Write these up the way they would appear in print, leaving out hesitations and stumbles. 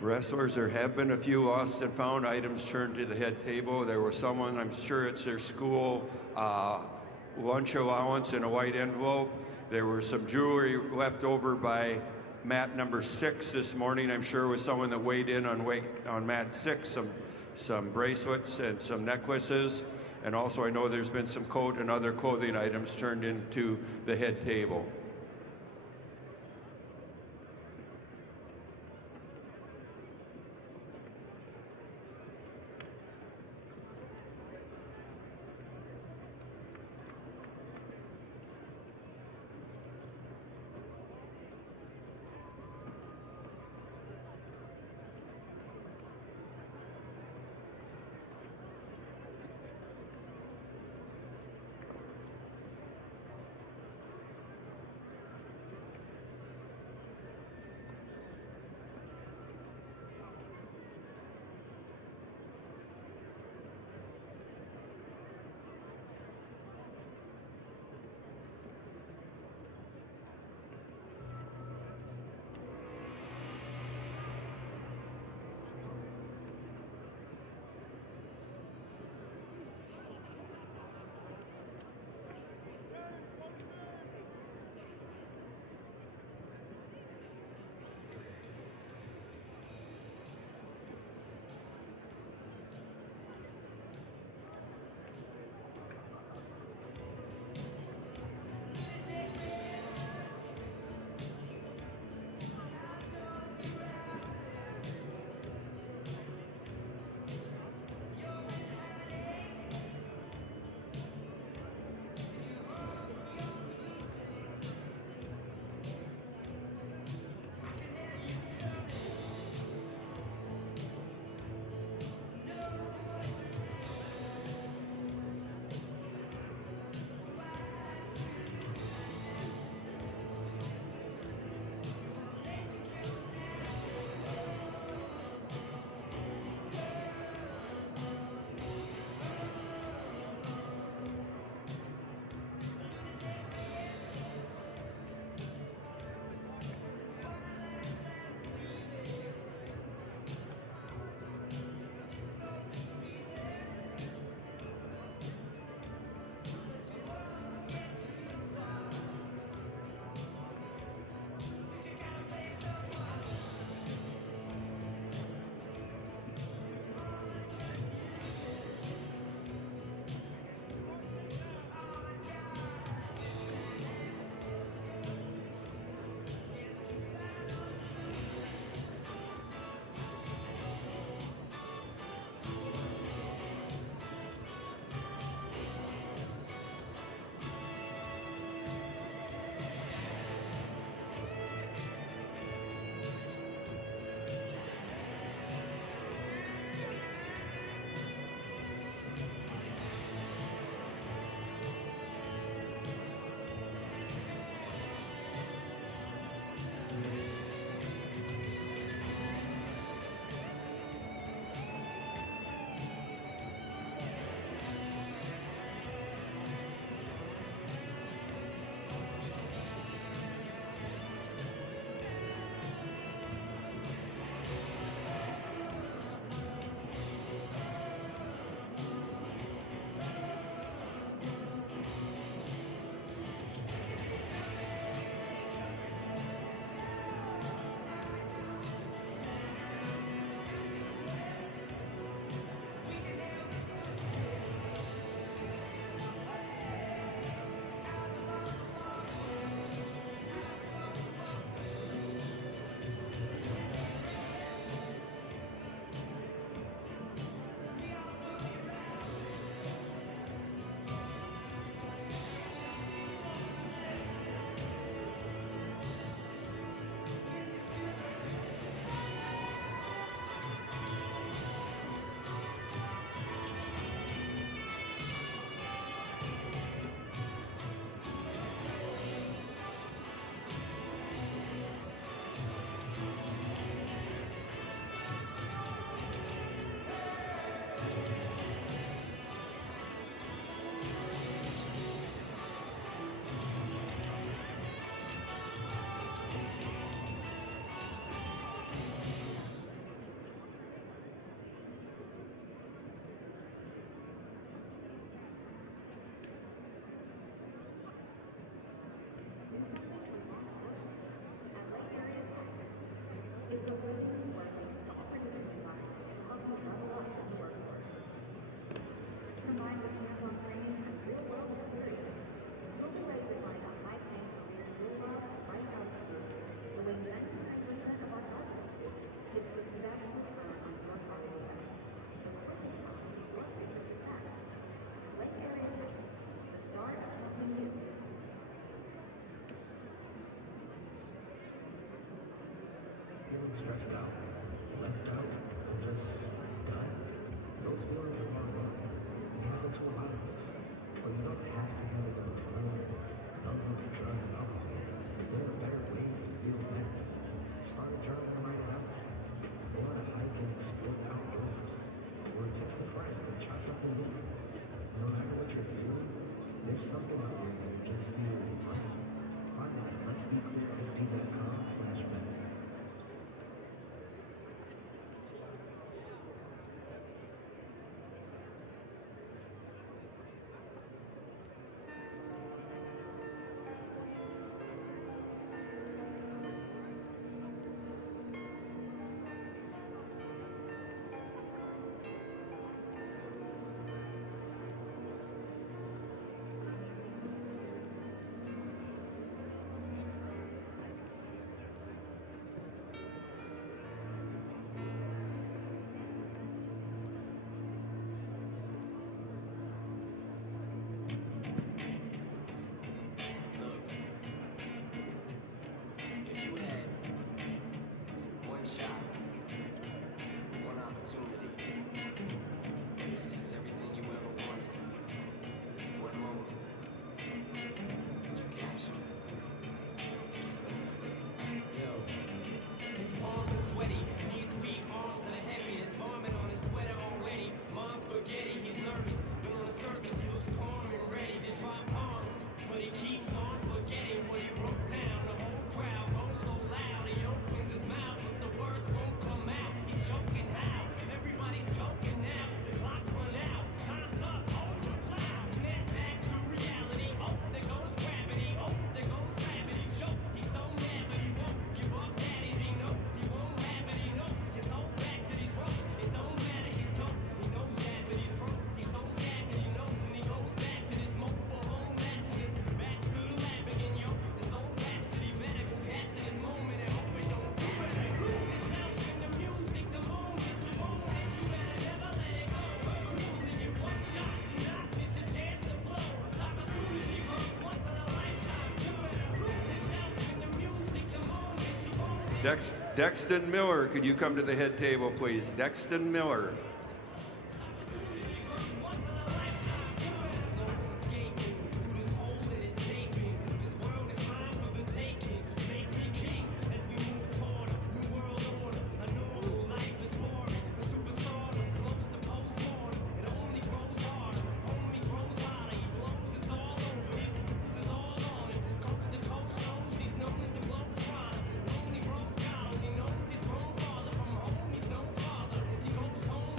Wrestlers, there have been a few lost and found items turned to the head table. There was someone, I'm sure it's their school lunch allowance in a white envelope. There was some jewelry left over by mat number 6 this morning. I'm sure it was someone that weighed in on mat 6, some bracelets and some necklaces. And also I know there's been some coat and other clothing items turned into the head table. stressed out, left out, or just done. Those feelings are normal. They happen to a lot of us. But you don't have to have it alone. Don't look for drugs and alcohol. There are better ways to feel better. Start a journal and write it out. Go on a hike and explore outdoors. Or text a friend and try something new. No matter what you're feeling, there's something out there that you just feel right. Find that at letsbeclearsd.com/better. If you had one shot, one opportunity to seize everything you ever wanted, one moment that you capture, just let it slip. Yo, his palms are sweaty, knees weak, arms are heavy. There's vomit on his sweater already. Mom's spaghetti, he's nervous, but on the surface he looks calm and ready to drop bombs. But he keeps on forgetting what he wrote down. The whole crowd goes so loud, he opens his mouth, but the words won't come out. He's choking how? Everybody's choking now. The clock's run out, time's up, over plow. Snap back to reality. Oh, there goes gravity. Oh, there goes gravity. Choke. He's so mad, but he won't give up. Daddies, he know he won't have it. He knows his whole back to these ropes. It don't matter. He's tough. He knows that, but he's broke. He's so stagnant. He knows, and he goes back to this mobile home. That's when it's back to the lab again, yo. This old rhapsody better go capture this moment and hope it don't pass. Lose yourself in the music, the moment you own it, you better never let it go. You only get one shot, do not miss a chance to blow. This opportunity comes once in a lifetime. You better lose yourself in the music, the moment you own it. Dexton Miller, could you come to the head table, please? Dexton Miller. He goes home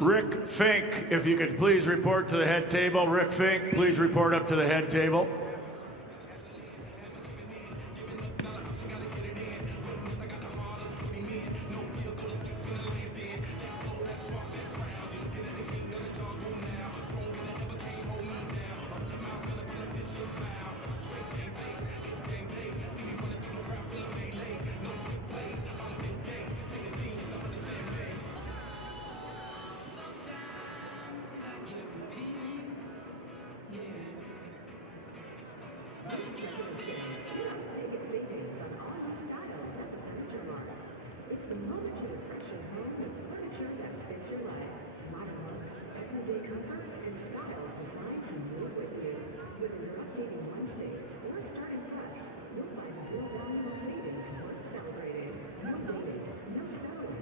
Rick Fink, if you could please report to the head table. Rick Fink, please report up to the head table. It's the moment to refresh your home with furniture that fits your life. Modern Looks, everyday comfort and styles designed to move with you. Whether you're updating one space or starting fresh, you'll find real valuable savings worth celebrating. No waiting, no settling.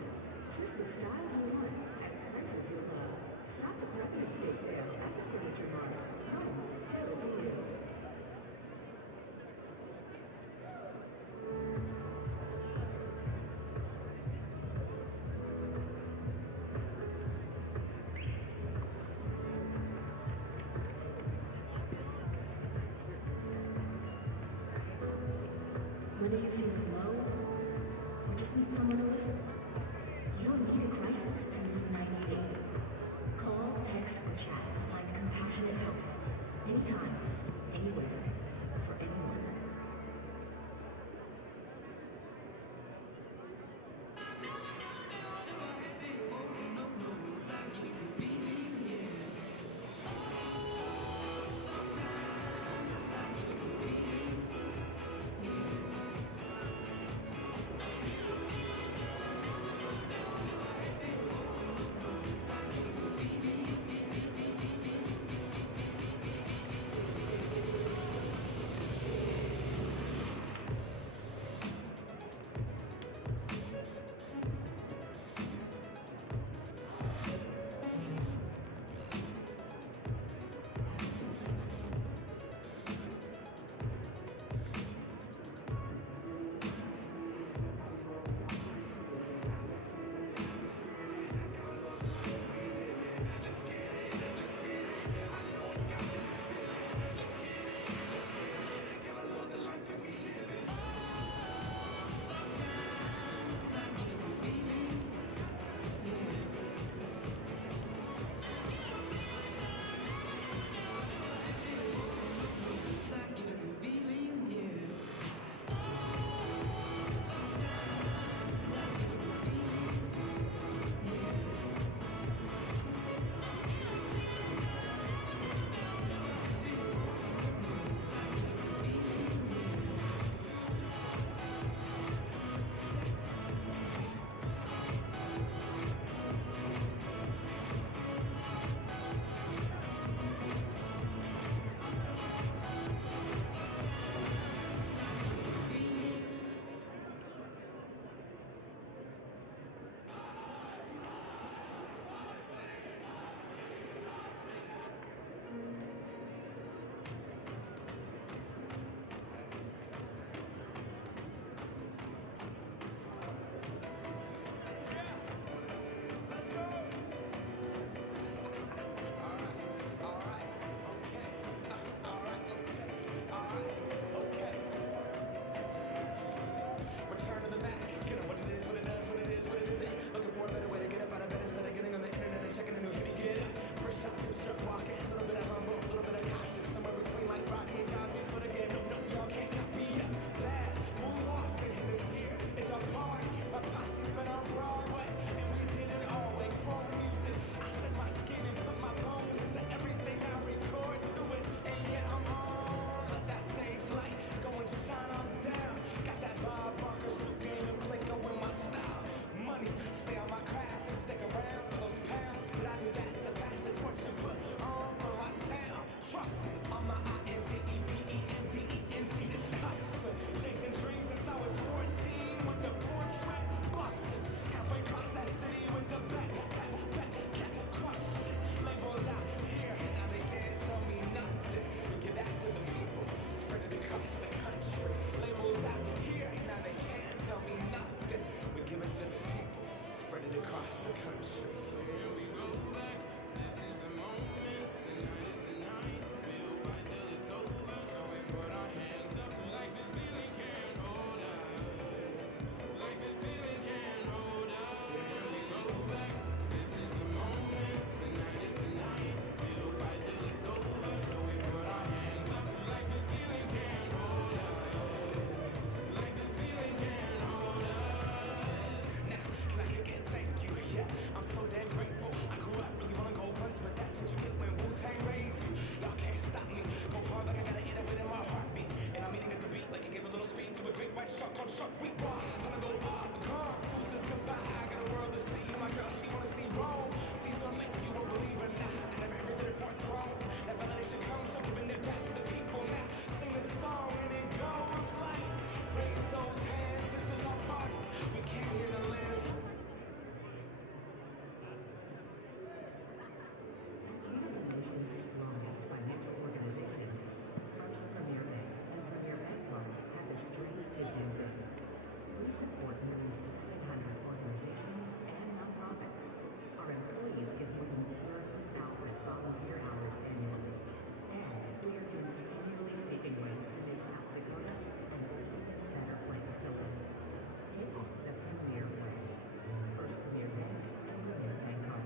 Choose the styles you want at prices you love. Shop the President's Day sale at the Furniture Mart. Home, tailored to you. Whether you're feeling low or just need someone to listen, you don't need a crisis to need 988. Call, text, or chat to find compassionate help. Anytime, anywhere, for anyone. shock on shock, we rock. Time to go up, come. Deuces goodbye. I got a world to see. My girl, she wanna see Rome. Caesar make you a believer now. I never ever did it for a throne. That validation comes, so giving it back to the people now. Sing this song and it goes like, raise those hands. This is our party. We came here to live. As one of the nation's strongest financial organizations, First Premier Bank and Premier Bank Loan have the strength to do good. We support nearly 700 organizations and nonprofits. Our employees give more than 30,000 volunteer hours annually. And we are continually seeking ways to make South Dakota an even better place to live. It's the Premier Way. First Premier Bank and Premier Bank Loan.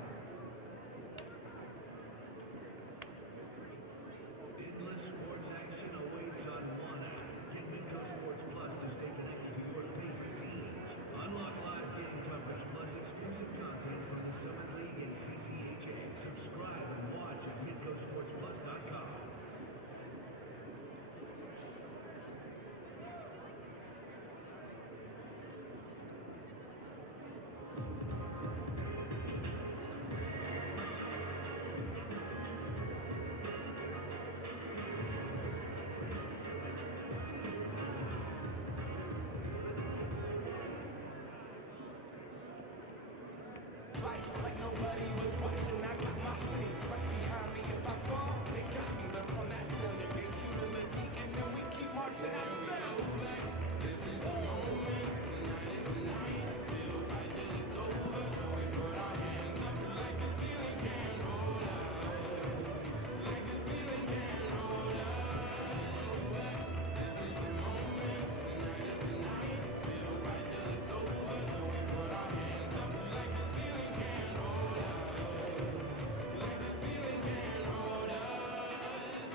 Endless sports action awaits on one app. Get Midco Sports Plus to stay connected to your favorite teams. Unlock live game coverage plus exclusive content from the Summit League and CCHA. Subscribe and watch at MidcoSportsPlus.com. Life like nobody was watching. I got my city right behind me. If I fall, they got me. Learn from that failure, gain humility, and then we keep marching ourselves. This is the moment. Tonight is the night. We'll fight till it's over. So we put our hands up like the ceiling can't hold us. Like the ceiling can't hold us. This is the moment. Tonight is the night. We'll fight till it's over. So we put our hands up like the ceiling can't hold us. Like the ceiling can't hold us.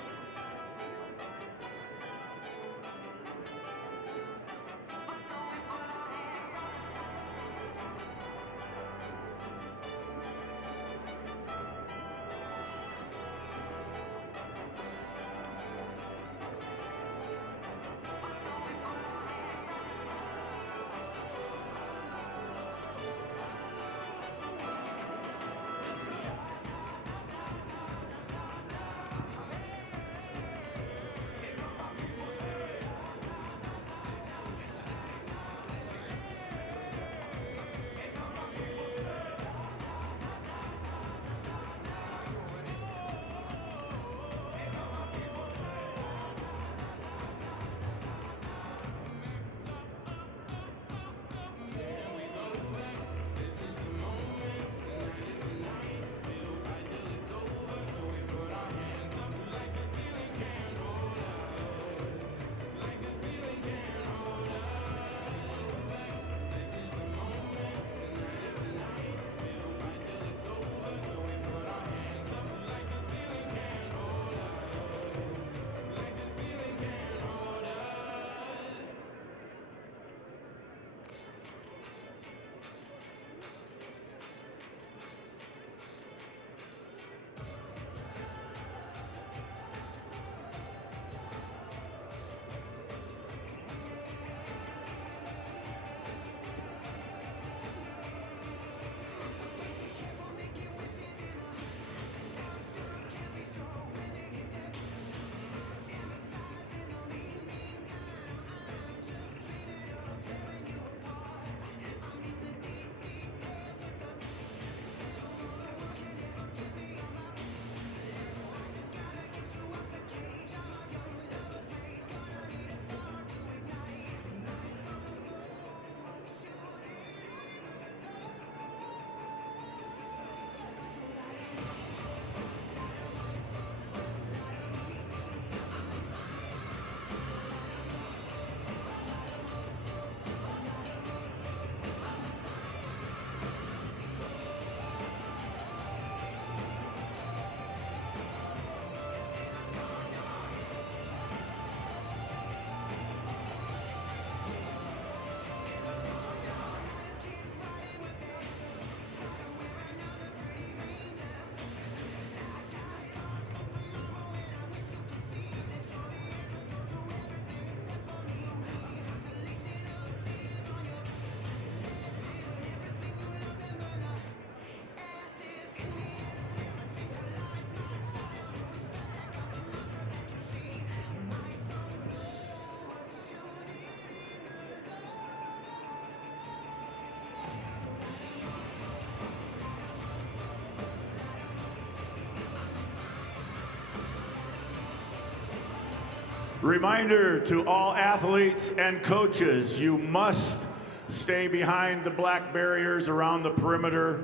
Reminder to all athletes and coaches, you must stay behind the black barriers around the perimeter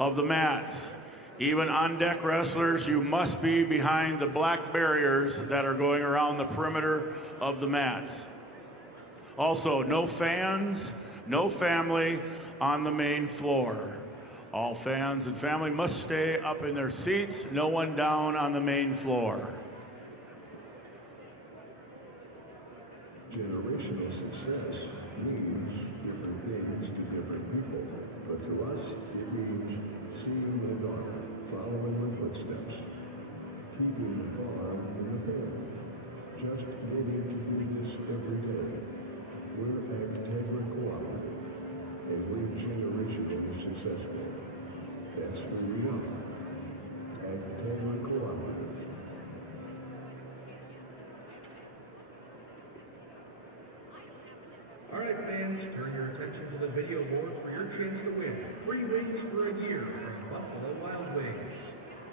of the mats. Even on-deck wrestlers, you must be behind the black barriers that are going around the perimeter of the mats. Also, no fans, no family on the main floor. All fans and family must stay up in their seats, no one down on the main floor. Generational success means different things to different people, but to us, it means seeing my daughter, following my footsteps, keeping the farm in the family, just getting to do this every day. We're Agtegra Cooperative, and we're generationally successful. That's who we are. Agtegra Cooperative. All right, fans, turn your attention to the video board for your chance to win 3 wings for a year from Buffalo Wild Wings.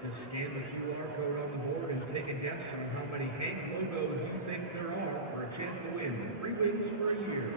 Just scan the QR code on the board and take a guess on how many Hank logos you think there are for a chance to win 3 wings for a year.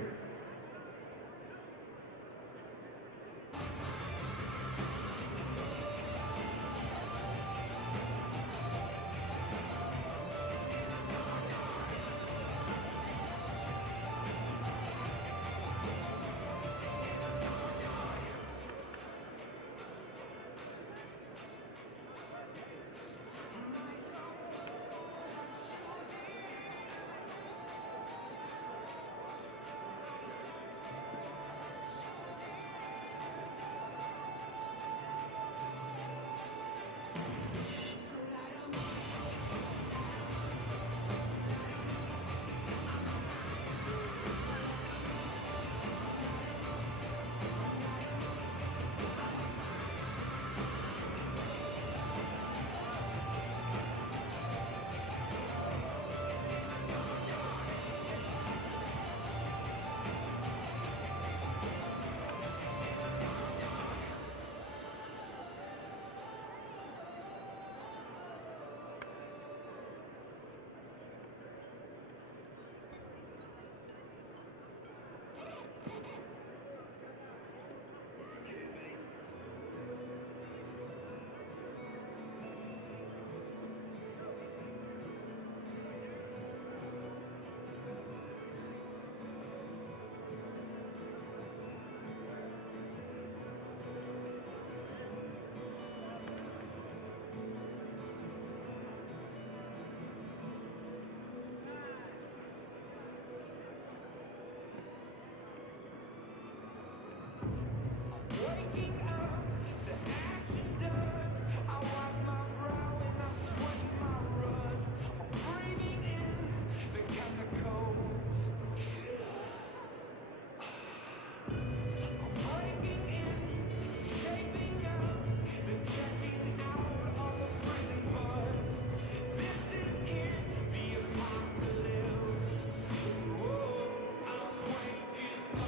Waking up to ash and dust. I wipe my brow and I sweat my rust. I'm breathing in the chemicals. I'm breaking in, shaping up, then checking out on the prison bus. This is it, the apocalypse. Whoa, I'm waking up.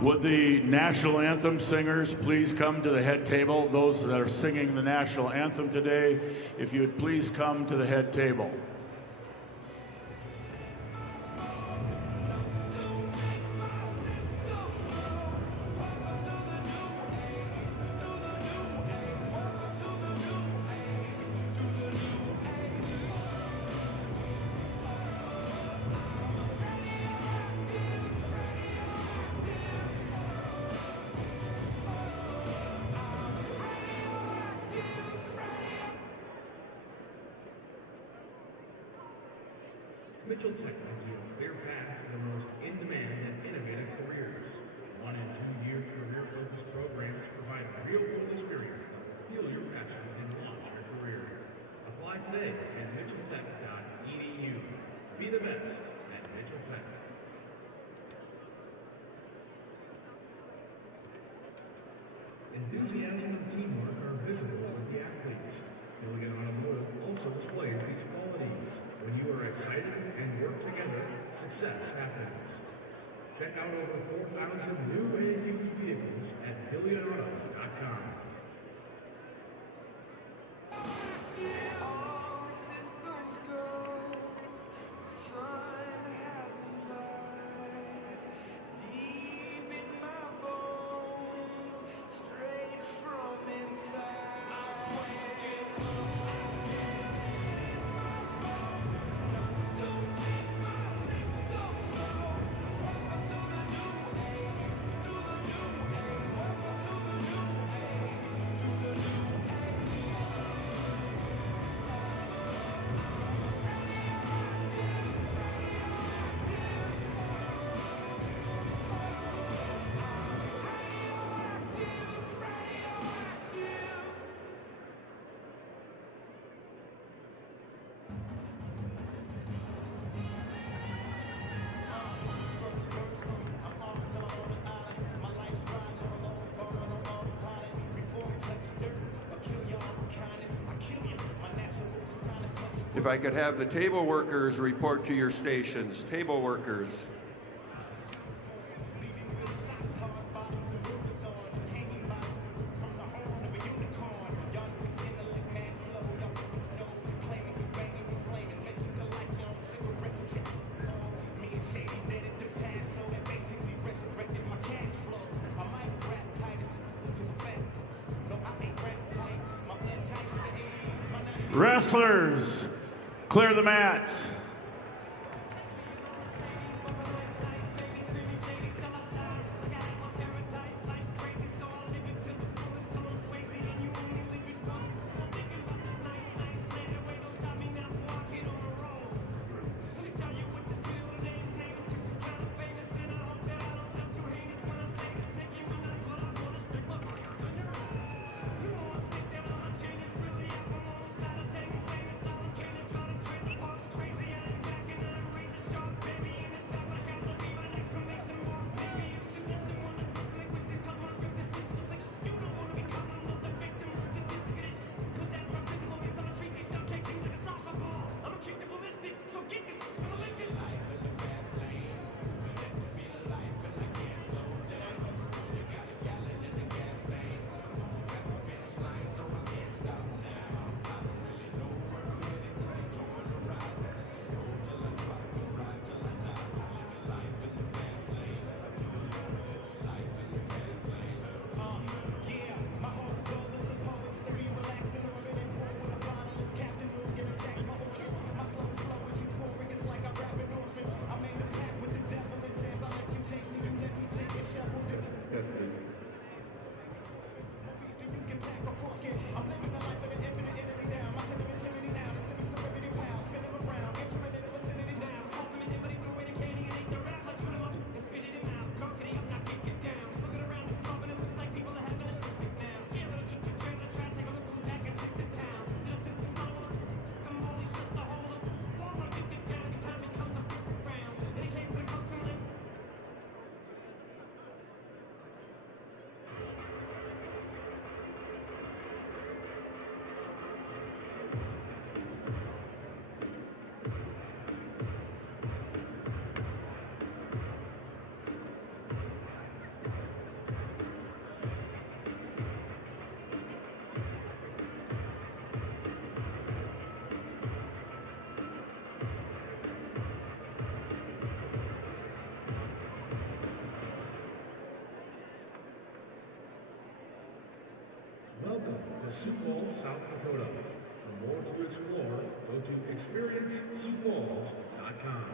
Would the national anthem singers please come to the head table? Those that are singing the national anthem today, if you would please come to the head table. Mitchell Tech gives you a clear path to the most in-demand and innovative careers. 1 and 2 year career-focused programs provide real-world experience that will fuel your passion and launch your career. Apply today at mitchelltech.edu. Be the best at Mitchell Tech. Enthusiasm and teamwork are visible with the athletes. Gilligan Automotive also displays these qualities. When you are excited and work together, success happens. Check out over 4,000 new and used vehicles at GilliganAuto.com. All systems go. Sun hasn't died. Deep in my bones, straight from inside. If I could have the table workers report to your stations. Table workers. Wrestlers, clear the mats. Welcome to Sioux Falls, South Dakota. For more to explore, go to experienceSiouxFalls.com.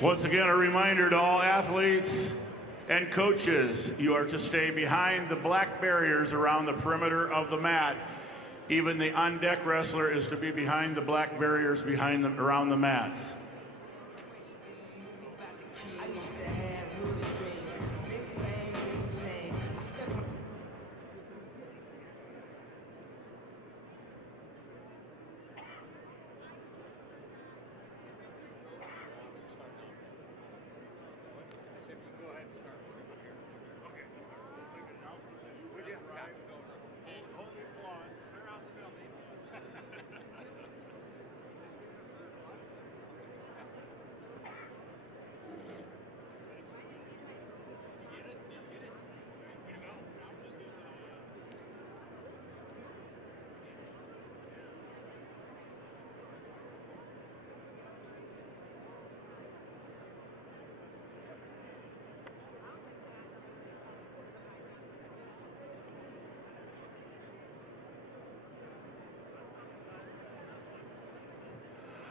Once again, a reminder to all athletes and coaches, you are to stay behind the black barriers around the perimeter of the mat. Even the on-deck wrestler is to be behind the black barriers behind them around the mats. I used to have hood things, big fame, big chains. I stuck my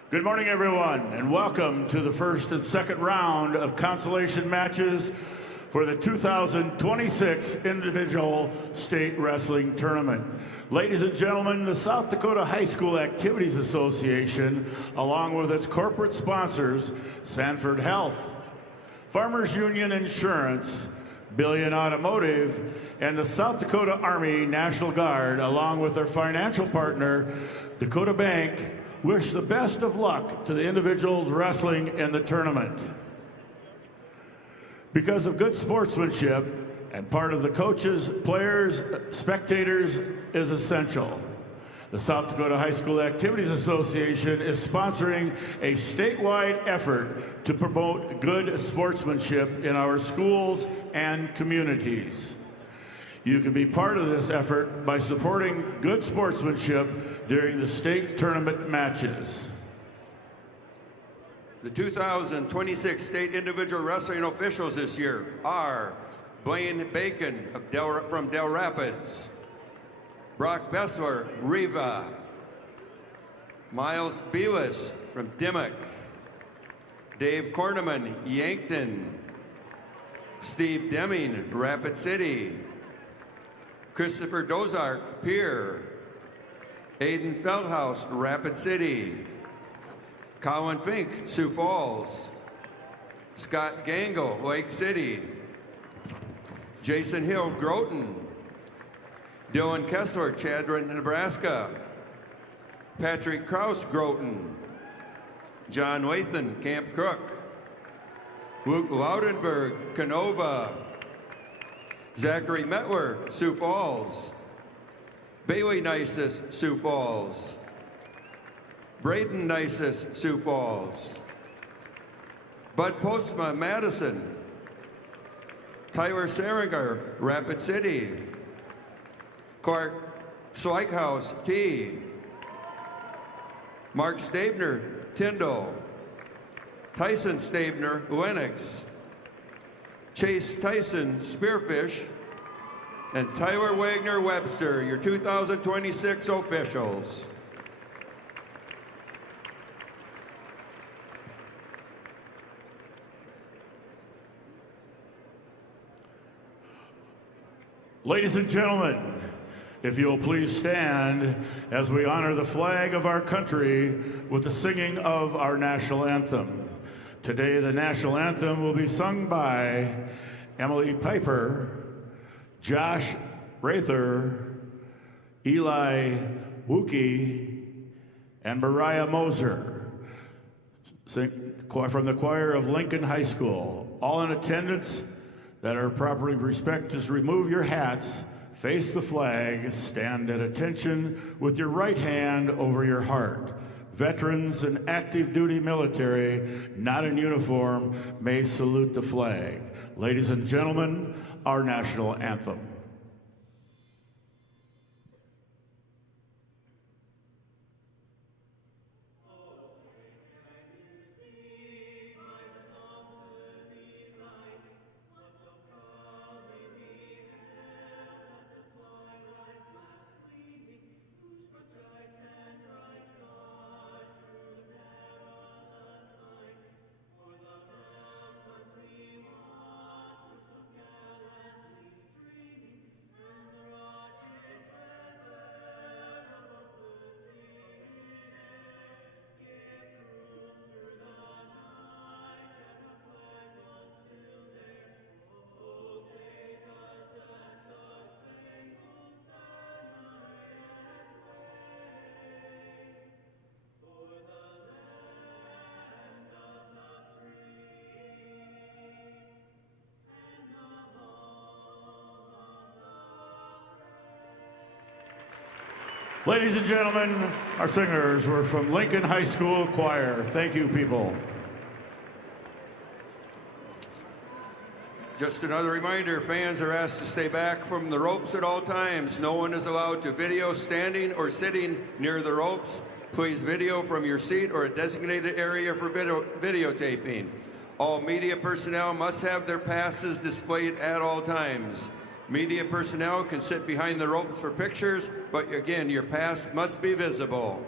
Good morning, everyone, and welcome to the first and second round of consolation matches for the 2026 Individual State Wrestling Tournament. Ladies and gentlemen, the South Dakota High School Activities Association, along with its corporate sponsors, Sanford Health, Farmers Union Insurance, Billion Automotive, and the South Dakota Army National Guard, along with their financial partner, Dakota Bank, wish the best of luck to the individuals wrestling in the tournament. Because of good sportsmanship and part of the coaches, players, spectators is essential. The South Dakota High School Activities Association is sponsoring a statewide effort to promote good sportsmanship in our schools and communities. You can be part of this effort by supporting good sportsmanship during the state tournament matches. The 2026 state individual wrestling officials this year are Blaine Bacon from Del Rapids, Brock Bessler, Riva, Miles Belis from Dimmock, Dave Korneman, Yankton, Steve Deming, Rapid City, Christopher Dozark, Pierre, Aiden Feldhaus, Rapid City, Colin Fink, Sioux Falls, Scott Gangle, Lake City, Jason Hill, Groton, Dylan Kessler, Chadron, Nebraska, Patrick Kraus, Groton, John Wathan, Camp Cook, Luke Laudenberg, Canova, Zachary Metler, Sioux Falls, Bailey Nisus, Sioux Falls, Braden Nisus, Sioux Falls, Bud Postma, Madison, Tyler Seringer, Rapid City, Clark Slykehouse, T, Mark Stabner, Tyndall, Tyson Stabner, Lennox, Chase Tyson, Spearfish, and Tyler Wagner Webster, your 2026 officials. Ladies and gentlemen, if you'll please stand as we honor the flag of our country with the singing of our national anthem. Today, the national anthem will be sung by Emily Piper, Josh Rather, Eli Wookie, and Mariah Moser from the choir of Lincoln High School. All in attendance that are properly respected, just remove your hats, face the flag, stand at attention with your right hand over your heart. Veterans and active duty military, not in uniform, may salute the flag. Ladies and gentlemen, our national anthem. For the Ladies and gentlemen, our singers were from Lincoln High School Choir. Thank you, people. Just another reminder, fans are asked to stay back from the ropes at all times. No one is allowed to video standing or sitting near the ropes. Please video from your seat or a designated area for videotaping. All media personnel must have their passes displayed at all times. Media personnel can sit behind the ropes for pictures, but again, your pass must be visible.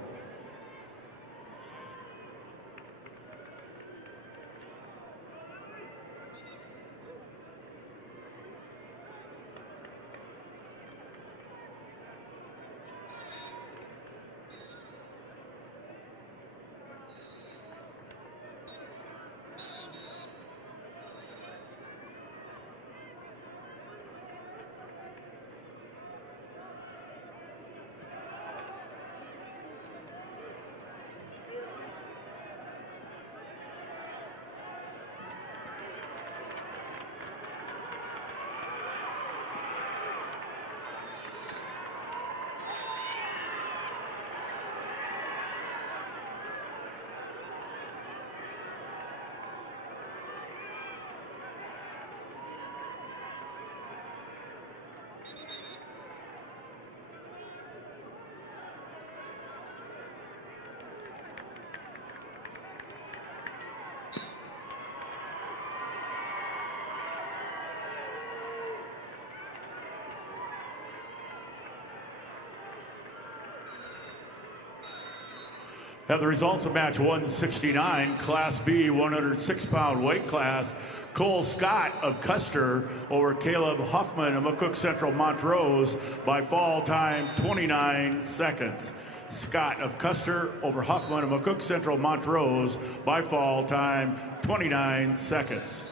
Have the results of match 169, Class B, 106-pound weight class. Cole Scott of Custer over Caleb Huffman of McCook Central Montrose by fall time 29 seconds. Scott of Custer over Huffman of McCook Central Montrose by fall time 29 seconds.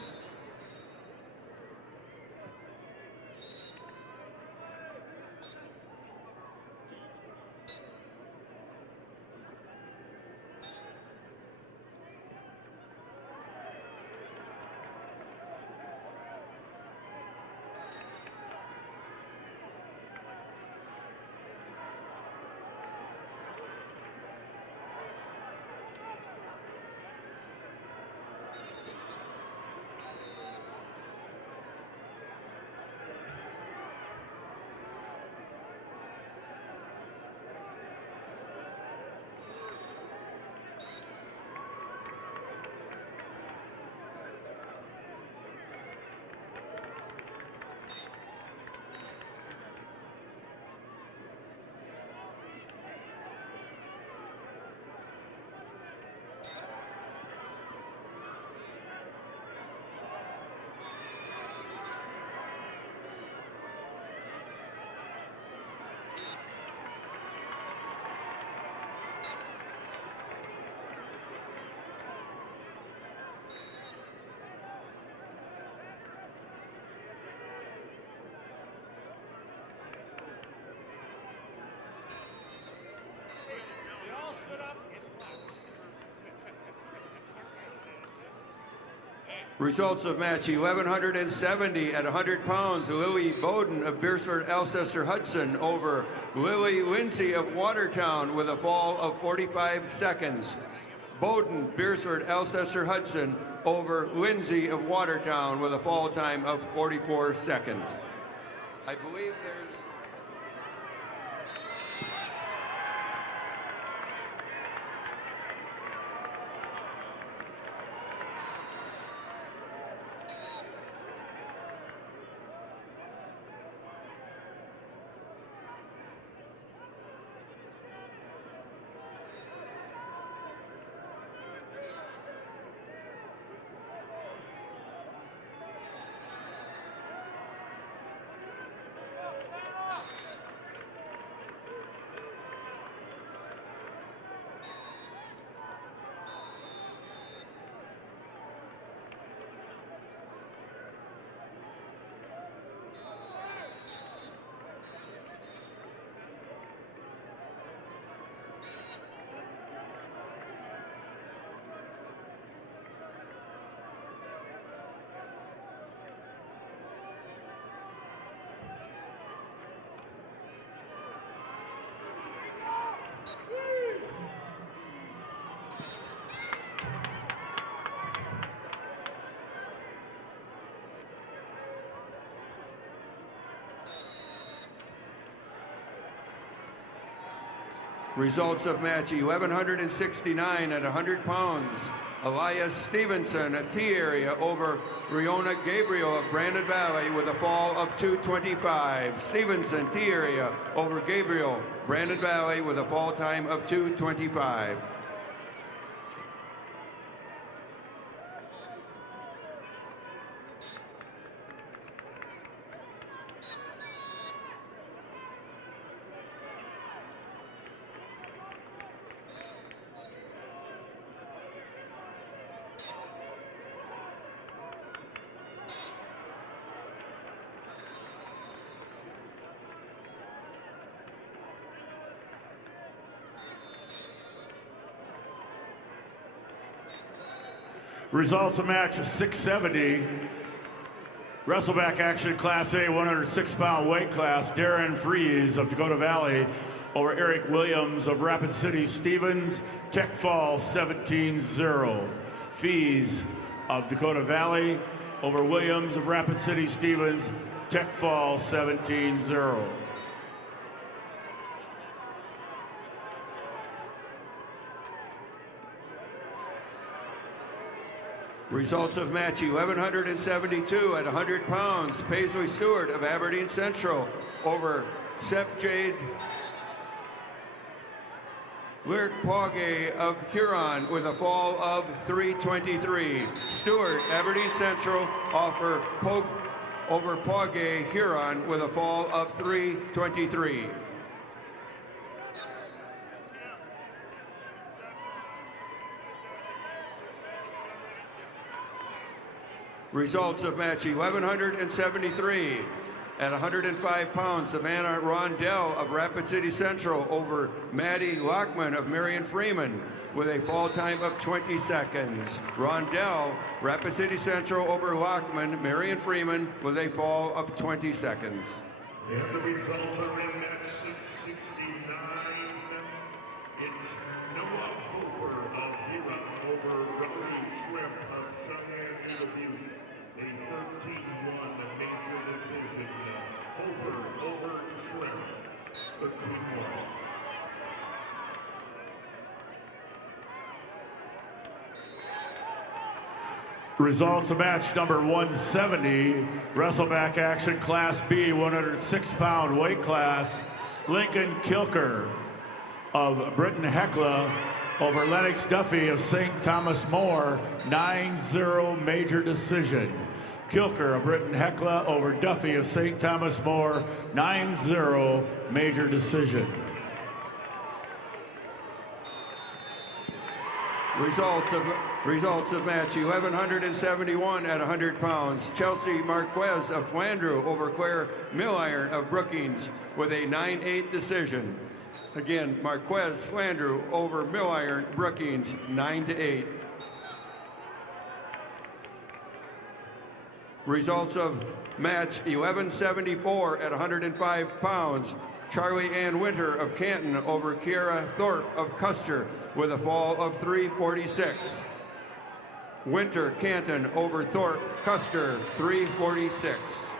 Results of match 1170 at 100 pounds. Lily Bowden of Beersford Alcester Hudson over Lily Lindsay of Watertown with a fall of 45 seconds. Bowden, Beersford Alcester Hudson over Lindsay of Watertown with a fall time of 44 seconds. I believe there's Results of match 1169 at 100 pounds. Elias Stevenson, a T area over Riona Gabriel of Brandon Valley with a fall of 225. Stevenson, T area over Gabriel, Brandon Valley with a fall time of 225. Results of match 670. Wrestleback action, Class A, 106-pound weight class. Darren Freeze of Dakota Valley over Eric Williams of Rapid City Stevens. Tech fall 17-0. Fees of Dakota Valley over Williams of Rapid City Stevens. Tech fall 17-0. Results of match 1172 at 100 pounds. Paisley Stewart of Aberdeen Central over Sep Jade Lyric Pogge of Huron with a fall of 323. Stewart, Aberdeen Central over Pogge, Huron with a fall of 323. Results of match 1173 at 105 pounds. Savannah Rondell of Rapid City Central over Maddie Lockman of Marion Freeman with a fall time of 20 seconds. Rondell, Rapid City Central over Lockman, Marion Freeman with a fall of 20 seconds. And the results are in match 669. It's Noah Hofer of Huron over Rotary Shrimp of Cheyenne Interview. A 13-1 major decision. Hofer over Shrimp. 13-1. Results of match number 170, wrestleback action, Class B, 106-pound weight class. Lincoln Kilker of Britton Hecla over Lennox Duffy of St. Thomas More, 9-0 major decision. Kilker of Britton Hecla over Duffy of St. Thomas More, 9-0 major decision. Results of match 1171 at 100 pounds. Chelsea Marquez of Flandreau over Claire Milliron of Brookings with a 9-8 decision. Again, Marquez Flandreau over Milliron Brookings 9-8. Results of match 1174 at 105 pounds. Charlie Ann Winter of Canton over Kiara Thorpe of Custer with a fall of 346. Winter, Canton over Thorpe, Custer, 346.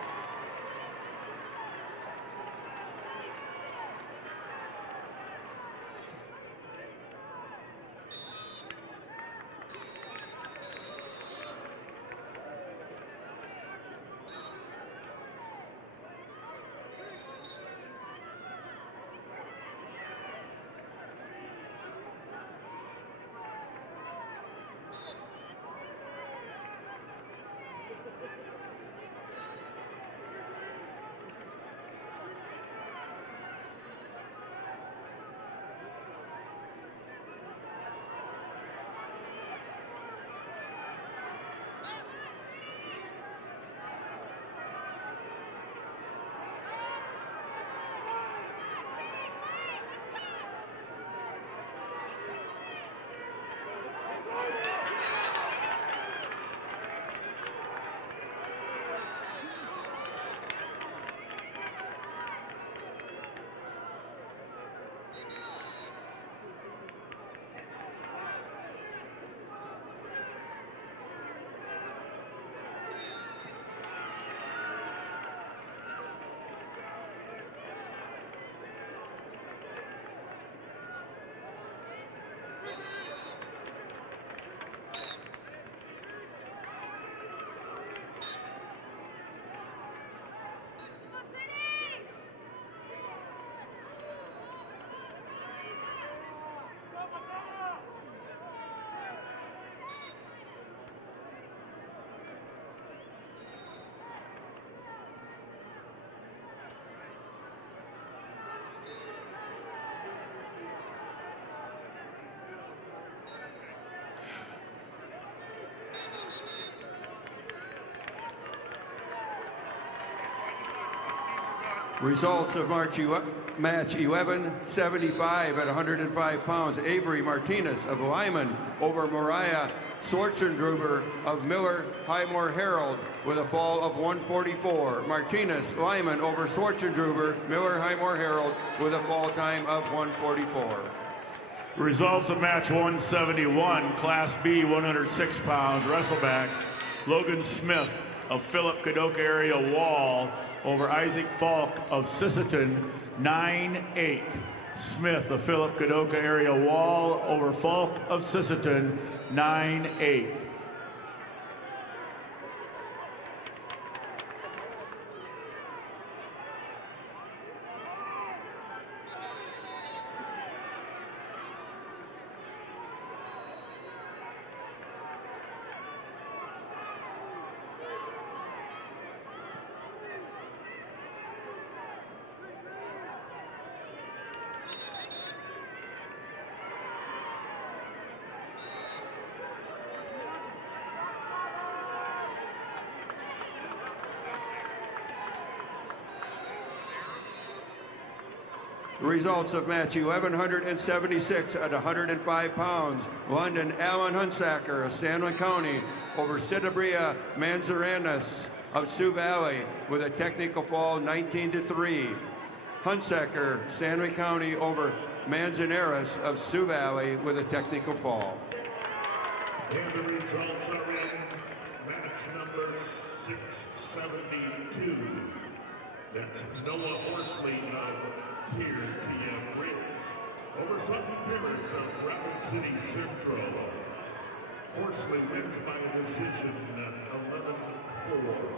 Results of match 1175 at 105 pounds. Avery Martinez of Lyman over Mariah Sorchendruber of Miller Highmore Herald with a fall of 144. Martinez, Lyman over Sorchendruber, Miller Highmore Herald with a fall time of 144. Results of match 171, Class B, 106 pounds, wrestlebacks. Logan Smith of Philip Kadoka area Wall over Isaac Falk of Sisseton, 9-8. Smith of Philip Kadoka area Wall over Falk of Sisseton, 9-8. Results of match 1176 at 105 pounds. London Alan Hunsaker of Stanley County over Sidabria Manzaranas of Sioux Valley with a technical fall 19-3. Hunsaker, Stanley County over Manzanares of Sioux Valley with a technical fall. And the results are in match number 672. That's Noah Horsley of Pierre TM Raiders over Sutton Pimmers of Rapid City Central. Horsley wins by a decision 11-4.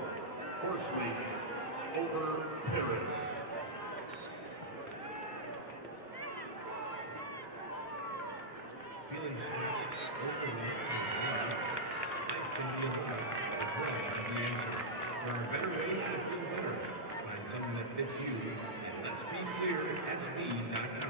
Horsley over Paris. Feeling stressed, overwhelmed, life can be a lot. Well, that's the answer. There are better ways to feel better. Find something that fits you at Let's Be Clear SD.com/better.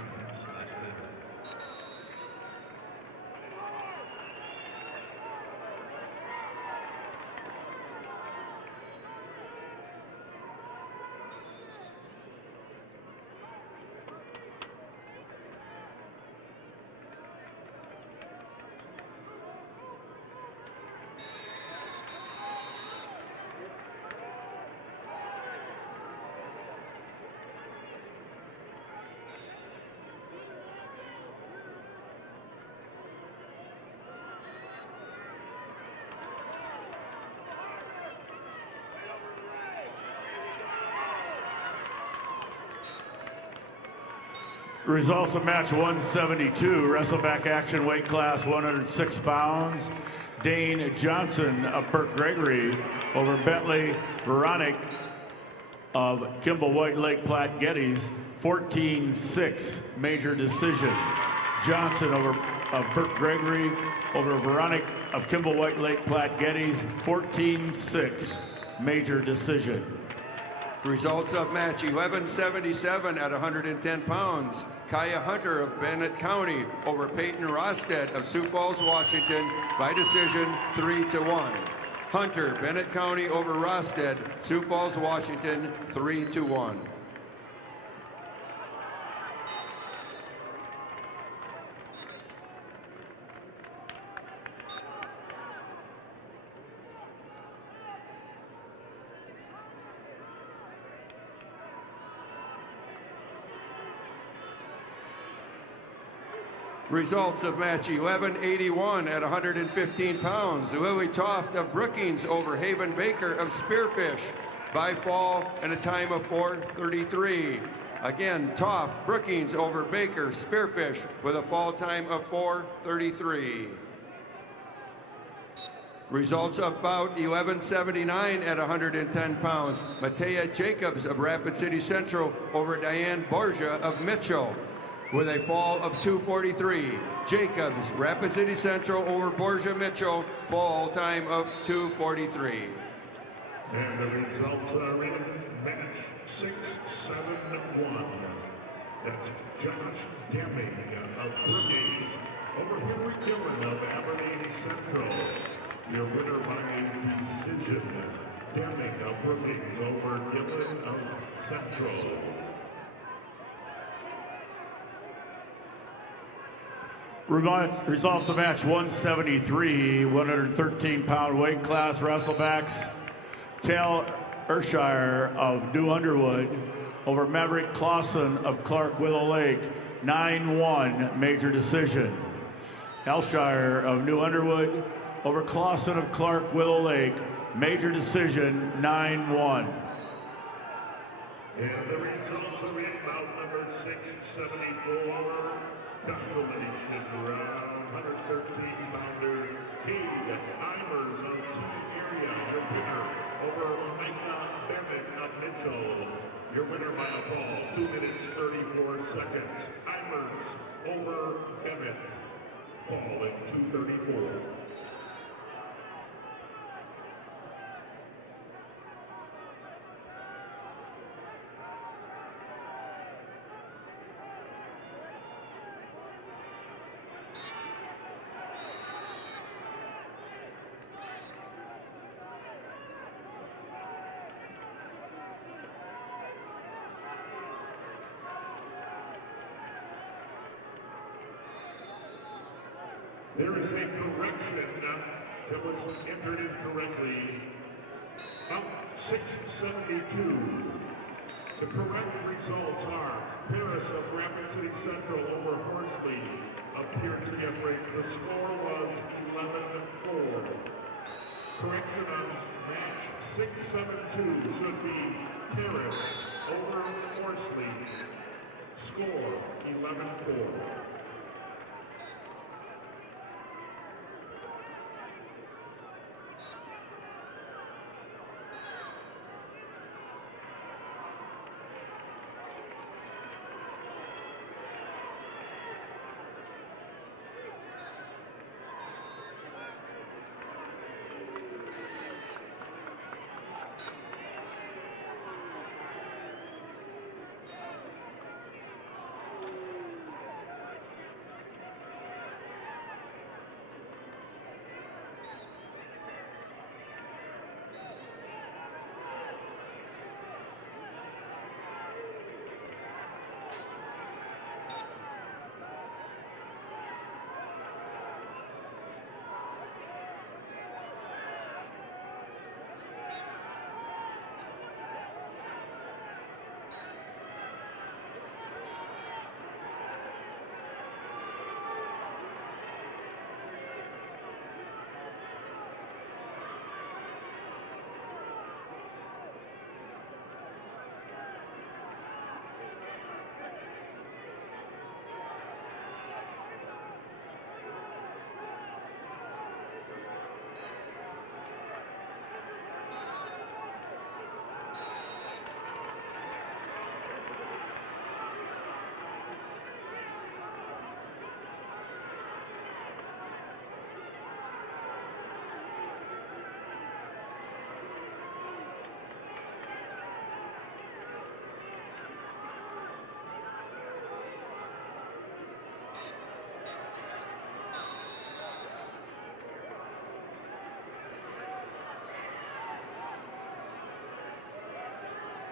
Results of match 172, wrestleback action, weight class 106 pounds. Dane Johnson of Burke Gregory over Bentley Veronic of Kimball White Lake Platte Geddes, 14-6, major decision. Johnson of Burke Gregory over Veronic of Kimball White Lake Platte Geddes, 14-6, major decision. Results of match 1177 at 110 pounds. Kaya Hunter of Bennett County over Peyton Rosted of Sioux Falls, Washington by decision 3-1. Hunter, Bennett County over Rosted, Sioux Falls, Washington, 3-1. Results of match 1181 at 115 pounds. Lily Toft of Brookings over Haven Baker of Spearfish by fall and a time of 4:33. Again, Toft, Brookings over Baker, Spearfish with a fall time of 4:33. Results of bout 1179 at 110 pounds. Matea Jacobs of Rapid City Central over Diane Borgia of Mitchell with a fall of 2:43. Jacobs, Rapid City Central over Borgia Mitchell, fall time of 2:43. And the results are in match 671. That's Josh Deming of Brookings over Henry Dillon of Aberdeen Central. Your winner by decision Deming of Brookings over Gibson of Central. Results of match 173, 113-pound weight class wrestlebacks. Tal Ershire of New Underwood over Maverick Clausen of Clark Willow Lake, 9-1 major decision. Elshire of New Underwood over Clausen of Clark Willow Lake, major decision, 9-1. And the results are in bout number 674, consolation round, 113-pounder, Cade Imers of Team Area, your winner over Micah Bennett of Mitchell. Your winner by a fall, 2 minutes 34 seconds. Imers over Bennett, fall at 2:34. There is a correction that was entered incorrectly. Up 672. The correct results are Paris of Rapid City Central over Horsley appeared to get break. The score was 11-4. Correction on match 672 should be Paris over Horsley. Score 11-4.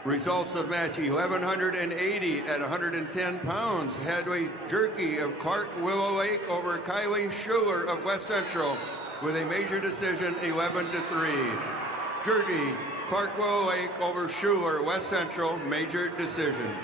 Results of match 1180 at 110 pounds. Hadley Jerky of Clark Willow Lake over Kylie Schuler of West Central with a major decision 11-3. Jerky, Clark Willow Lake over Schuler, West Central, major decision.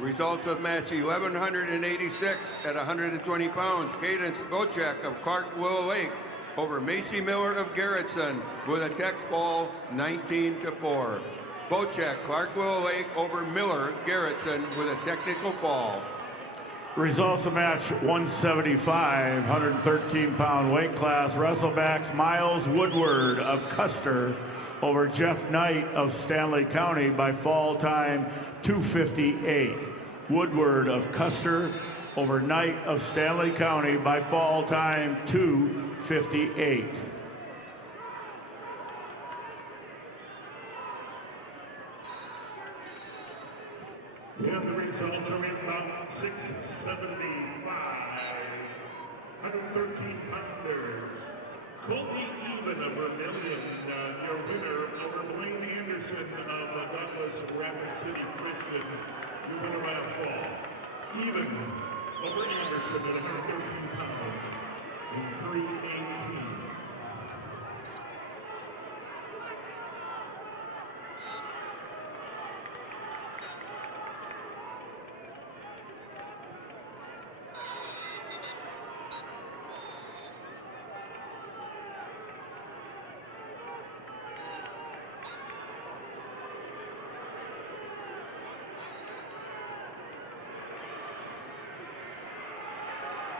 Results of match 1186 at 120 pounds. Cadence Gochek of Clark Willow Lake over Macy Miller of Garrettson with a tech fall 19-4. Bocek, Clark Willow Lake over Miller, Garrettson with a technical fall. Results of match 175, 113-pound weight class. Wrestlebacks Miles Woodward of Custer over Jeff Knight of Stanley County by fall time 2:58. Woodward of Custer over Knight of Stanley County by fall time 2:58. And the results are in bout 675. 113-pounders. Colby Even of Vermillion, your winner over Blaine Anderson of Douglas Rapid City Christian. Your winner by a fall. Even over Anderson at 113 pounds in 3:18.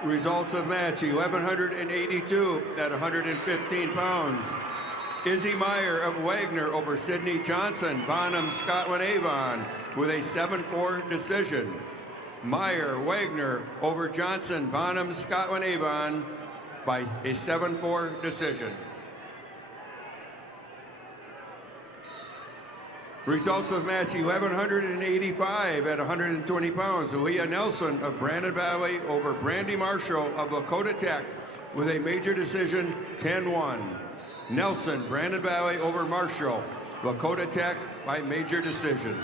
Results of match 1182 at 115 pounds. Izzy Meyer of Wagner over Sidney Johnson, Bonham, Scotland Avon with a 7-4 decision. Meyer, Wagner over Johnson, Bonham, Scotland Avon by a 7-4 decision. Results of match 1185 at 120 pounds. Leah Nelson of Brandon Valley over Brandy Marshall of Lakota Tech with a major decision 10-1. Nelson, Brandon Valley over Marshall, Lakota Tech by major decision.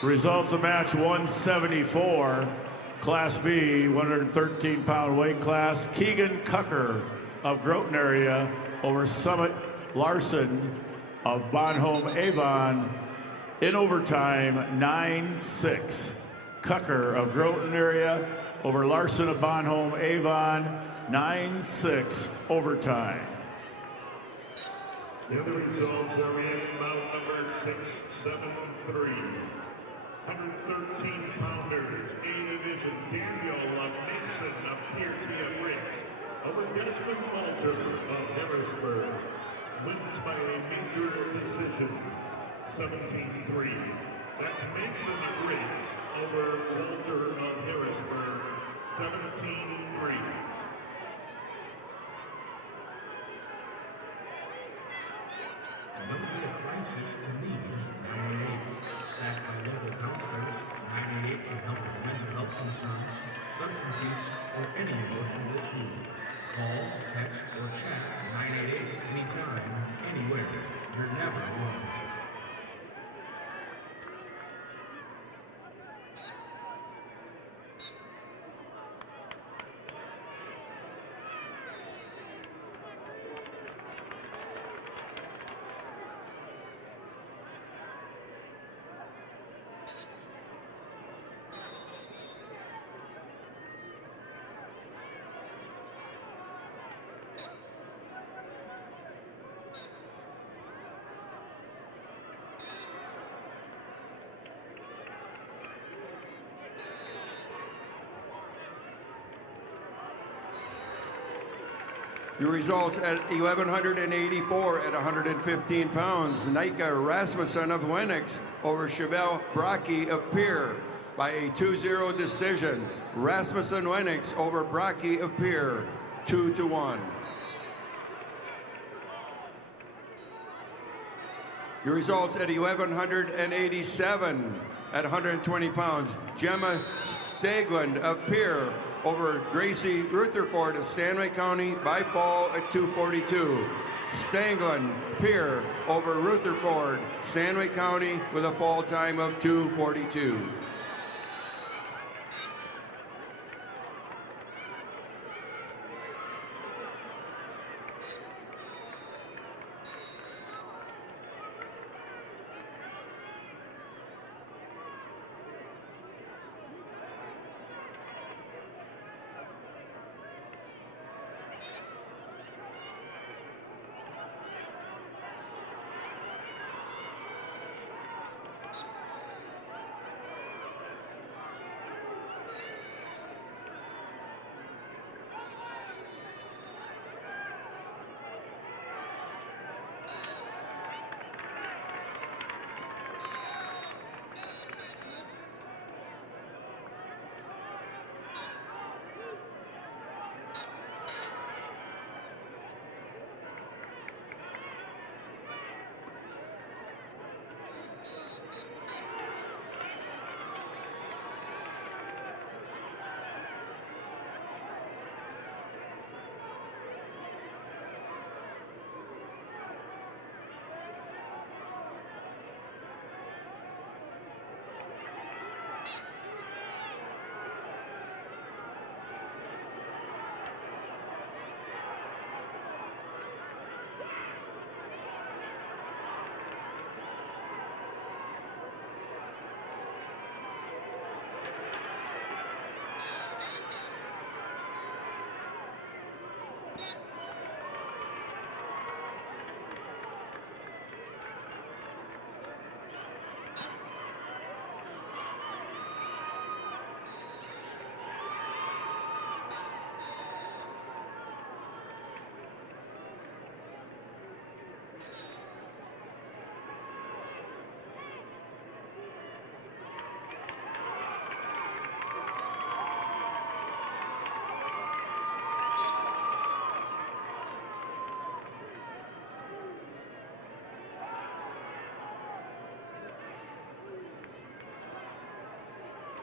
Results of match 174, Class B, 113-pound weight class. Keegan Cucker of Groton area over Summit Larson of Bonhomme Avon in overtime 9-6. Cucker of Groton area over Larson of Bonhomme Avon 9-6 overtime. And the results are in bout number 673. 113-pounders, A division. Daniel Mason of PRTF Rings over Desmond Walter of Harrisburg. Wins by a major decision, 17-3. That's Mason of Riggs over Walter of Harrisburg, 17-3. Don't be a crisis to need 988. Staffed by local counselors, 988 can help with mental health concerns, substance use, or any emotional issue. Call, text, or chat 988 anytime, anywhere. You're never alone. Your results at 1184 at 115 pounds. Nika Rasmussen of Lennox over Chevelle Brocky of Pierre by a 2-0 decision. Rasmussen Lennox over Brocky of Pierre 2-1. Your results at 1187 at 120 pounds. Gemma Stagland of Pierre over Gracie Rutherford of Stanley County by fall at 2:42. Stangland, Pierre over Rutherford, Stanley County with a fall time of 2:42.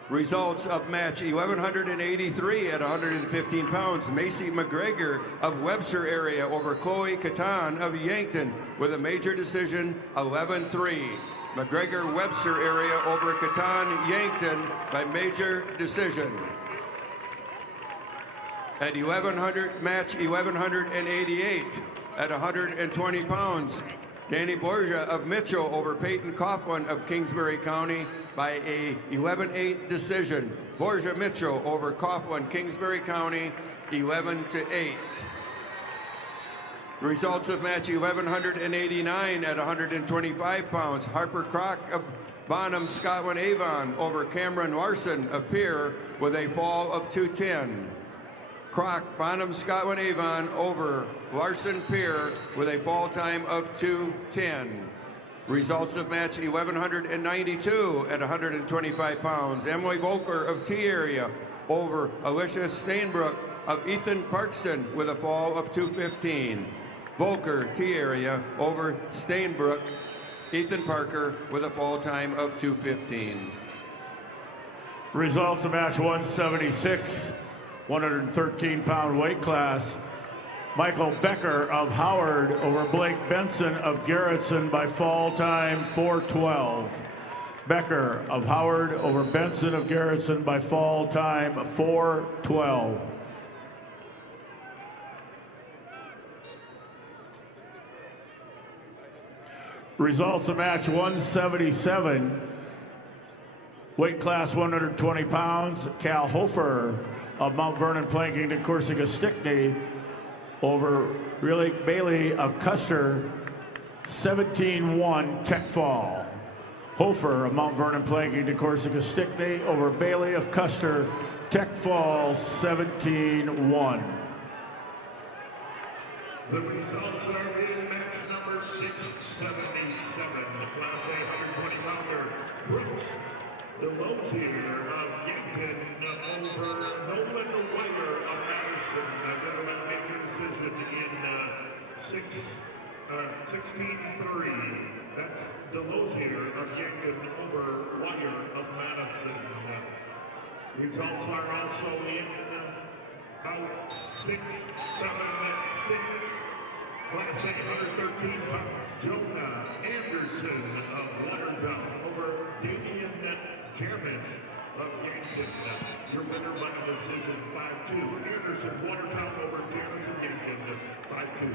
Results of match 1183 at 115 pounds. Macy McGregor of Webster area over Chloe Catan of Yankton with a major decision 11-3. McGregor Webster area over Catan Yankton by major decision. At 1100, match 1188 at 120 pounds. Danny Borgia of Mitchell over Peyton Coughlin of Kingsbury County by a 11-8 decision. Borgia Mitchell over Coughlin, Kingsbury County, 11-8. Results of match 1189 at 125 pounds. Harper Crock of Bonham, Scotland Avon over Cameron Larson of Pierre with a fall of 210. Crock, Bonham, Scotland Avon over Larson Pier with a fall time of 2:10. Results of match 1192 at 125 pounds. Emily Volker of T area over Alicia Stainbrook of Ethan Parkson with a fall of 2:15. Volker, T area over Stainbrook, Ethan Parker with a fall time of 2:15. Results of match 176, 113-pound weight class. Michael Becker of Howard over Blake Benson of Garrettson by fall time 4:12. Becker of Howard over Benson of Garrettson by fall time 4:12. Results of match 177, weight class 120 pounds. Cal Hofer of Mount Vernon Planking to Corsica Stickney over Riley Bailey of Custer, 17-1 tech fall. Hofer of Mount Vernon Planking to Corsica Stickney over Bailey of Custer, tech fall 17-1. The results are in match number 677, Class A 120-pounder. Brooks Delosier of Yankton over Nolan Weyer of Madison. They're about to make their decision in 16-3. That's Delosier of Yankton over Weyer of Madison. Results are also in about 6-7-6. Class A 113 pounds. Jonah Anderson of Watertown over Damian Jermish of Yankton. Your winner by decision 5-2. Anderson, Watertown over Jamison Yankton 5-2.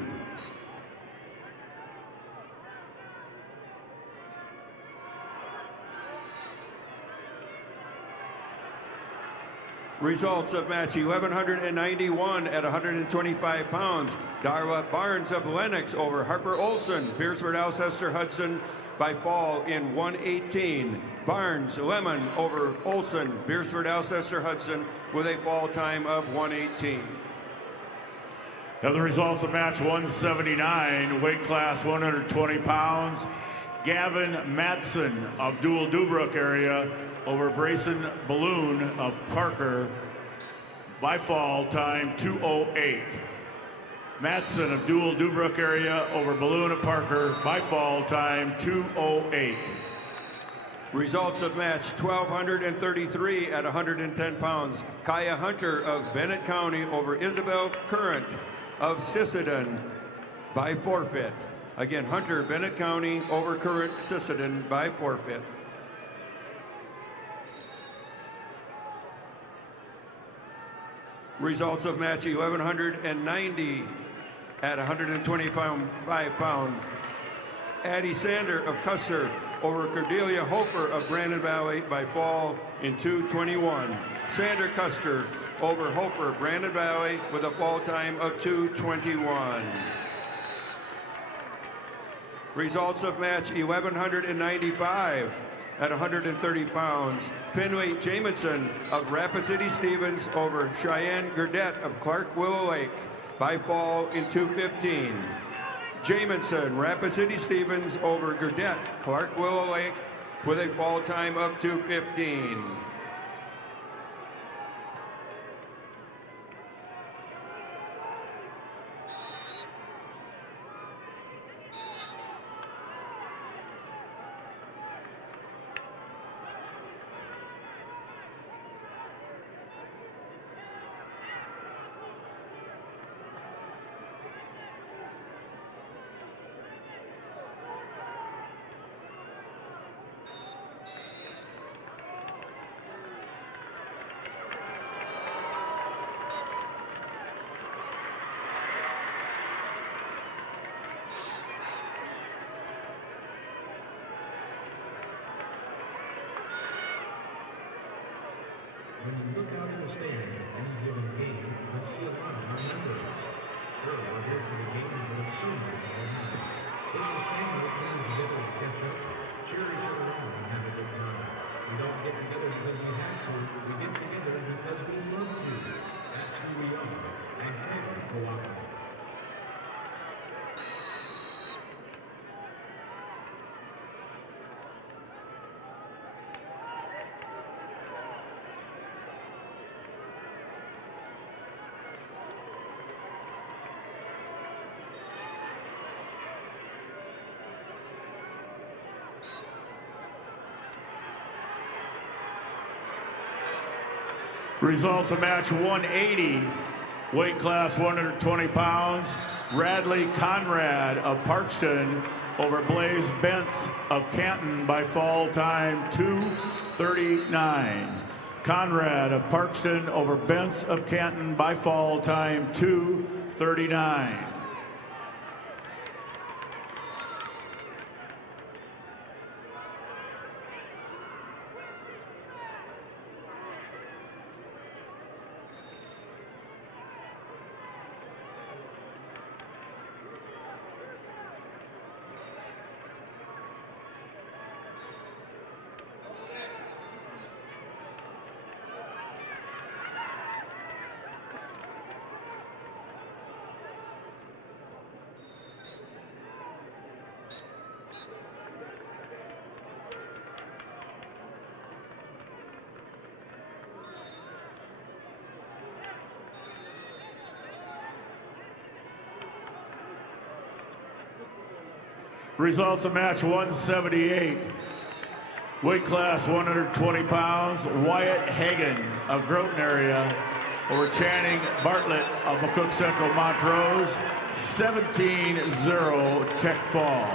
Results of match 1191 at 125 pounds. Darla Barnes of Lennox over Harper Olson, Beersford Alcester Hudson by fall in 1:18. Barnes Lemon over Olson, Beersford Alcester Hudson with a fall time of 1:18. Now the results of match 179, weight class 120 pounds. Gavin Matson of Dual Dubrook area over Brayson Balloon of Parker by fall time 2:08. Matson of Dual Dubrook area over Balloon of Parker by fall time 2:08. Results of match 1233 at 110 pounds. Kaya Hunter of Bennett County over Isabel Current of Sisseton by forfeit. Again, Hunter, Bennett County over Current Sisseton by forfeit. Results of match 1190 at 125 pounds. Addie Sander of Custer over Cordelia Hofer of Brandon Valley by fall in 2:21. Sander Custer over Hofer, Brandon Valley with a fall time of 2:21. Results of match 1195 at 130 pounds. Finley Jamison of Rapid City Stevens over Cheyenne Gurdett of Clark Willow Lake by fall in 2:15. Jamison, Rapid City Stevens over Gurdett, Clark Willow Lake with a fall time of 2:15. understand that any given game could see a lot of our members. Sure, we're here for the game, but it's so much more than that. This is family coming together to catch up, cheer each other on, and have a good time. We don't get together because we have to. We get together because we love to. That's who we are. And Kevin Cooperative. Results of match 180, weight class 120 pounds. Radley Conrad of Parkston over Blaze Bentz of Canton by fall time 2:39. Conrad of Parkston over Bentz of Canton by fall time 2:39. Results of match 178. Weight class 120 pounds. Wyatt Hagan of Groton area over Channing Bartlett of McCook Central Montrose. 17-0 Tech fall.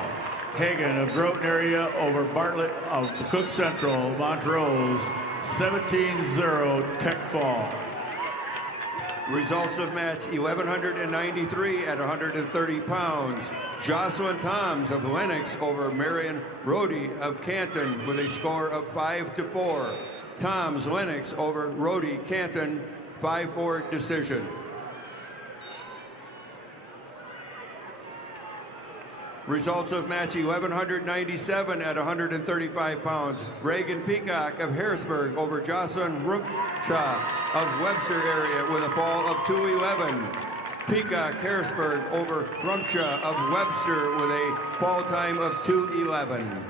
Hagan of Groton area over Bartlett of McCook Central Montrose. 17-0 Tech fall. Results of match 1193 at 130 pounds. Jocelyn Toms of Lennox over Marion Rhodey of Canton with a score of 5-4. Toms Lennox over Rhodey Canton 5-4 decision. Results of match 1197 at 135 pounds. Reagan Peacock of Harrisburg over Jocelyn Rumpshaw of Webster area with a fall of 2:11. Peacock Harrisburg over Rumpshaw of Webster with a fall time of 2:11.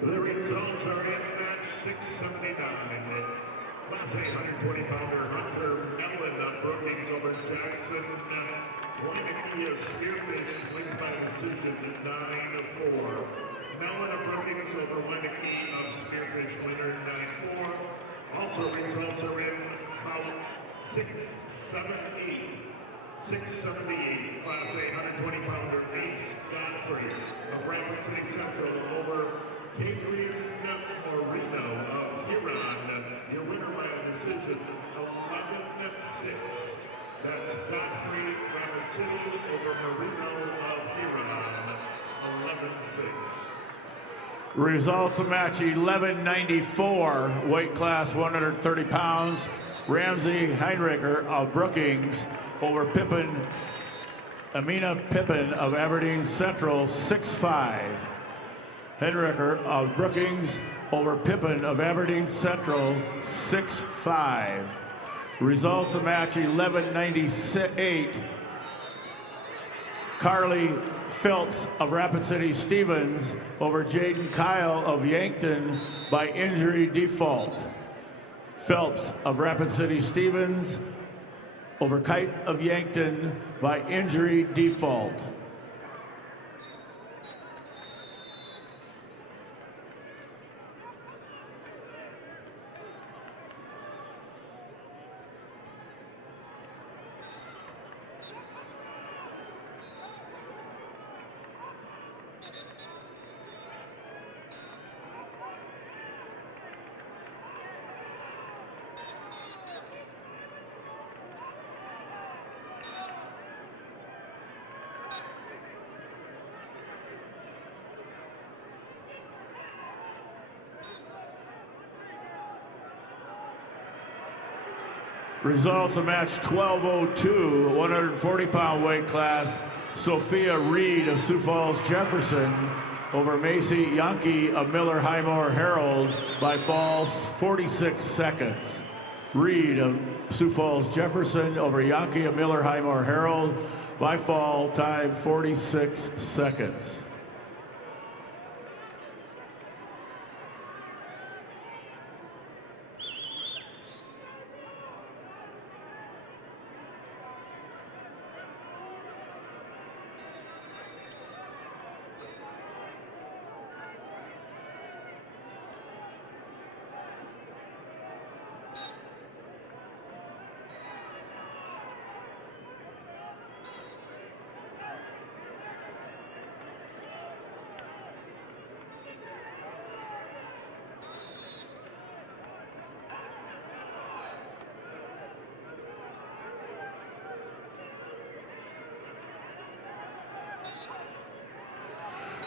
The results are in match 679. Class A 120-pounder Hunter Ellen of Brookings over Jackson Waimakea Spearfish wins by decision 9-4. Mellon of Brookings over Waimakea of Spearfish winner 9-4. Also results are in bout 678. 678, Class A 120-pounder Ace Godfrey of Rapid City Central over Adrian Moreno of Huron, your winner by a decision 11-6. That's Godfrey Rapid City over Moreno of Huron, 11-6. Results of match 1194, weight class 130 pounds. Ramsey Heinricher of Brookings over Amina Pippin of Aberdeen Central, 6-5. Heinricher of Brookings over Pippin of Aberdeen Central, 6-5. Results of match 1198. Carly Phelps of Rapid City Stevens over Jaden Kyle of Yankton by injury default. Phelps of Rapid City Stevens over Kite of Yankton by injury default. Results of match 1202, 140-pound weight class. Sophia Reed of Sioux Falls Jefferson over Macy Yankee of Miller Highmore Herald by fall 46 seconds. Reed of Sioux Falls Jefferson over Yankee of Miller Highmore Herald by fall time 46 seconds.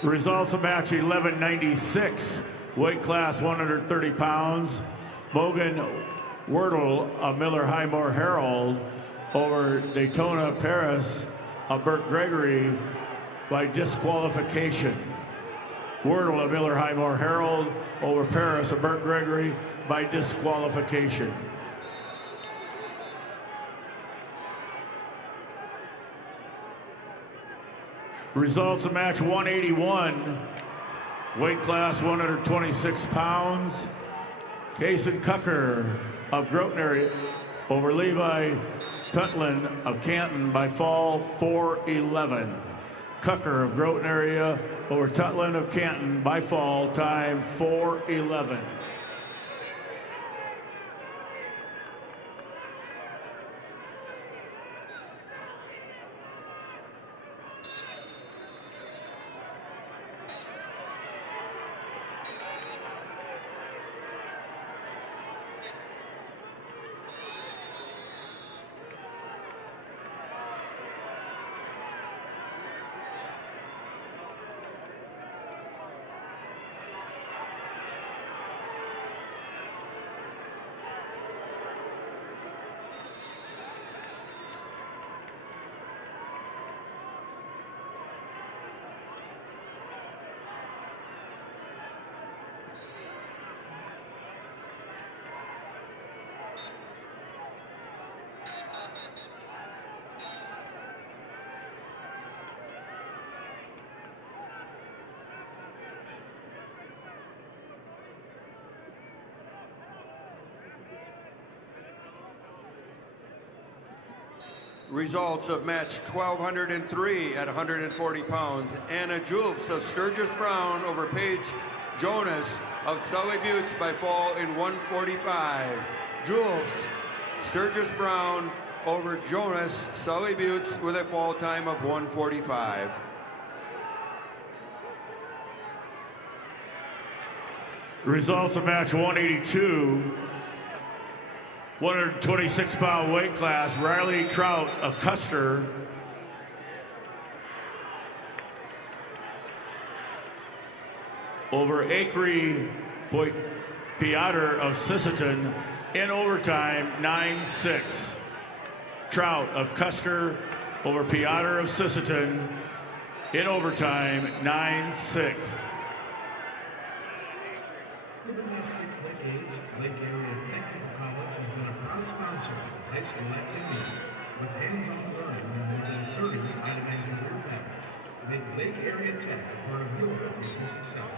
Results of match 1196, weight class 130 pounds. Bogan Wordle of Miller Highmore Herald over Daytona Paris of Burt Gregory by disqualification. Wordle of Miller Highmore Herald over Paris of Burt Gregory by disqualification. Results of match 181, weight class 126 pounds. Kason Cucker of Grosvenor over Levi Tutlin of Canton by fall 4:11. Cucker of Groton area over Tutlin of Canton by fall time 4:11. Results of match 1203 at 140 pounds. Anna Julfs of Sturgis Brown over Paige Jonas of Sully Buttes by fall in 145. Julfs, Sturgis Brown over Jonas, Sully Buttes with a fall time of 145. Results of match 182, 126-pound weight class, Riley Trout of Custer over Acri Piotr of Sisseton in overtime, 9-6. Trout of Custer over Piotr of Sisseton in overtime, 9-6. For the last 6 decades, Lake Area Technical College has been a proud sponsor of high school activities with hands-on learning in more than 30 automated career paths. Make Lake Area Tech a part of your future success.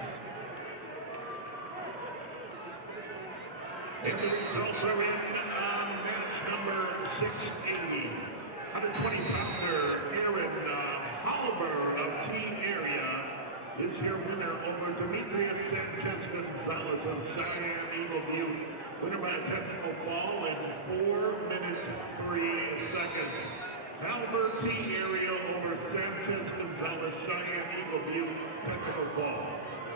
And the results are in on match number 680. 120-pounder Aaron Oliver of T Area is your winner over Demetrius Sanchez Gonzalez of Cheyenne Eagle View. Winner by a technical fall in 4 minutes 3 seconds. Albert T Area over Sanchez Gonzalez, Cheyenne Eagle View, technical fall.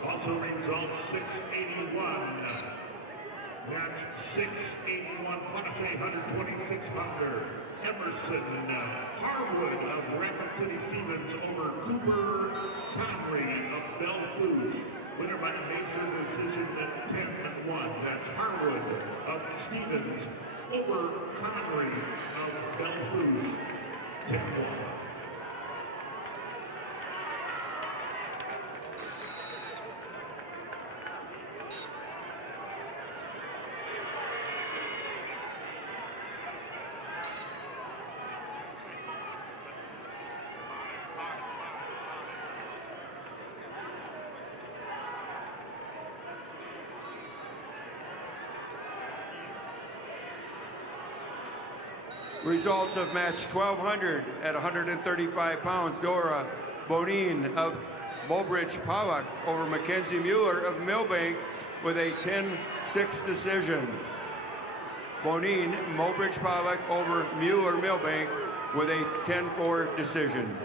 Also results 681. Match 681 Class A 126-pounder Emerson Harwood of Rapid City Stevens over Cooper Conry of Belle-Fourche. Winner by major decision at 10-1. That's Harwood of Stevens over Conry of Belle-Fourche. 10-1. Results of match 1200 at 135 pounds. Dora Bonin of Mobridge Pollock over Mackenzie Mueller of Millbank with a 10-6 decision. Bonin, Mobridge Pollock over Mueller Millbank with a 10-4 decision.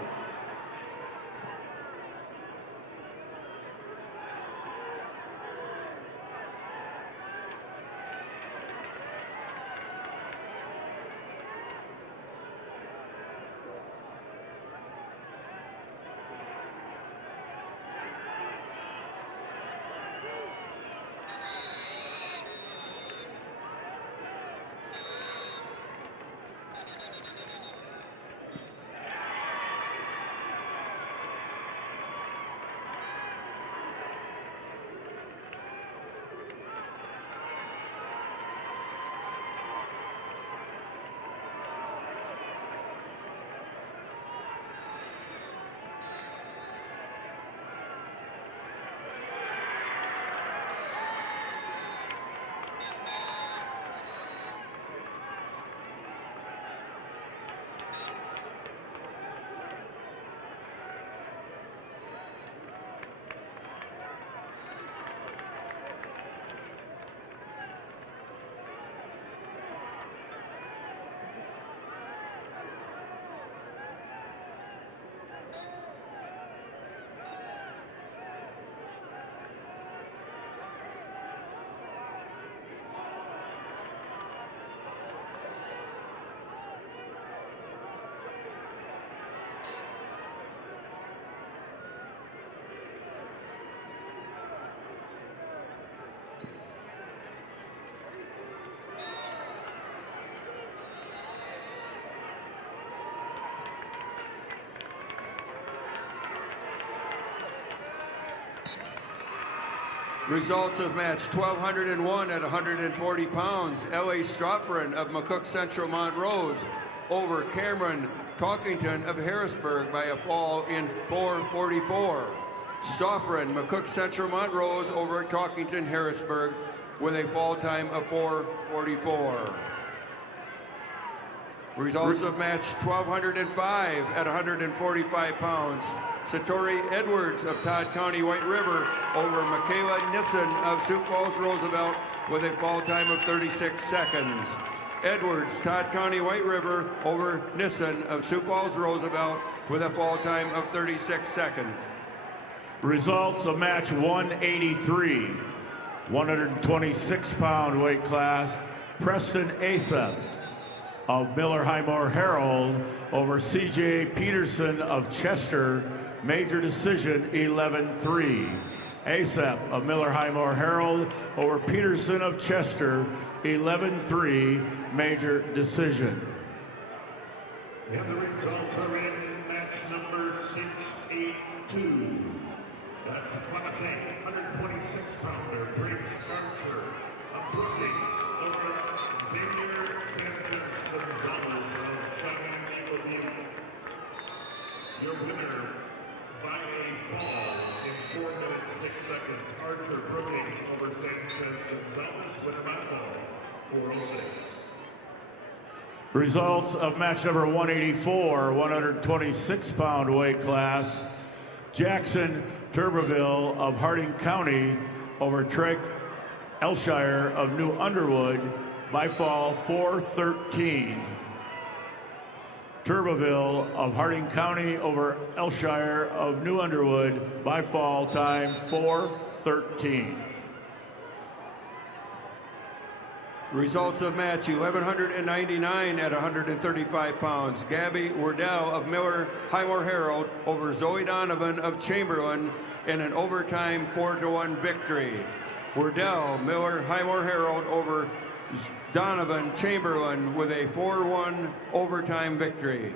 Results of match 1201 at 140 pounds. L.A. Strophren of McCook Central Montrose over Cameron Talkington of Harrisburg by a fall in 4:44. Strophren, McCook Central Montrose over Talkington Harrisburg with a fall time of 4:44. Results of match 1205 at 145 pounds. Satori Edwards of Todd County White River over Michaela Nissen of Sioux Falls Roosevelt with a fall time of 36 seconds. Edwards, Todd County White River over Nissen of Sioux Falls Roosevelt with a fall time of 36 seconds. Results of match 183. 126-pound weight class, Preston Asap of Miller Highmore Herald over CJ Peterson of Chester, major decision 11-3. Asap of Miller Highmore Herald over Peterson of Chester, 11-3, major decision. And the results are in match number 682. That's Class A, 126-pounder, Briggs Archer of Brookings over Xavier Sanchez Gonzalez of Shining Eagle View. Your winner by a fall in 4 minutes 6 seconds. Archer Brookings over Sanchez Gonzalez, winner by fall, 406. Results of match number 184, 126-pound weight class. Jackson Turbeville of Harding County over Treg Elshire of New Underwood by fall 4-13. Turbeville of Harding County over Elshire of New Underwood by fall time 4-13. Results of match 1199 at 135 pounds. Gabby Wardell of Miller Highmore Herald over Zoe Donovan of Chamberlain in an overtime 4-1 victory. Wardell, Miller Highmore Herald over Donovan Chamberlain with a 4-1 overtime victory.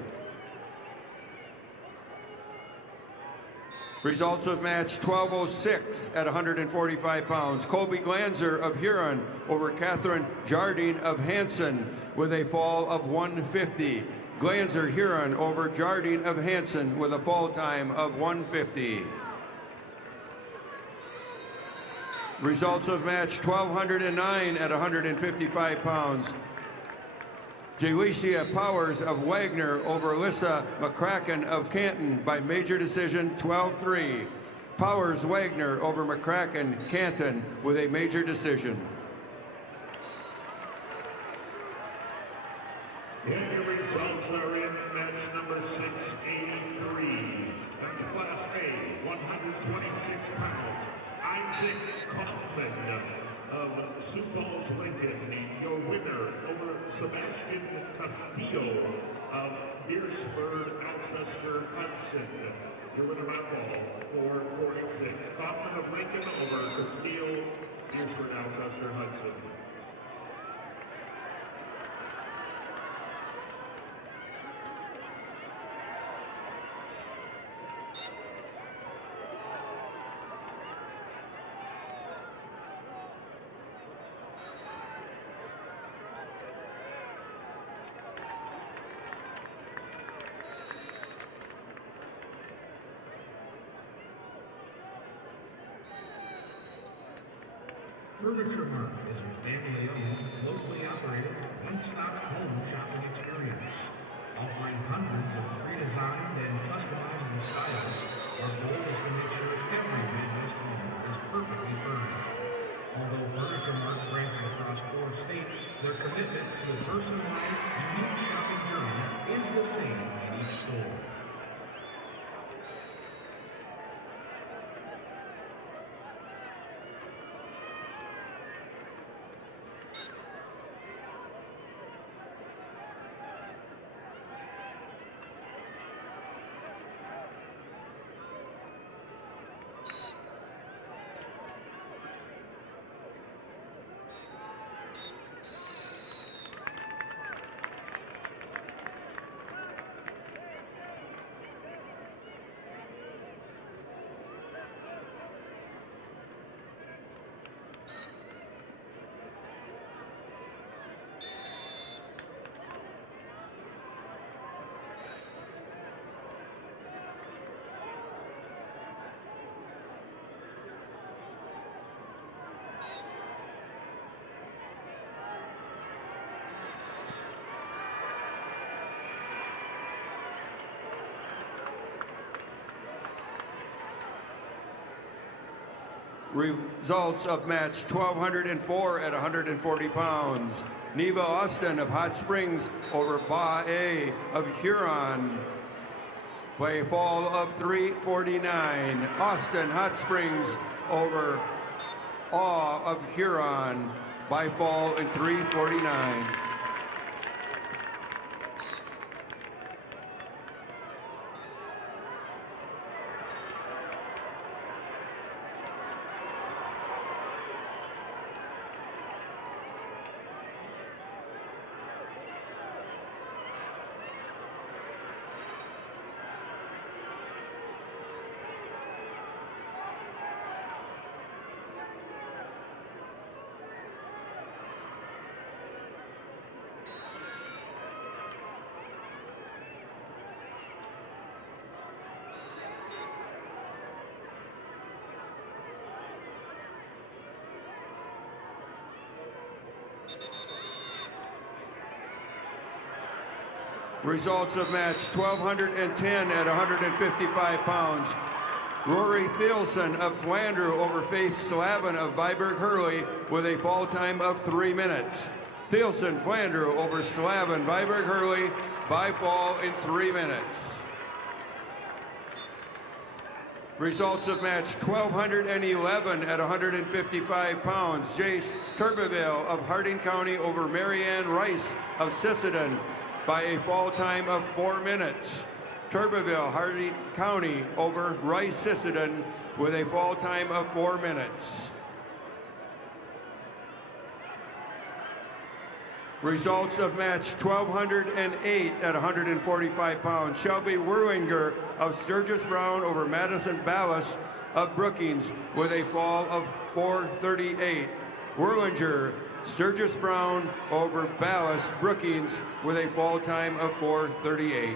Results of match 1206 at 145 pounds. Colby Glanzer of Huron over Catherine Jardine of Hanson with a fall of 150. Glanzer Huron over Jardine of Hanson with a fall time of 150. Results of match 1209 at 155 pounds. Jalicia Powers of Wagner over Alyssa McCracken of Canton by major decision 12-3. Powers Wagner over McCracken Canton with a major decision. And your results are in match number 683. That's Class A, 126 pounds. Isaac Kaufman of Sioux Falls, Lincoln, your winner over Sebastian Castillo of Beersford, Alcester, Hudson. Your winner by fall, 446. Kaufman of Lincoln over Castillo, Beersford, Alcester, Hudson. Furniture Mart is your family-owned, locally operated, one-stop home shopping experience. Offering hundreds of pre-designed and customizable styles, our goal is to make sure every Midwest home is perfectly furnished. Although Furniture Mart branches across 4 states, their commitment to a personalized, unique shopping journey is the same in each store. Results of match 1204 at 140 pounds. Neva Austin of Hot Springs over Ba A of Huron by a fall of 349. Austin Hot Springs over Awe of Huron by fall in 3:49. Results of match 1,210 at 155 pounds. Rory Thielsen of Flandre over Faith Slavin of Viborg Hurley with a fall time of 3 minutes. Thielsen, Flandre over Slavin, Viborg Hurley by fall in 3 minutes. Results of match 1,211 at 155 pounds. Jace Turbeville of Harding County over Marianne Rice of Sisseton by a fall time of 4 minutes. Turbeville, Harding County over Rice Sisseton with a fall time of 4 minutes. Results of match 1,208 at 145 pounds. Shelby Werlinger of Sturgis Brown over Madison Ballas of Brookings with a fall of 4:38. Werlinger, Sturgis Brown over Ballas Brookings with a fall time of 4:38.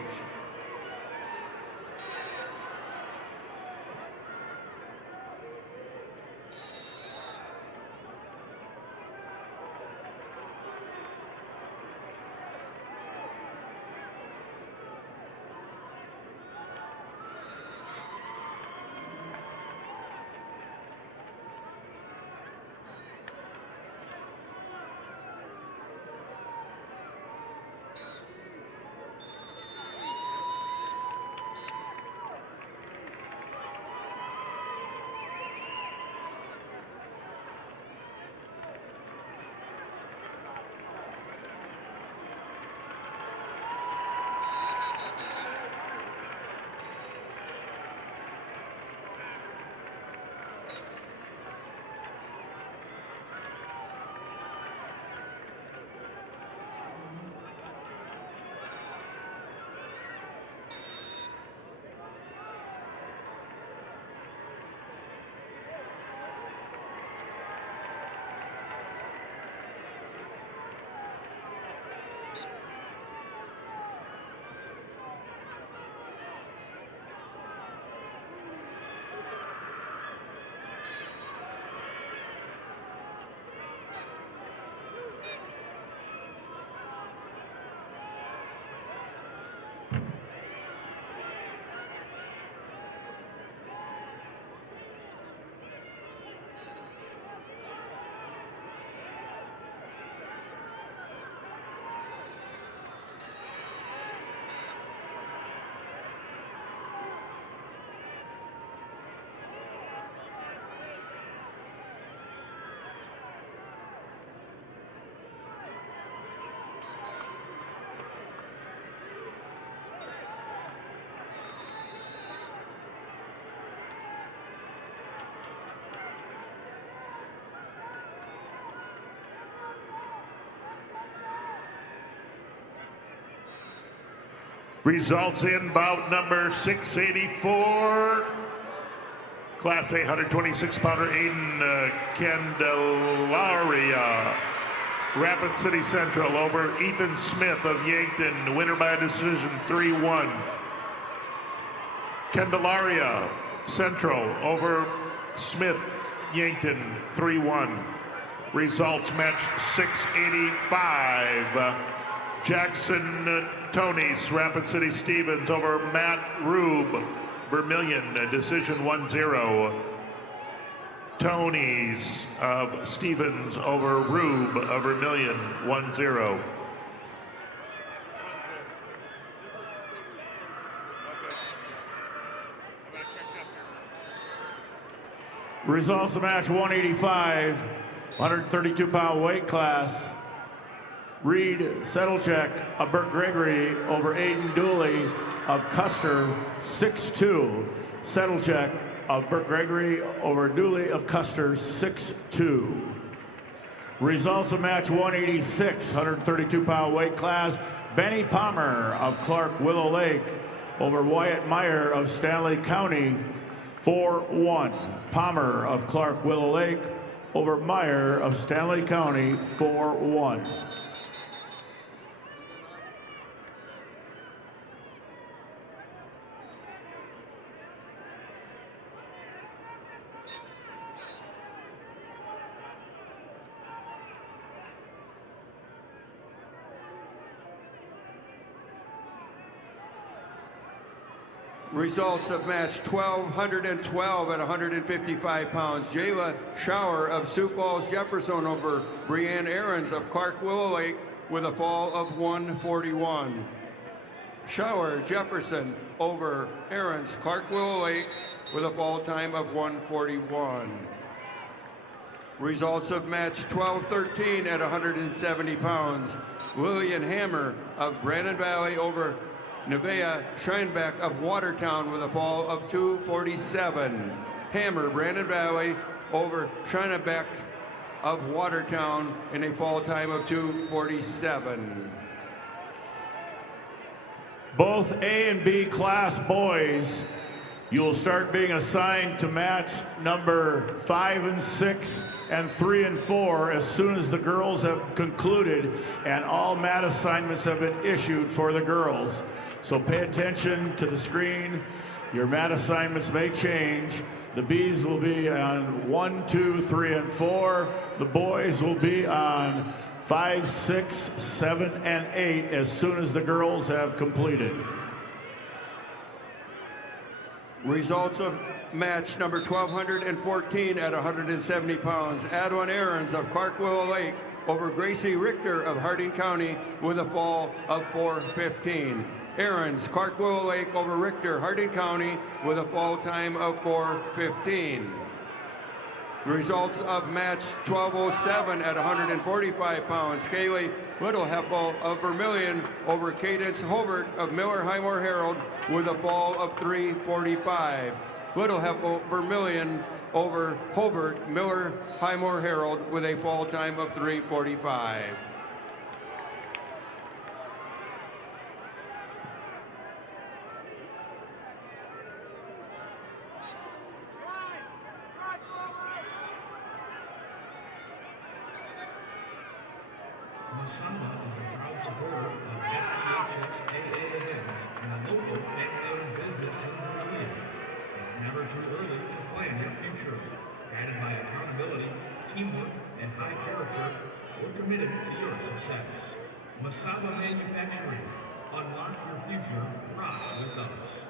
Results in bout number 684. Class A 126-pounder Aiden Candelaria. Rapid City Central over Ethan Smith of Yankton. Winner by decision 3-1. Candelaria Central over Smith Yankton 3-1. Results match 685. Jackson Tonys, Rapid City Stevens over Matt Rube, Vermillion, decision 1-0. Tonys of Stevens over Rube of Vermillion, 1-0. Results of match 185, 132-pound weight class. Reed Settlecheck of Burt Gregory over Aiden Dooley of Custer, 6-2. Settlecheck of Burt Gregory over Dooley of Custer, 6-2. Results of match 186, 132-pound weight class. Benny Palmer of Clark Willow Lake over Wyatt Meyer of Stanley County, 4-1. Palmer of Clark Willow Lake over Meyer of Stanley County, 4-1. Results of match 1212 at 155 pounds. Jayla Shower of Sioux Falls Jefferson over Brianne Aarons of Clark Willow Lake with a fall of 141. Shower Jefferson over Aarons Clark Willow Lake with a fall time of 141. Results of match 1213 at 170 pounds. Lillian Hammer of Brandon Valley over Nevaeh Scheinbeck of Watertown with a fall of 247. Hammer, Brandon Valley over Scheinbeck of Watertown in a fall time of 247. Both A and B class boys, you will start being assigned to match number 5 and 6 and 3 and 4 as soon as the girls have concluded and all mat assignments have been issued for the girls. So pay attention to the screen. Your mat assignments may change. The Bs will be on 1, 2, 3, and 4. The boys will be on 5, 6, 7, and 8 as soon as the girls have completed. Results of match number 1214 at 170 pounds. Adwin Aarons of Clark Willow Lake over Gracie Richter of Harding County with a fall of 415. Aarons, Clark Willow Lake over Richter, Harding County with a fall time of 4:15. Results of match 1207 at 145 pounds. Kaylee Littleheffel of Vermillion over Cadence Hobart of Miller Highmore Herald with a fall of 3:45. Littleheffel Vermillion over Hobart Miller Highmore Herald with a fall time of 3:45. Masamba is a proud supporter of SDHS-AA events and a local family-owned business in Vermillion. It's never too early to plan your future. Guided by accountability, teamwork, and high character, we're committed to your success. Masaba Manufacturing. Unlock your future. Rock with us.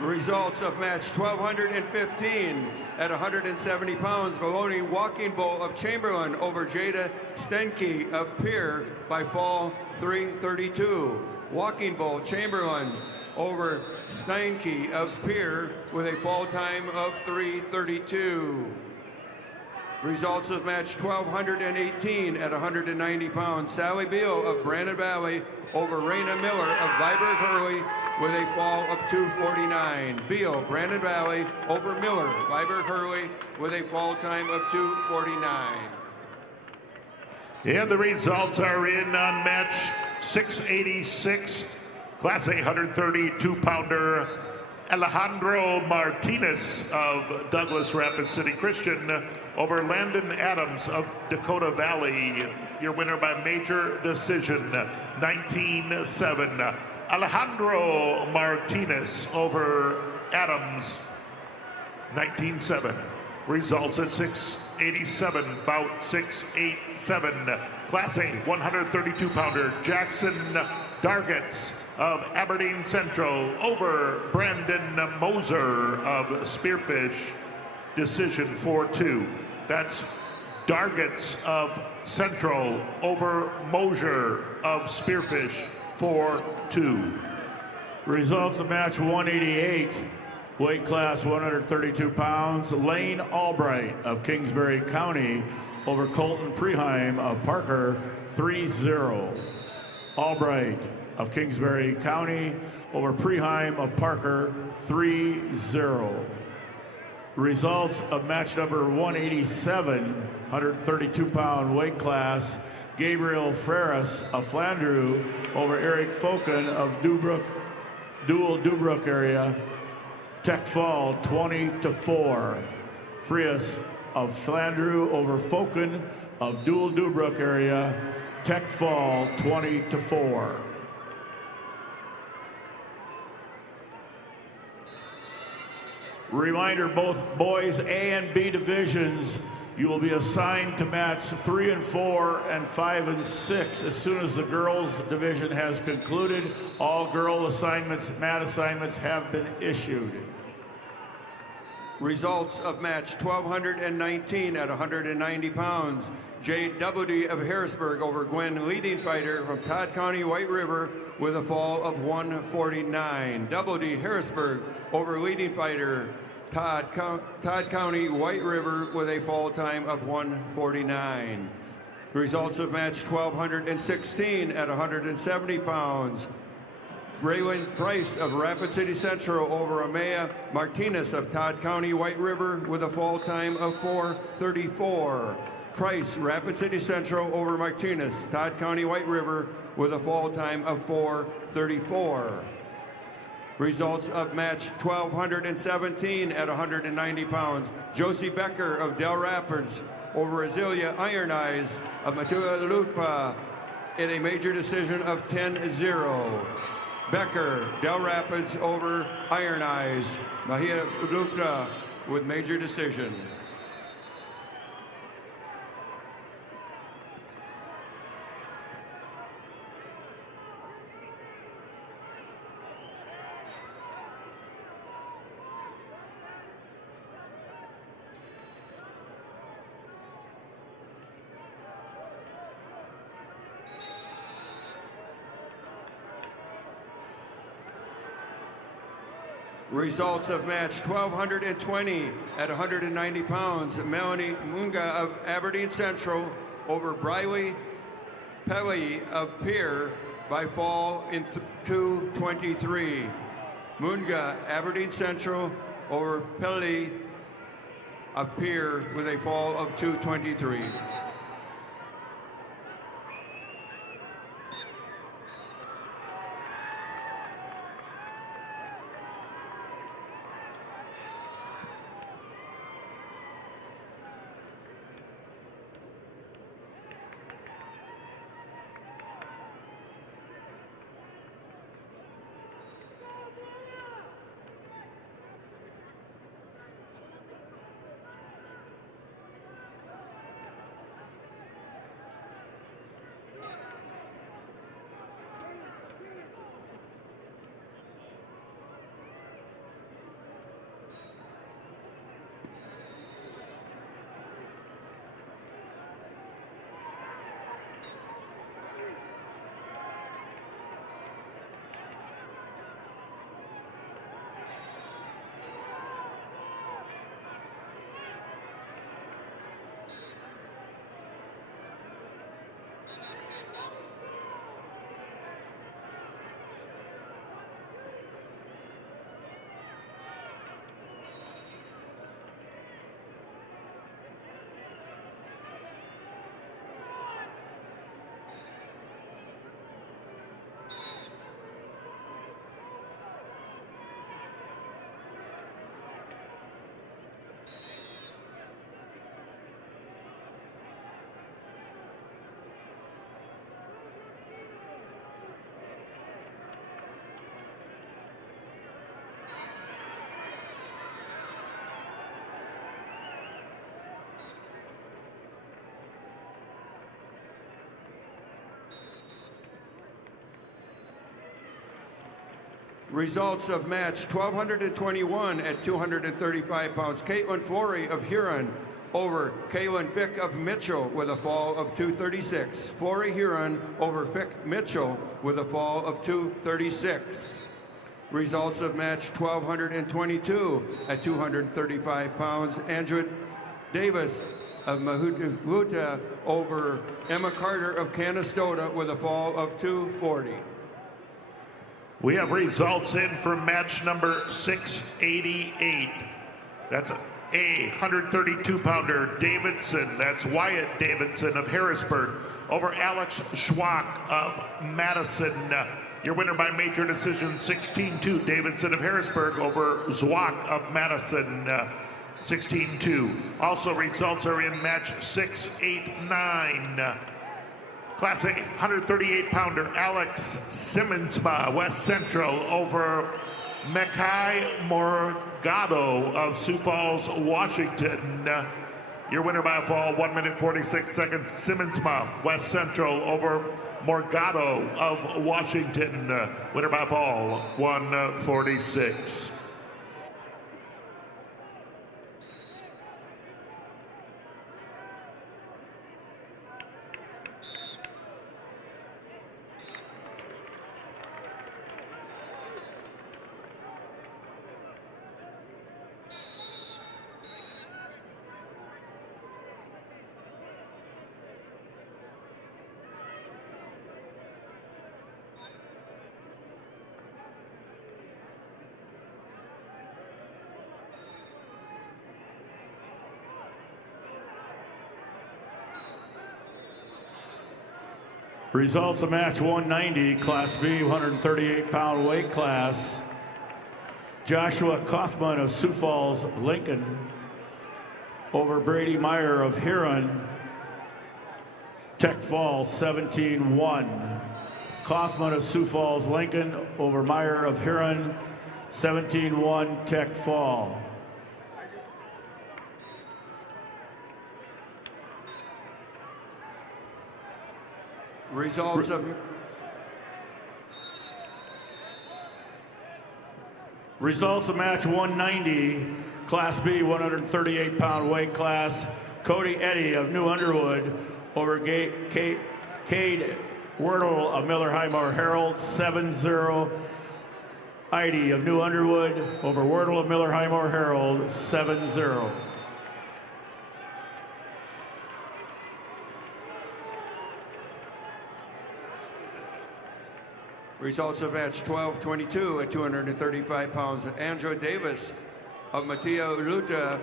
Results of match 1215 at 170 pounds. Maloney Walking Bull of Chamberlain over Jada Stenke of Pier by fall 332. Walking Bull Chamberlain over Steinke of Pier with a fall time of 332. Results of match 1218 at 190 pounds. Sally Beal of Brandon Valley over Raina Miller of Viborg Hurley with a fall of 249. Beal, Brandon Valley over Miller, Viborg Hurley with a fall time of 249. And the results are in on match 686, Class A 132-pounder. Alejandro Martinez of Douglas Rapid City Christian over Landon Adams of Dakota Valley. Your winner by major decision, 19-7. Alejandro Martinez over Adams, 19-7. Results at 687, bout 687. Class A 132-pounder Jackson Dargets of Aberdeen Central over Brandon Moser of Spearfish, decision 4-2. That's Dargets of Central over Moser of Spearfish, 4-2. Results of match 188, weight class 132 pounds. Lane Albright of Kingsbury County over Colton Preheim of Parker, 3-0. Albright of Kingsbury County over Preheim of Parker, 3-0. Results of match number 187, 132-pound weight class. Gabriel Ferris of Flandreau over Eric Foken of Dual-Dubrook area. Tech fall 20-4. Frias of Flandreau over Foken of Dual-Dubrook area. Tech fall 20-4. Reminder, both boys A and B divisions, you will be assigned to match 3 and 4 and 5 and 6 as soon as the girls division has concluded. All girl assignments, mat assignments have been issued. Results of match 1219 at 190 pounds. Jade Doubleday of Harrisburg over Gwen Leading Fighter from Todd County, White River with a fall of 149. Doubleday Harrisburg over Leading Fighter Todd County, White River with a fall time of 149. Results of match 1216 at 170 pounds. Braylon Price of Rapid City Central over Amaya Martinez of Todd County, White River with a fall time of 4:34. Price, Rapid City Central over Martinez, Todd County, White River with a fall time of 4:34. Results of match 1217 at 190 pounds. Josie Becker of Del Rapids over Azealia Iron Eyes of Matualupa in a major decision of 10-0. Becker, Del Rapids over Iron Eyes. Mahia Lupta with major decision. Results of match 1220 at 190 pounds. Melanie Munga of Aberdeen Central over Briley Pelly of Pier by fall in 2:23. Munga, Aberdeen Central over Pelly of Pier with a fall of 2:23. Results of match 1221 at 235 pounds. Caitlin Flory of Huron over Kaylin Fick of Mitchell with a fall of 236. Flory Huron over Fick Mitchell with a fall of 236. Results of match 1222 at 235 pounds. Andrew Davis of Mahuta over Emma Carter of Canastota with a fall of 240. We have results in for match number 688. That's a 132-pounder Davidson. That's Wyatt Davidson of Harrisburg over Alex Schwach of Madison. Your winner by major decision, 16-2. Davidson of Harrisburg over Schwach of Madison, 16-2. Also, results are in match 689. Class A 138-pounder Alex Simmonsma, West Central over Mekai Morgado of Sioux Falls, Washington. Your winner by a fall, 1 minute 46 seconds. Simmonsma, West Central over Morgado of Washington. Winner by a fall, 1:46. Results of match 190, Class B, 138-pound weight class. Joshua Kaufman of Sioux Falls, Lincoln, over Brady Meyer of Huron, Tech Falls, 17-1. Kaufman of Sioux Falls, Lincoln, over Meyer of Huron, 17-1, Tech Fall. Results of match 190, Class B, 138-pound weight class. Cody Eddy of New Underwood over Cade Wordle of Miller Highmore Herald, 7-0. Idy of New Underwood over Wordle of Miller Highmore Herald, 7-0. Results of match 1222 at 235 pounds. Andrew Davis of Mattia Luta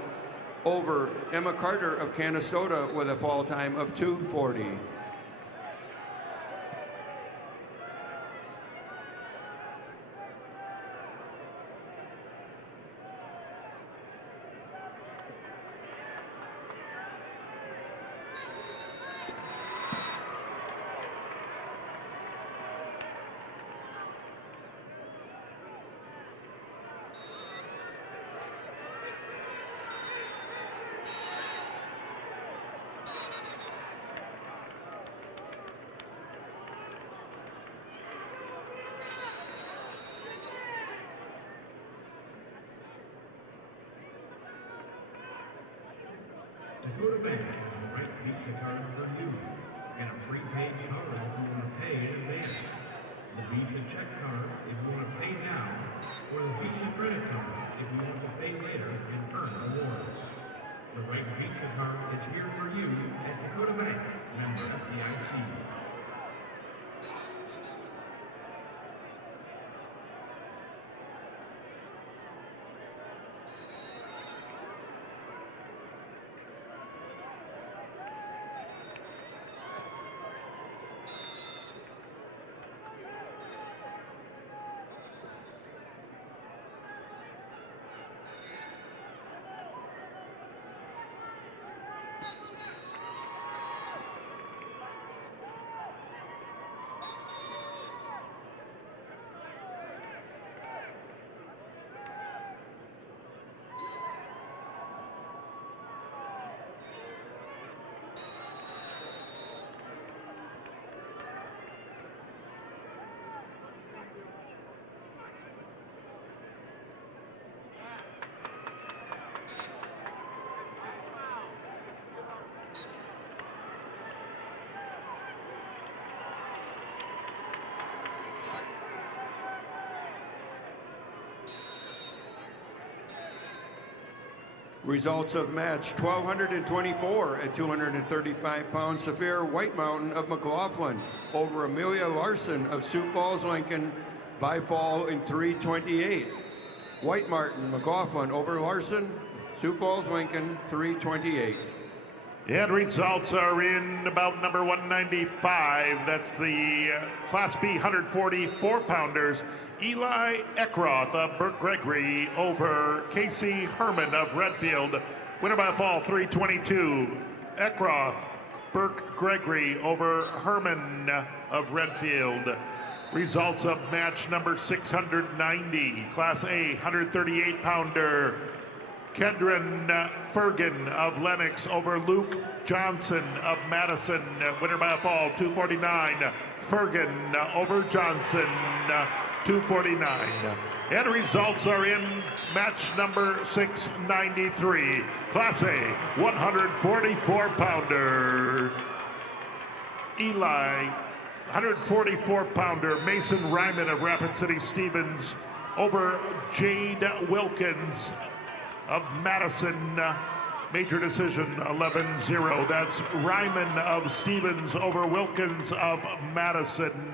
over Emma Carter of Canastota with a fall time of 240. Dakota Bank has the right Visa card for you and a prepaid card if you want to pay in advance. The Visa check card if you want to pay now, or the Visa credit card if you want to pay later and earn rewards. The right Visa card is here for you at Dakota Bank, member FDIC. Results of match 1,224 at 235 pounds. Saphir White Mountain of McLaughlin over Amelia Larson of Sioux Falls, Lincoln by fall in 3:28. White Martin McLaughlin over Larson, Sioux Falls, Lincoln 3:28. And results are in about number 195. That's the Class B 144-pounders. Eli Eckroth of Burke Gregory over Casey Herman of Redfield. Winner by fall 3:22. Eckroth, Burke Gregory over Herman of Redfield. Results of match number 690. Class A 138-pounder. Kedron Fergan of Lennox over Luke Johnson of Madison. Winner by a fall, 249. Fergan over Johnson, 249. And results are in match number 693. Class A 144-pounder. Eli, 144-pounder. Mason Ryman of Rapid City Stevens over Jade Wilkins of Madison. Major decision 11-0. That's Ryman of Stevens over Wilkins of Madison.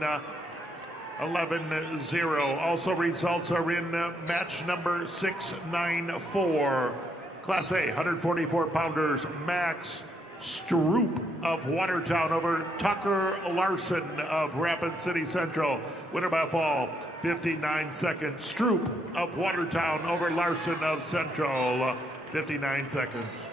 11-0. Also results are in match number 694. Class A 144-pounders. Max Stroop of Watertown over Tucker Larson of Rapid City Central. Winner by fall, 59 seconds. Stroop of Watertown over Larson of Central, 59 seconds.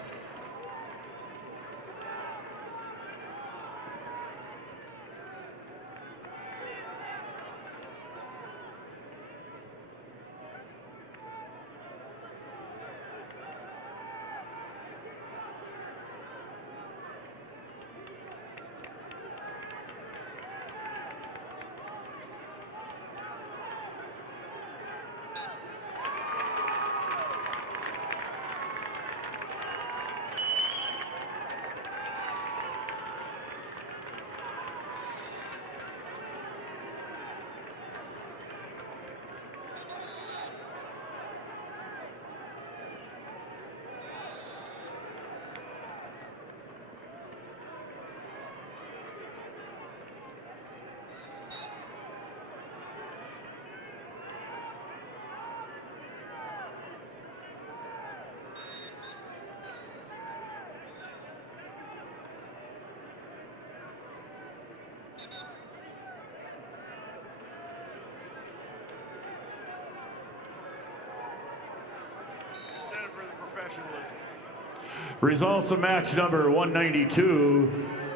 Results of match number 192,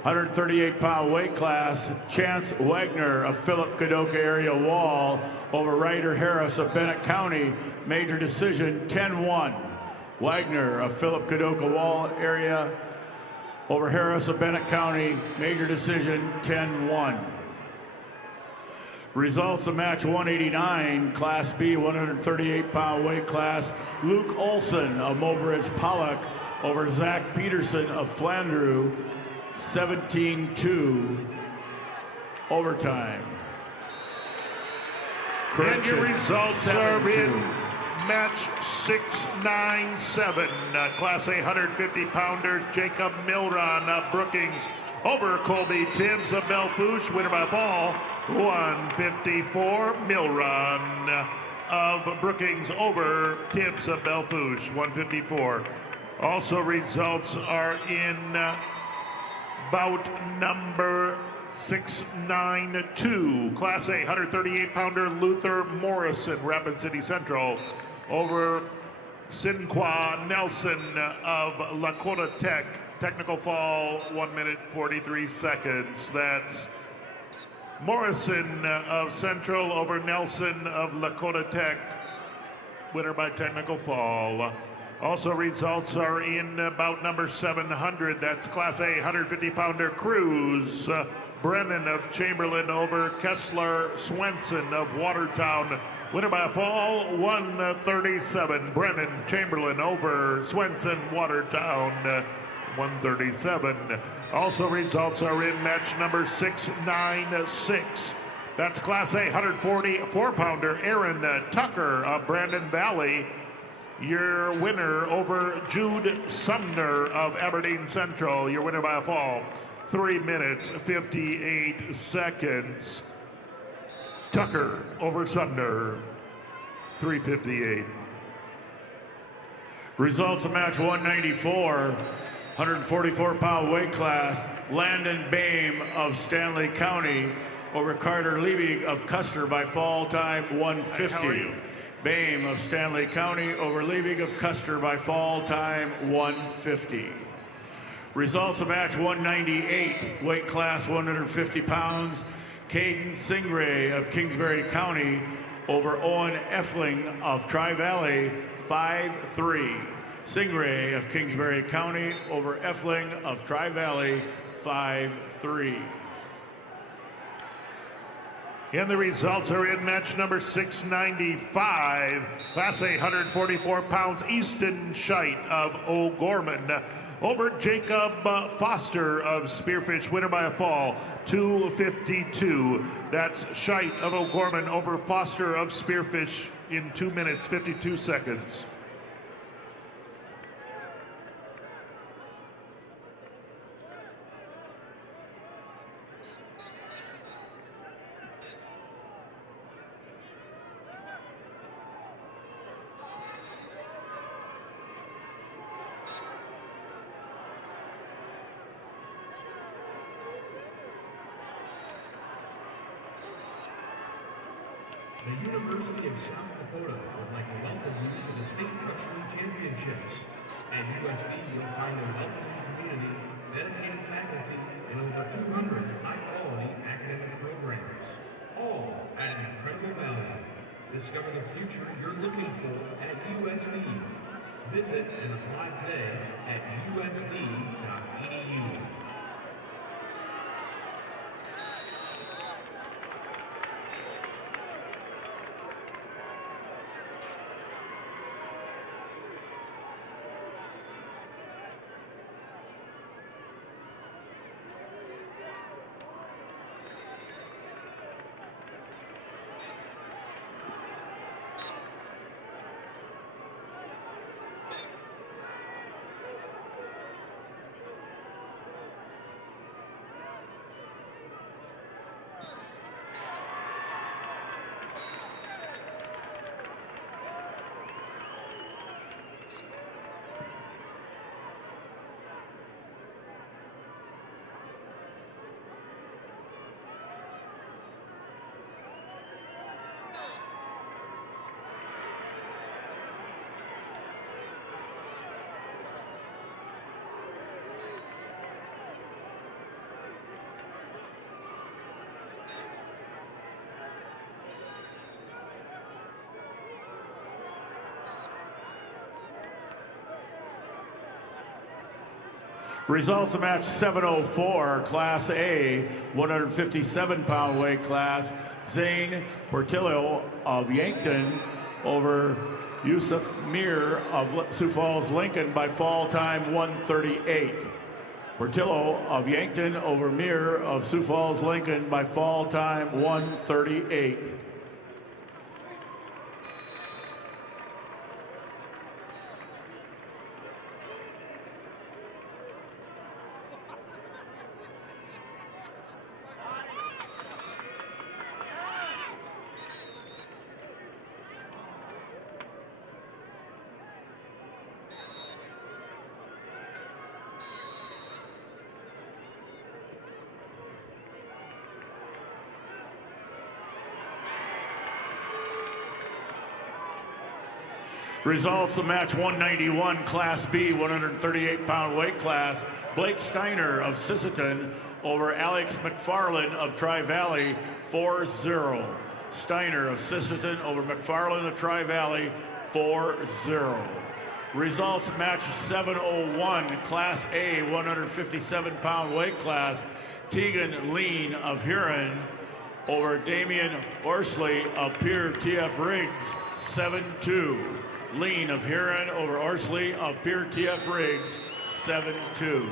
138-pound weight class. Chance Wagner of Philip Kadoka area Wall over Ryder Harris of Bennett County. Major decision 10-1. Wagner of Philip Kadoka Wall area over Harris of Bennett County. Major decision 10-1. Results of match 189, Class B 138-pound weight class. Luke Olson of Mobridge Pollock over Zach Peterson of Flandreau, 17-2 overtime. And your results are in 7-2. match 697. Class A 150-pounders. Jacob Milron of Brookings over Colby Tibbs of Belfouche. Winner by fall, 154. Milron of Brookings over Tibbs of Belfouche, 154. Also results are in bout number 692. Class A 138-pounder Luther Morrison, Rapid City Central over Sinqua Nelson of Lakota Tech. Technical fall, 1 minute 43 seconds. That's Morrison of Central over Nelson of Lakota Tech. Winner by technical fall. Also results are in bout number 700. That's Class A 150-pounder Cruz. Brennan of Chamberlain over Kessler Swenson of Watertown. Winner by a fall, 137. Brennan Chamberlain over Swenson Watertown, 137. Also results are in match number 696. That's Class A 144-pounder Aaron Tucker of Brandon Valley Your winner over Jude Sumner of Aberdeen Central. Your winner by a fall, 3 minutes, 58 seconds. Tucker over Sumner, 3:58. Results of match 194, 144-pound weight class. Landon Bame of Stanley County over Carter Liebig of Custer by fall time 150. Bame of Stanley County over Liebig of Custer by fall time 150. Results of match 198, weight class 150 pounds. Caden Singray of Kingsbury County over Owen Effling of Tri-Valley, 5-3. Singray of Kingsbury County over Effling of Tri-Valley, 5-3. And the results are in match number 695, Class A, 144 pounds, Easton Scheit of O'Gorman over Jacob Foster of Spearfish, winner by a fall, 2:52. That's Scheit of O'Gorman over Foster of Spearfish in 2 minutes, 52 seconds. The University of South Dakota would like to welcome you to the State Wrestling Championships. At USD, you'll find a welcoming community, dedicated faculty, and over 200 high-quality academic programs, all at an incredible value. Discover the future you're looking for at USD. Visit and apply today at usd.edu. Results of match 704, Class A, 157-pound weight class. Zane Portillo of Yankton over Yusuf Mir of Sioux Falls, Lincoln by fall time 138. Portillo of Yankton over Mir of Sioux Falls, Lincoln by fall time 138. Results of match 191, Class B, 138-pound weight class. Blake Steiner of Sisseton over Alex McFarland of Tri-Valley, 4-0. Steiner of Sisseton over McFarland of Tri-Valley, 4-0. Results match 701, Class A, 157-pound weight class. Tegan Lean of Huron over Damian Orsley of Pierre TF Riggs, 7-2. Lean of Huron over Orsley of Pierre TF Riggs, 7-2.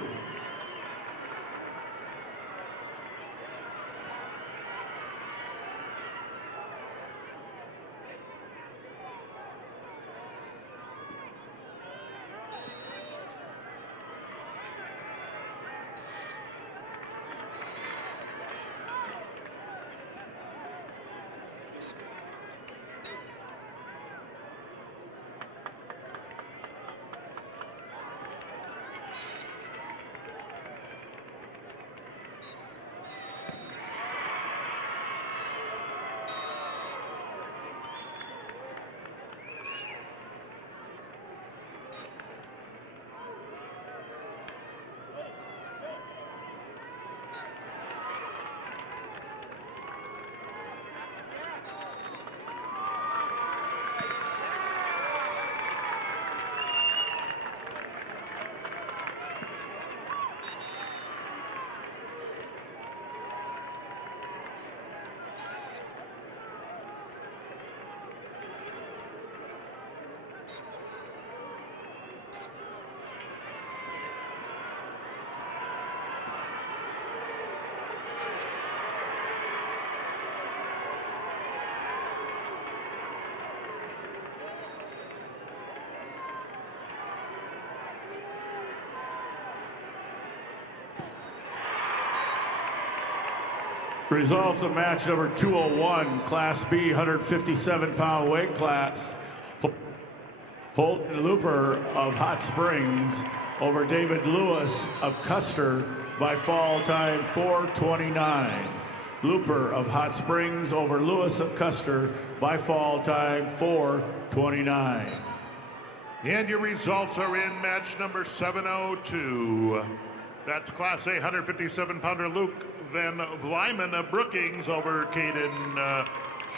Results of match number 201, Class B, 157-pound weight class. Holton Looper of Hot Springs over David Lewis of Custer by fall time 4:29. Looper of Hot Springs over Lewis of Custer by fall time 4:29. And your results are in match number 702. That's Class A 157-pounder Luke Van Vlyman of Brookings over Caden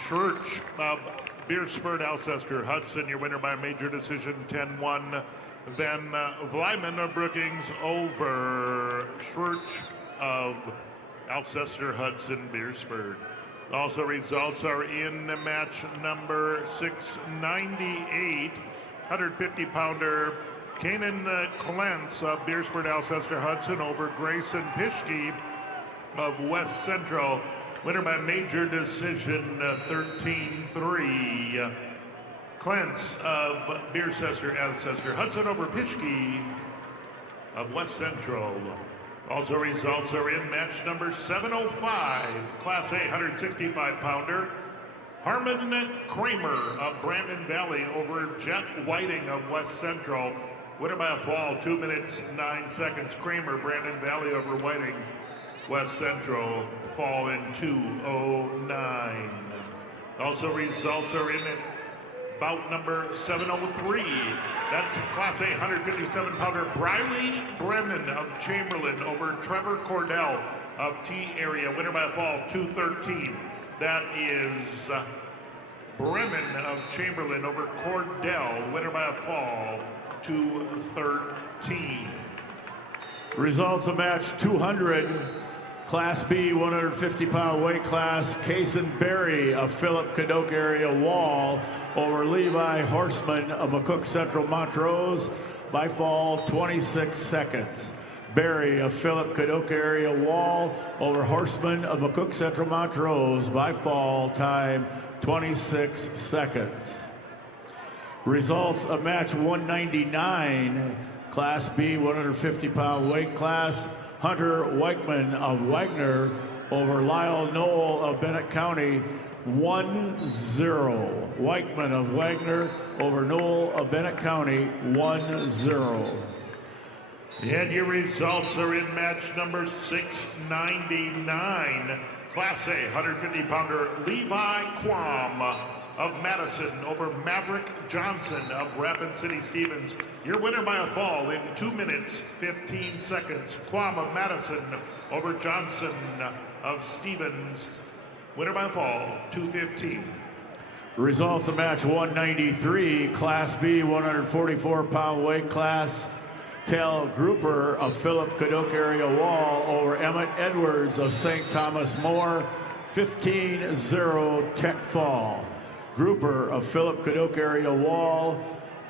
Schurch of Beersford, Alcester, Hudson. Your winner by major decision 10-1. Van Vlyman of Brookings over Schurch of Alcester, Hudson, Beersford. Also results are in match number 698. 150-pounder Kanan Clance of Beersford, Alcester, Hudson over Grayson Pischke of West Central. Winner by major decision 13-3. Clance of Beercester, Alcester, Hudson over Pischke of West Central. Also results are in match number 705. Class A 165-pounder. Harmon Kramer of Brandon Valley over Jet Whiting of West Central. Winner by a fall, 2 minutes, 9 seconds. Kramer, Brandon Valley over Whiting, West Central, fall in 2:09. Also results are in at bout number 703. That's Class A 157-pounder Briley Brennan of Chamberlain over Trevor Cordell of T area. Winner by a fall, 2:13. That is Brennan of Chamberlain over Cordell. Winner by a fall, 2:13. Results of match 200, Class B 150-pound weight class, Kason Berry of Philip Cadoc area Wall over Levi Horseman of McCook Central Montrose by fall 26 seconds. Berry of Philip Cadoc area Wall over Horseman of McCook Central Montrose by fall time 26 seconds. Results of match 199, Class B 150-pound weight class, Hunter Weichman of Wagner over Lyle Knoll of Bennett County, 1-0. Weichman of Wagner over Knoll of Bennett County, 1-0. And your results are in match number 699. Class A 150-pounder Levi Quam of Madison over Maverick Johnson of Rapid City Stevens. Your winner by a fall in 2 minutes, 15 seconds. Quam of Madison over Johnson of Stevens. Winner by a fall, 2:15. Results of match 193, Class B 144-pound weight class, Tel Grouper of Philip Cadoc area Wall over Emmett Edwards of St. Thomas More, 15-0 tech fall. Grouper of Philip Cadoc area Wall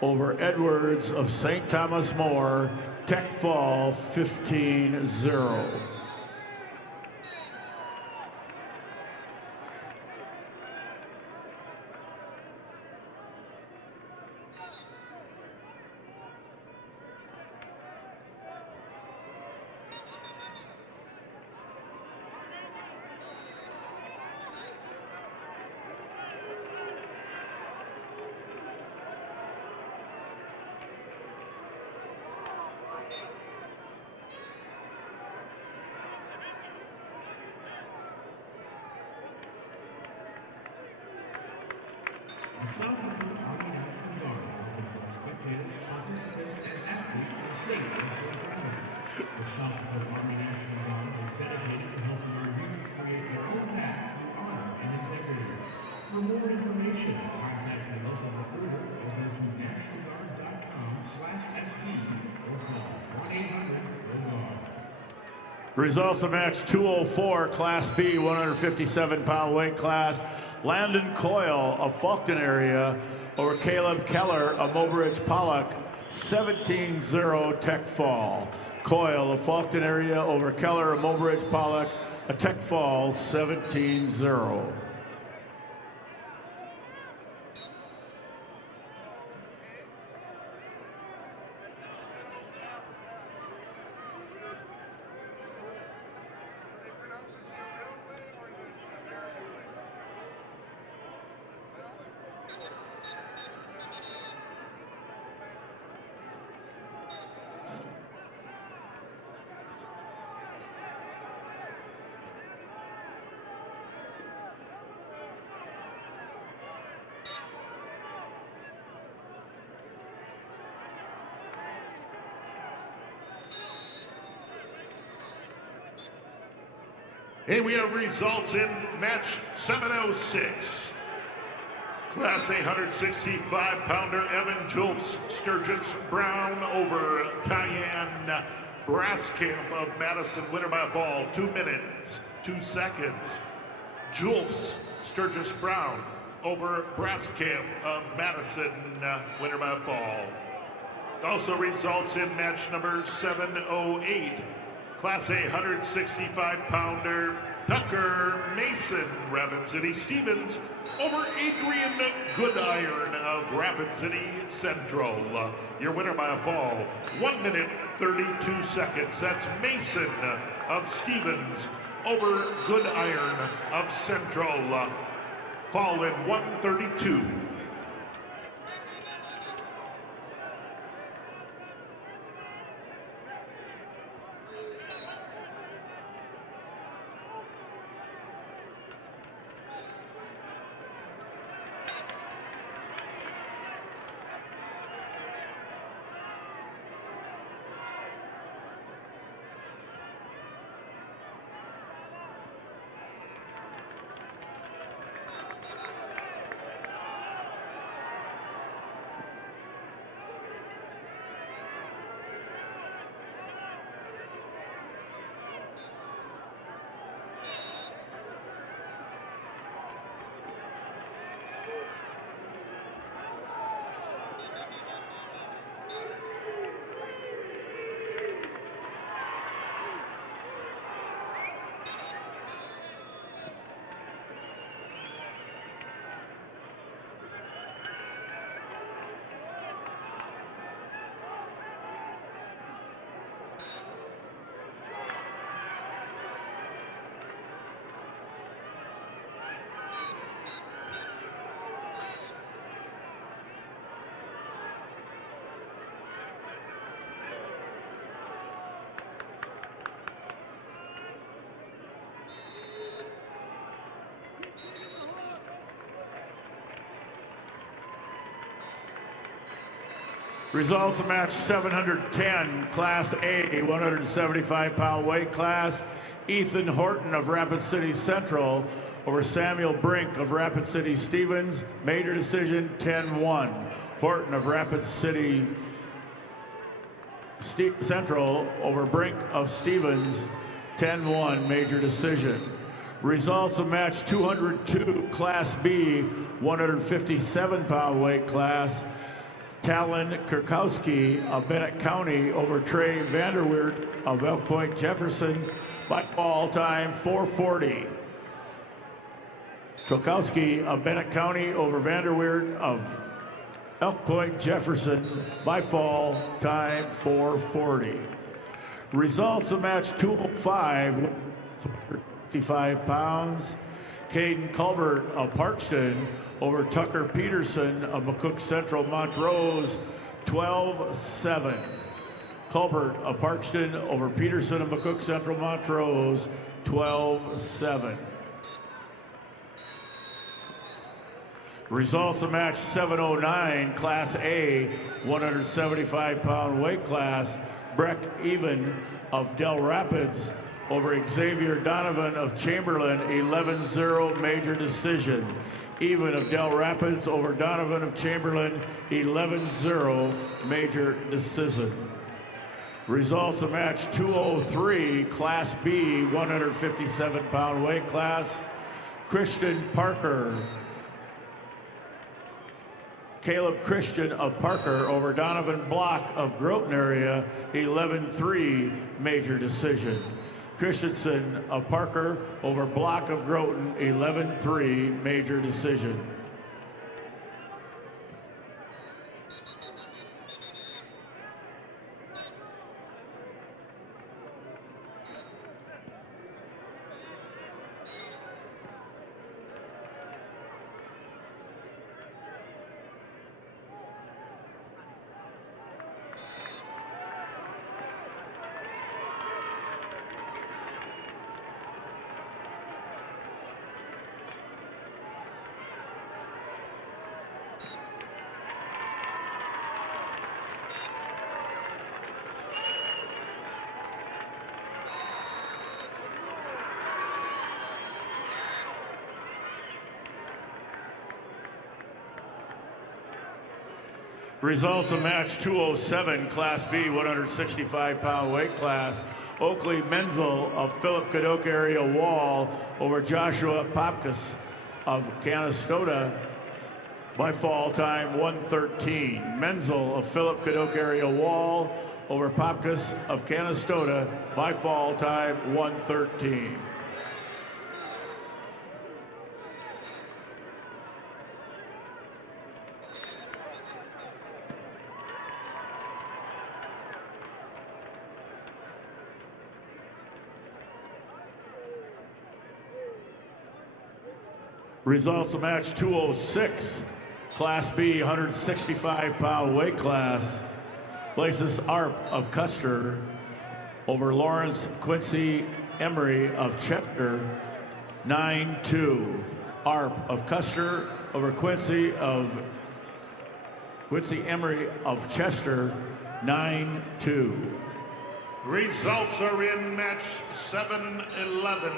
over Edwards of St. Thomas More, tech fall 15-0. The South Dakota Army National Guard opens for spectators, participants, and athletes to the state of South Dakota. The South Dakota Army National Guard is dedicated to helping our youth create their own path through honor and integrity. For more information, contact your local recruiter or go to nationalguard.com/SD or call 1-800-GO-GUARD. Results of match 204, Class B 157-pound weight class, Landon Coyle of Faulkton area over Caleb Keller of Mobridge Pollock, 17-0 tech fall. Coyle of Faulkton area over Keller of Mobridge Pollock, a Tech Falls 17-0. And we have results in match 706. Class A 165-pounder Evan Julfs Sturgis Brown over Tyann Braskamp of Madison, winner by fall, 2 minutes, 2 seconds. Julfs Sturgis Brown over Braskamp of Madison, winner by fall. Also results in match number 708. Class A 165-pounder Tucker Mason, Rapid City Stevens, over Adrian Goodiron of Rapid City Central. Your winner by a fall, 1 minute, 32 seconds. That's Mason of Stevens over Goodiron of Central. Fall in 1:32. Results of match 710, Class A, 175-pound weight class. Ethan Horton of Rapid City Central over Samuel Brink of Rapid City Stevens. Major decision 10-1. Horton of Rapid City Central over Brink of Stevens. 10-1, major decision. Results of match 202, Class B, 157-pound weight class. Talon Kirkowski of Bennett County over Trey Vanderweert of Elk Point Jefferson by fall time 4:40. Kirkowski of Bennett County over Vanderweert of Elk Point Jefferson by fall time 4:40. Results of match 205, 65 pounds. Caden Culbert of Parkston over Tucker Peterson of McCook Central Montrose, 12-7. Culbert of Parkston over Peterson of McCook Central Montrose, 12-7. Results of match 709, Class A, 175-pound weight class. Breck Even of Del Rapids over Xavier Donovan of Chamberlain, 11-0 major decision. Even of Del Rapids over Donovan of Chamberlain, 11-0 major decision. Results of match 203, Class B, 157-pound weight class. Christian Parker, Caleb Christian of Parker over Donovan Block of Groton area, 11-3 major decision. Christensen of Parker over Block of Groton, 11-3, major decision. Results of match 207, Class B, 165-pound weight class. Oakley Menzel of Philip Cadoc area Wall over Joshua Popkus of Canastota by fall time 113. Menzel of Philip Cadoc area Wall over Popkus of Canastota by fall time 113. Results of match 206, Class B, 165-pound weight class. Places ARP of Custer over Lawrence Quincy Emery of Chester, 9-2. ARP of Custer over Quincy Emery of Chester, 9-2. Results are in match 7-11.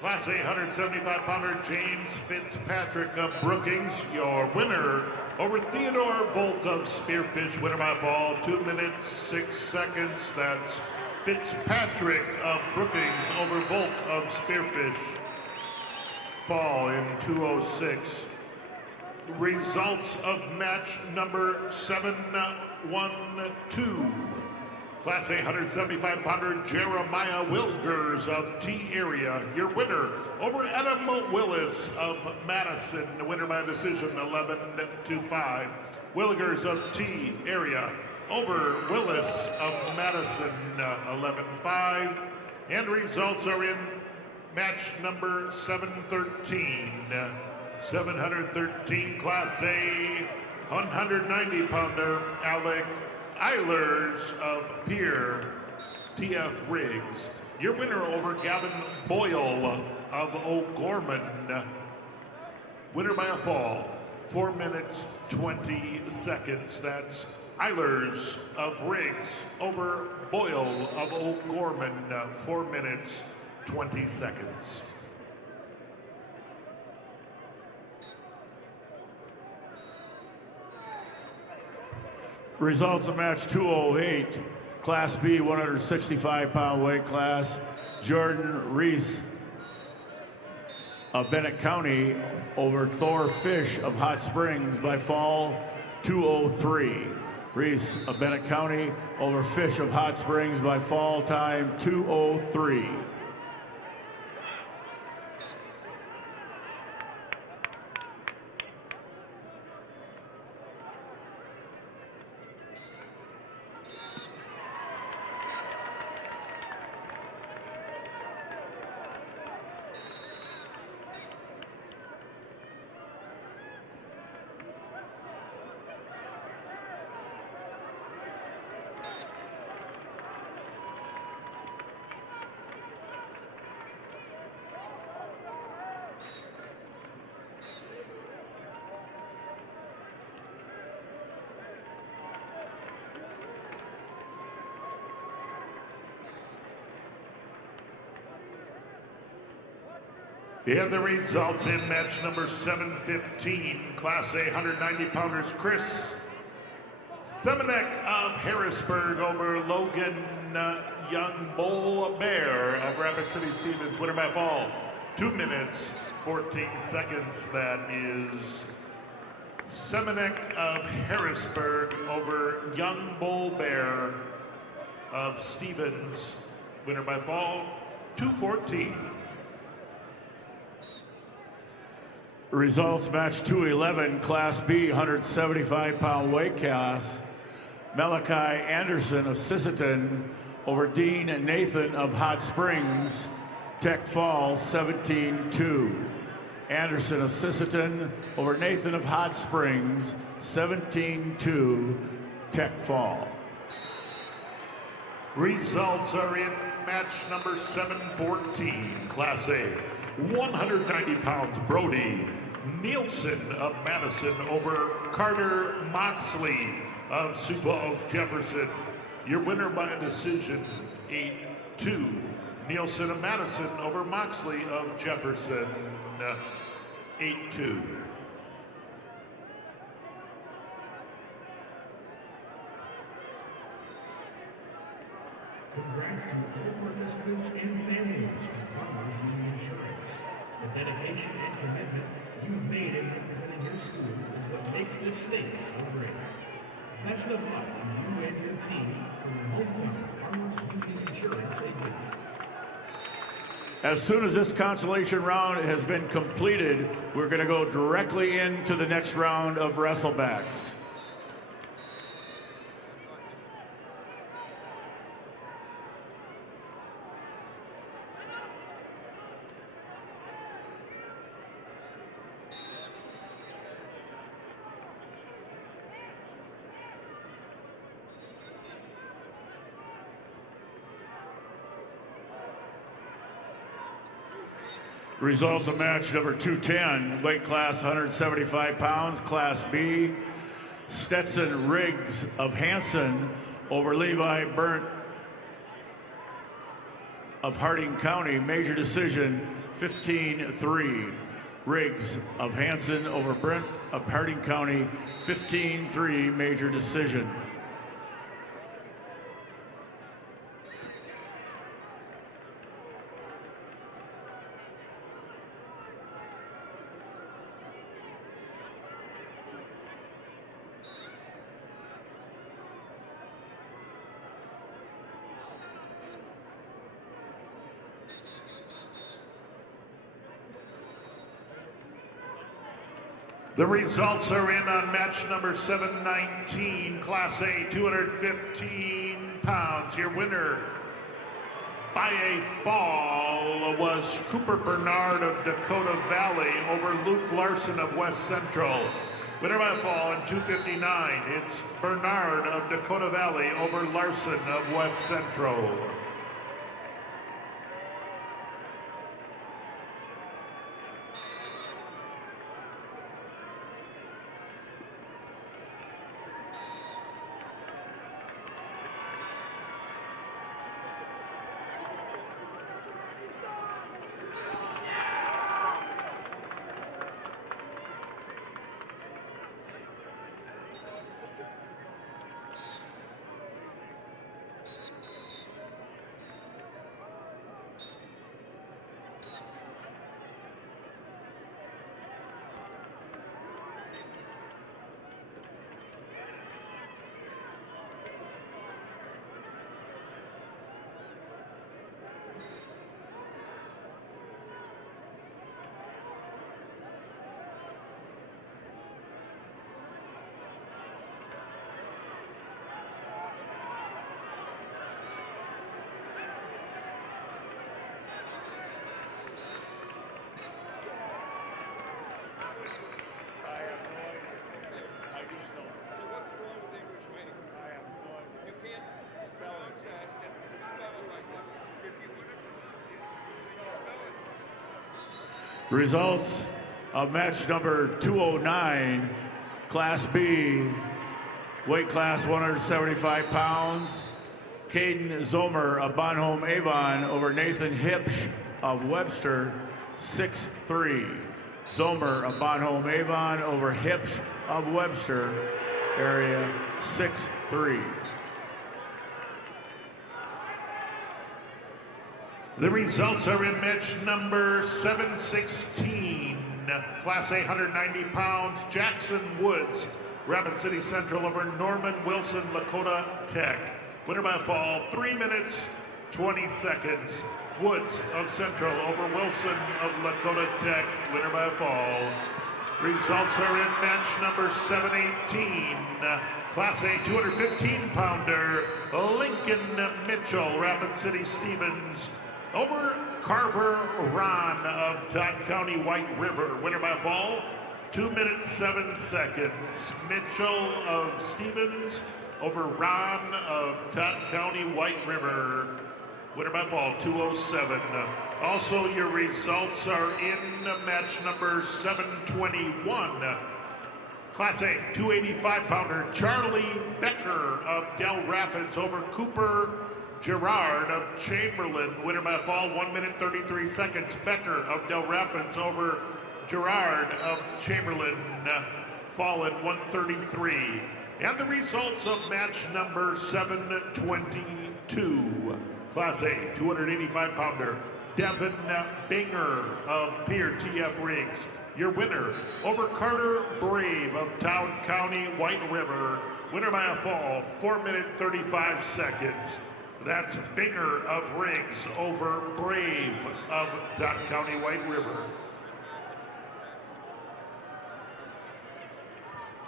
Class A 175-pounder James Fitzpatrick of Brookings, your winner over Theodore Volk of Spearfish, winner by fall, 2 minutes, 6 seconds. That's Fitzpatrick of Brookings over Volk of Spearfish, fall in 206. Results of match number 7-1-2. Class A 175-pounder Jeremiah Wilgers of T area, your winner over Adam Willis of Madison, winner by decision 11-5. Wilgers of T area over Willis of Madison 11-5. And results are in match number 713. 713 Class A 190-pounder Alec Eilers of Pier TF Riggs, your winner over Gavin Boyle of O'Gorman, winner by a fall, 4 minutes 20 seconds. That's Eilers of Riggs over Boyle of O'Gorman, 4 minutes 20 seconds. Results of match 208, Class B, 165-pound weight class. Jordan Reese of Bennett County over Thor Fish of Hot Springs by fall 203. Reese of Bennett County over Fish of Hot Springs by fall time 203. And the results in match number 715, Class A 190-pounders Chris Semenek of Harrisburg over Logan Young Bull Bear of Rapid City Stevens, winner by fall, 2 minutes, 14 seconds. That is Semenek of Harrisburg over Young Bull Bear of Stevens. Winner by fall, 214. Results match 211, Class B, 175-pound weight class. Malachi Anderson of Sisseton over Dean Nathan of Hot Springs. Tech Falls, 17-2. Anderson of Sisseton over Nathan of Hot Springs, 17-2, Tech Fall. Results are in match number 714, Class A. 190 pounds, Brody Nielsen of Madison over Carter Moxley of Sioux Falls, Jefferson. Your winner by a decision, 8-2. Nielsen of Madison over Moxley of Jefferson, 8-2. Congrats to all participants and families of Farmers Union Insurance. The dedication and commitment you've made in representing your school is what makes this state so great. Best of luck to you and your team from your hometown Farmers Union Insurance agent. As soon as this consolation round has been completed, we're going to go directly into the next round of wrestlebacks. Results of match number 210, weight class 175 pounds, Class B. Stetson Riggs of Hanson over Levi Burnt of Harding County, major decision 15-3. Riggs of Hanson over Brent of Harding County, 15-3, major decision. The results are in on match number 719, Class A, 215 pounds. Your winner by a fall was Cooper Bernard of Dakota Valley over Luke Larson of West Central. Winner by a fall in 259, it's Bernard of Dakota Valley over Larson of West Central. Results of match number 209, Class B, weight class 175 pounds. Caden Zomer of Bonhomme Avon over Nathan Hipsch of Webster, 6-3. Zomer of Bonhomme Avon over Hipsch of Webster area, 6-3. The results are in match number 716, Class A, 190 pounds, Jackson Woods, Rapid City Central over Norman Wilson, Lakota Tech. Winner by fall, 3 minutes, 20 seconds. Woods of Central over Wilson of Lakota Tech. Winner by fall. Results are in match number 718. Class A 215-pounder Lincoln Mitchell, Rapid City Stevens over Carver Ron of Todd County White River. Winner by fall, 2 minutes, 7 seconds. Mitchell of Stevens over Ron of Todd County White River. Winner by fall, 2:07. Also, your results are in match number 721. Class A 285-pounder Charlie Becker of Del Rapids over Cooper Gerard of Chamberlain. Winner by fall, 1 minute 33 seconds. Becker of Del Rapids over Gerard of Chamberlain. Fall in 1:33. And the results of match number 722. Class A 285-pounder Devin Binger of Pier TF Rings. Your winner over Carter Brave of Town County White River. Winner by a fall, 4 minute 35 seconds. That's Binger of Rings over Brave of Town County White River.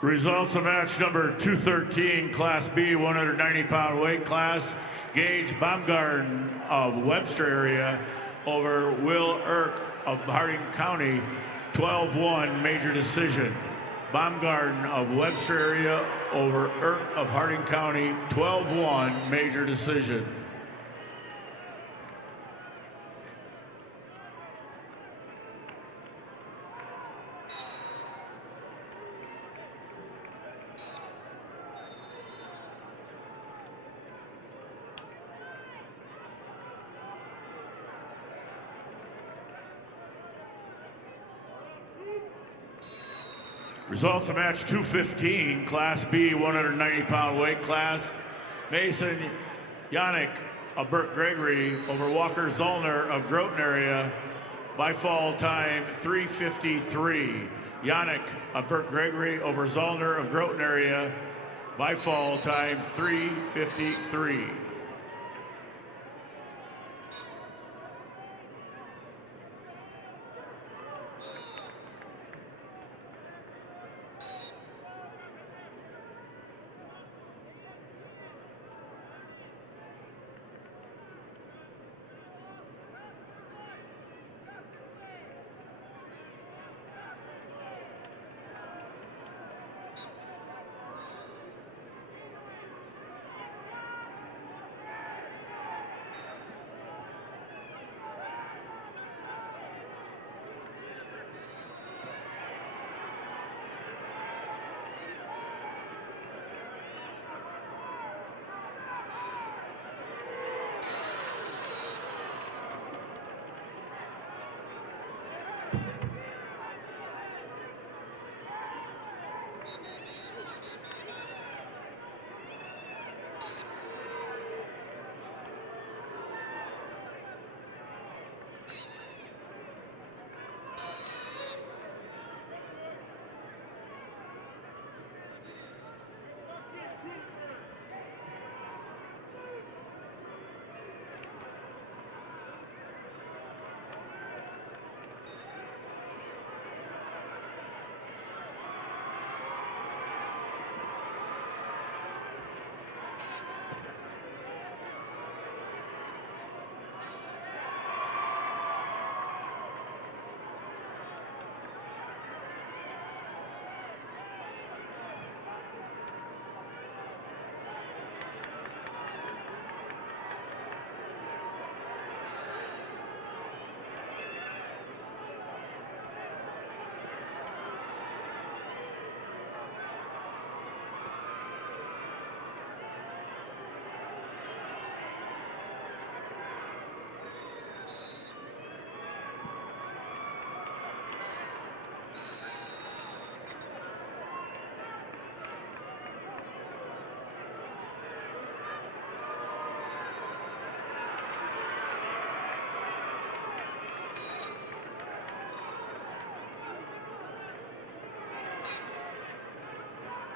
Results of match number 213, Class B, 190-pound weight class. Gage Baumgarten of Webster area over Will Irk of Harding County, 12-1 major decision. Baumgarten of Webster area over Irk of Harding County, 12-1 major decision. Results of match 215, Class B, 190-pound weight class. Mason Yannick of Burt Gregory over Walker Zollner of Groton area by fall time 3:53. Yannick of Burt Gregory over Zollner of Groton area by fall time 3:53.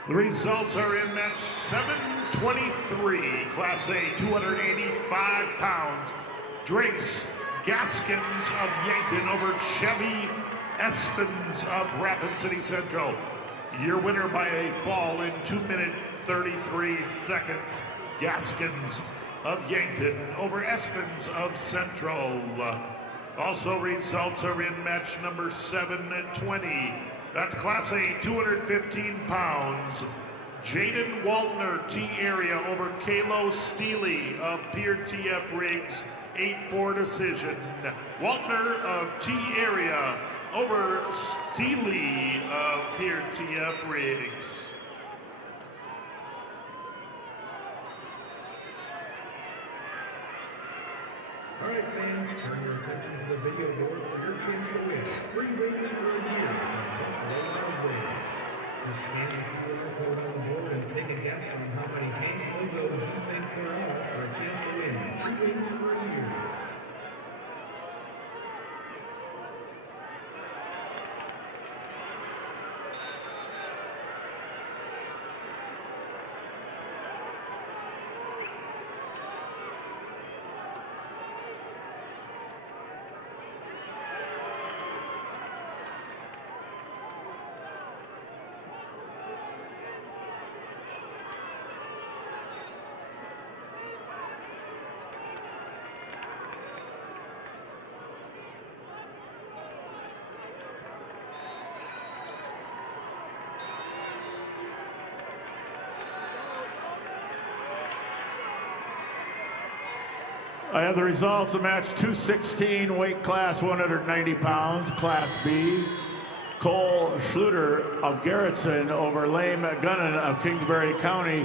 The results are in match 723, Class A, 285 pounds. Drace Gaskins of Yankton over Chevy Espins of Rapid City Central. Your winner by a fall in 2 minutes 33 seconds. Gaskins of Yankton over Espins of Central. Also, results are in match number 720. That's Class A, 215 pounds. Jaden Waltner, T-Area over Kalo Steely of Pier TF Riggs, 8-4 decision. Waltner of T-Area over Steely of Pier TF Riggs. All right, fans, turn your attention to the video board for your chance to win 3 wings for a year from Buffalo Wild Wings. Just scan the QR code on the board and take a guess on how many hand logos you think there are for a chance to win 3 wings for a year. I have the results of match 216, weight class 190 pounds, Class B. Cole Schluter of Garrettson over Lame Gunnan of Kingsbury County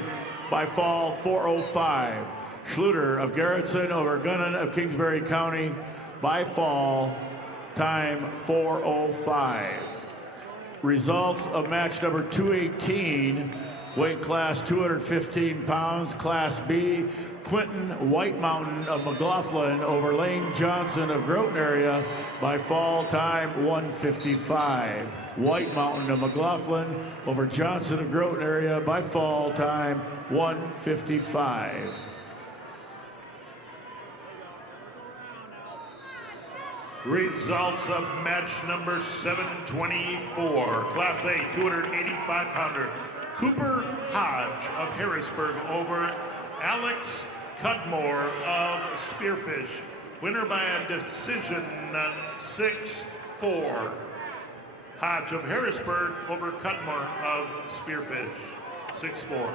by fall 405. Schluter of Garrettson over Gunnan of Kingsbury County by fall time 405. Results of match number 218, weight class 215 pounds, Class B. Quentin White Mountain of McLaughlin over Lane Johnson of Groton area by fall time 155. White Mountain of McLaughlin over Johnson of Groton area by fall time 155. Results of match number 724, Class A, 285 pounder. Cooper Hodge of Harrisburg over Alex Cudmore of Spearfish. Winner by a decision 6-4. Hodge of Harrisburg over Cudmore of Spearfish. 6-4.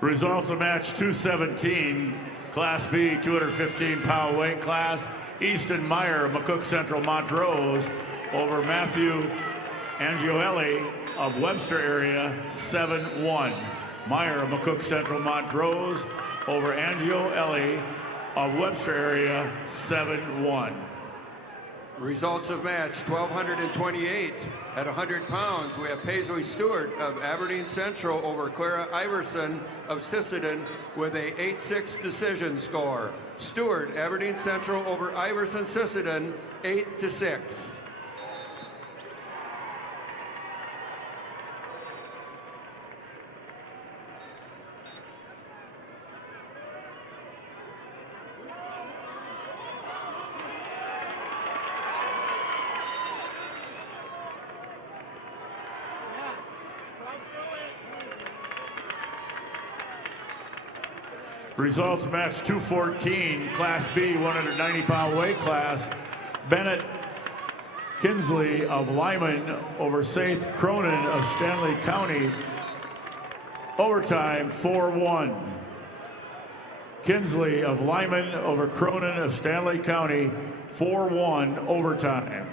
Results of match 217, Class B, 215-pound weight class. Easton Meyer of McCook Central Montrose over Matthew Angioelli of Webster area, 7-1. Meyer of McCook Central Montrose over Angioelli of Webster area, 7-1. Results of match 1228 at 100 pounds. We have Paisley Stewart of Aberdeen Central over Clara Iverson of Sisseton with a 8-6 decision score. Stewart, Aberdeen Central over Iverson Sisseton, 8-6. Results match 214, Class B, 190-pound weight class. Bennett Kinsley of Lyman over Saith Cronin of Stanley County. Overtime, 4-1. Kinsley of Lyman over Cronin of Stanley County, 4-1 overtime.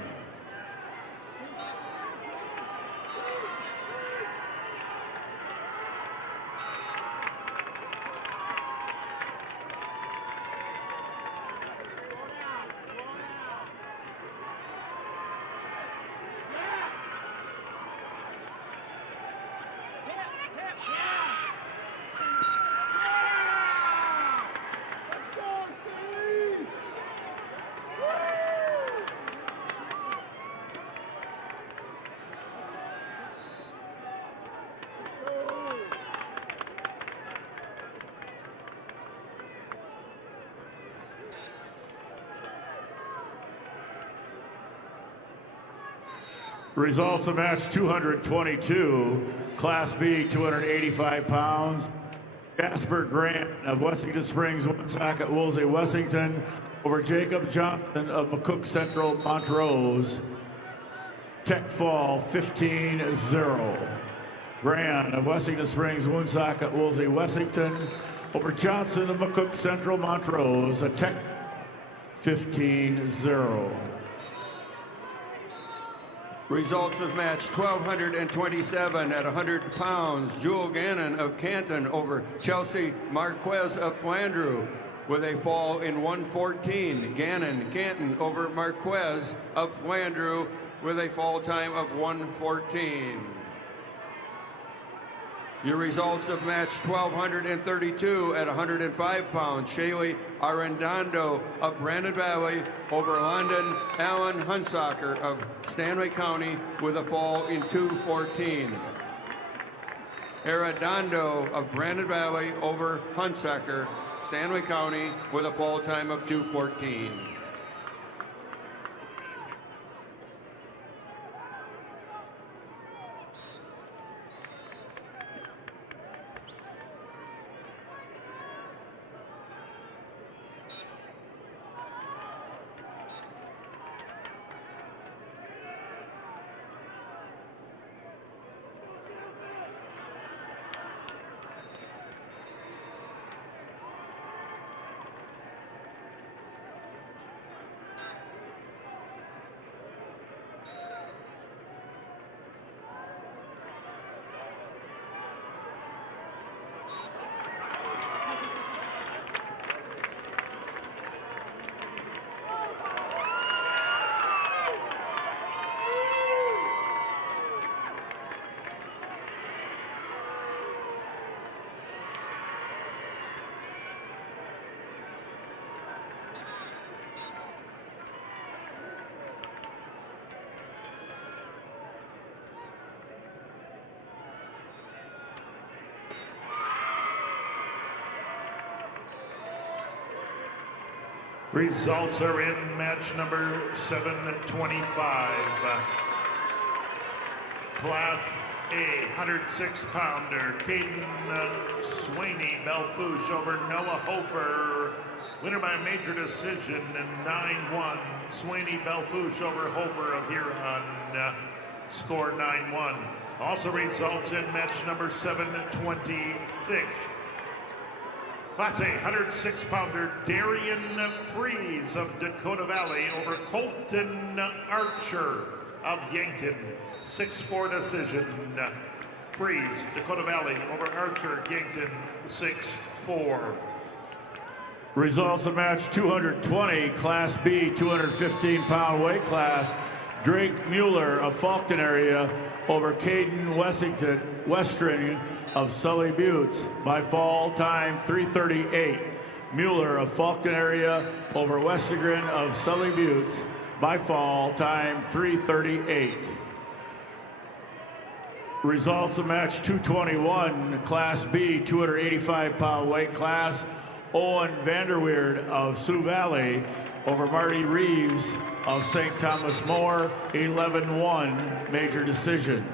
Results of match 222, Class B, 285 pounds. Jasper Grant of Wessington Springs, Woonsocket, Woolsey, Wessington over Jacob Johnson of McCook Central, Montrose. Tech fall 15-0. Grant of Wessington Springs, Woonsocket, Woolsey, Wessington over Johnson of McCook Central, Montrose. A tech 15-0. Results of match 1227 at 100 pounds. Jewel Gannon of Canton over Chelsea Marquez of Flandreau with a fall in 1:14. Gannon, Canton over Marquez of Flandreau with a fall time of 1:14. Your results of match 1232 at 105 pounds. Shaylee Arredondo of Brandon Valley over London Allen Hunsaker of Stanley County with a fall in 2:14. Arredondo of Brandon Valley over Hunsaker, Stanley County with a fall time of 2:14. Results are in match number 725. Class A, 106-pounder, Caden Swaney Belfouche over Noah Hofer. Winner by major decision, 9-1. Swaney Belfouche over Hofer of Huron, score 9-1. Also results in match number 726. Class A, 106-pounder, Darian Freeze of Dakota Valley over Colton Archer of Yankton. 6-4 decision. Freeze, Dakota Valley over Archer, Yankton, 6-4. Results of match 220, Class B, 215-pound weight class. Drake Mueller of Faulkton area over Caden Westring of Sully Buttes by fall time 3:38. Mueller of Faulkton area over Westergren of Sully Buttes by fall time 3:38. Results of match 221, Class B, 285-pound weight class. Owen Vanderweerd of Sioux Valley over Marty Reeves of St. Thomas More, 11-1, major decision.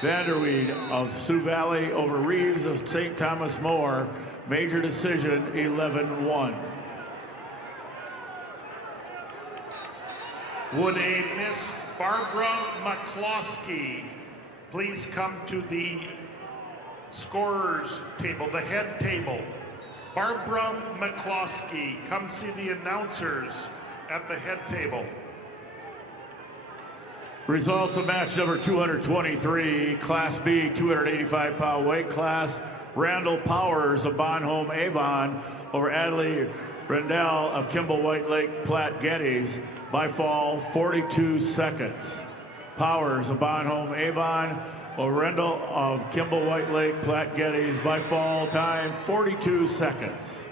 Vanderweed of Sioux Valley over Reeves of St. Thomas More, major decision, 11-1. Would a Miss Barbara McCloskey please come to the scorers table, the head table? Barbara McCloskey, come see the announcers at the head table. Results of match number 223, Class B, 285-pound weight class. Randall Powers of Bonhomme Avon over Adley Rendell of Kimball White Lake Platte Geddes by fall 42 seconds. Powers of Bonhomme Avon over Rendell of Kimball White Lake Platte Geddes by fall time 42 seconds.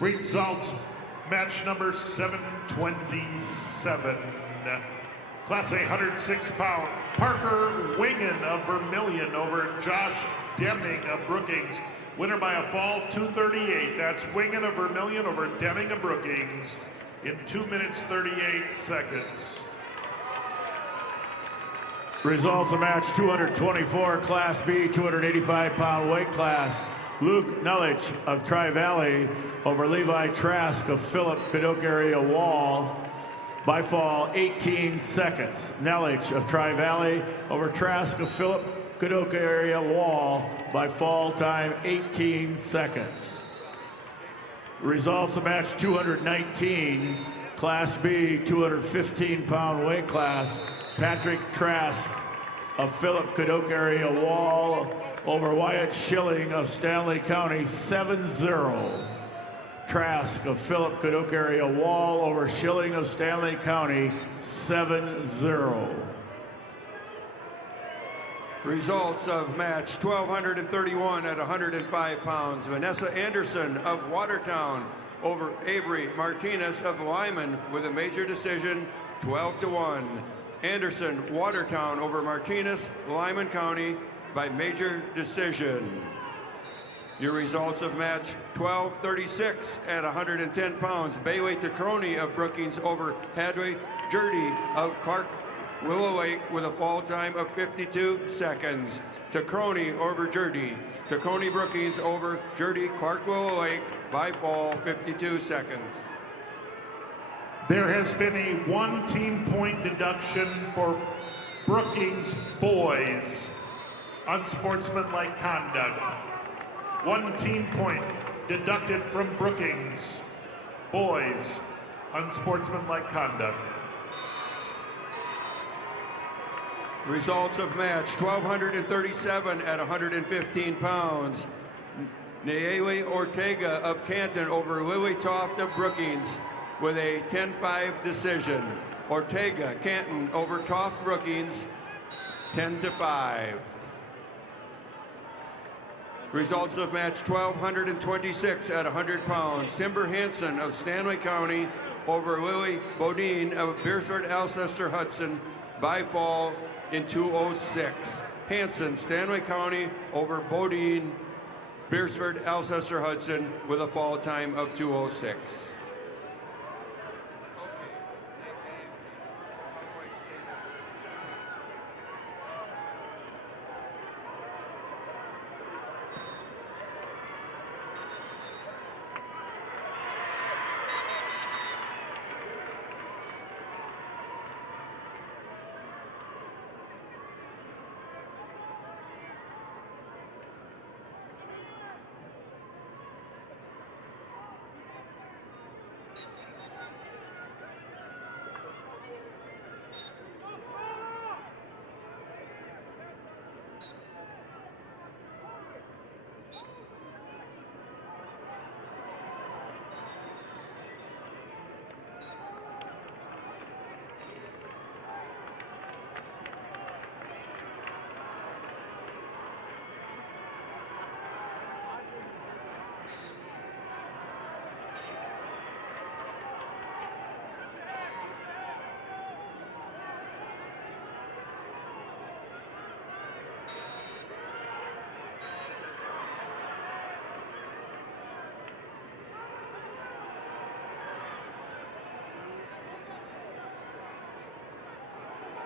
Results, match number 727. Class A 106-pound, Parker Wingen of Vermillion over Josh Deming of Brookings. Winner by a fall, 2:38. That's Wingen of Vermillion over Deming of Brookings in 2 minutes, 38 seconds. Results of match 224, Class B, 285-pound weight class. Luke Nelich of Tri-Valley over Levi Trask of Philip Cadoc area Wall by fall 18 seconds. Nelich of Tri-Valley over Trask of Philip Cadoc area Wall by fall time 18 seconds. Results of match 219, Class B, 215-pound weight class. Patrick Trask of Philip Cadoc area Wall over Wyatt Schilling of Stanley County 7-0. Trask of Philip Cadoc area Wall over Schilling of Stanley County 7-0. Results of match 1231 at 105 pounds. Vanessa Anderson of Watertown over Avery Martinez of Lyman with a major decision, 12-1. Anderson, Watertown over Martinez, Lyman County by major decision. Your results of match 1236 at 110 pounds. Bailey Tacroni of Brookings over Hadley Jurdy of Clark Willow Lake with a fall time of 52 seconds. Tacroni over Jurdy. Tacroni Brookings over Jurdy Clark Willow Lake by fall 52 seconds. There has been a 1 team point deduction for Brookings boys. Unsportsmanlike conduct. 1 team point deducted from Brookings boys. Unsportsmanlike conduct. Results of match 1237 at 115 pounds. Nayeli Ortega of Canton over Lily Toft of Brookings with a 10-5 decision. Ortega, Canton over Toft Brookings, 10-5. Results of match 1226 at 100 pounds. Timber Hansen of Stanley County over Lily Bodine of Beersford Alcester Hudson by fall in 206. Hansen, Stanley County over Bodine, Beersford Alcester Hudson with a fall time of 206.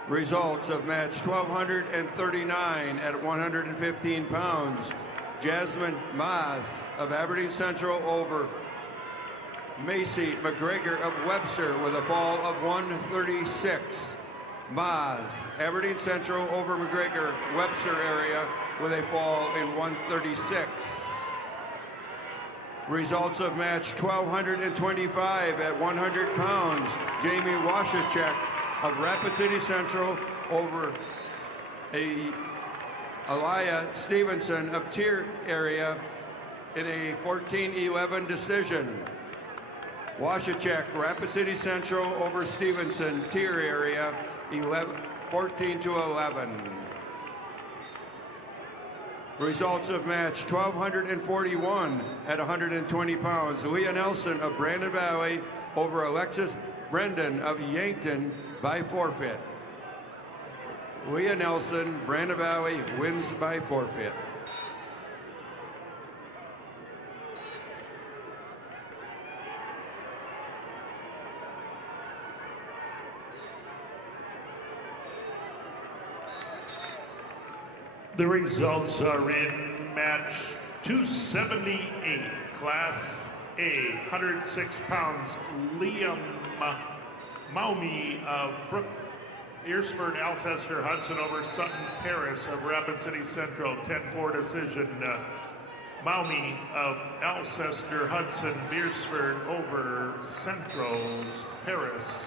Results of match 1239 at 115 pounds. Jasmine Maas of Aberdeen Central over Macy McGregor of Webster with a fall of 136. Maas, Aberdeen Central over McGregor, Webster area with a fall in 136. Results of match 1225 at 100 pounds. Jamie Washachek of Rapid City Central over Aliyah Stevenson of Tier area in a 14-11 decision. Washachek, Rapid City Central over Stevenson, Tier area, 14-11. Results of match 1,241 at 120 pounds. Leah Nelson of Brandon Valley over Alexis Brendan of Yankton by forfeit. Leah Nelson, Brandon Valley wins by forfeit. The results are in match 278, Class A, 106 pounds. Liam Maumee of Brook Earsford, Alcester Hudson over Sutton Paris of Rapid City Central, 10-4 decision. Maumee of Alcester Hudson, Beersford over Central's Paris.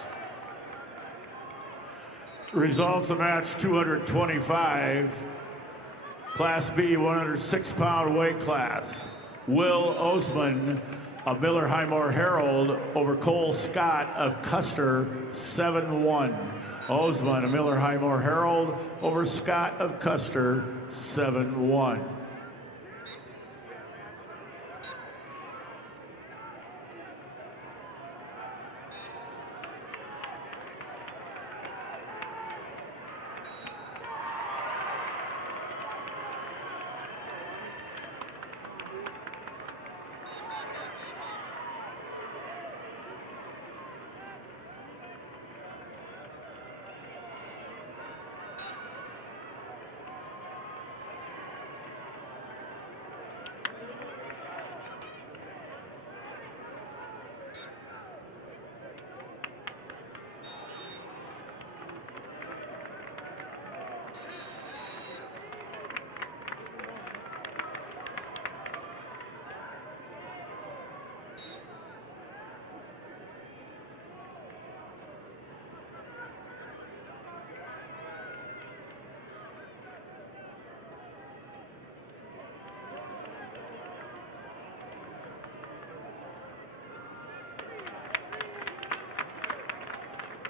Results of match 225. Class B, 106-pound weight class. Will Osman of Miller Highmore Herald over Cole Scott of Custer, 7-1. Osman of Miller Highmore Herald over Scott of Custer, 7-1.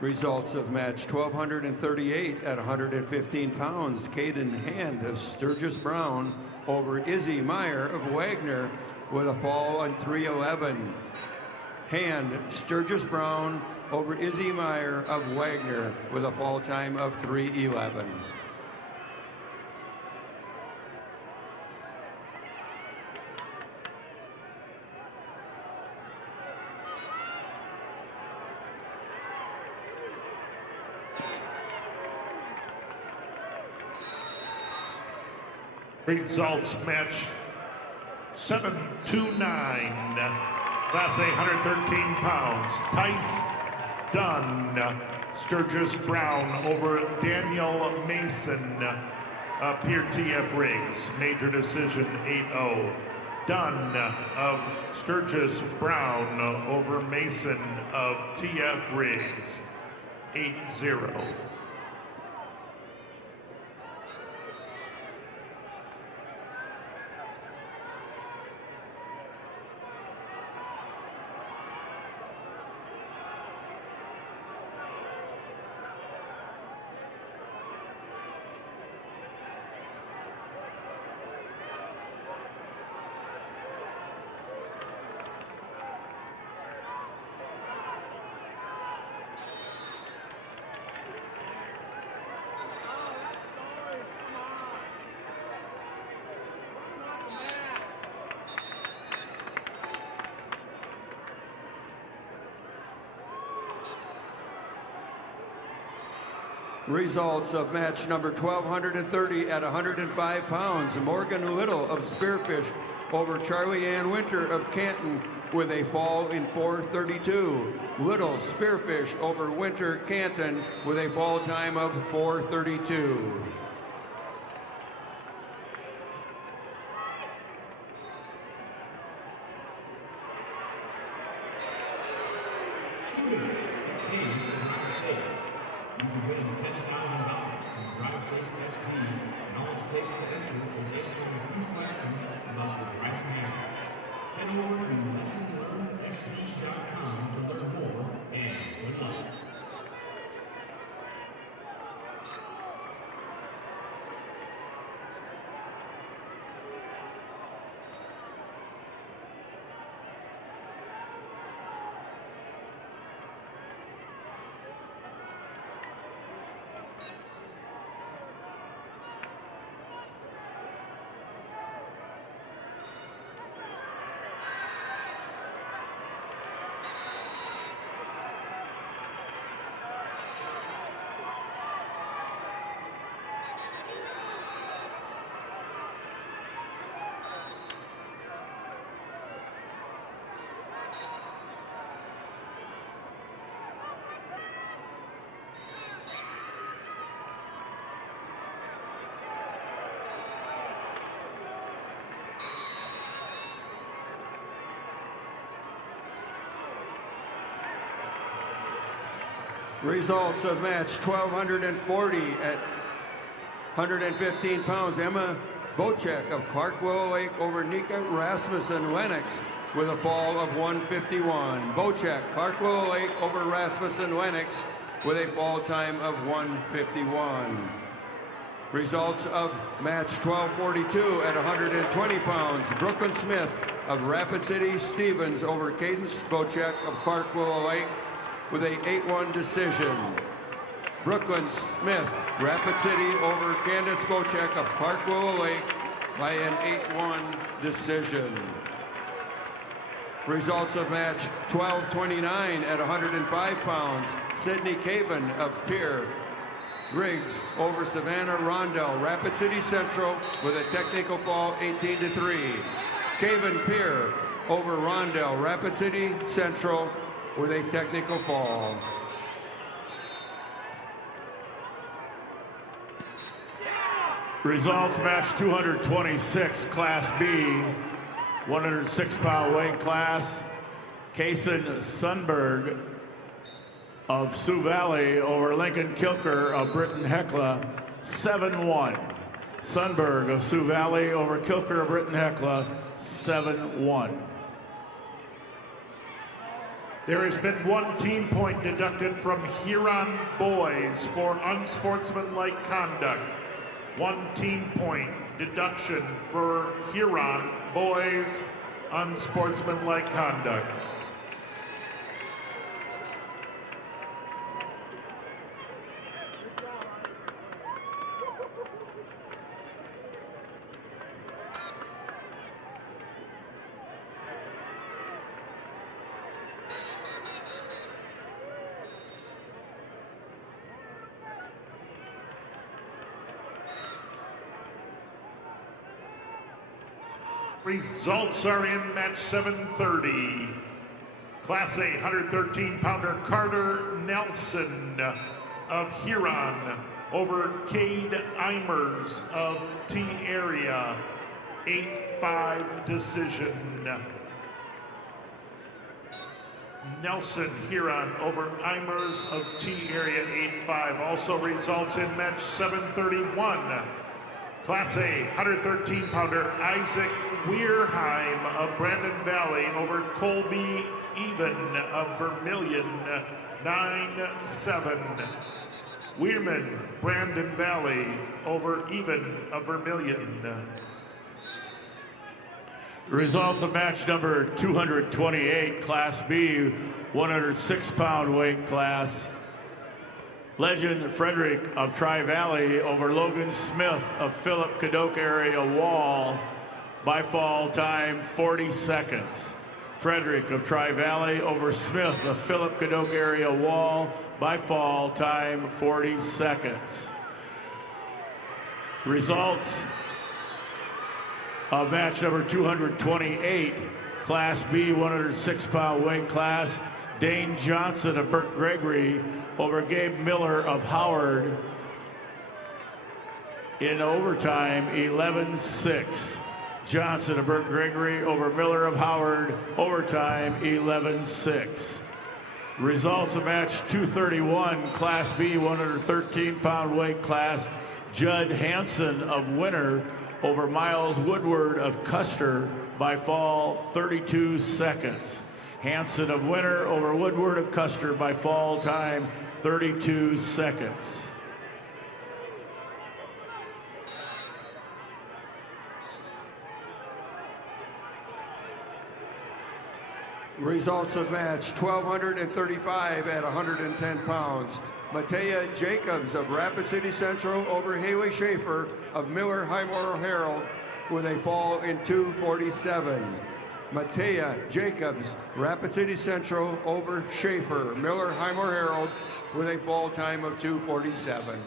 Results of match 1,238 at 115 pounds. Caden Hand of Sturgis Brown over Izzy Meyer of Wagner with a fall on 3:11. Hand, Sturgis Brown over Izzy Meyer of Wagner with a fall time of 3:11. Results match 729, Class A, 113 pounds. Tice Dunn, Sturgis Brown over Daniel Mason, Pier TF Riggs. Major decision 8-0. Dunn of Sturgis Brown over Mason of TF Riggs, 8-0. Results of match number 1,230 at 105 pounds. Morgan Little of Spearfish over Charlie Ann Winter of Canton with a fall in 4:32. Little Spearfish over Winter Canton with a fall time of 4:32. Students, please to drive safe. You can win $10,000 from Drive Safe ST, and all it takes to enter is answering a few questions about your driving habits. Head over to lessonlearnedsc.com to learn more, and good luck. Results of match 1240 at 115 pounds. Emma Bocek of Clark Willow Lake over Nika Rasmussen Lennox with a fall of 151. Bocek, Clark Willow Lake over Rasmussen Lennox with a fall time of 151. Results of match 1242 at 120 pounds. Brooklyn Smith of Rapid City Stevens over Cadence Bocek of Clark Willow Lake with a 8-1 decision. Brooklyn Smith, Rapid City over Cadence Bocek of Clark Willow Lake by an 8-1 decision. Results of match 1229 at 105 pounds. Sydney Caven of Pierre Griggs over Savannah Rondell, Rapid City Central with a technical fall 18-3. Caven Pierre over Rondell, Rapid City Central with a technical fall. Results match 226, Class B, 106-pound weight class. Kason Sundberg of Sioux Valley over Lincoln Kilker of Britton Hecla, 7-1. Sundberg of Sioux Valley over Kilker of Britton Hecla, 7-1. There has been 1 team point deducted from Huron boys for unsportsmanlike conduct. 1 team point deduction for Huron boys unsportsmanlike conduct. Results are in match 730. Class A 113-pounder Carter Nelson of Huron over Cade Eimers of T Area, 8-5 decision. Nelson Huron over Eimers of T Area, 8-5. Also results in match 731. Class A 113-pounder Isaac Weirheim of Brandon Valley over Colby Even of Vermilion, 9-7. Weirman, Brandon Valley over Even of Vermilion. Results of match number 228, Class B, 106-pound weight class. Legend Frederick of Tri-Valley over Logan Smith of Philip Cadoc Area Wall by fall time 40 seconds. Frederick of Tri-Valley over Smith of Philip Cadoc Area Wall by fall time 40 seconds. Results of match number 228, Class B, 106-pound weight class. Dane Johnson of Burke Gregory over Gabe Miller of Howard in overtime, 11-6. Johnson of Burke Gregory over Miller of Howard, overtime, 11-6. Results of match 231, Class B, 113-pound weight class. Judd Hansen of Winter over Miles Woodward of Custer by fall 32 seconds. Hansen of Winter over Woodward of Custer by fall time 32 seconds. Results of match 1235 at 110 pounds. Matea Jacobs of Rapid City Central over Haley Schaefer of Miller Highmore Herald with a fall in 2:47. Matea Jacobs, Rapid City Central over Schaefer, Miller Highmore Herald with a fall time of 2:47.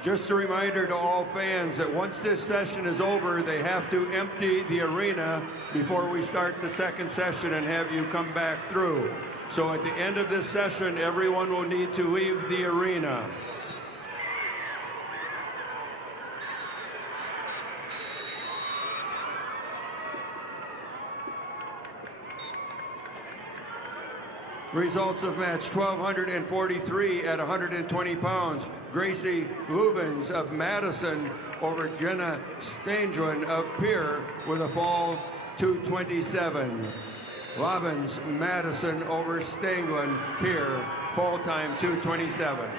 Just a reminder to all fans that once this session is over, they have to empty the arena before we start the second session and have you come back through. So at the end of this session, everyone will need to leave the arena. Results of match 1,243 at 120 pounds. Gracie Lubens of Madison over Jenna Stanglin of Pierre with a fall 227. Lubens, Madison over Stanglin, Pierre, fall time 227.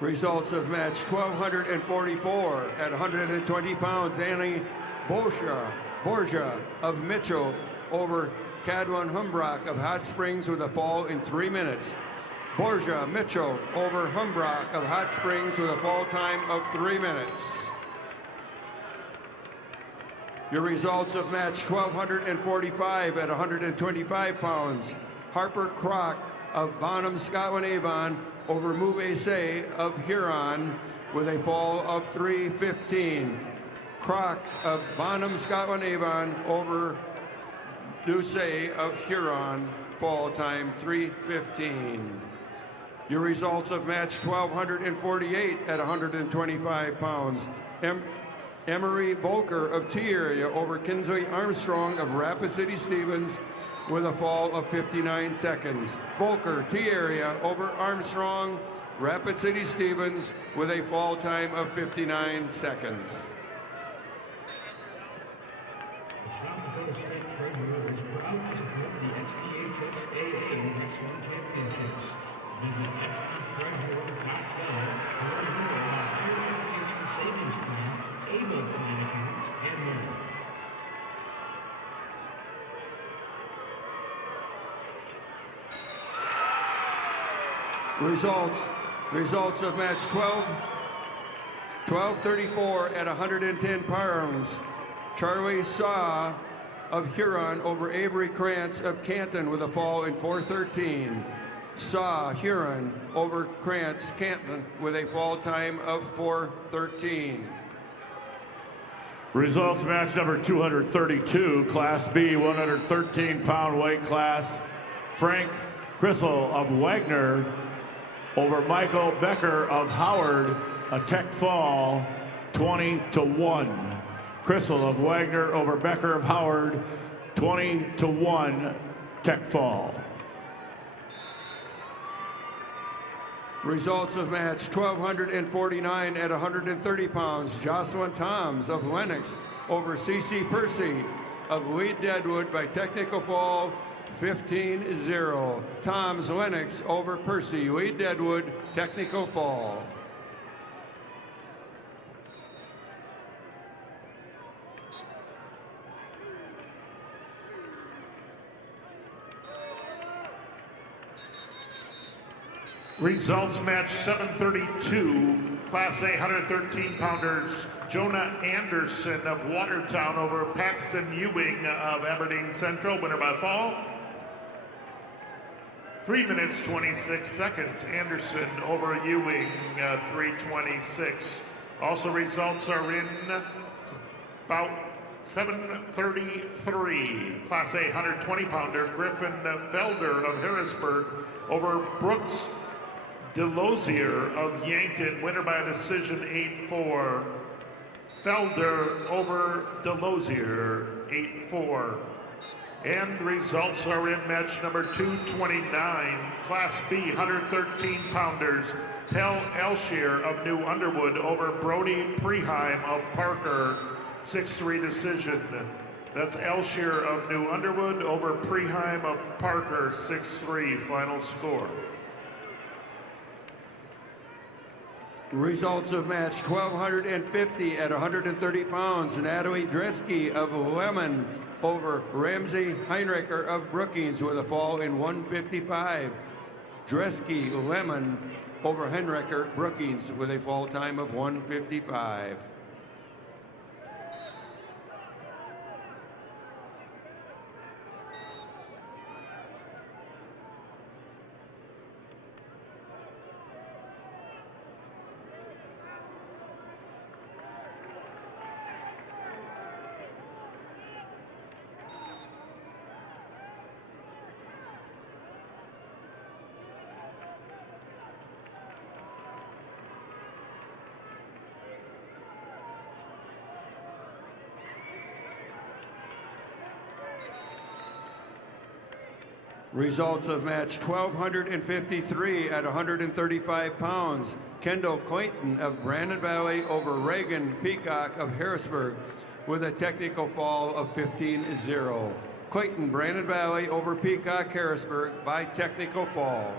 Results of match 1,244 at 120 pounds. Danny Borgia of Mitchell over Cadwan Humbrock of Hot Springs with a fall in 3 minutes. Borgia Mitchell over Humbrock of Hot Springs with a fall time of 3 minutes. Your results of match 1,245 at 125 pounds. Harper Crock of Bonham, Scotland Avon over Mubese of Huron with a fall of 3:15. Crock of Bonham, Scotland Avon over Doucet of Huron, fall time 3:15. Your results of match 1,248 at 125 pounds. Emery Volker of T-Area over Kinsley Armstrong of Rapid City Stevens with a fall of 59 seconds. Volker, T-Area over Armstrong, Rapid City Stevens with a fall time of 59 seconds. The South Dakota State Treasurer is proud to support the STHSAA Wrestling Championships. Visit sttreasurer.gov to learn more about peer education savings plans, able plan accounts, and more. Results of match 1234 at 110 pounds. Charlie Saw of Huron over Avery Krantz of Canton with a fall in 4:13. Saw Huron over Krantz Canton with a fall time of 4:13. Results match number 232, Class B, 113-pound weight class. Frank Crissel of Wagner over Michael Becker of Howard, a tech fall, 20-1. Crissel of Wagner over Becker of Howard, 20-1, tech fall. Results of match 1,249 at 130 pounds. Jocelyn Toms of Lennox over CC Percy of Wade Deadwood by technical fall 15-0. Toms Lennox over Percy, Wade Deadwood, technical fall. Results match 732, Class A 113-pounders. Jonah Anderson of Watertown over Paxton Ewing of Aberdeen Central, winner by fall. 3 minutes, 26 seconds. Anderson over Ewing, 3:26. Also results are in about 7:33, Class A 120-pounder, Griffin Felder of Harrisburg over Brooks Delosier of Yankton, winner by decision 8-4. Felder over Delosier, 8-4. And results are in match number 229, Class B 113-pounders, Tel Elshier of New Underwood over Brody Preheim of Parker, 6-3 decision. That's Elshier of New Underwood over Preheim of Parker, 6-3 final score. Results of match 1250 at 130 pounds. Natalie Dresky of Lemon over Ramsey Heinricher of Brookings with a fall in 155. Dresky Lemon over Heinricher Brookings with a fall time of 155. Results of match 1253 at 135 pounds. Kendall Clayton of Brandon Valley over Reagan Peacock of Harrisburg with a technical fall of 15-0. Clayton, Brandon Valley over Peacock, Harrisburg by technical fall.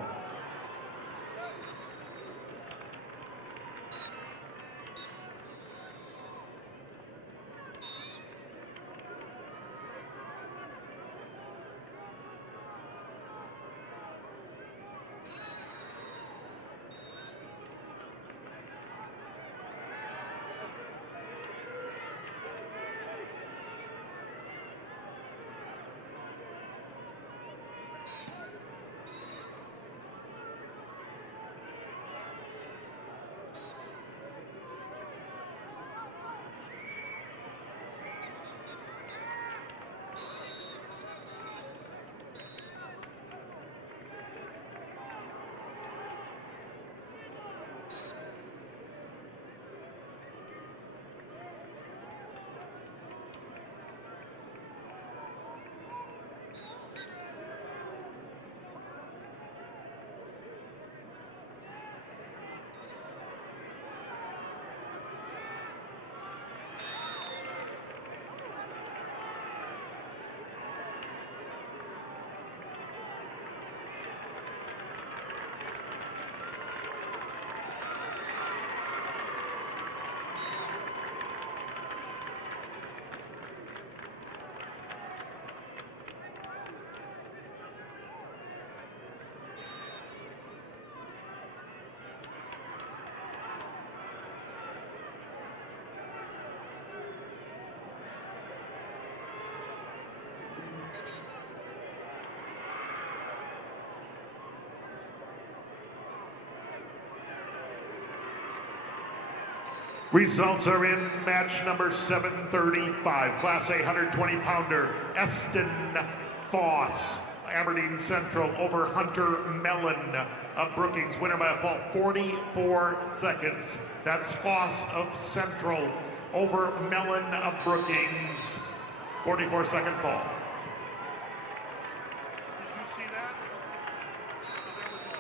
Results are in match number 735, Class A 120-pounder, Eston Foss, Aberdeen Central over Hunter Mellon of Brookings, winner by a fall 44 seconds. That's Foss of Central over Mellon of Brookings, 44-second fall. Did you see that? So there was an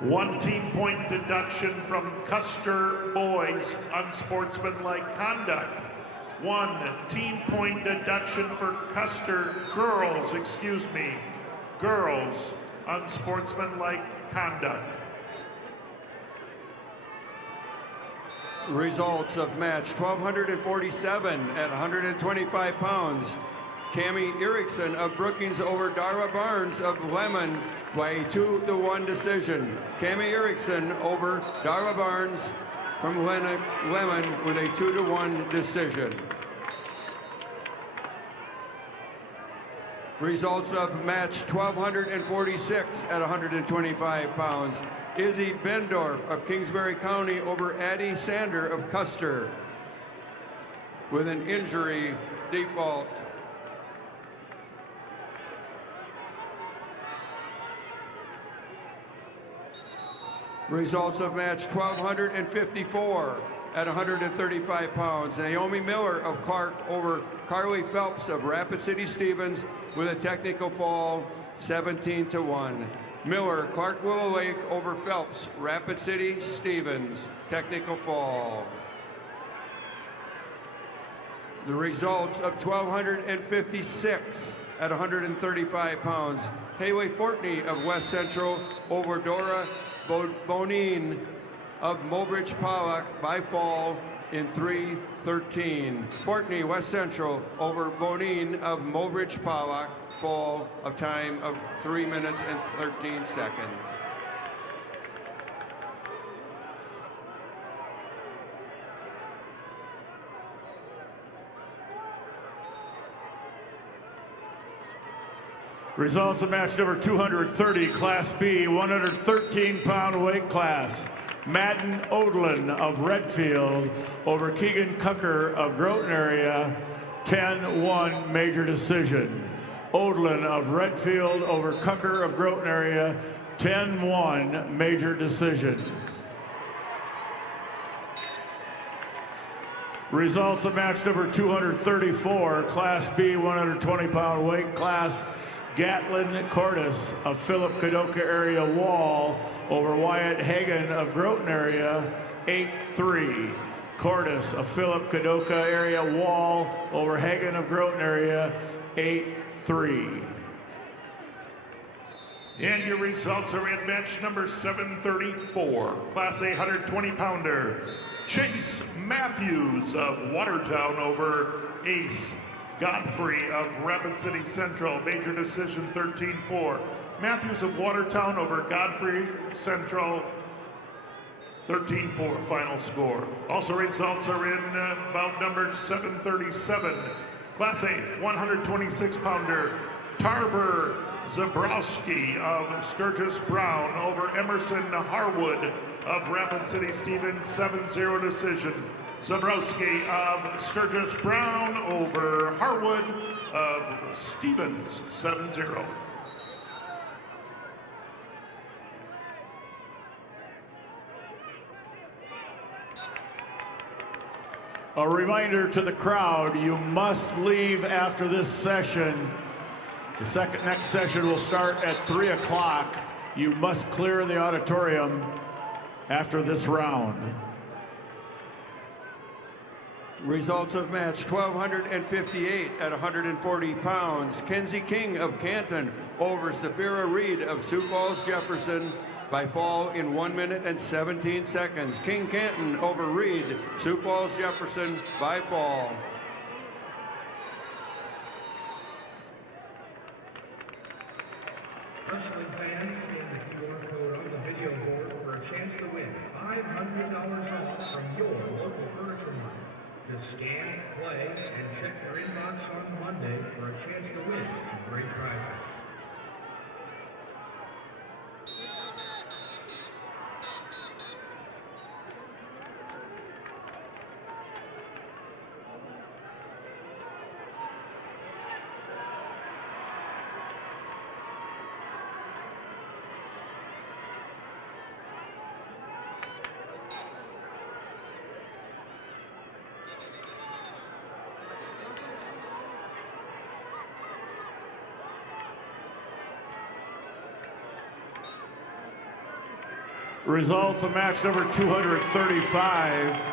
one team point deduction from Custer boys, unsportsmanlike conduct. 1 team point deduction for Custer girls, girls, unsportsmanlike conduct. Results of match 1247 at 125 pounds. Cami Erickson of Brookings over Dara Barnes of Lemon by a 2-1 decision. Cami Erickson over Dara Barnes from Lemon with a 2-1 decision. Results of match 1246 at 125 pounds. Izzy Bendorf of Kingsbury County over Addie Sander of Custer with an injury default. Results of match 1254 at 135 pounds. Naomi Miller of Clark over Carly Phelps of Rapid City Stevens with a technical fall, 17-1. Miller, Clark Willow Lake over Phelps, Rapid City Stevens, technical fall. The results of 1256 at 135 pounds. Haley Fortney of West Central over Dora Bonin of Mobridge Pollock by fall in 3:13. Fortney, West Central over Bonin of Mobridge Pollock, fall of time of 3 minutes and 13 seconds. Results of match number 230, Class B, 113-pound weight class. Madden Odlin of Redfield over Keegan Cucker of Groton area, 10-1 major decision. Odlin of Redfield over Cucker of Groton area, 10-1 major decision. Results of match number 234, Class B, 120-pound weight class. Gatlin Cordes of Philip Kadoka area Wall over Wyatt Hagan of Groton area, 8-3. Cordes of Philip Kadoka area Wall over Hagan of Groton area, 8-3. And your results are in match number 734, Class A 120-pounder. Chase Matthews of Watertown over Ace Godfrey of Rapid City Central, major decision 13-4. Matthews of Watertown over Godfrey Central, 13-4 final score. Also results are in bout number 737, Class A 126-pounder. Tarver Zabrowski of Sturgis Brown over Emerson Harwood of Rapid City Stevens, 7-0 decision. Zabrowski of Sturgis Brown over Harwood of Stevens, 7-0. A reminder to the crowd, you must leave after this session. The next session will start at 3 o'clock. You must clear the auditorium after this round. Results of match 1258 at 140 pounds. Kenzie King of Canton over Safira Reed of Sioux Falls Jefferson by fall in 1 minute and 17 seconds. King Canton over Reed, Sioux Falls Jefferson by fall. Wrestling fans, scan the QR code on the video board for a chance to win $500 off from your local furniture mart. Just scan, play, and check your inbox on Monday for a chance to win some great prizes. Results of match number 235.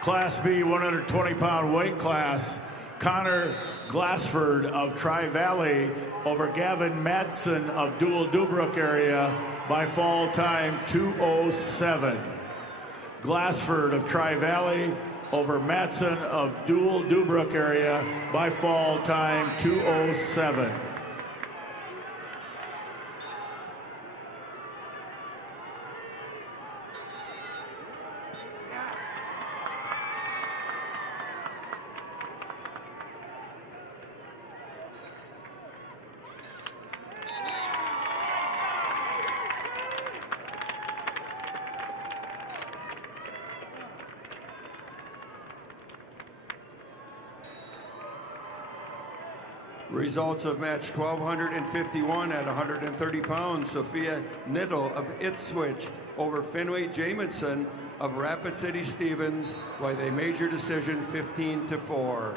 Class B 120-pound weight class, Connor Glassford of Tri-Valley over Gavin Madsen of Dual Dubrook area by fall time 2:07. Glassford of Tri-Valley over Madsen of Dual Dubrook area by fall time 2:07. Results of match 1251 at 130 pounds. Sophia Niddle of Ipswich over Finway Jamison of Rapid City Stevens by a major decision 15-4.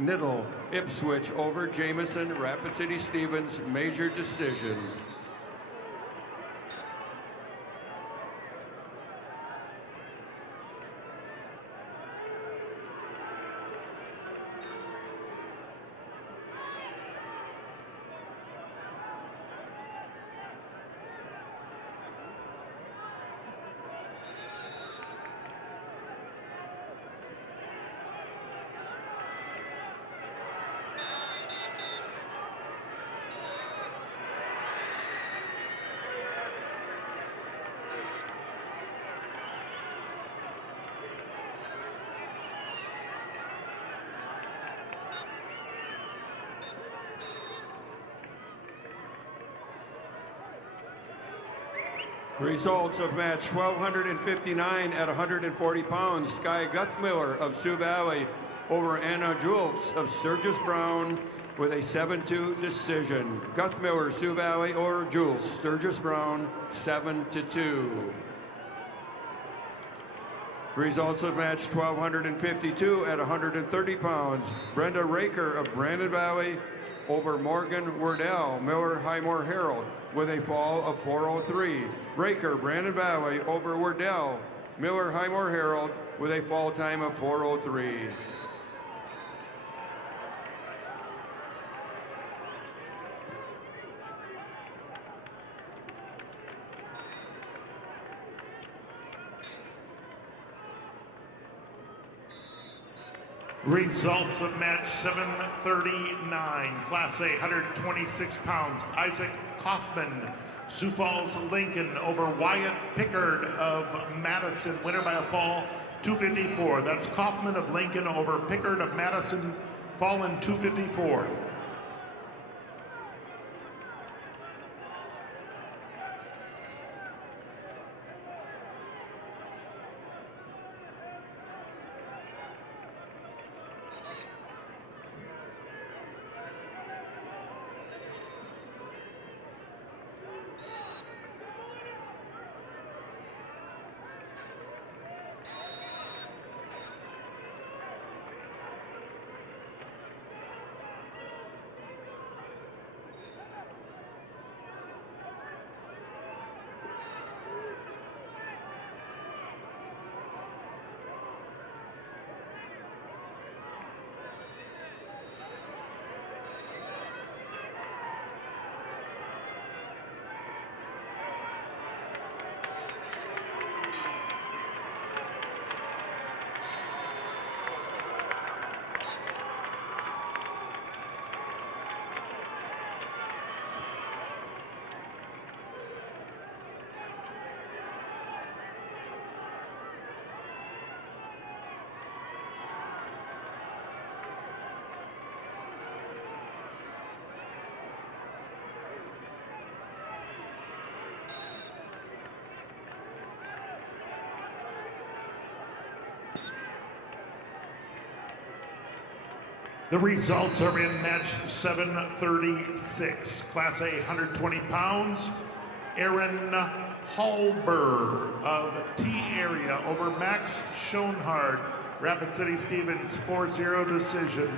Niddle, Ipswich over Jamison, Rapid City Stevens, major decision. Results of match 1259 at 140 pounds. Sky Guthmiller of Sioux Valley over Anna Jules of Sturgis Brown with a 7-2 decision. Guthmiller, Sioux Valley over Jules, Sturgis Brown, 7-2. Results of match 1252 at 130 pounds. Brenda Raker of Brandon Valley over Morgan Wardell, Miller Highmore Herald, with a fall of 403. Raker, Brandon Valley over Wardell, Miller Highmore Herald, with a fall time of 403. Results of match 739, Class A, 126 pounds. Isaac Kaufman, Sioux Falls, Lincoln, over Wyatt Pickard of Madison, winner by a fall 254. That's Kaufman of Lincoln over Pickard of Madison, fallen 254. The results are in match 736, Class A, 120 pounds. Aaron Halber of T area over Max Schoenhard, Rapid City Stevens, 4-0 decision.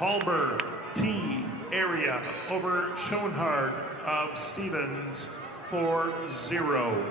Halber, T area over Schoenhard of Stevens, 4-0.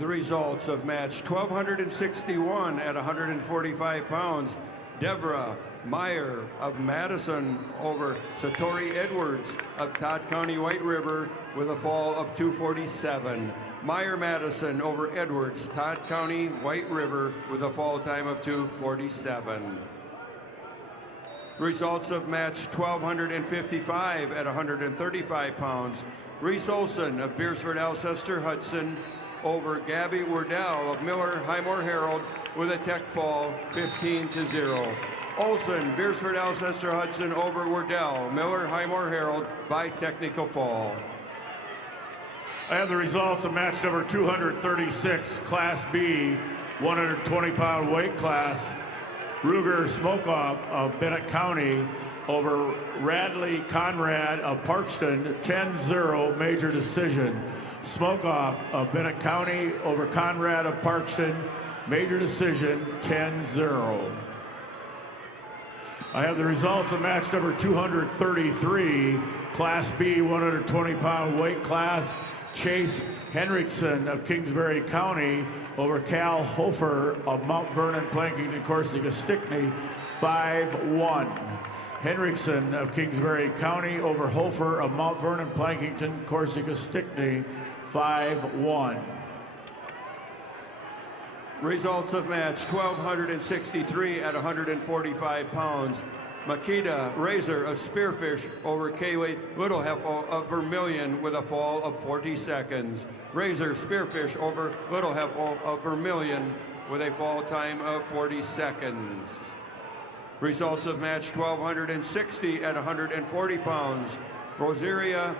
The results of match 1261 at 145 pounds. Deborah Meyer of Madison over Satori Edwards of Todd County White River with a fall of 247. Meyer Madison over Edwards, Todd County White River with a fall time of 247. Results of match 1255 at 135 pounds. Reese Olson of Beersford Alcester Hudson over Gabby Wardell of Miller Highmore Herald with a tech fall 15-0. Olson, Beersford Alcester Hudson over Wardell, Miller Highmore Herald by technical fall. I have the results of match number 236, Class B, 120-pound weight class. Ruger Smokeoff of Bennett County over Radley Conrad of Parkston, 10-0 major decision. Smokeoff of Bennett County over Conrad of Parkston, major decision, 10-0. I have the results of match number 233, Class B, 120-pound weight class. Chase Henriksen of Kingsbury County over Cal Hofer of Mount Vernon, Plankington, Corsica, Stickney, 5-1. Henriksen of Kingsbury County over Hofer of Mount Vernon, Plankington, Corsica, Stickney, 5-1. Results of match 1263 at 145 pounds. Makita Razor of Spearfish over Kaylee Littleheffel of Vermilion with a fall of 40 seconds. Razor Spearfish over Littleheffel of Vermilion with a fall time of 40 seconds. Results of match 1260 at 140 pounds. Rosaria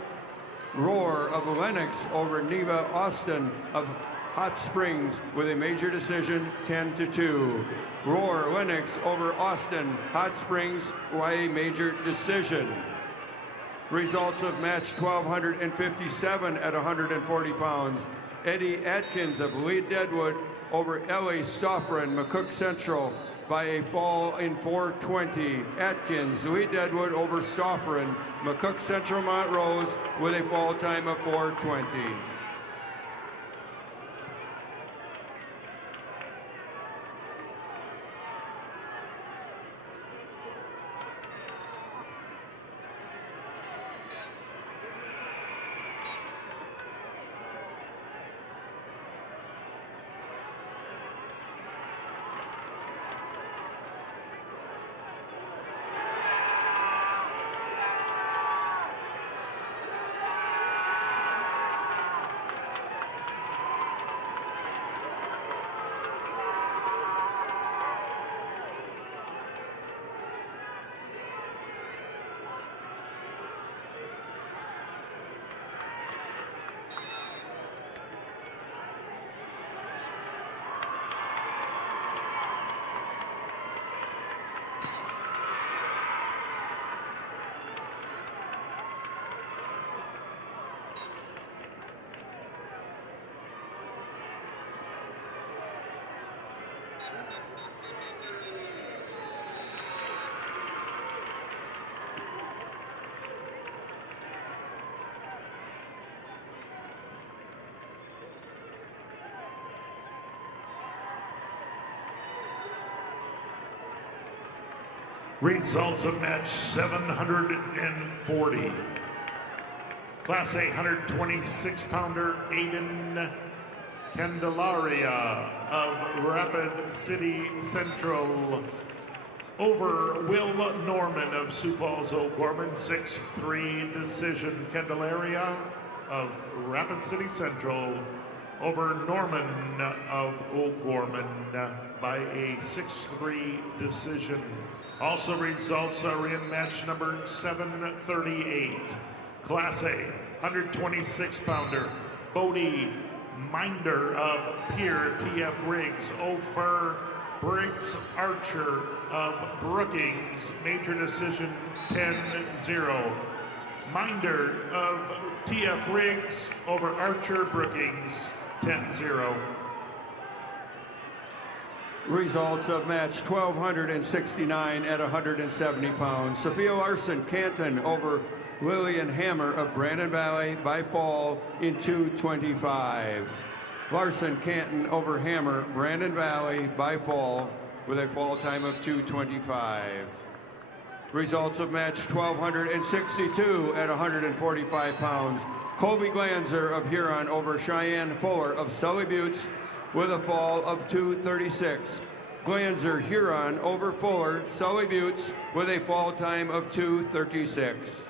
Roar of Lennox over Neva Austin of Hot Springs with a major decision, 10-2. Roar Lennox over Austin Hot Springs by a major decision. Results of match 1257 at 140 pounds. Eddie Atkins of Lee Deadwood over Ellie Stoffren, McCook Central by a fall in 420. Atkins, Lee Deadwood over Stoffren, McCook Central Montrose with a fall time of 420. Results of match 740. Class A 126-pounder Aiden Candelaria of Rapid City Central over Will Norman of Sioux Falls O'Gorman, 6-3 decision. Candelaria of Rapid City Central over Norman of O'Gorman by a 6-3 decision. Also results are in match number 738. Class A 126-pounder Bodie Minder of Pier TF Riggs over Briggs Archer of Brookings, major decision 10-0. Minder of TF Riggs over Archer Brookings, 10-0. Results of match 1269 at 170 pounds. Sophia Larson Canton over Lillian Hammer of Brandon Valley by fall in 225. Larson Canton over Hammer, Brandon Valley by fall with a fall time of 2:25. Results of match 1262 at 145 pounds. Colby Glanzer of Huron over Cheyenne Fuller of Sully Buttes with a fall of 2:36. Glanzer Huron over Fuller Sully Buttes with a fall time of 2:36.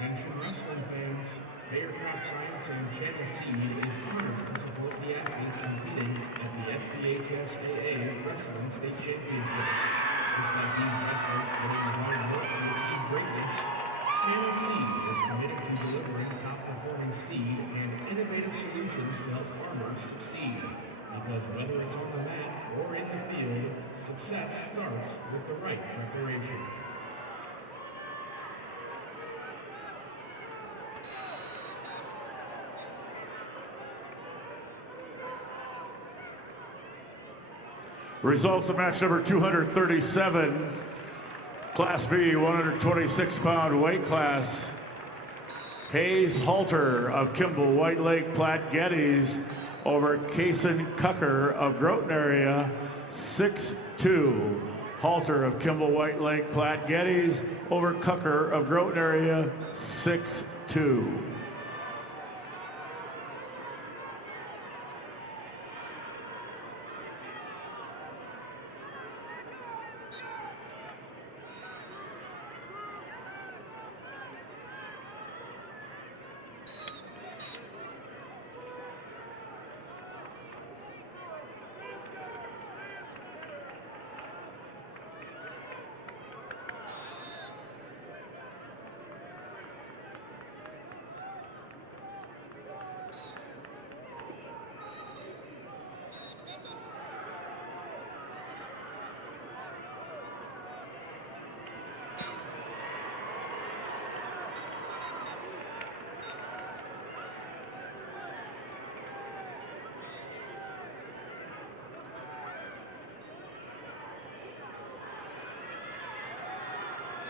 Attention wrestling fans, Bayer Crop Science and Channel C is honored to support the athletes competing at the SDHSAA Wrestling State Championships. Just like these wrestlers putting the hard work to achieve greatness, Channel C is committed to delivering top-performing seed and innovative solutions to help farmers succeed. Because whether it's on the mat or in the field, success starts with the right preparation. Results of match number 237, Class B, 126-pound weight class. Hayes Halter of Kimball White Lake Platte Geddes over Kason Cucker of Groton area, 6'2". Halter of Kimball White Lake Platte Geddes over Cucker of Groton area, 6'2".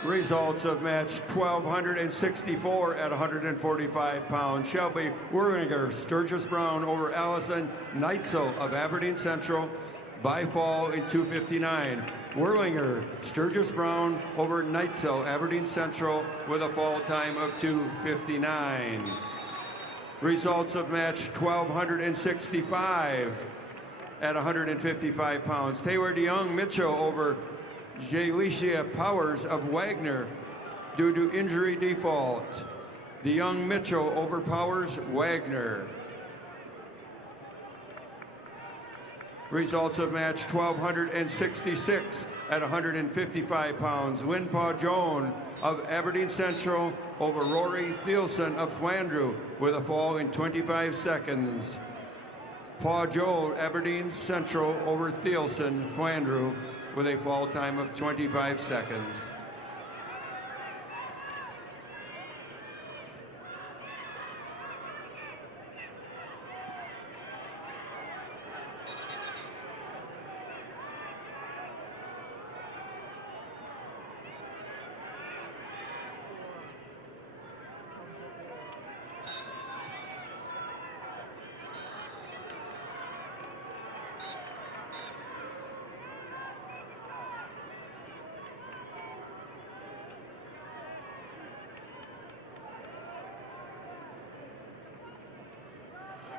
Results of match 1264 at 145 pounds. Shelby Werlinger Sturgis Brown over Allison Neitzel of Aberdeen Central by fall in 2:59. Werlinger Sturgis Brown over Neitzel Aberdeen Central with a fall time of 2:59. Results of match 1265 at 155 pounds. Taylor DeYoung Mitchell over Jalicia Powers of Wagner due to injury default. DeYoung Mitchell over Powers Wagner. Results of match 1266 at 155 pounds. Winpaw Joan of Aberdeen Central over Rory Thielson of Flandreau with a fall in 25 seconds. Paw Joe Aberdeen Central over Thielson Flandreau with a fall time of 25 seconds.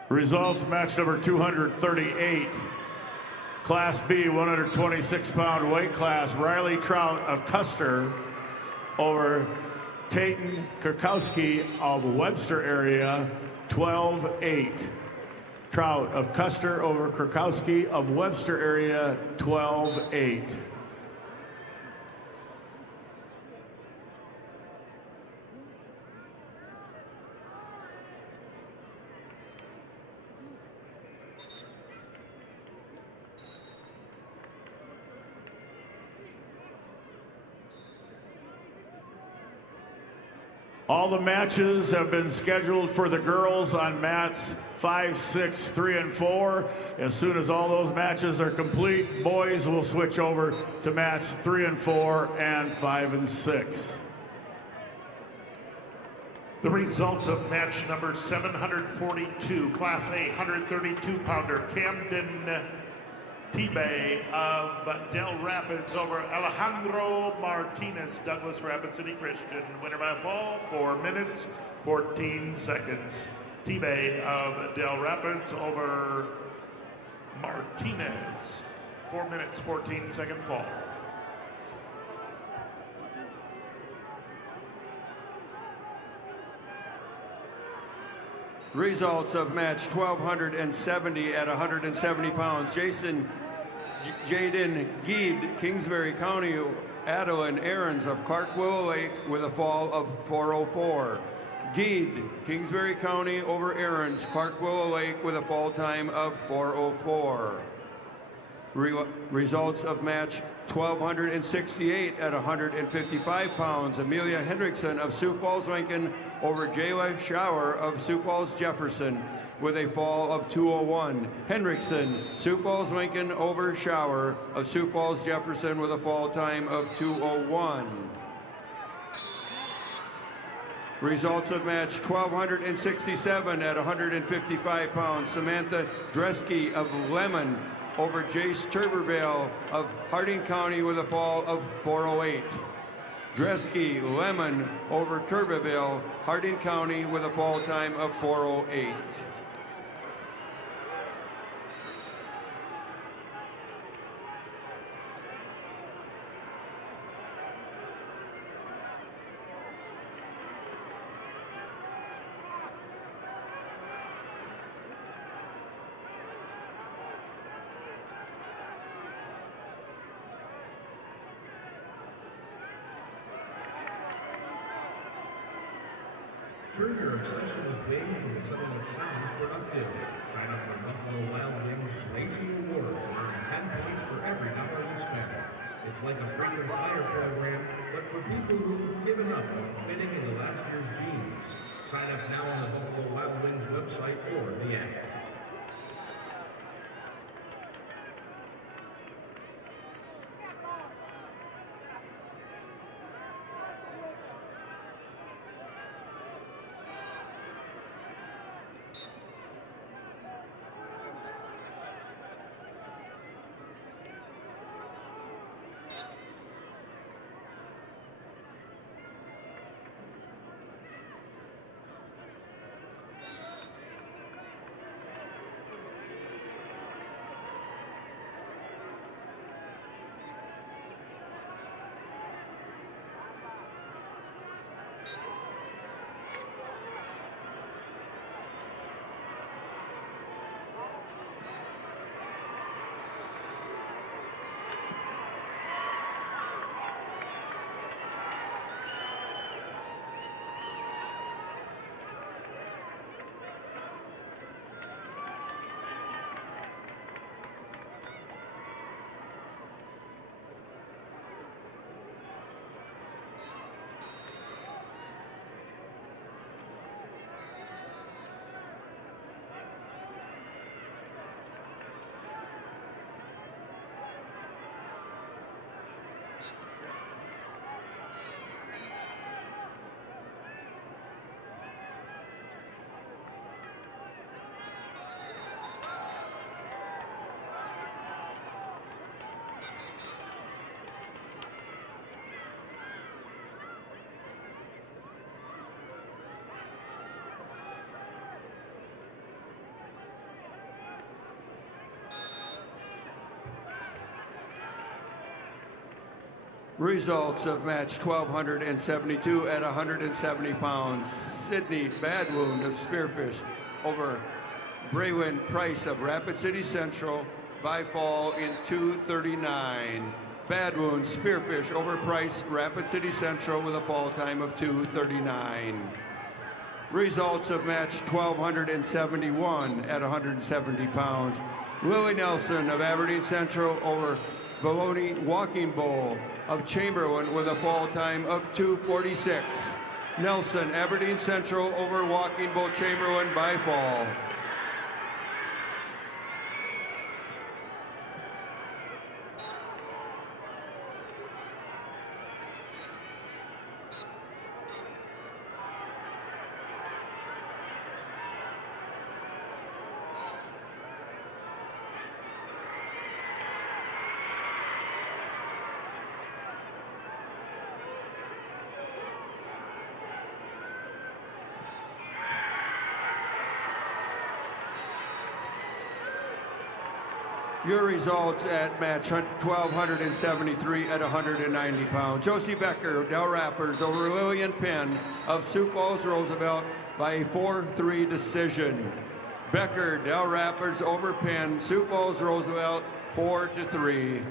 Results match number 238. Class B, 126-pound weight class. Riley Trout of Custer over Tayton Kurkowski of Webster area, 12-8. Trout of Custer over Kurkowski of Webster area, 12-8. All the matches have been scheduled for the girls on mats 5, 6, 3, and 4. As soon as all those matches are complete, boys will switch over to mats 3 and 4 and 5 and 6. The results of match number 742, Class A 132-pounder, Camden T-Bay of Del Rapids over Alejandro Martinez, Douglas Rapid City Christian. Winner by fall, 4 minutes, 14 seconds. T-Bay of Del Rapids over Martinez, 4 minutes, 14-second fall. Results of match 1270 at 170 pounds. Jaden Geed, Kingsbury County, Adeline Aarons of Clark Willow Lake with a fall of 404. Geed, Kingsbury County over Aarons, Clark Willow Lake with a fall time of 404. Results of match 1268 at 155 pounds. Amelia Hendrickson of Sioux Falls, Lincoln over Jayla Shower of Sioux Falls, Jefferson with a fall of 201. Hendrickson, Sioux Falls, Lincoln over Shower of Sioux Falls, Jefferson with a fall time of 201. Results of match 1267 at 155 pounds. Samantha Dresky of Lemon over Jace Turberville of Harding County with a fall of 408. Dresky Lemon over Turberville, Harding County with a fall time of 408. Turn your obsession with wings into something that sounds productive. Sign up for Buffalo Wild Wings Racing Awards and earn 10 points for every dollar you spend. It's like a frequent flyer program, but for people who've given up on fitting into last year's jeans. Sign up now on the Buffalo Wild Wings website or the app. Results of match 1272 at 170 pounds. Sydney Badwound of Spearfish over Braylon Price of Rapid City Central by fall in 2:39. Badwound Spearfish over Price, Rapid City Central with a fall time of 2:39. Results of match 1271 at 170 pounds. Lily Nelson of Aberdeen Central over Baloney Walking Bowl of Chamberlain with a fall time of 2:46. Nelson, Aberdeen Central over Walking Bowl Chamberlain by fall. Your results at match 1273 at 190 pounds. Josie Becker, Del Rappers over Lillian Penn of Sioux Falls, Roosevelt by a 4-3 decision. Becker, Del Rappers over Penn, Sioux Falls, Roosevelt, 4-3.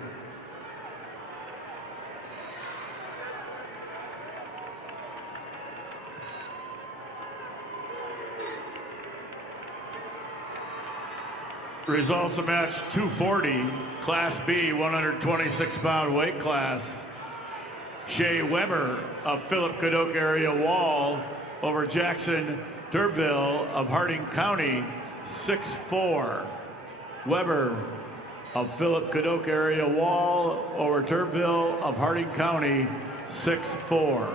Results of match 240, Class B, 126-pound weight class. Shea Weber of Philip Cadoc area Wall over Jackson Turbeville of Harding County, 6-4. Weber of Philip Cadoc area Wall over Turbeville of Harding County, 6-4.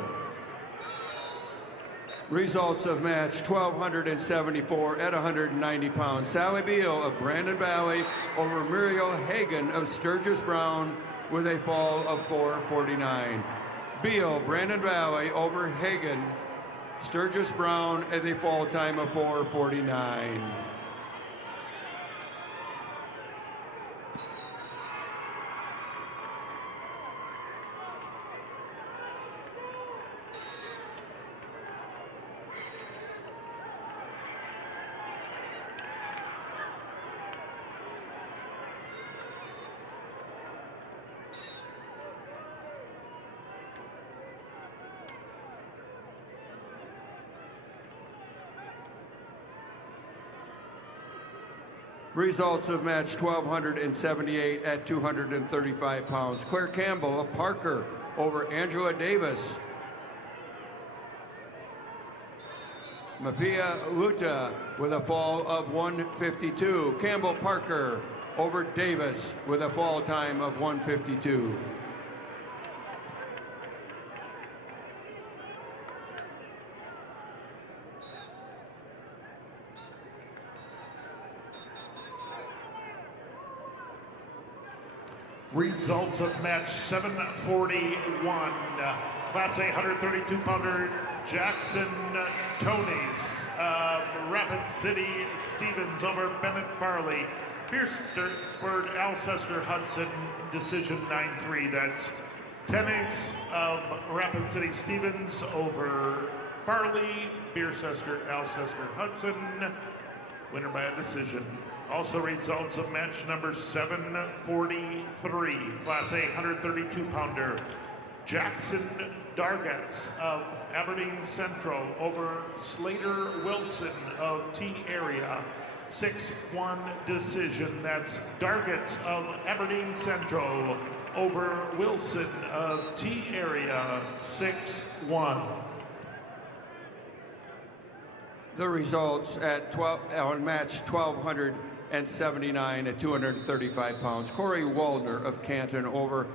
Results of match 1274 at 190 pounds. Sally Beal of Brandon Valley over Muriel Hagan of Sturgis Brown with a fall of 4:49. Beal, Brandon Valley over Hagan, Sturgis Brown at a fall time of 4:49. Results of match 1278 at 235 pounds. Claire Campbell of Parker over Angela Davis. Mapia Luta with a fall of 152. Campbell Parker over Davis with a fall time of 152. Results of match 741. Class A 132-pounder Jackson Tonys of Rapid City Stevens over Bennett Farley. Beersford Alcester Hudson, decision 9-3. That's Tennis of Rapid City Stevens over Farley. Beersford Alcester Hudson, winner by a decision. Also results of match number 743, Class A 132-pounder, Jackson Dargetts of Aberdeen Central over Slater Wilson of T Area, 6-1 decision. That's Dargetts of Aberdeen Central over Wilson of T Area, 6-1. The results at on match 1279 at 235 pounds. Corey Waldner of Canton over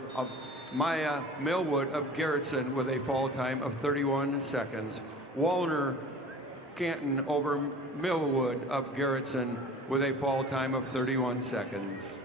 Maya Millwood of Garrettson with a fall time of 31 seconds. Waldner Canton over Millwood of Garrettson with a fall time of 31 seconds.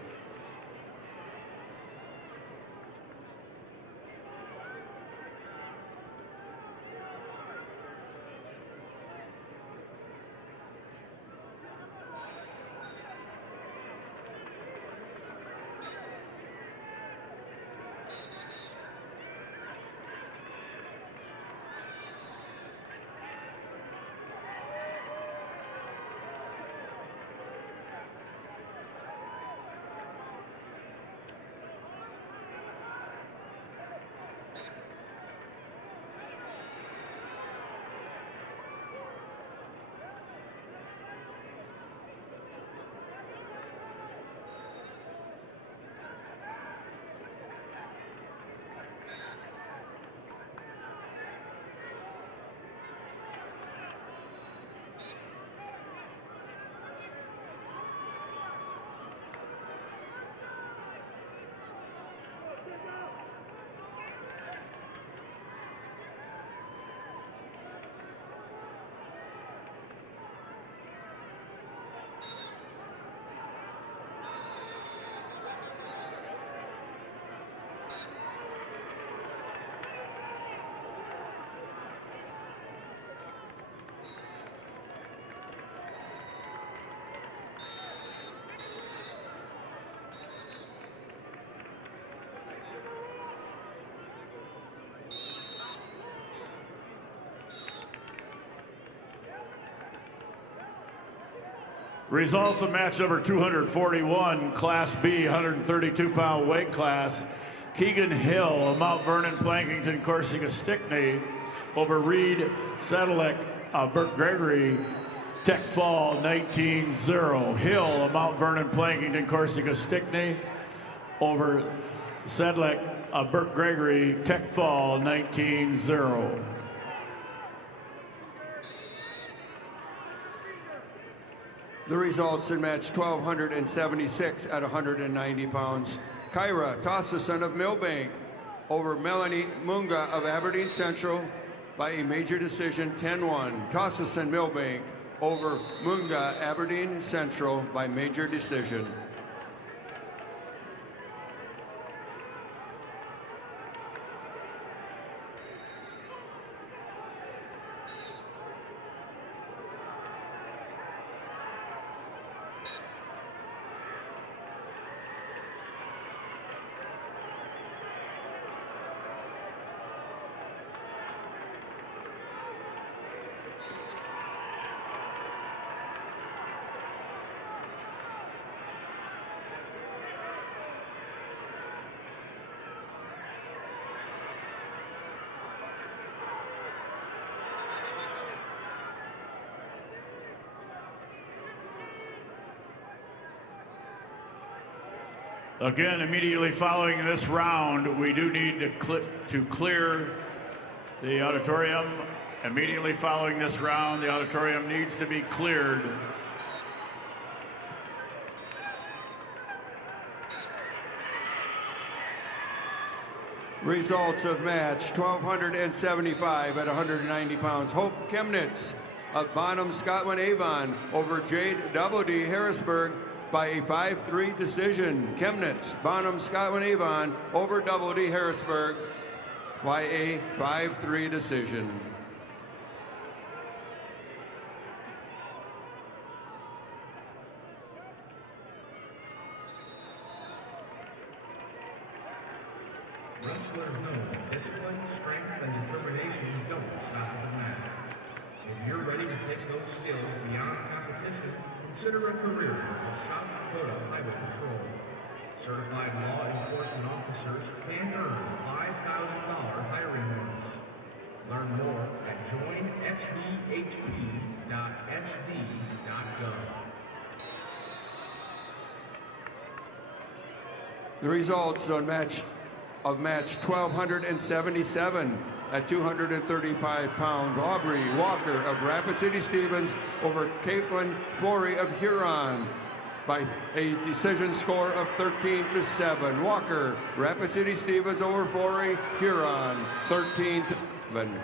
Results of match number 241, Class B, 132-pound weight class. Keegan Hill of Mount Vernon, Plankington, Corsica, Stickney over Reed Sedlec of Burke Gregory, Tech Fall, 19-0. Hill of Mount Vernon, Plankington, Corsica, Stickney over Sedlec of Burke Gregory, Tech Fall, 19-0. The results in match 1276 at 190 pounds. Kyra Tosseson of Millbank over Melanie Munga of Aberdeen Central by a major decision 10-1. Tosseson Millbank over Munga Aberdeen Central by major decision. Again, immediately following this round, we do need to clear the auditorium. Immediately following this round, the auditorium needs to be cleared. Results of match 1275 at 190 pounds. Hope Chemnitz of Bonham, Scotland, Avon over Jade Doubledy, Harrisburg by a 5-3 decision. Chemnitz, Bonham, Scotland, Avon over Doubledy, Harrisburg by a 5-3 decision. Wrestlers know discipline, strength, and determination don't stop at the mat. If you're ready to take those skills beyond competition, consider a career with South Dakota Highway Patrol. Certified law enforcement officers can earn $5,000 hiring bonus. Learn more at joinsdhp.sd.gov. The results on match 1277 at 235 pounds. Aubrey Walker of Rapid City Stevens over Caitlin Flory of Huron by a decision score of 13-7. Walker, Rapid City Stevens over Flory, Huron, 13-7.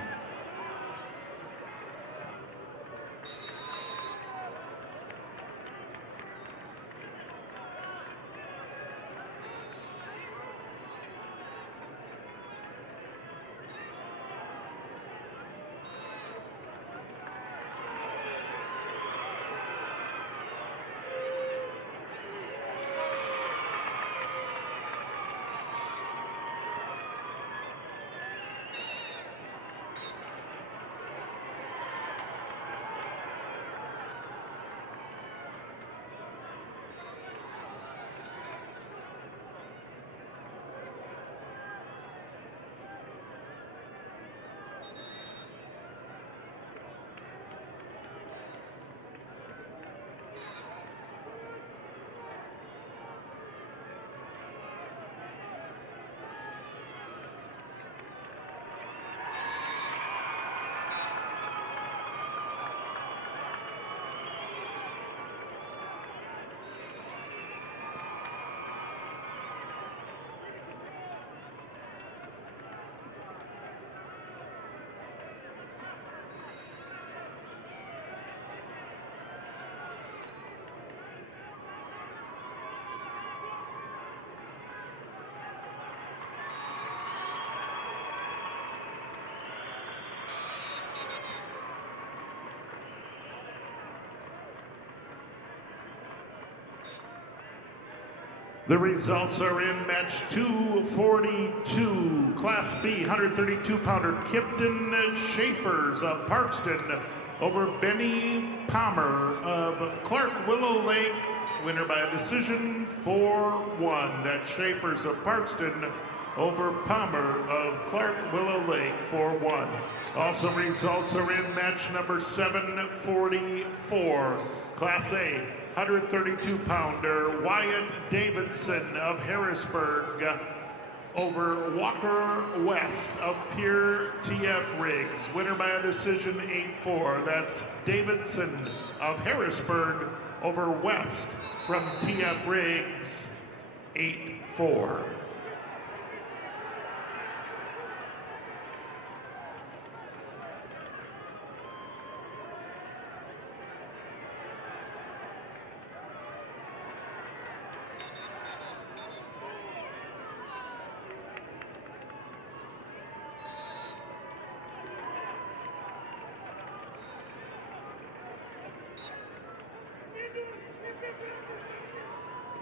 The results are in match 242, Class B, 132-pounder, Kipton Schaefers of Parkston over Benny Palmer of Clark Willow Lake. Winner by a decision 4-1. That's Schaefer's of Parkston over Palmer of Clark Willow Lake 4-1. Also results are in match number 744. Class A 132-pounder Wyatt Davidson of Harrisburg over Walker West of Pier TF Riggs. Winner by a decision 8-4. That's Davidson of Harrisburg over West from TF Riggs 8-4.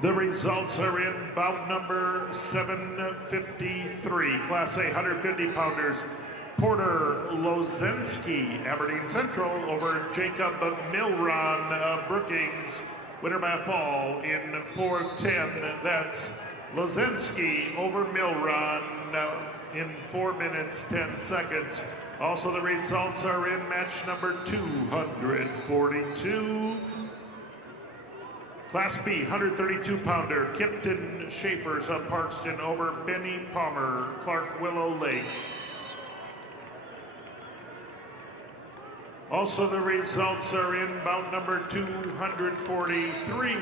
The results are in bout number 753. Class A 150-pounders. Porter Lozensky, Aberdeen Central, over Jacob Milron of Brookings. Winner by a fall in 4:10. That's Lozensky over Milron in 4 minutes 10 seconds. Also, the results are in match number 242. Class B 132-pounder Kipton Schaefer's of Parkston over Benny Palmer, Clark Willow Lake. Also, the results are in bout number 243.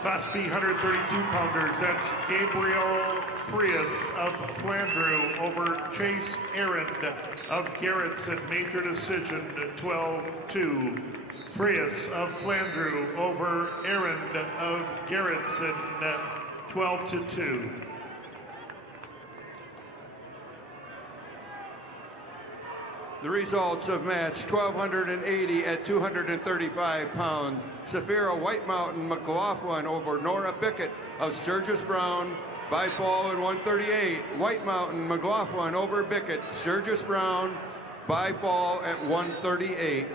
Class B 132-pounders, that's Gabriel Frias of Flandreau over Chase Arend of Garrettson. Major decision 12-2. Frias of Flandreau over Arend of Garrettson 12-2. The results of match 1280 at 235 pounds. Saphira White Mountain McLaughlin over Nora Bickett of Sturgis Brown by fall in 138. White Mountain McLaughlin over Bickett, Sturgis Brown by fall at 138.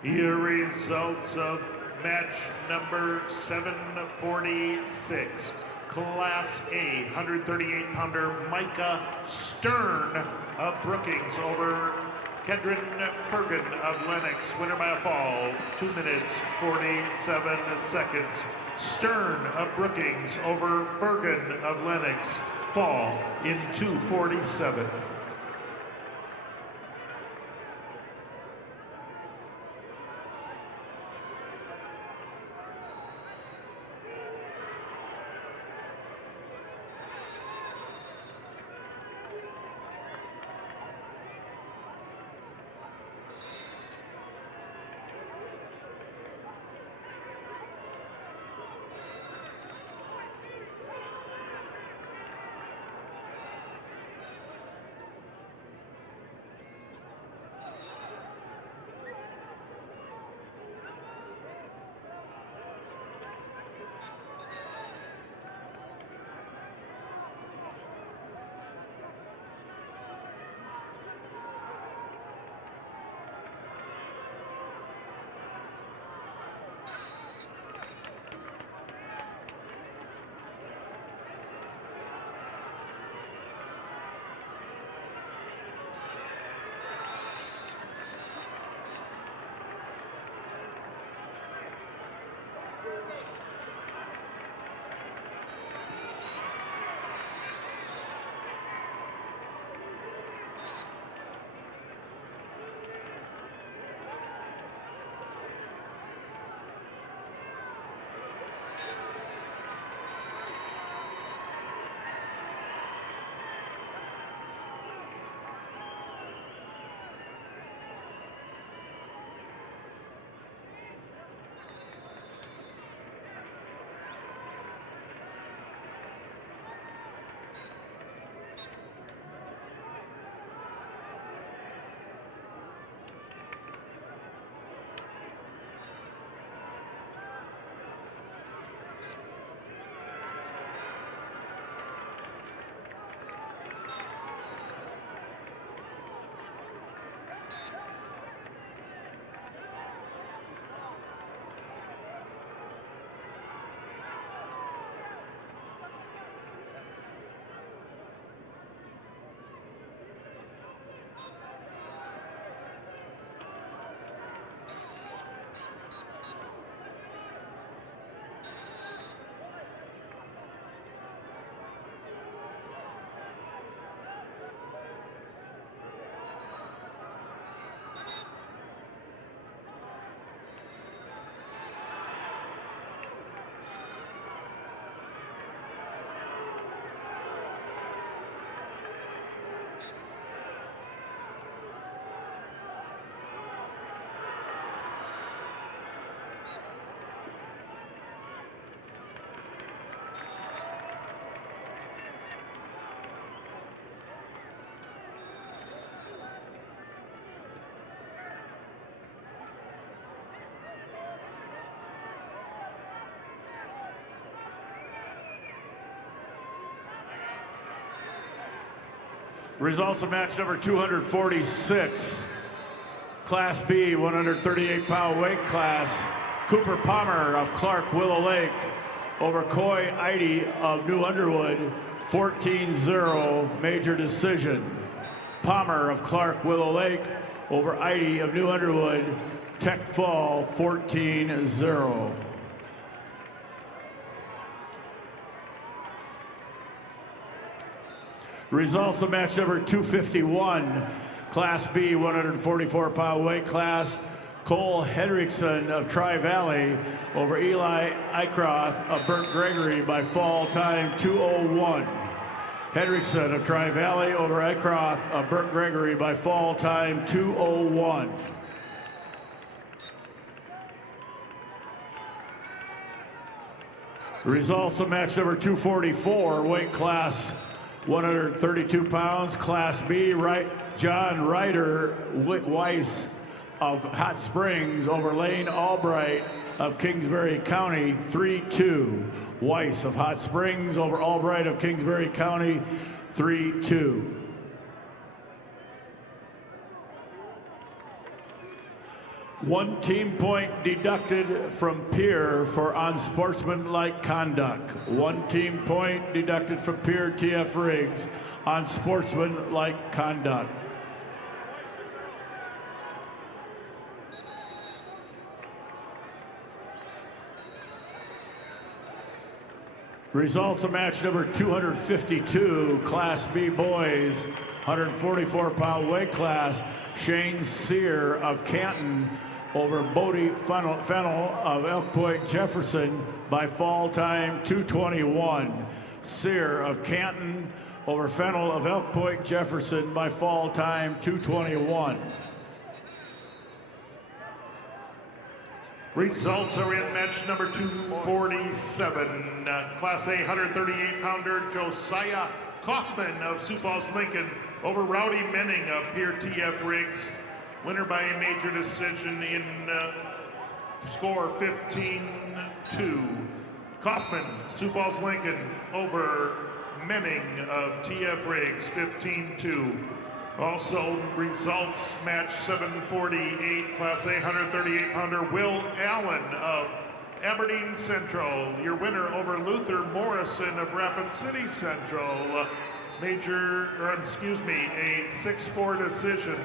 Here results of match number 746. Class A 138-pounder Micah Stern of Brookings over Kedron Fergan of Lennox. Winner by a fall, 2 minutes 47 seconds. Stern of Brookings over Fergan of Lennox. Fall in 2:47. Results of match number 246. Class B, 138-pound weight class. Cooper Palmer of Clark Willow Lake over Coy Eide of New Underwood, 14-0 major decision. Palmer of Clark Willow Lake over Eide of New Underwood, Tech Fall, 14-0. Results of match number 251, Class B, 144-pound weight class. Cole Henriksen of Tri-Valley over Eli Eichroth of Burt Gregory by fall time 2:01. Henriksen of Tri-Valley over Eichroth of Burt Gregory by fall time 2:01. Results of match number 244, weight class 132 pounds, Class B, John Ryder Weiss of Hot Springs over Lane Albright of Kingsbury County, 3-2. Weiss of Hot Springs over Albright of Kingsbury County, 3-2. One team point deducted from peer for unsportsmanlike conduct. One team point deducted from peer TF Riggs on sportsmanlike conduct. Results of match number 252, Class B boys, 144-pound weight class. Shane Sear of Canton over Bodie Fennel of Elk Point Jefferson by fall time 2:21. Sear of Canton over Fennel of Elk Point Jefferson by fall time 2:21. Results are in match number 247. Class A 138-pounder Josiah Kaufman of Sioux Falls Lincoln over Rowdy Menning of Pierre TF Riggs. Winner by a major decision in score 15-2. Kaufman, Sioux Falls Lincoln over Menning of TF Riggs, 15-2. Also, results match 748, Class A 138-pounder Will Allen of Aberdeen Central. Your winner over Luther Morrison of Rapid City Central. A 6-4 decision.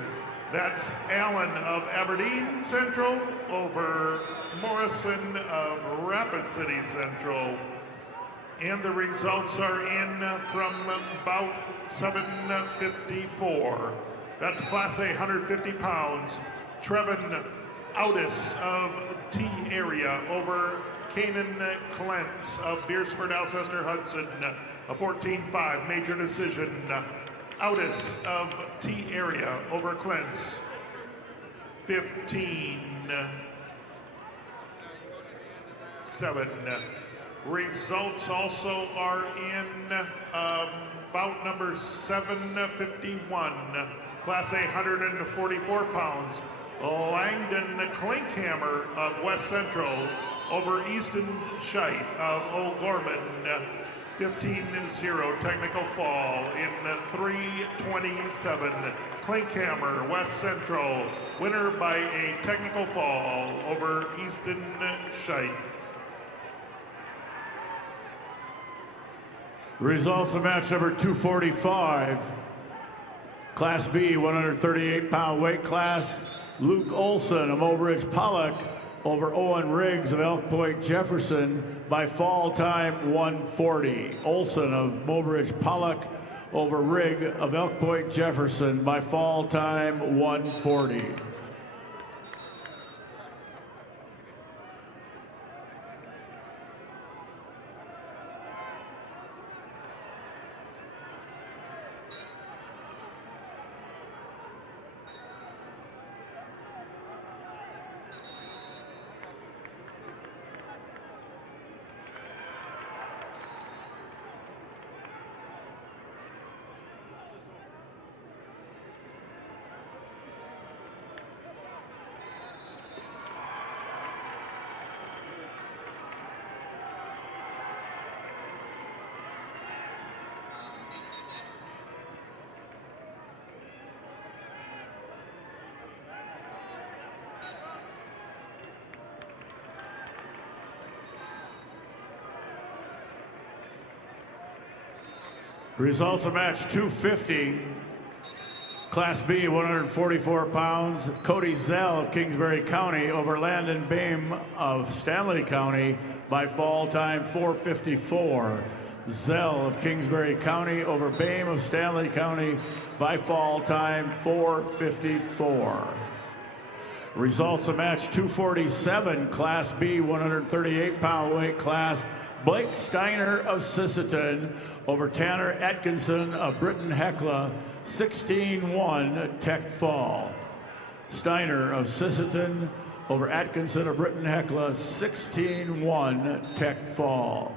That's Allen of Aberdeen Central over Morrison of Rapid City Central. And the results are in from bout 754. That's Class A 150 pounds. Trevin Audis of T area over Kanan Clentz of Beersford, Alcester, Hudson. A 14-5 major decision. Audis of T area over Clentz. 15-7. Results also are in bout number 751, Class A 144 pounds. Langdon Klinkhammer of West Central over Easton Scheit of O'Gorman. 15-0 technical fall in 3:27. Klinkhammer, West Central, winner by a technical fall over Easton Scheit. Results of match number 245. Class B, 138-pound weight class. Luke Olson of Mobridge Pollock over Owen Riggs of Elk Point Jefferson by fall time 1:40. Olson of Mobridge Pollock over Rigg of Elk Point Jefferson by fall time 1:40. Results of match 250. Class B, 144 pounds. Cody Zell of Kingsbury County over Landon Bame of Stanley County by fall time 4:54. Zell of Kingsbury County over Bame of Stanley County by fall time 4:54. Results of match 247, Class B, 138-pound weight class. Blake Steiner of Sisseton over Tanner Atkinson of Britton Hecla, 16-1 Tech fall. Steiner of Sisseton over Atkinson of Britton Hecla, 16-1 Tech fall.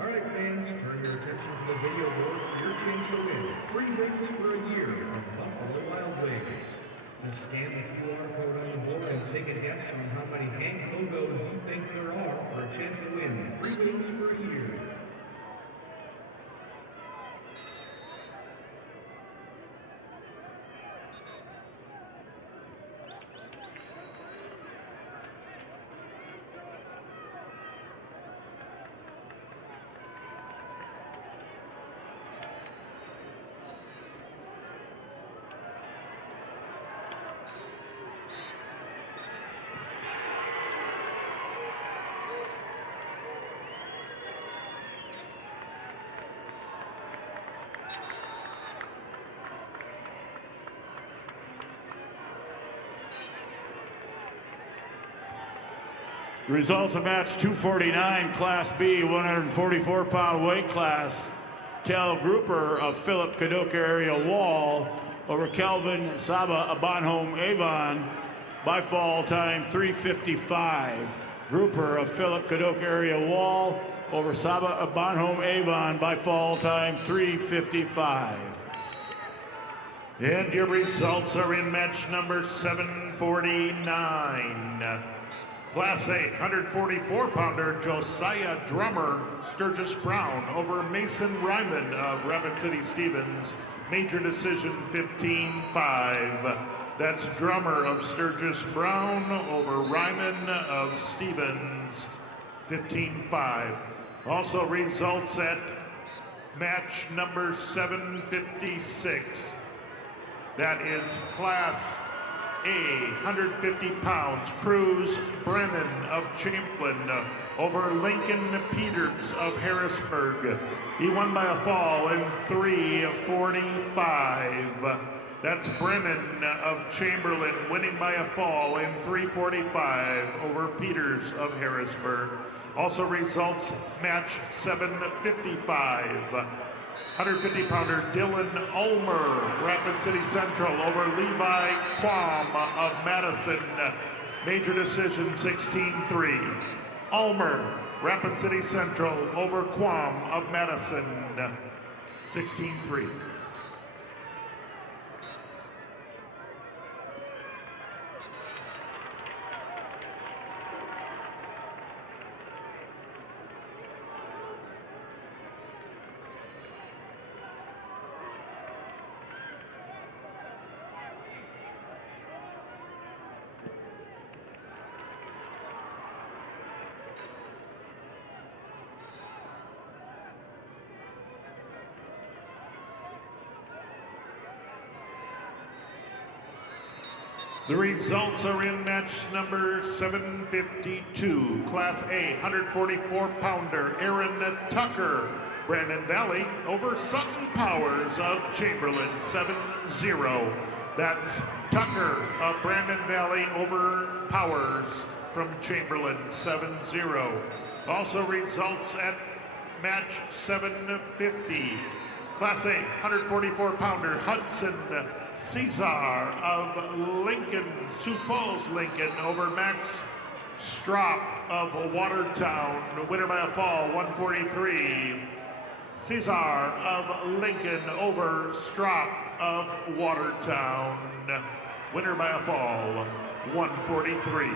All right, fans, turn your attention to the video board for your chance to win 3 rings for a year from Buffalo Wild Wings. Just scan the QR code on the board and take a guess on how many Hank logos you think there are for a chance to win 3 rings for a year. Results of match 249, Class B, 144-pound weight class. Cal Grouper of Philip Caduc area Wall over Calvin Saba of Bonhomme Avon by fall time 3:55. Grouper of Philip Caduc area Wall over Saba of Bonhomme Avon by fall time 3:55. And your results are in match number 749. Class A, 144-pounder Josiah Drummer, Sturgis Brown over Mason Ryman of Rapid City Stevens. Major decision 15-5. That's Drummer of Sturgis Brown over Ryman of Stevens, 15-5. Also results at match number 756. That is Class A, 150 pounds, Cruz Brennan of Champlin over Lincoln Peters of Harrisburg. He won by a fall in 3:45. That's Brennan of Chamberlain winning by a fall in 3:45 over Peters of Harrisburg. Also results match 755. 150-pounder Dylan Ulmer, Rapid City Central over Levi Quam of Madison. Major decision 16-3. Ulmer, Rapid City Central over Quam of Madison, 16-3. The results are in match number 752. Class A, 144-pounder Aaron Tucker, Brandon Valley over Sutton Powers of Chamberlain, 7-0. That's Tucker of Brandon Valley over Powers from Chamberlain, 7-0. Also results at match 750. Class A, 144-pounder Hudson Cesar of Lincoln, Sioux Falls, Lincoln over Max Strop of Watertown, winner by a fall, 143. Cesar of Lincoln over Strop of Watertown, winner by a fall, 143.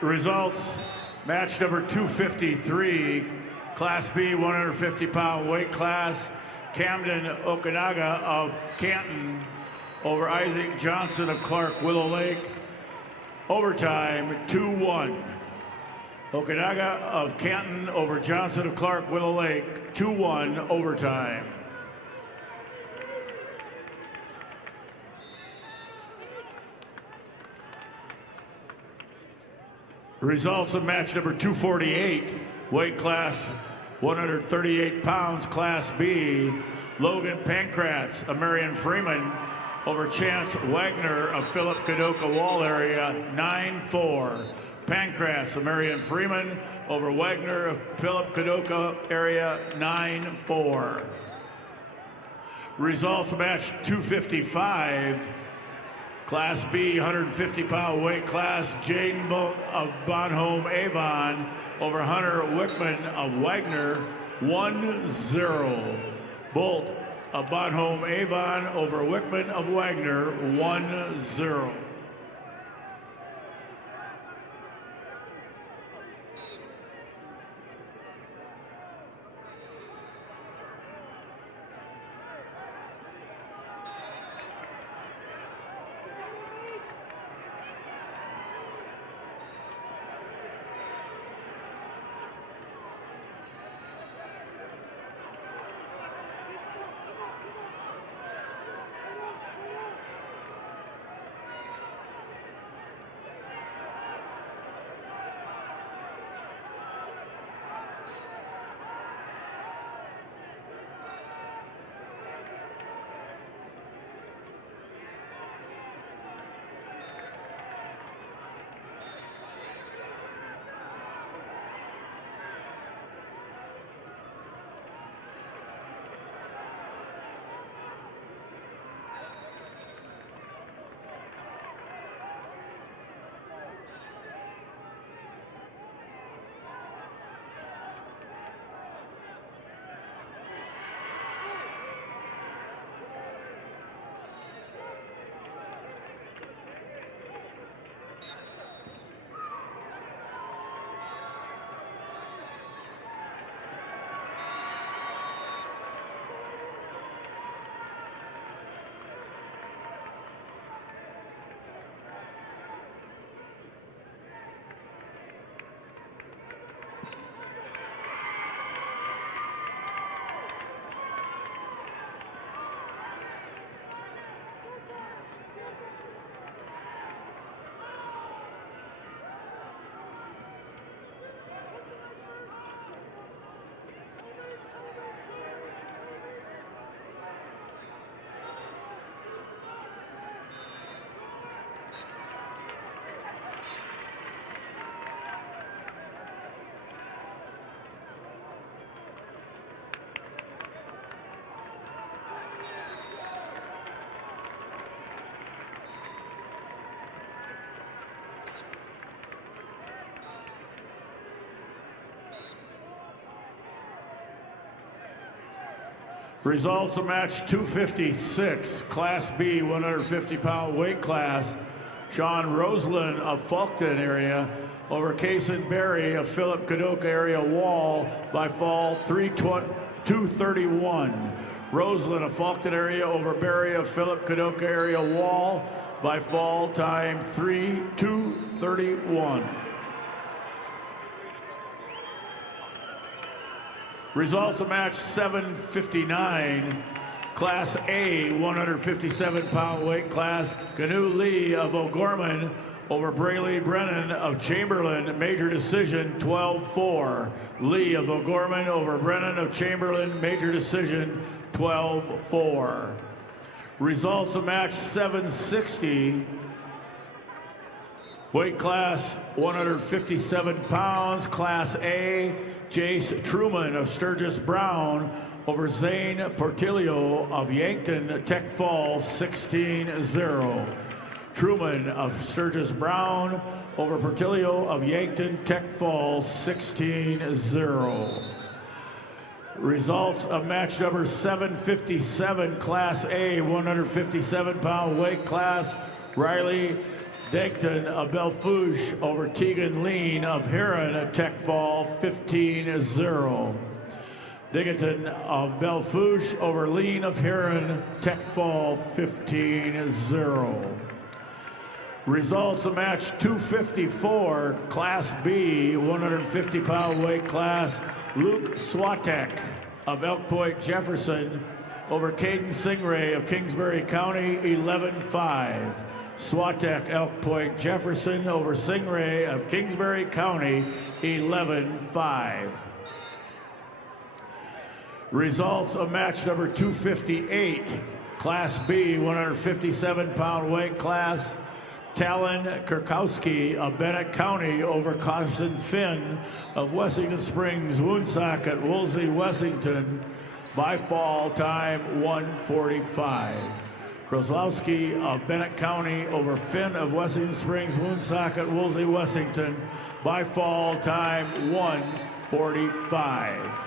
Results, match number 253, Class B 150-pound weight class, Camden Okanaga of Canton over Isaac Johnson of Clark Willow Lake. Overtime, 2-1. Okanaga of Canton over Johnson of Clark Willow Lake, 2-1 overtime. Results of match number 248, weight class 138 pounds, Class B. Logan Pankratz of Marion Freeman over Chance Wagner of Philip Kadoka Wall area, 9-4. Pankratz of Marion Freeman over Wagner of Philip Kadoka area, 9-4. Results of match 255, Class B 150-pound weight class, Jaden Bolt of Bonhomme Avon over Hunter Wickman of Wagner, 1-0. Bolt of Bonhomme Avon over Wickman of Wagner, 1-0. Results of match 256, Class B, 150-pound weight class. Sean Roseland of Fulton area over Kason Berry of Philip Kadoka area Wall by fall 231. Roseland of Fulton area over Berry of Philip Kadoka area Wall by fall time 231. Results of match 759, Class A, 157-pound weight class. Canoe Lee of O'Gorman over Brayley Brennan of Chamberlain, major decision 12-4. Lee of O'Gorman over Brennan of Chamberlain, major decision 12-4. Results of match 760, weight class 157 pounds, Class A, Jace Truman of Sturgis Brown over Zane Portillo of Yankton Tech Falls 16-0. Truman of Sturgis Brown over Portillo of Yankton Tech Falls 16-0. Results of match number 757, Class A, 157-pound weight class. Riley Degton of Belfouche over Tegan Lean of Heron at Tech Fall 15-0. Degton of Belfouche over Lean of Heron, Tech Fall 15-0. Results of match 254, Class B, 150-pound weight class. Luke Swatek of Elk Point Jefferson over Caden Singray of Kingsbury County 11-5. Swatek Elk Point Jefferson over Singray of Kingsbury County 11-5. Results of match number 258, Class B, 157-pound weight class. Talon Kurkowski of Bennett County over Carson Finn of Wessington Springs, Woonsocket, Woolsey, Wessington by fall time 145. Krosowski of Bennett County over Finn of Wessington Springs, Woonsocket, Woolsey, Wessington by fall time 145.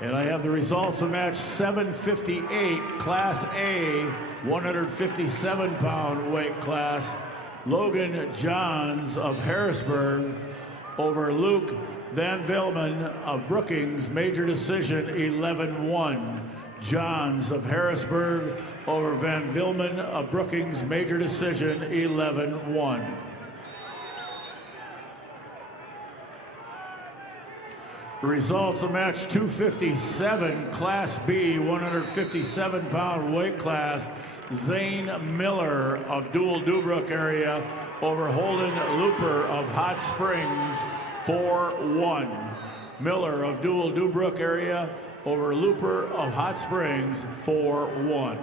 And I have the results of match 758, Class A, 157-pound weight class. Logan Johns of Harrisburg over Luke Van Vilman of Brookings, major decision 11-1. Johns of Harrisburg over Van Vilman of Brookings, major decision 11-1. Results of match 257, Class B, 157-pound weight class. Zane Miller of Dual Dubrook area over Holden Looper of Hot Springs 4-1. Miller of Dual Dubrook area over Looper of Hot Springs 4-1.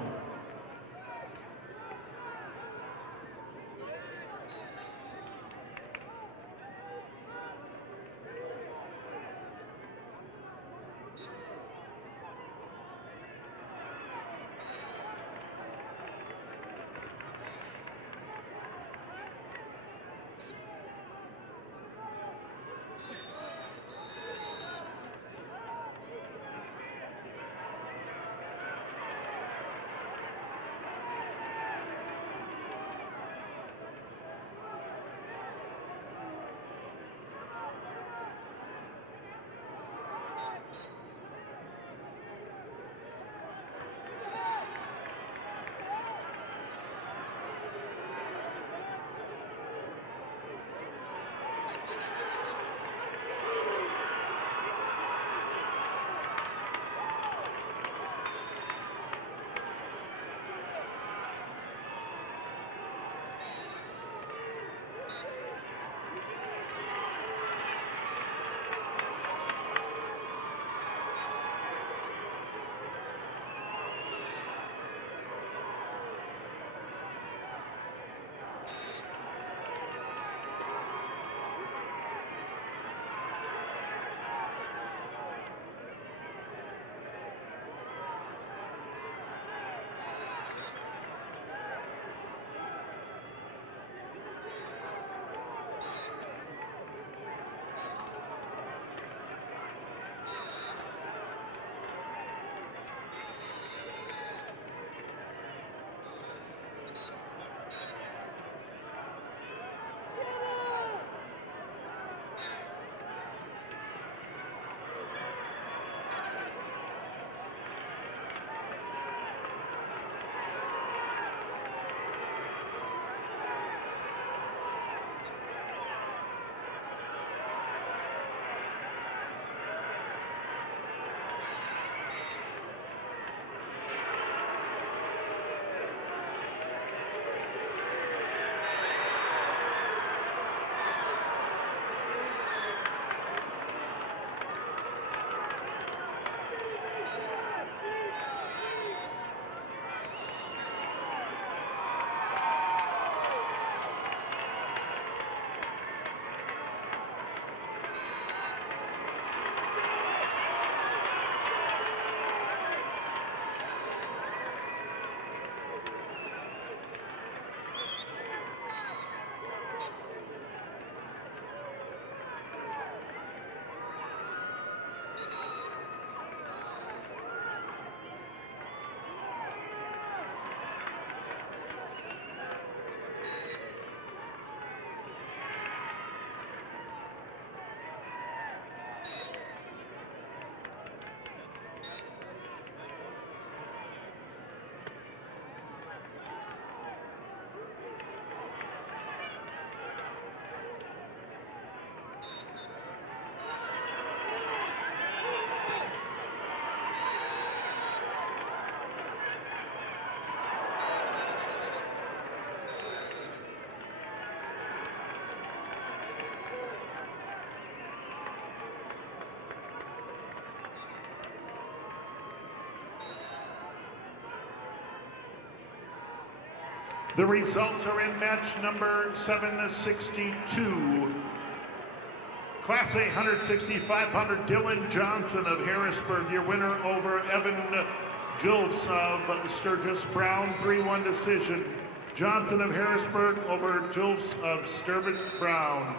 The results are in match number 762. Class A 165-pounder Dylan Johnson of Harrisburg, your winner over Evan Julfs of Sturgis Brown, 3-1 decision. Johnson of Harrisburg over Julfs of Sturgis Brown.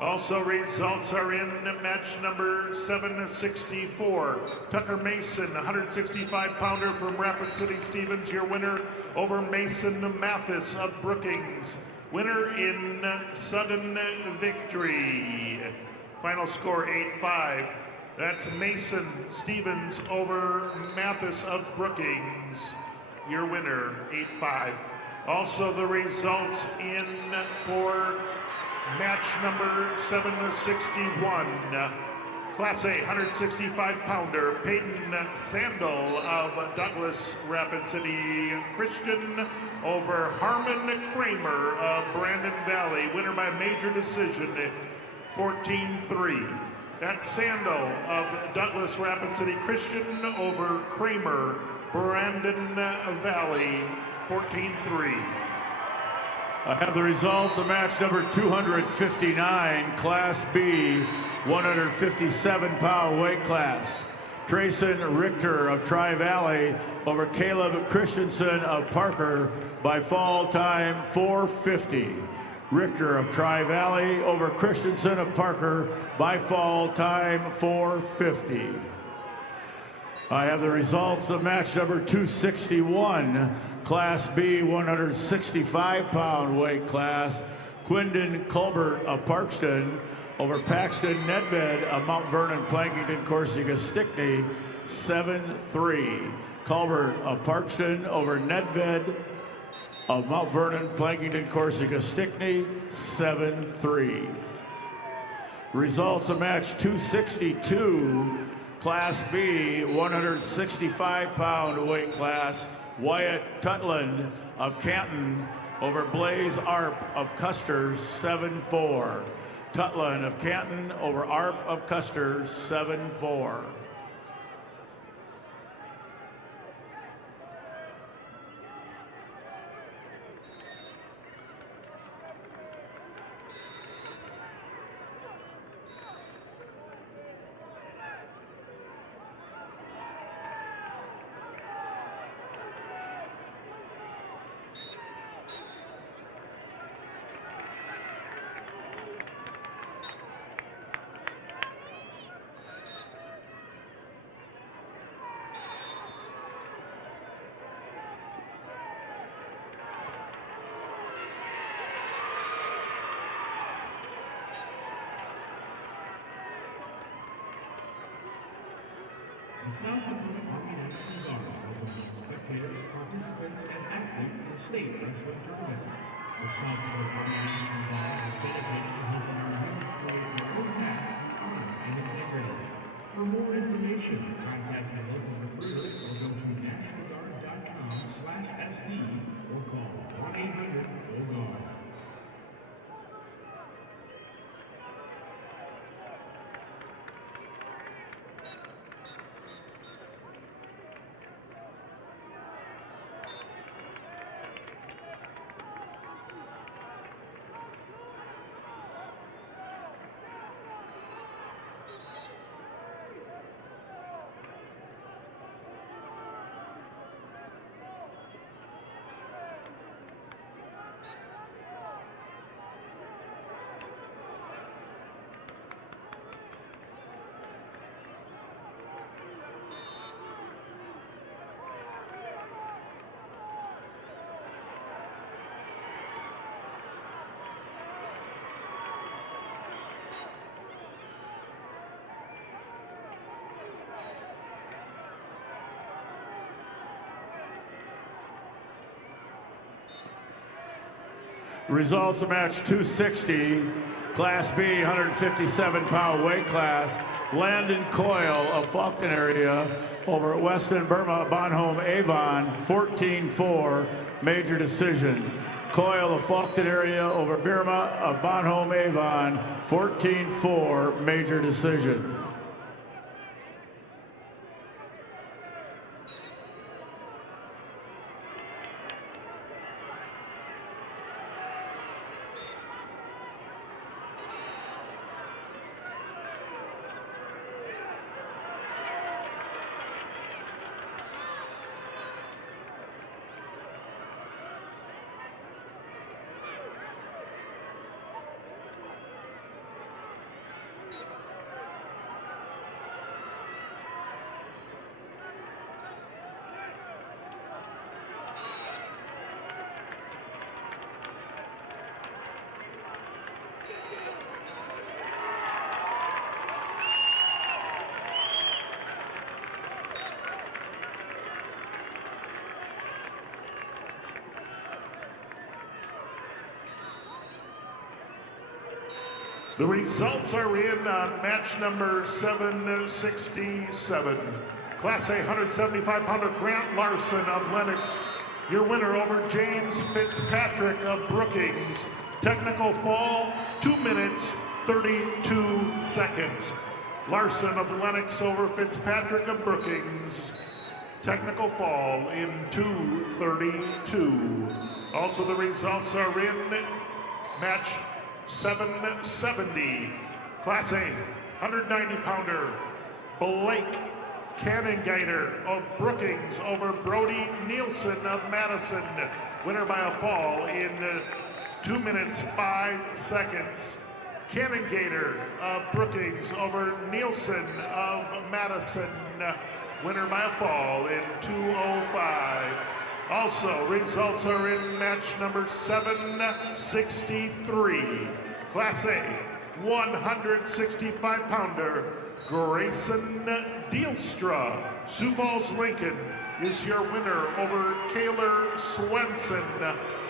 Also, results are in match number 764. Tucker Mason, 165-pounder from Rapid City Stevens, your winner over Mason Mathis of Brookings. Winner in sudden victory. Final score 8-5. That's Mason Stevens over Mathis of Brookings. Your winner, 8-5. Also the results in for match number 761. Class A 165-pounder Peyton Sandel of Douglas Rapid City Christian over Harmon Kramer of Brandon Valley. Winner by major decision, 14-3. That's Sandel of Douglas Rapid City Christian over Kramer, Brandon Valley, 14-3. I have the results of match number 259, Class B, 157-pound weight class. Trayson Richter of Tri-Valley over Caleb Christensen of Parker by fall time 4:50. Richter of Tri-Valley over Christensen of Parker by fall time 4:50. I have the results of match number 261, Class B 165-pound weight class. Quindon Colbert of Parkston over Paxton Nedved of Mount Vernon, Plankington, Corsica, Stickney, 7-3. Colbert of Parkston over Nedved of Mount Vernon, Plankington, Corsica, Stickney, 7-3. Results of match 262, Class B, 165-pound weight class. Wyatt Tutland of Canton over Blaze Arp of Custer, 7-4. Tutland of Canton over Arp of Custer, 7-4. The South Dakota Army National Guard welcomes spectators, participants, and athletes to the state wrestling tournament. The South Dakota Army National Guard is dedicated to helping our youth play their own path in honor and integrity. For more information, contact your local recruiter or go to nationalguard.com/SD or call 1-800-GO-GUARD. Results of match 260, Class B, 157-pound weight class. Landon Coyle of Faulkton area over Weston Burma Bonhomme Avon, 14-4, major decision. Coyle of Faulkton area over Burma of Bonhomme Avon, 14-4, major decision. The results are in on match number 767. Class A 175-pounder Grant Larson of Lennox, your winner over James Fitzpatrick of Brookings. Technical fall, 2 minutes, 32 seconds. Larson of Lennox over Fitzpatrick of Brookings. Technical fall in 2:32. Also, the results are in match 770. Class A 190-pounder Blake Cannongater of Brookings over Brody Nielsen of Madison. Winner by a fall in 2 minutes, 5 seconds. Cannongater of Brookings over Nielsen of Madison. Winner by a fall in 2:05. Also, results are in match number 763. Class A 165-pounder Grayson Dealstra, Sioux Falls, Lincoln, is your winner over Kaylor Swenson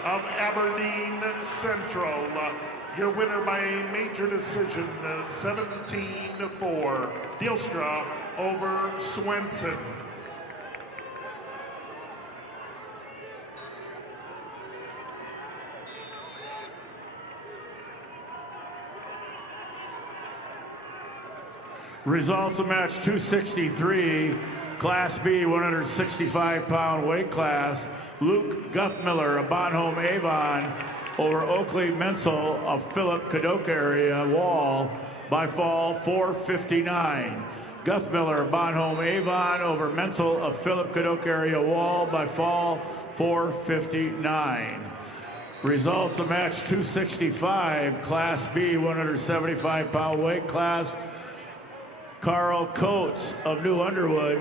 of Aberdeen Central. Your winner by a major decision, 17-4. Dealstra over Swenson. Results of match 263, Class B, 165-pound weight class. Luke Guthmiller of Bonhomme Avon over Oakley Menzel of Philip Kadoka area Wall by fall 4:59. Guthmiller of Bonhomme Avon over Menzel of Philip Kadoka area Wall by fall 4:59. Results of match 265, Class B, 175-pound weight class. Carl Coates of New Underwood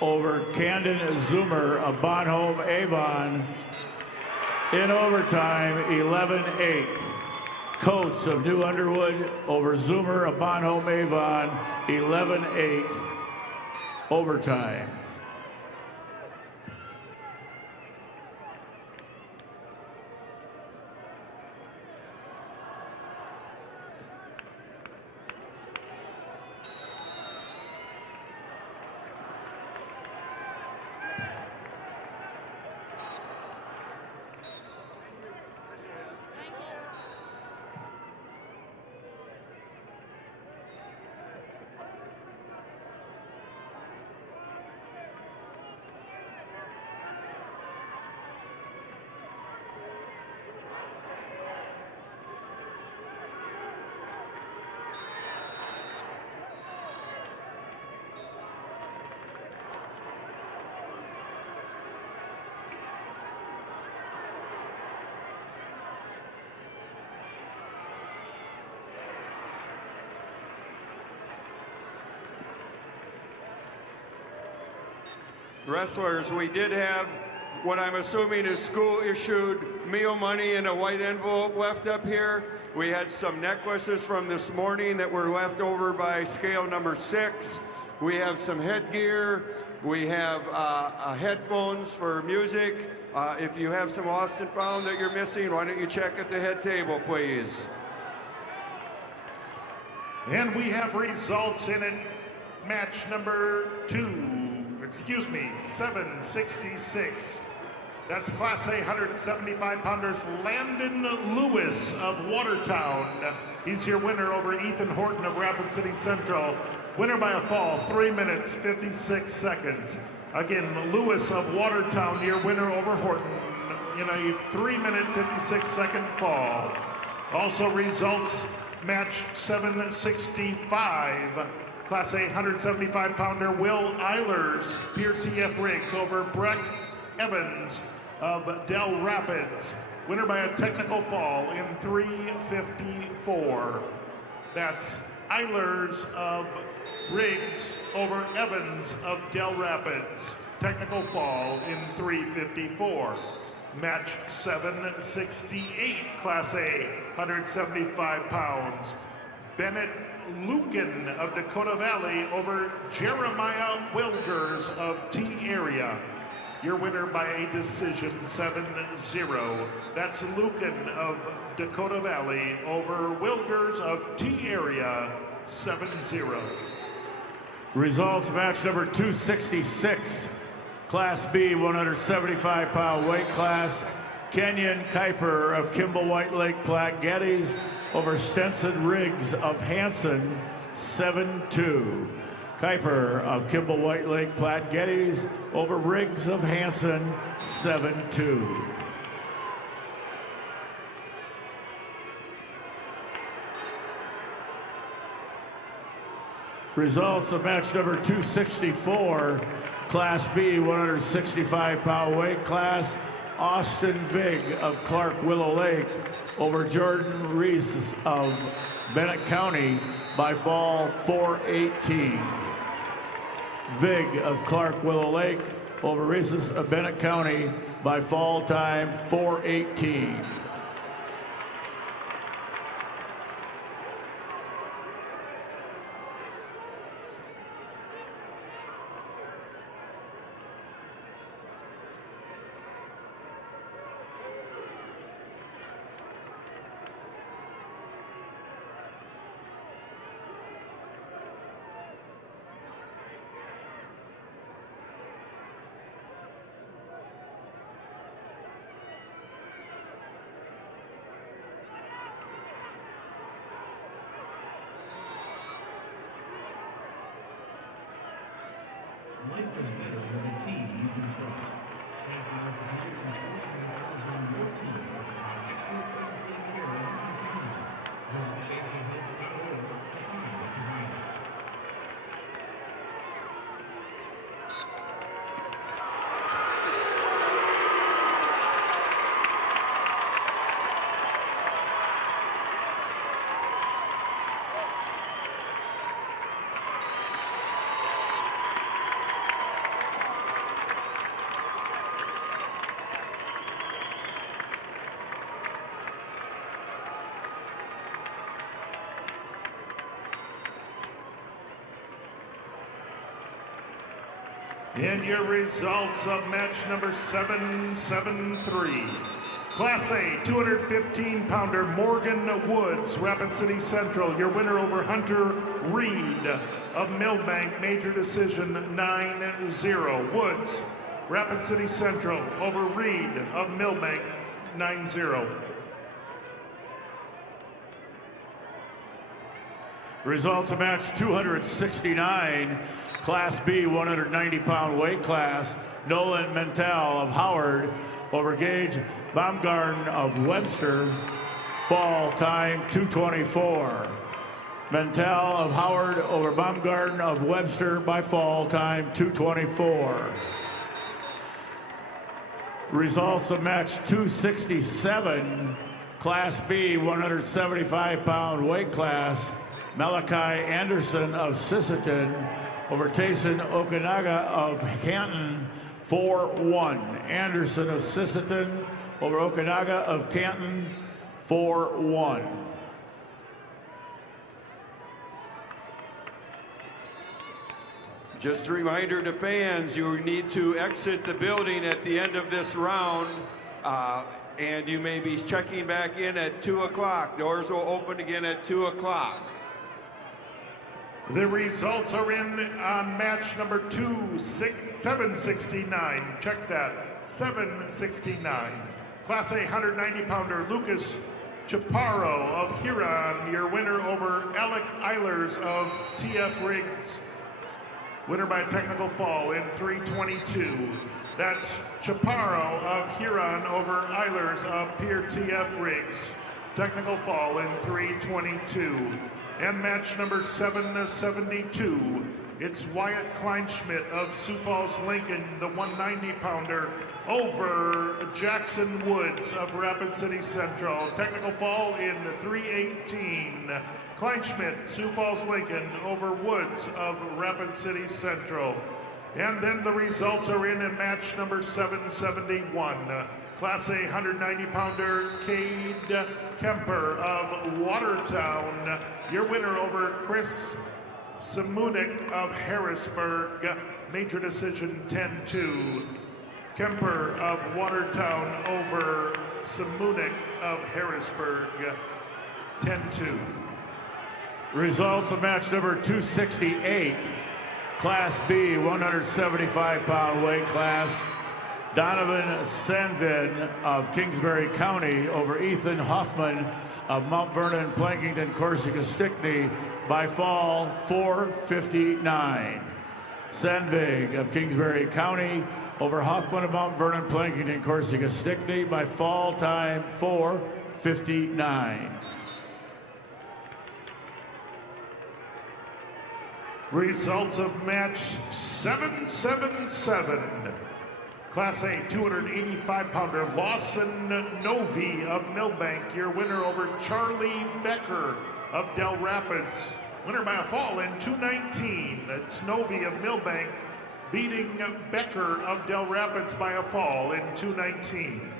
over Camden Zoomer of Bonhomme Avon in overtime, 11-8. Coates of New Underwood over Zoomer of Bonhomme Avon, 11-8. overtime. Wrestlers, we did have what I'm assuming is school-issued meal money in a white envelope left up here. We had some necklaces from this morning that were left over by scale number 6. We have some headgear. We have headphones for music. If you have some lost and found that you're missing, why don't you check at the head table, please? And we have results in it. Match number 766. That's Class A 175-pounders Landon Lewis of Watertown. He's your winner over Ethan Horton of Rapid City Central. Winner by a fall, 3 minutes, 56 seconds. Again, Lewis of Watertown, your winner over Horton in a 3-minute, 56-second fall. Also results, match 765. Class A 175-pounder Will Eilers, Pier TF Riggs over Breck Evans of Del Rapids. Winner by a technical fall in 3:54. That's Eilers of Riggs over Evans of Del Rapids. Technical fall in 3:54. Match 768, Class A, 175 pounds. Bennett Lucan of Dakota Valley over Jeremiah Wilgers of T-Area. Your winner by a decision, 7-0. That's Lucan of Dakota Valley over Wilgers of T-Area, 7-0. Results, match number 266. Class B, 175-pound weight class. Kenyon Kuiper of Kimball White Lake Platte Geddes over Stenson Riggs of Hanson, 7-2. Kuiper of Kimball White Lake Platte Geddes over Riggs of Hanson, 7-2. Results of match number 264, Class B, 165-pound weight class. Austin Vig of Clark Willow Lake over Jordan Reese of Bennett County by fall 4:18. Vig of Clark Willow Lake over Reese of Bennett County by fall time 4:18. Life is better with a team you can trust. Safety orthopedics and sports medicine is on your team. Expert orthopedic care in Lincoln County. Visit safetyhealth.org to find a provider. And your results of match number 773. Class A 215-pounder Morgan Woods, Rapid City Central. Your winner over Hunter Reed of Millbank, major decision 9-0. Woods, Rapid City Central over Reed of Millbank 9-0. Results of match 269, Class B 190-pound weight class. Nolan Mentel of Howard over Gage Baumgarten of Webster. Fall time 2:24. Mentel of Howard over Baumgarten of Webster by fall time 2:24. Results of match 267, Class B 175-pound weight class. Malachi Anderson of Sisseton over Tayson Okanaga of Canton, 4-1. Anderson of Sisseton over Okanaga of Canton, 4-1. Just a reminder to fans, you need to exit the building at the end of this round, and you may be checking back in at 2 o'clock. Doors will open again at 2 o'clock. The results are in on match number 769. Check that, 769. Class A 190-pounder Lucas Chaparro of Huron, your winner over Alec Eilers of TF Riggs. Winner by technical fall in 3:22. That's Chaparro of Huron over Eilers of Pier TF Riggs. Technical fall in 3:22. And match number 772. It's Wyatt Kleinschmidt of Sioux Falls, Lincoln, the 190-pounder over Jackson Woods of Rapid City Central. Technical fall in 3:18. Kleinschmidt, Sioux Falls, Lincoln over Woods of Rapid City Central. And then the results are in match number 771. Class A 190-pounder Cade Kemper of Watertown, your winner over Chris Simunik of Harrisburg, major decision 10-2. Kemper of Watertown over Simunik of Harrisburg, 10-2. Results of match number 268, Class B 175-pound weight class. Donovan Sandvin of Kingsbury County over Ethan Hoffman of Mount Vernon, Plankington, Corsica, Stickney by fall 4:59. Sandvig of Kingsbury County over Hoffman of Mount Vernon, Plankington, Corsica, Stickney by fall time 4:59. Results of match 777. Class A 285-pounder Lawson Novi of Millbank, your winner over Charlie Becker of Del Rapids. Winner by a fall in 2:19. It's Novi of Millbank beating Becker of Del Rapids by a fall in 2:19.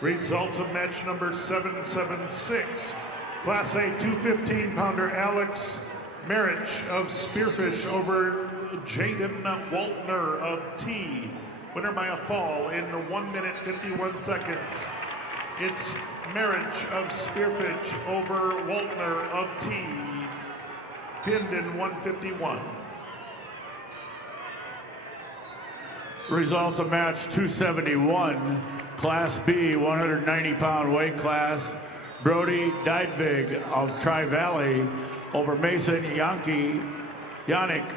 Results of match number 776. Class A 215-pounder Alex Marich of Spearfish over Jaden Waltner of T. Winner by a fall in 1 minute 51 seconds. It's Marich of Spearfish over Waltner of T. Pinned in 1:51. Results of match 271, Class B 190-pound weight class. Brody Dydvig of Tri-Valley over Mason Yannick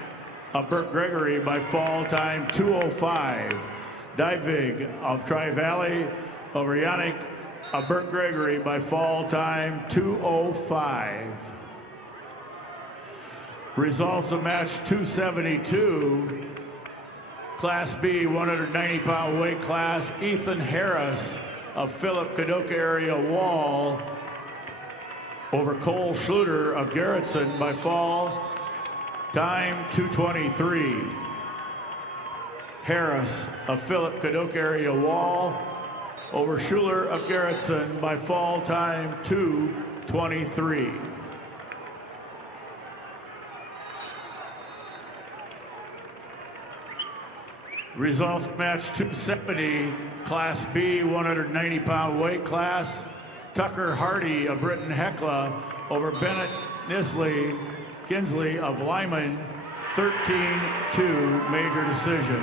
of Burke Gregory by fall time 2:05. Dydvig of Tri-Valley over Yannick of Burke Gregory by fall time 2:05. Results of match 272, Class B 190-pound weight class. Ethan Harris of Philip Kadoka area Wall over Cole Schluter of Garrettson by fall time 2:23. Harris of Philip Caduc area wall over Schuler of Garrettson by fall time 2:23. Results match 270, Class B, 190-pound weight class. Tucker Hardy of Britton Hecla over Bennett Kinsley of Lyman, 13-2 major decision.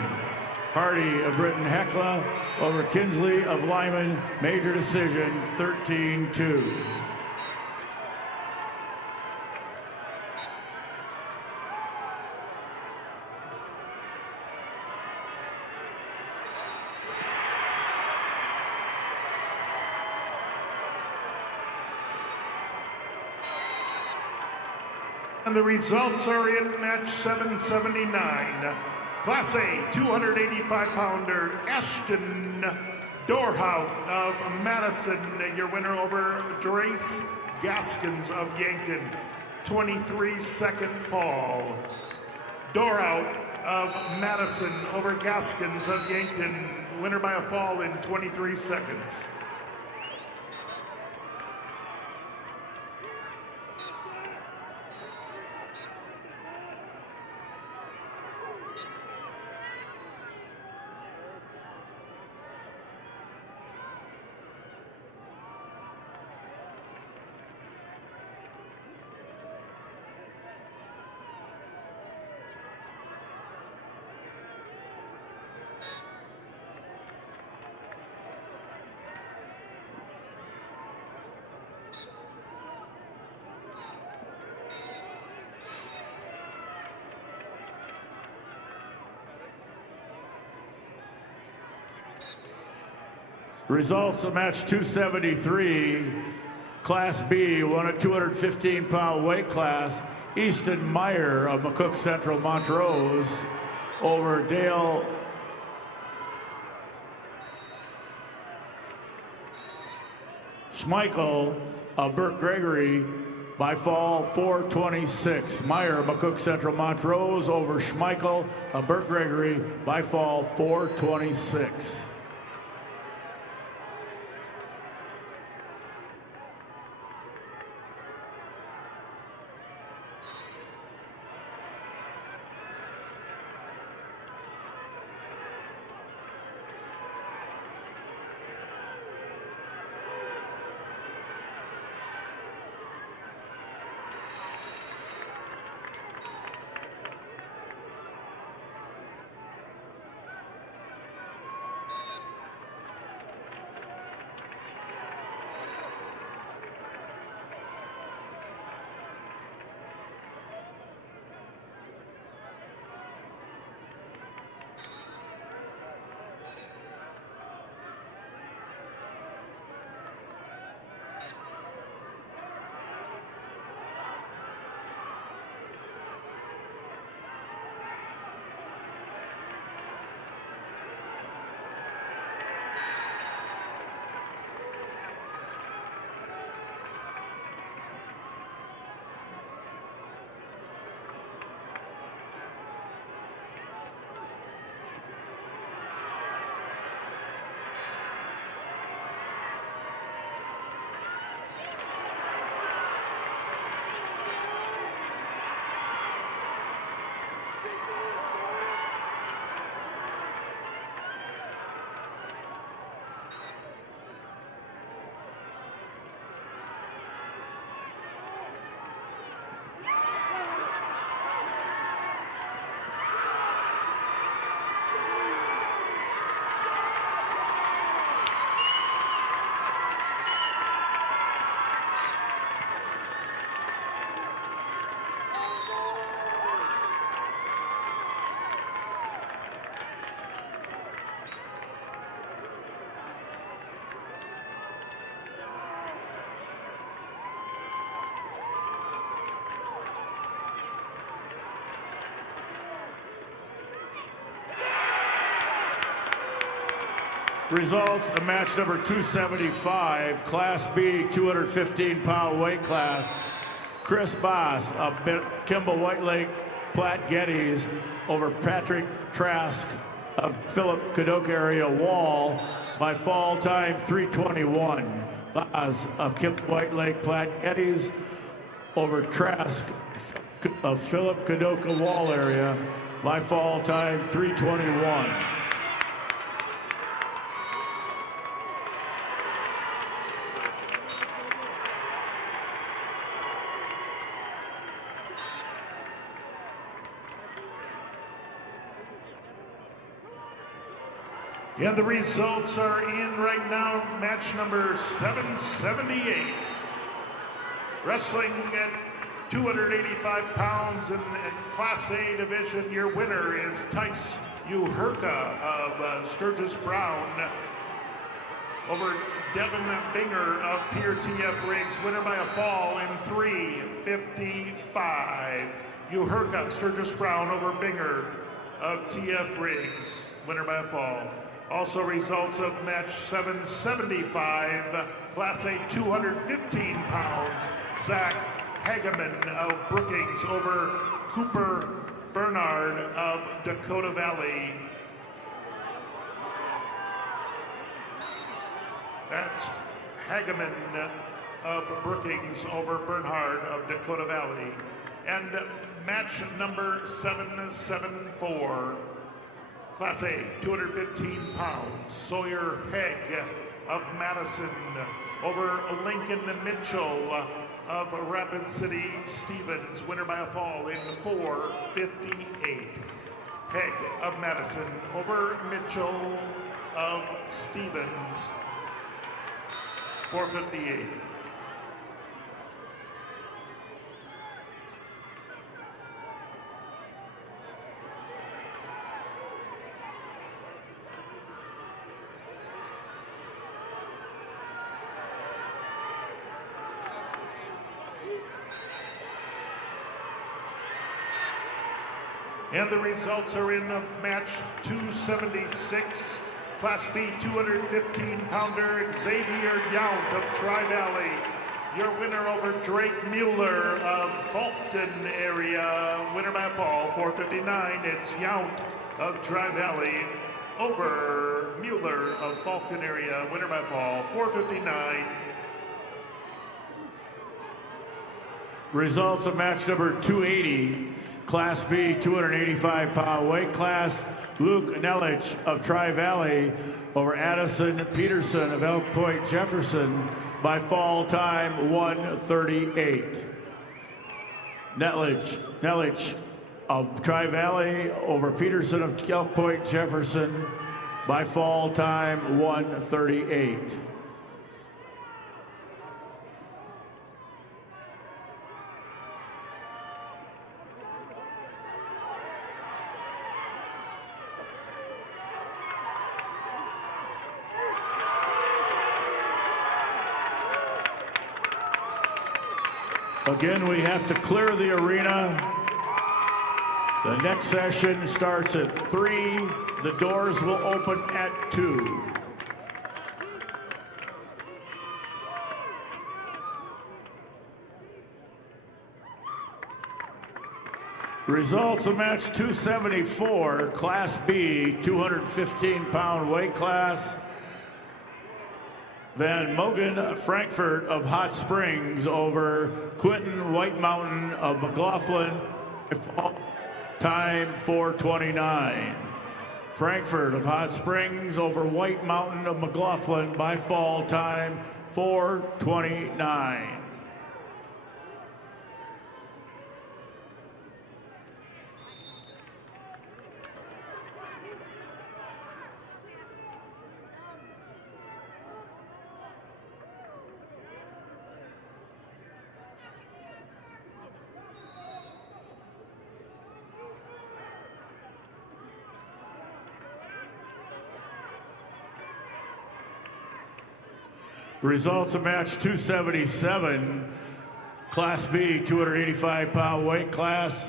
Hardy of Britton Hecla over Kinsley of Lyman, major decision, 13-2. And the results are in match 779. Class A 285-pounder Ashton Dorhout of Madison, your winner over Drace Gaskins of Yankton, 23-second fall. Dorhout of Madison over Gaskins of Yankton, winner by a fall in 23 seconds. Results of match 273, Class B, 215-pound weight class. Easton Meyer of McCook Central Montrose over Dale Schmeichel of Burke Gregory by fall 4:26. Meyer, McCook Central Montrose over Schmeichel of Burke Gregory by fall 4:26. Results of match number 275, Class B, 215-pound weight class. Chris Boss of Kimball White Lake Platte Geddes over Patrick Trask of Philip Kadoka area Wall by fall time 3:21. Boss of Kimball White Lake Platte Geddes over Trask of Philip Kadoka Wall area by fall time 3:21. And the results are in right now. Match number 778. Wrestling at 285 pounds in Class A division. Your winner is Tice Uherka of Sturgis Brown over Devin Binger of Pier TF Riggs. Winner by a fall in 3:55. Uherka, Sturgis Brown over Binger of TF Riggs. Winner by a fall. Also results of match 775, Class A 215 pounds, Zach Hageman of Brookings over Cooper Bernard of Dakota Valley. That's Hageman of Brookings over Bernhard of Dakota Valley. And match number 774, Class A, 215 pounds, Sawyer Hegg of Madison over Lincoln Mitchell of Rapid City Stevens. Winner by a fall in 4:58. Hegg of Madison over Mitchell of Stevens, 4:58. And the results are in match 276, Class B 215-pounder Xavier Yount of Tri-Valley. Your winner over Drake Mueller of Fulton area. Winner by a fall, 4:59. It's Yount of Tri-Valley over Mueller of Fulton area. Winner by a fall, 4:59. Results of match number 280, Class B, 285-pound weight class. Luke Nelich of Tri-Valley over Addison Peterson of Elk Point Jefferson by fall time 1:38. Nelich of Tri-Valley over Peterson of Elk Point Jefferson by fall time 1:38. Again, we have to clear the arena. The next session starts at 3. The doors will open at 2. Results of match 274, Class B, 215-pound weight class. Van Mogen Frankfurt of Hot Springs over Quentin White Mountain of McLaughlin, time 4:29. Frankfurt of Hot Springs over White Mountain of McLaughlin by fall time 4:29. Results of match 277, Class B, 285-pound weight class.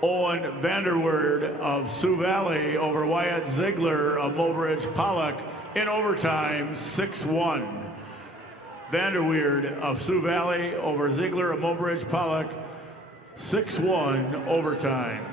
Owen Vanderweerd of Sioux Valley over Wyatt Ziegler of Mobridge Pollock In overtime, 6-1. Vanderweerd of Sioux Valley over Ziegler of Mobridge Pollock, 6-1 overtime.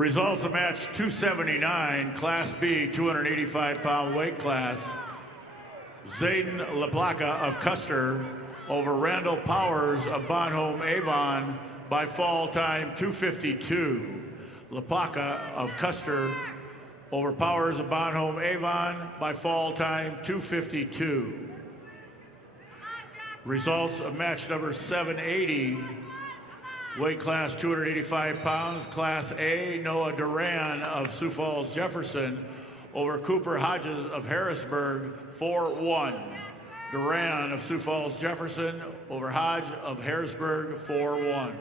Results of match 279, Class B, 285-pound weight class. Zayden LaPlaca of Custer over Randall Powers of Bonhomme Avon by fall time 252. LaPlaca of Custer over Powers of Bonhomme Avon by fall time 252. Results of match number 780, weight class 285 pounds, Class A, Noah Duran of Sioux Falls Jefferson over Cooper Hodges of Harrisburg, 4-1. Duran of Sioux Falls Jefferson over Hodge of Harrisburg, 4-1.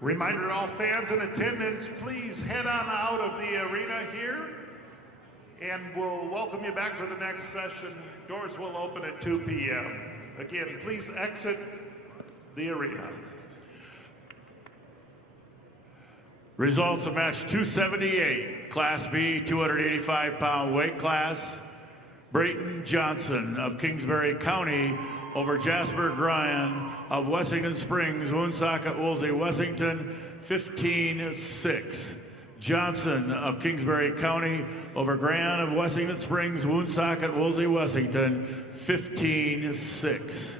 Reminder to all fans in attendance, please head on out of the arena here, and we'll welcome you back for the next session. Doors will open at 2 p.m. Again, please exit the arena. Results of match 278, Class B, 285-pound weight class. Brayton Johnson of Kingsbury County over Jasper Gryan of Wessington Springs, Woonsocket, Woolsey, Wessington, 15-6. Johnson of Kingsbury County over Gryan of Wessington Springs, Woonsocket, Woolsey, Wessington, 15-6.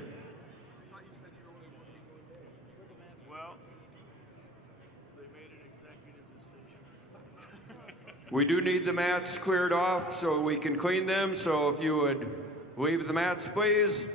We do need the mats cleared off so we can clean them, so if you would leave the mats, please.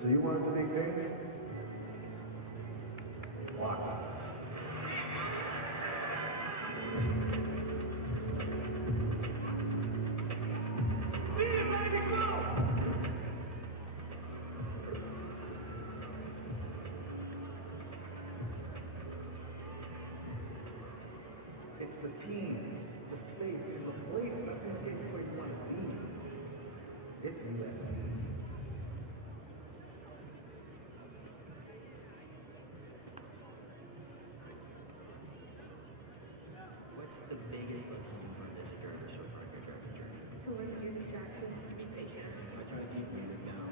So you wanted to make things? Walk out. It's the team, the space, and the place that's gonna get you where you want to be. It's USD. What's the biggest lesson from this driver so far in your driving journey? To learn your distractions, to be patient. I try to keep moving down.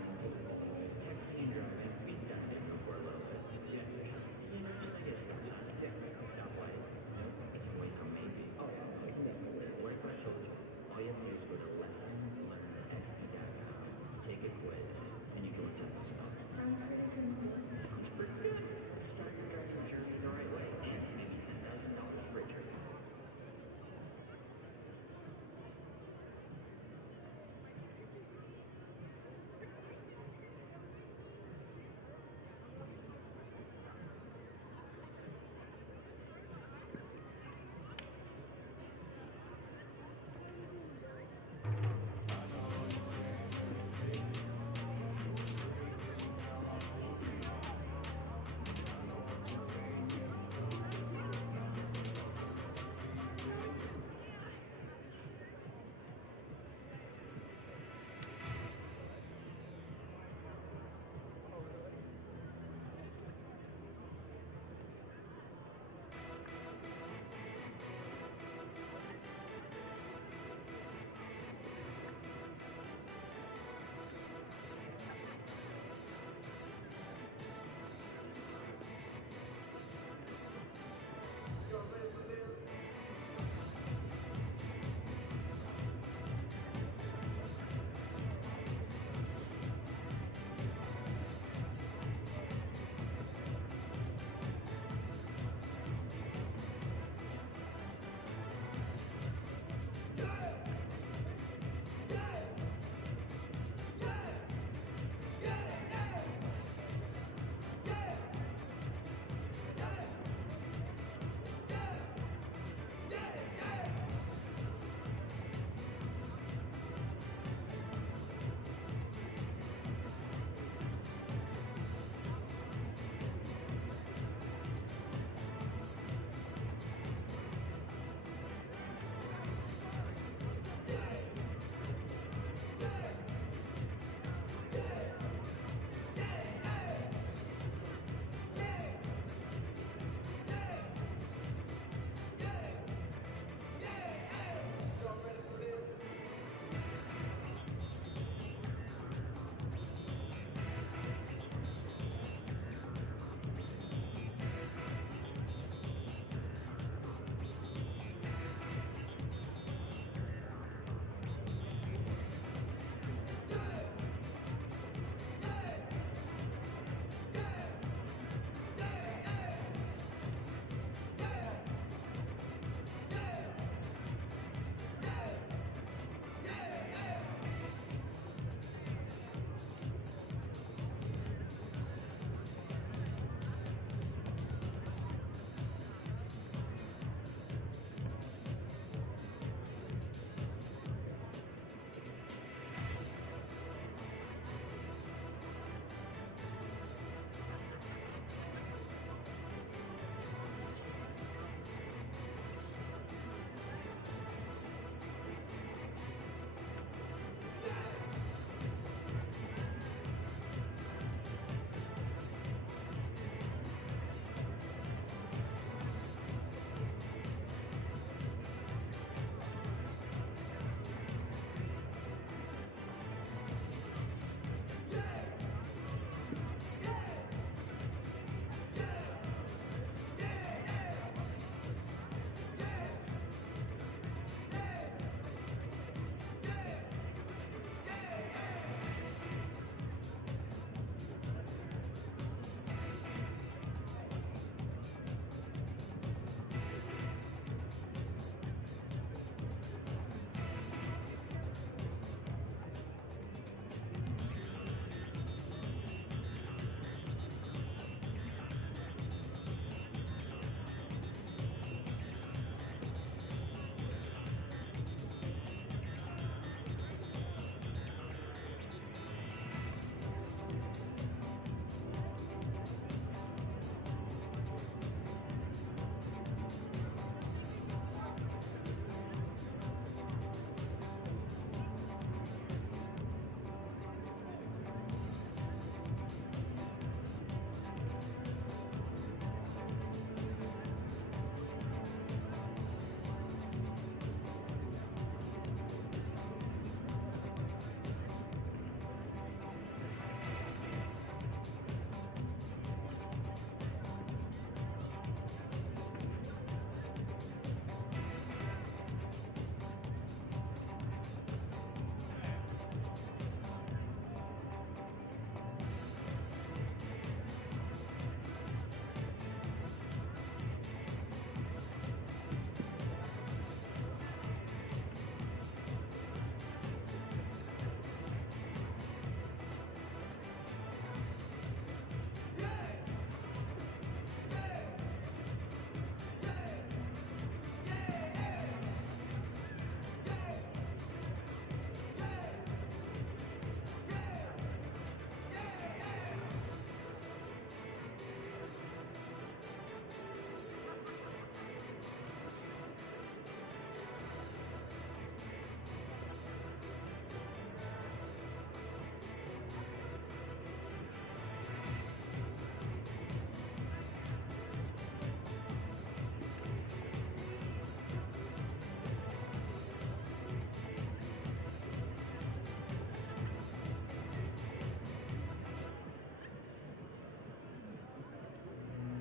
Texting and driving, we've done it before a little bit. Yeah, you know, just I guess stop sign. Yeah, a stoplight. It's away from me. Oh, yeah, I can definitely. What if I told you all you have to do is go to lessonlearnsd.com, take a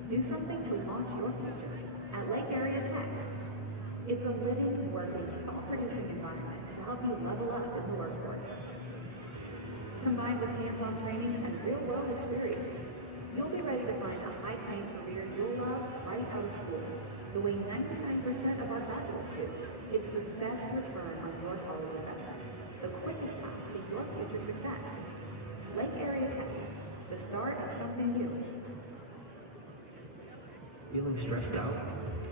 Do something to launch your future at Lake Area Tech. It's a living, working, all-producing environment to help you level up in the workforce. Combined with hands-on training and real-world experience, you'll be ready to find a high-paying career you'll love right out of school. The way 99% of our graduates do. It's the best return on your college investment. The quickest path to your future success. Lake Area Tech, the start of something new. Feeling stressed out,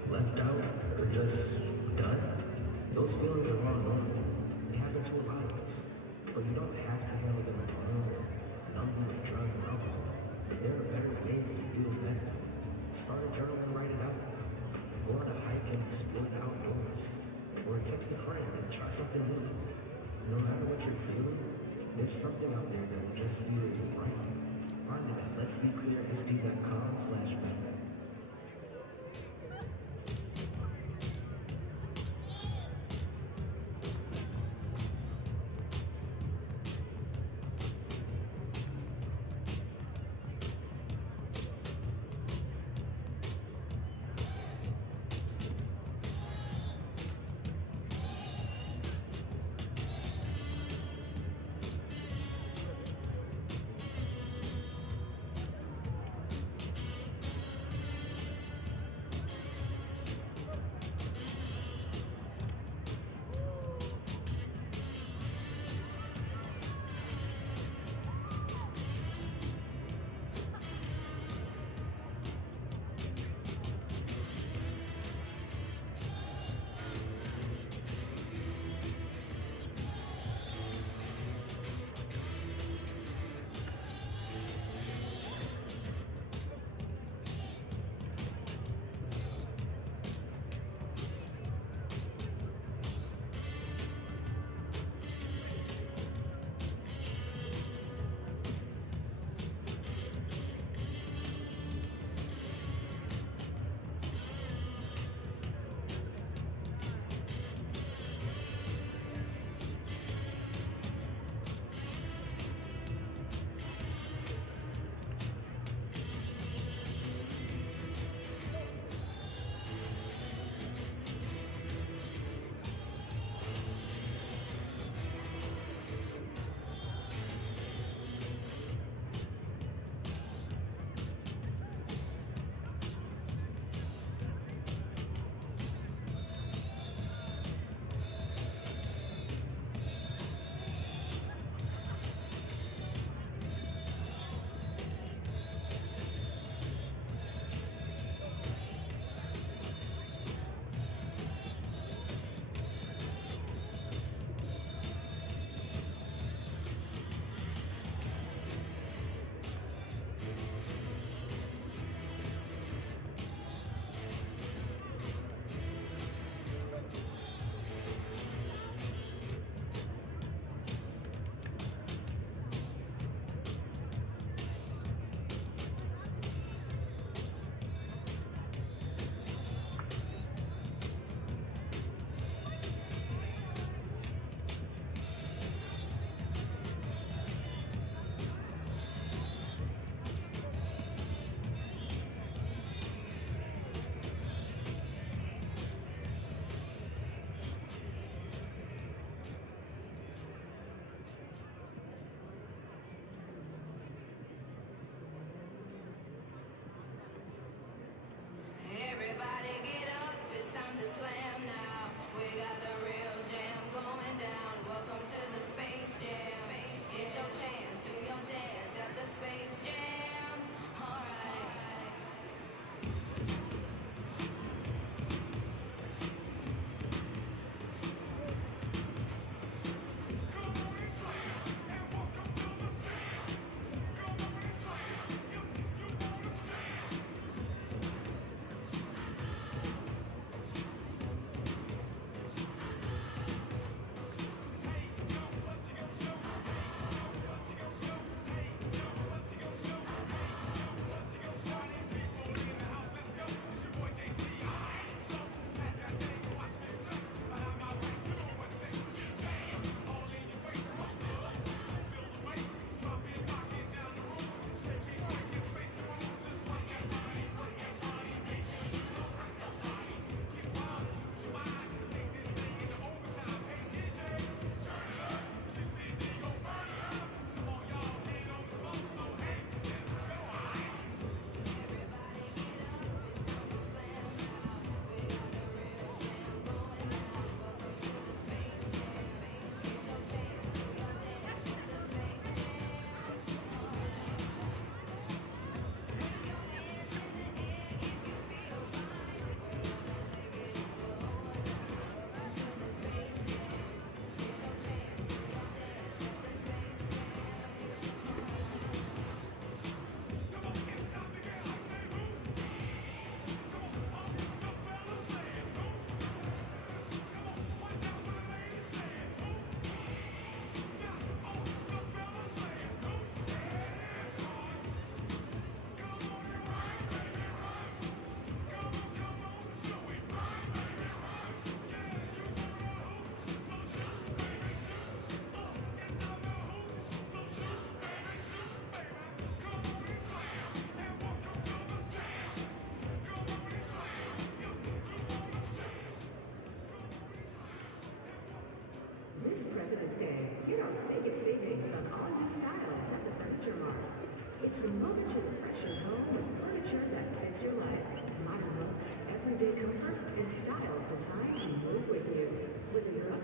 left out, or just done? Those feelings are all normal. They happen to a lot of us. But you don't have to handle them alone or numb them with drugs and alcohol. There are better ways to feel better. Start a journal and write it out. Go on a hike and explore the outdoors. Or text a friend and try something new. No matter what you're feeling, there's something out there that will just feel right. Find it at letsbeclearsd.com/better.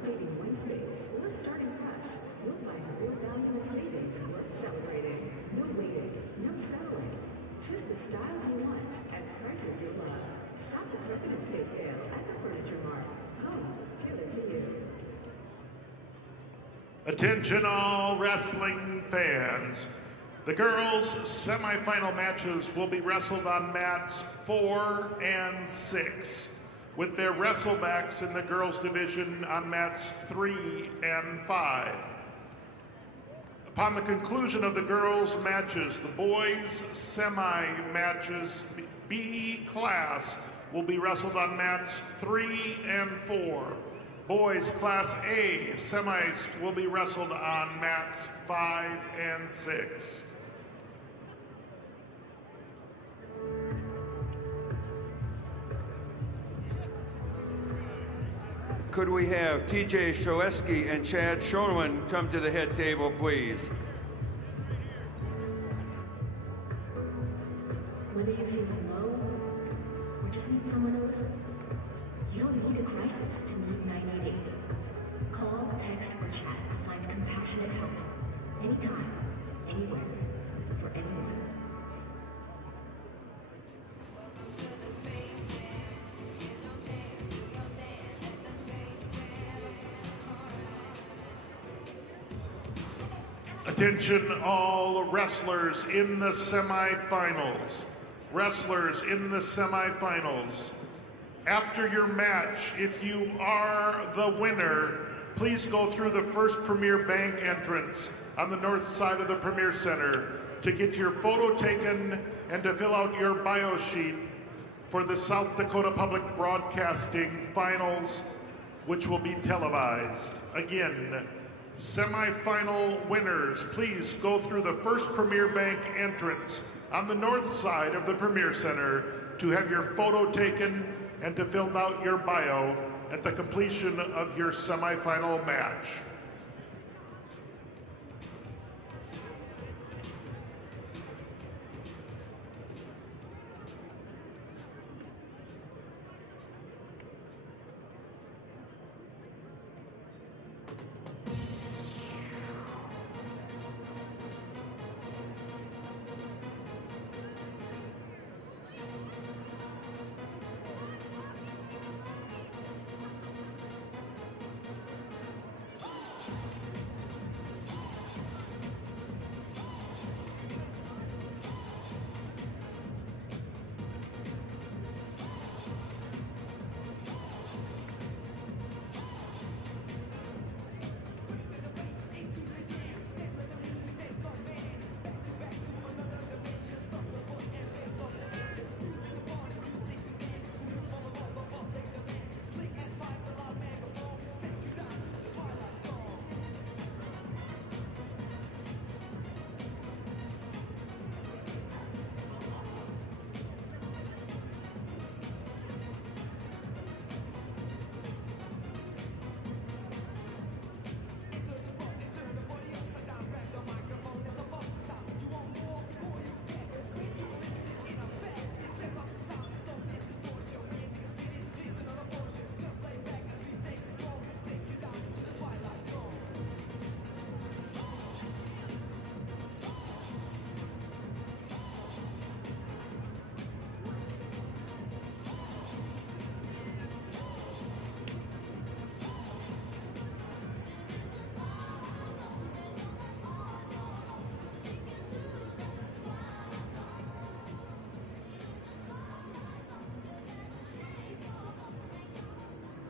updating one space or starting fresh, you'll find more value and savings worth celebrating. No waiting, no settling. Choose the styles you want at prices you love. Shop the President's Day sale at the Furniture Mart. Home, tailored to you. Attention all wrestling fans. The girls' semifinal matches will be wrestled on mats 4 and 6, with their wrestlebacks in the girls' division on mats 3 and 5. Upon the conclusion of the girls' matches, the boys' semi-matches B class will be wrestled on mats 3 and 4. Boys Class A semis will be wrestled on mats 5 and 6. Could we have TJ Sholeski and Chad Schoenman come to the head table, please? Whether you're feeling low or just need someone to listen, you don't need a crisis to need 988. Call, text, or chat to find compassionate help. Anytime, anywhere, for anyone. Attention all wrestlers in the semifinals. Wrestlers in the semifinals. After your match, if you are the winner, please go through the first Premier Bank entrance on the north side of the Premier Center to get your photo taken and to fill out your bio sheet for the South Dakota Public Broadcasting Finals, which will be televised. Again, semifinal winners, please go through the first Premier Bank entrance on the north side of the Premier Center to have your photo taken and to fill out your bio at the completion of your semifinal match.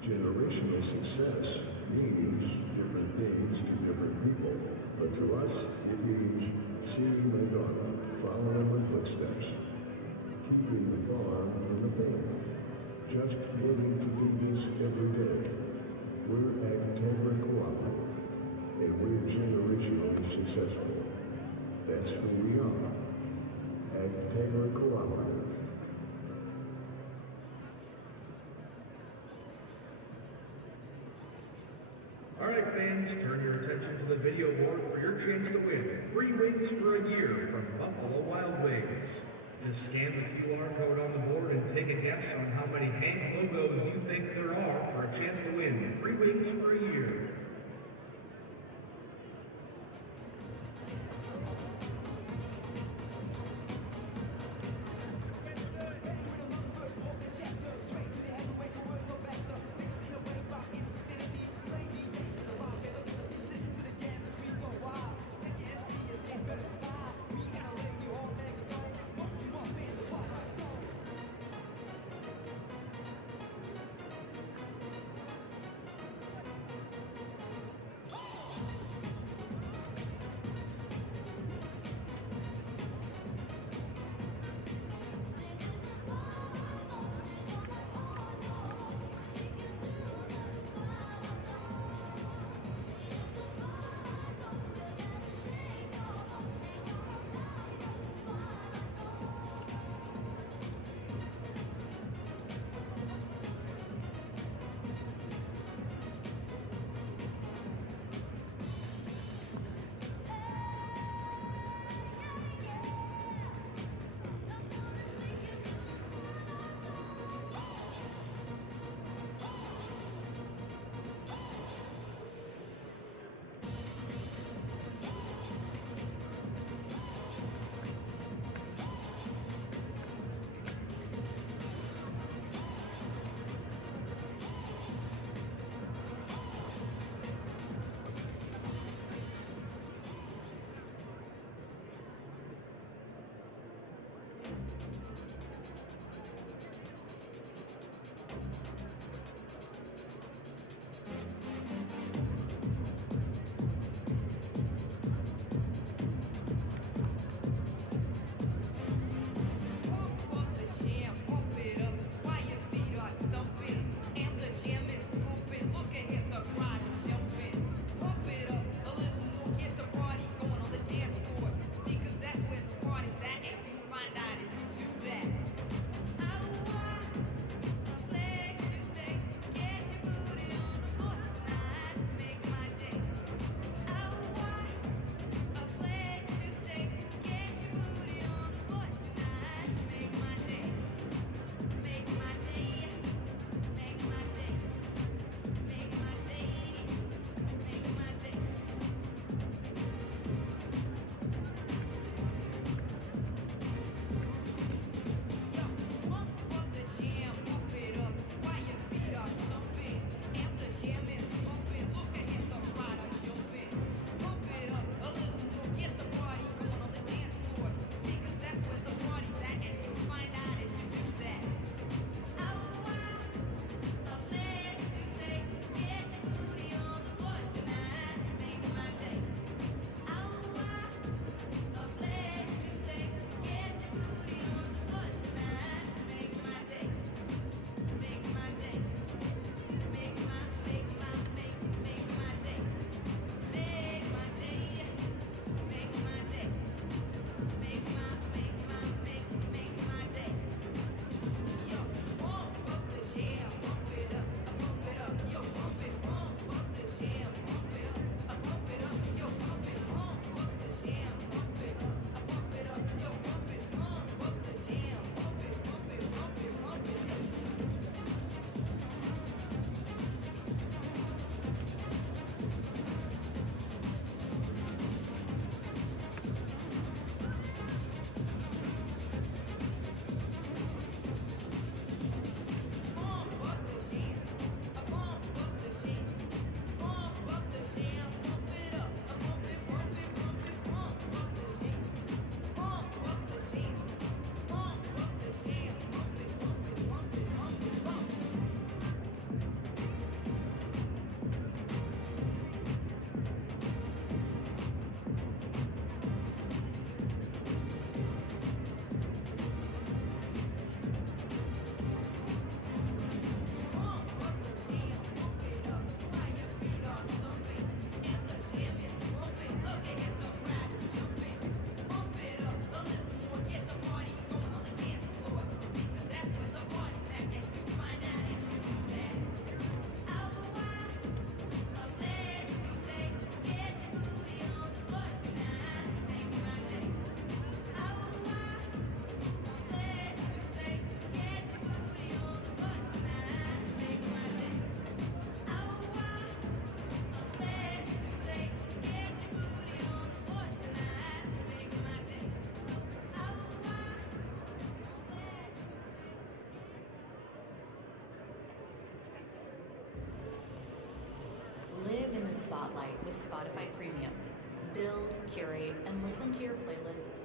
Generational success means different things to different people, but to us, it means seeing my daughter follow in my footsteps, keeping the farm in the family, just wanting to do this every day. We're Agtegra Cooperative, and we're generationally successful. That's who we are. Agtegra Cooperative. Alright fans, turn your attention to the video board for your chance to win 3 wings for a year from Buffalo Wild Wings. Just scan the QR code on the board and take a guess on how many Hank logos you think there are for a a chance to win free wings for a year. Spotlight with Spotify Premium. Build, curate, and listen to your playlists.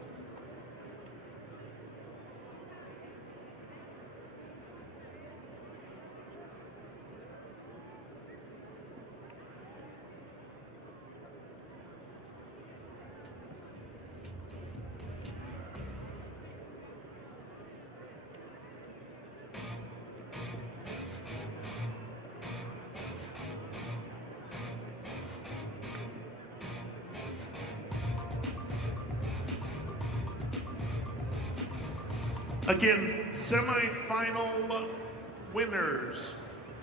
Again, semifinal winners.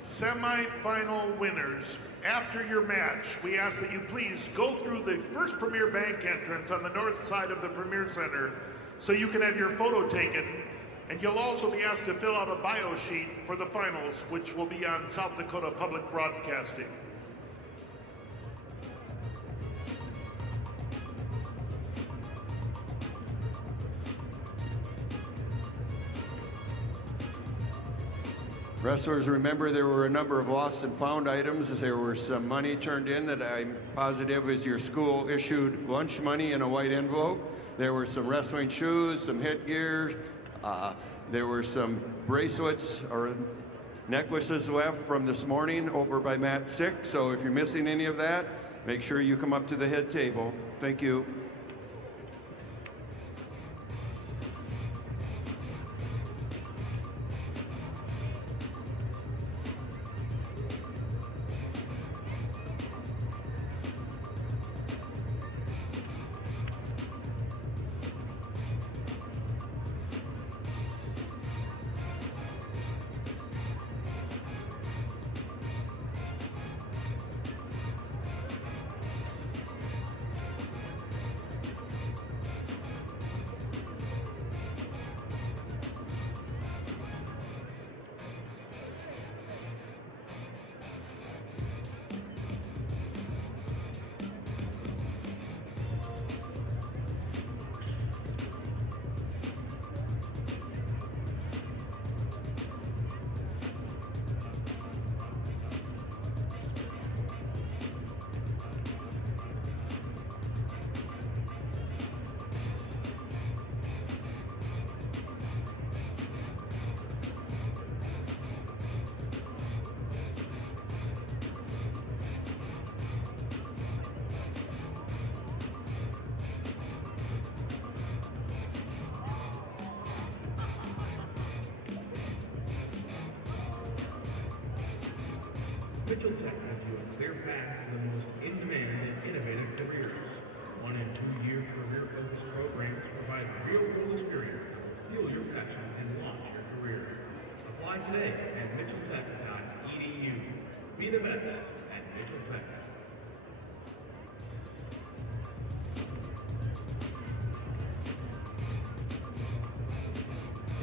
Semifinal winners. After your match, we ask that you please go through the first Premier Bank entrance on the north side of the Premier Center so you can have your photo taken. And you'll also be asked to fill out a bio sheet for the finals, which will be on South Dakota Public Broadcasting. Wrestlers, remember there were a number of lost and found items. There was some money turned in that I'm positive is your school issued lunch money in a white envelope. There were some wrestling shoes, some headgear. There were some bracelets or necklaces left from this morning over by mat 6. So if you're missing any of that, make sure you come up to the head table. Thank you. Mitchell Tech has you a clear path to the most in-demand and innovative careers. 1 and 2 year career-focused programs provide real-world experience that will fuel your passion and launch your career. Apply today at mitchelltech.edu. Be the best at Mitchell Tech.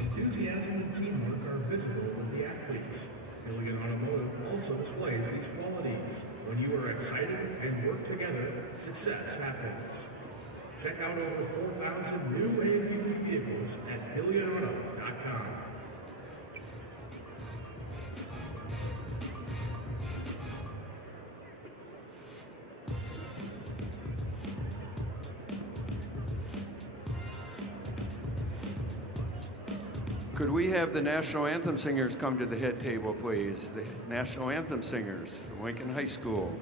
Enthusiasm and teamwork are visible in the athletes. Milligan Automotive also displays these qualities. When you are excited and work together, success happens. Check out over 4,000 new and used vehicles at HillionAuto.com. Could we have the national anthem singers come to the head table, please? The national anthem singers from Lincoln High School.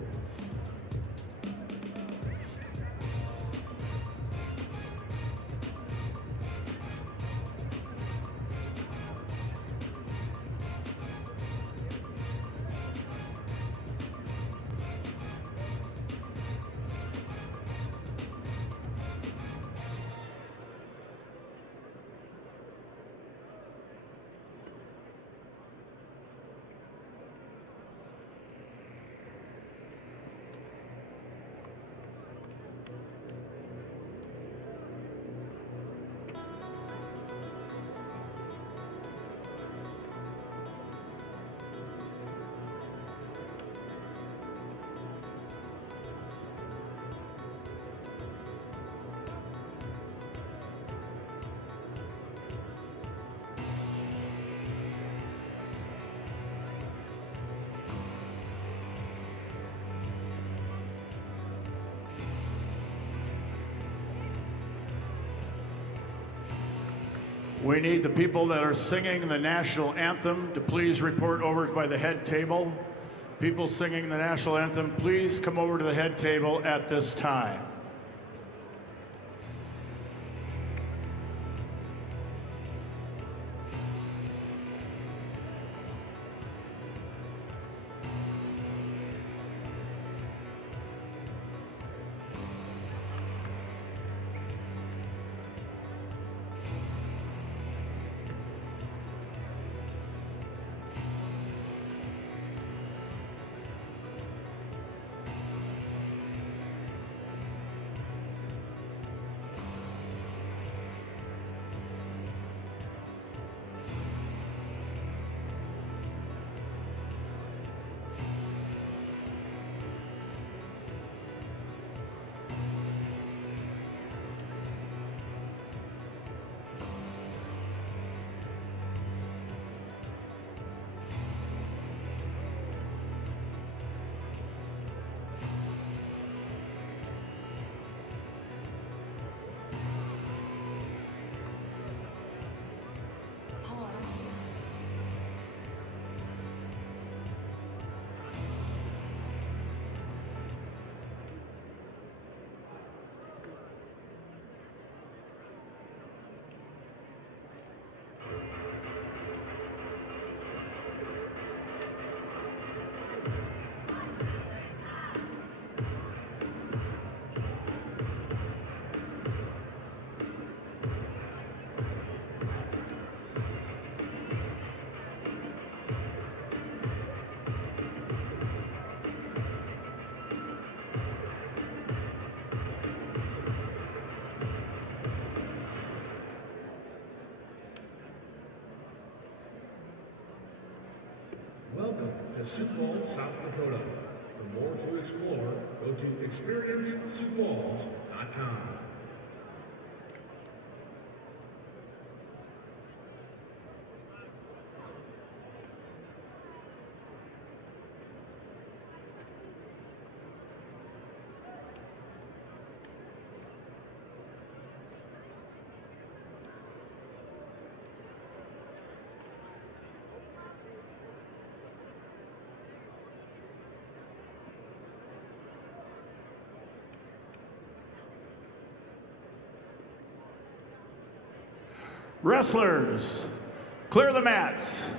We need the people that are singing the national anthem to please report over by the head table. People singing the national anthem, please come over to the head table at this time. Welcome to Sioux Falls, South Dakota. For more to explore, go to experienceSiouxFalls.com. Wrestlers, clear the mats.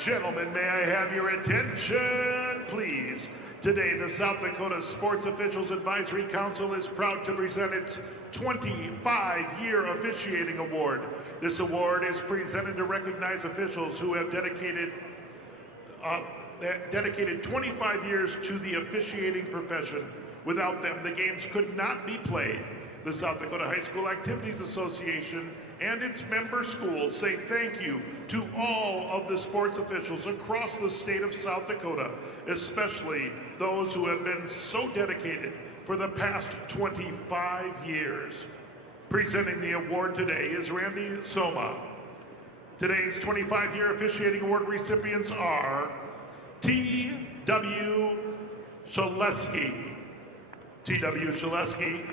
gentlemen, may I have your attention, please? Today, the South Dakota Sports Officials Advisory Council is proud to present its 25-year officiating award. This award is presented to recognize officials who have dedicated 25 years to the officiating profession. Without them, the games could not be played. The South Dakota High School Activities Association and its member schools say thank you to all of the sports officials across the state of South Dakota, especially those who have been so dedicated for the past 25 years. Presenting the award today is Randy Soma. Today's 25-year officiating award recipients are T.W. Shaleski. T.W. Shaleski.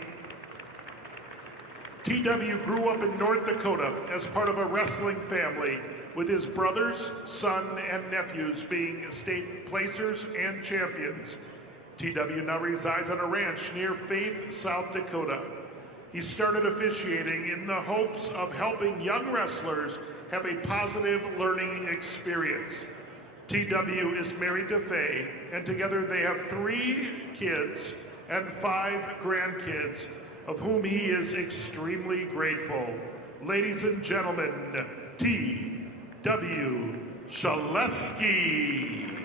T.W. grew up in North Dakota as part of a wrestling family, with his brothers, son, and nephews being state placers and champions. T.W. now resides on a ranch near Faith, South Dakota. He started officiating in the hopes of helping young wrestlers have a positive learning experience. T.W. is married to Faye, and together they have 3 kids and 5 grandkids, of whom he is extremely grateful. Ladies and gentlemen, T.W. Shaleski.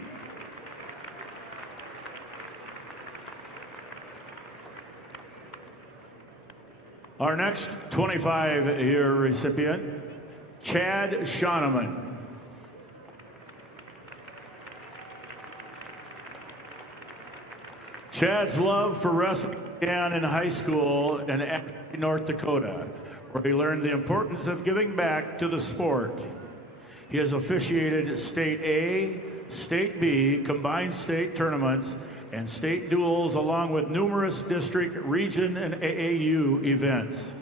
Our next 25-year recipient, Chad Shoneman. Chad's love for wrestling began in high school in Ashby, North Dakota, where he learned the importance of giving back to the sport. He has officiated State A, State B, combined state tournaments, and state duels, along with numerous district, region, and AAU events.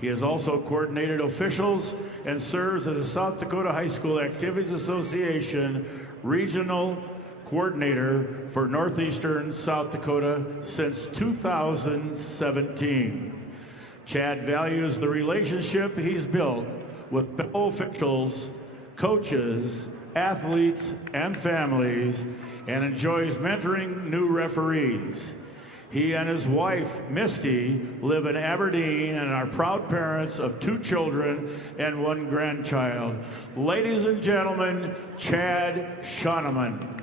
He has also coordinated officials and serves as a South Dakota High School Activities Association regional coordinator for Northeastern South Dakota since 2017. Chad values the relationship he's built with fellow officials, coaches, athletes, and families, and enjoys mentoring new referees. He and his wife, Misty, live in Aberdeen and are proud parents of 2 children and 1 grandchild. Ladies and gentlemen, Chad Shoneman.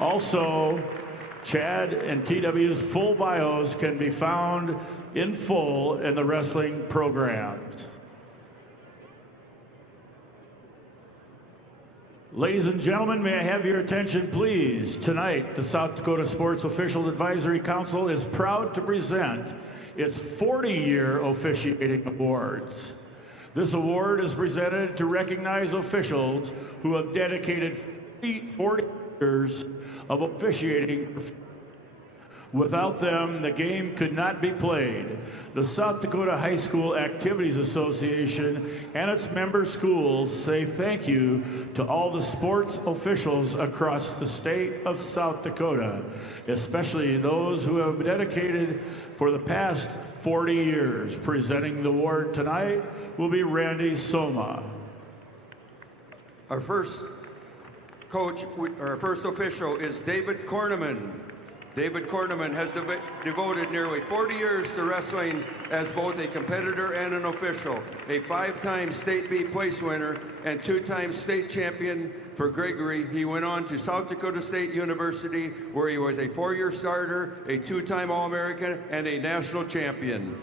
Also, Chad and TW's full bios can be found in full in the wrestling programs. Ladies and gentlemen, may I have your attention, please? Tonight, the South Dakota Sports Officials Advisory Council is proud to present its 40-year officiating awards. This award is presented to recognize officials who have dedicated 40 years of officiating. Without them, the game could not be played. The South Dakota High School Activities Association and its member schools say thank you to all the sports officials across the state of South Dakota, especially those who have dedicated for the past 40 years. Presenting the award tonight will be Randy Soma. Our first coach, our first official is David Korneman. David Korneman has devoted nearly 40 years to wrestling as both a competitor and an official, a 5-time State B place winner and 2-time state champion for Gregory. He went on to South Dakota State University, where he was a 4-year starter, a 2-time All-American, and a national champion.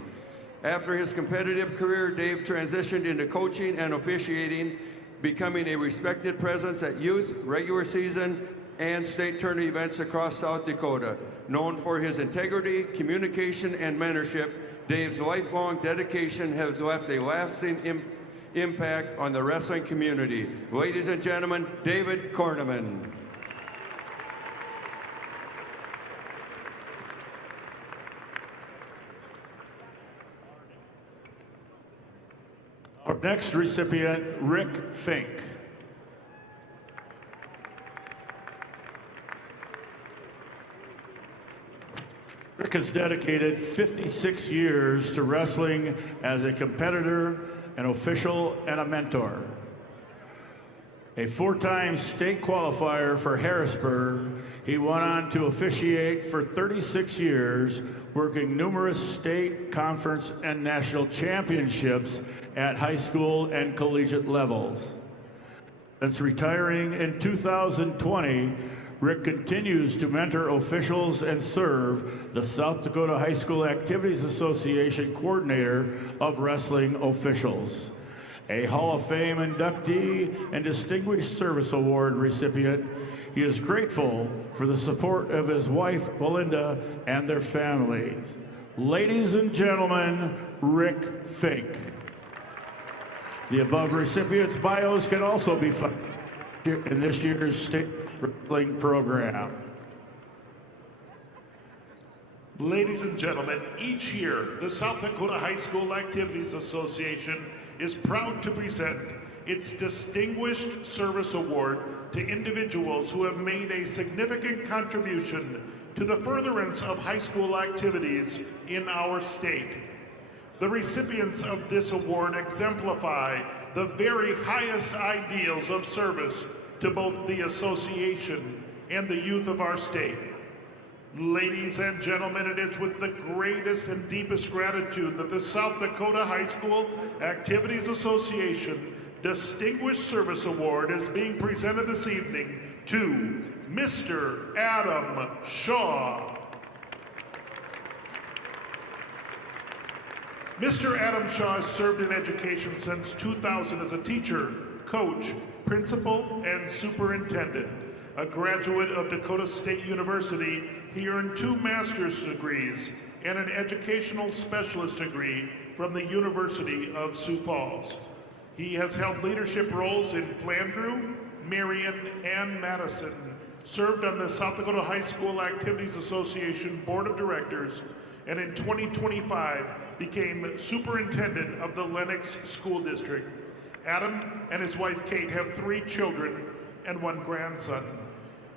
After his competitive career, Dave transitioned into coaching and officiating, becoming a respected presence at youth, regular season, and state tournament events across South Dakota. Known for his integrity, communication, and mentorship, Dave's lifelong dedication has left a lasting impact on the wrestling community. Ladies and gentlemen, David Korneman. Our next recipient, Rick Fink. Rick has dedicated 56 years to wrestling as a competitor, an official, and a mentor. A four-time state qualifier for Harrisburg, he went on to officiate for 36 years, working numerous state, conference, and national championships at high school and collegiate levels. Since retiring in 2020, Rick continues to mentor officials and serve the South Dakota High School Activities Association Coordinator of Wrestling Officials. A Hall of Fame inductee and Distinguished Service Award recipient, he is grateful for the support of his wife, Belinda, and their families. Ladies and gentlemen, Rick Fink. The above recipients' bios can also be found in this year's state wrestling program. Ladies and gentlemen, each year, the South Dakota High School Activities Association is proud to present its Distinguished Service Award to individuals who have made a significant contribution to the furtherance of high school activities in our state. The recipients of this award exemplify the very highest ideals of service to both the association and the youth of our state. Ladies and gentlemen, it is with the greatest and deepest gratitude that the South Dakota High School Activities Association Distinguished Service Award is being presented this evening to Mr. Adam Shaw. Mr. Adam Shaw has served in education since 2000 as a teacher, coach, principal, and superintendent. A graduate of Dakota State University, he earned 2 master's degrees and an educational specialist degree from the University of Sioux Falls. He has held leadership roles in Flandreau, Marion, and Madison, served on the South Dakota High School Activities Association Board of Directors, and in 2025 became superintendent of the Lennox School District. Adam and his wife Kate have 3 children and 1 grandson.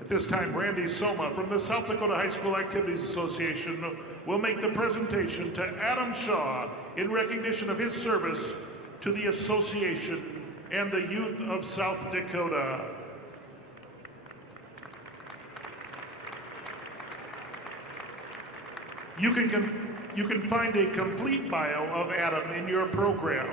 At this time, Randy Soma from the South Dakota High School Activities Association will make the presentation to Adam Shaw in recognition of his service to the association and the youth of South Dakota. You can find a complete bio of Adam in your program.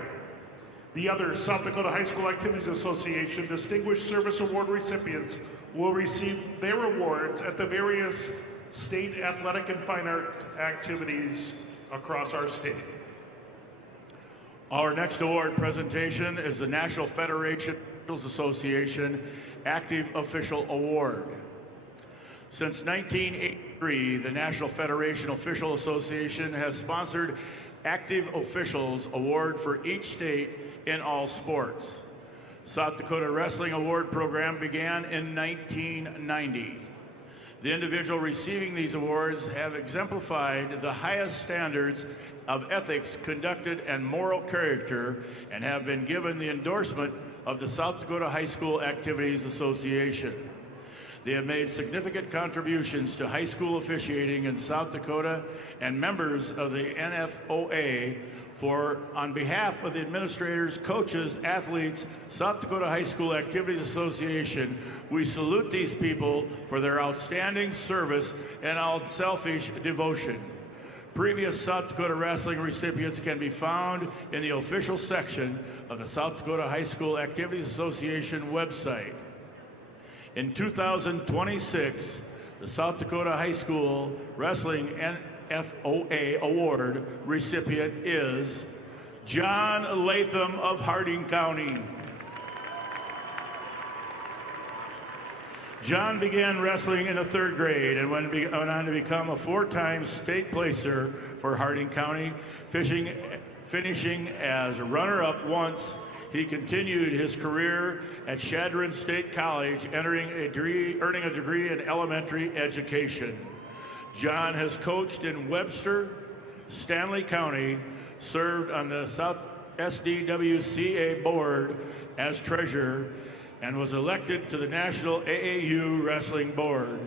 The other South Dakota High School Activities Association Distinguished Service Award recipients will receive their awards at the various state athletic and fine arts activities across our state. Our next award presentation is the National Federation Officials Association Active Official Award. Since 1983, the National Federation Official Association has sponsored Active Officials Award for each state in all sports. South Dakota Wrestling Award program began in 1990. The individual receiving these awards have exemplified the highest standards of ethics, conducted, and moral character, and have been given the endorsement of the South Dakota High School Activities Association. They have made significant contributions to high school officiating in South Dakota, and members of the NFOA on behalf of the administrators, coaches, athletes, South Dakota High School Activities Association, we salute these people for their outstanding service and unselfish devotion. Previous South Dakota wrestling recipients can be found in the official section of the South Dakota High School Activities Association website. In 2026, the South Dakota High School Wrestling NFOA Award recipient is John Latham of Harding County. John began wrestling in the 3rd grade and went on to become a 4-time state placer for Harding County, finishing as runner-up once. He continued his career at Chadron State College, earning a degree in elementary education. John has coached in Webster, Stanley County, served on the South SDWCA board as treasurer, and was elected to the National AAU Wrestling Board.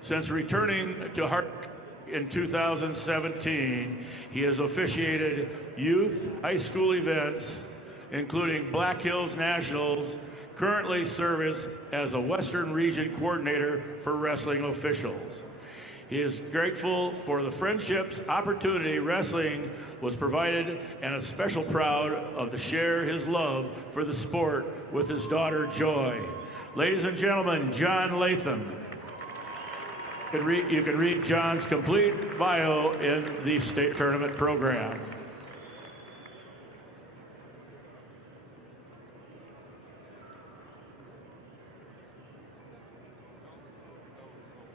Since returning to Hart in 2017, he has officiated youth high school events, including Black Hills Nationals, currently serves as a Western Region Coordinator for wrestling officials. He is grateful for the friendships, opportunity wrestling was provided, and is special proud of to share his love for the sport with his daughter, Joy. Ladies and gentlemen, John Latham. You can read John's complete bio in the state tournament program.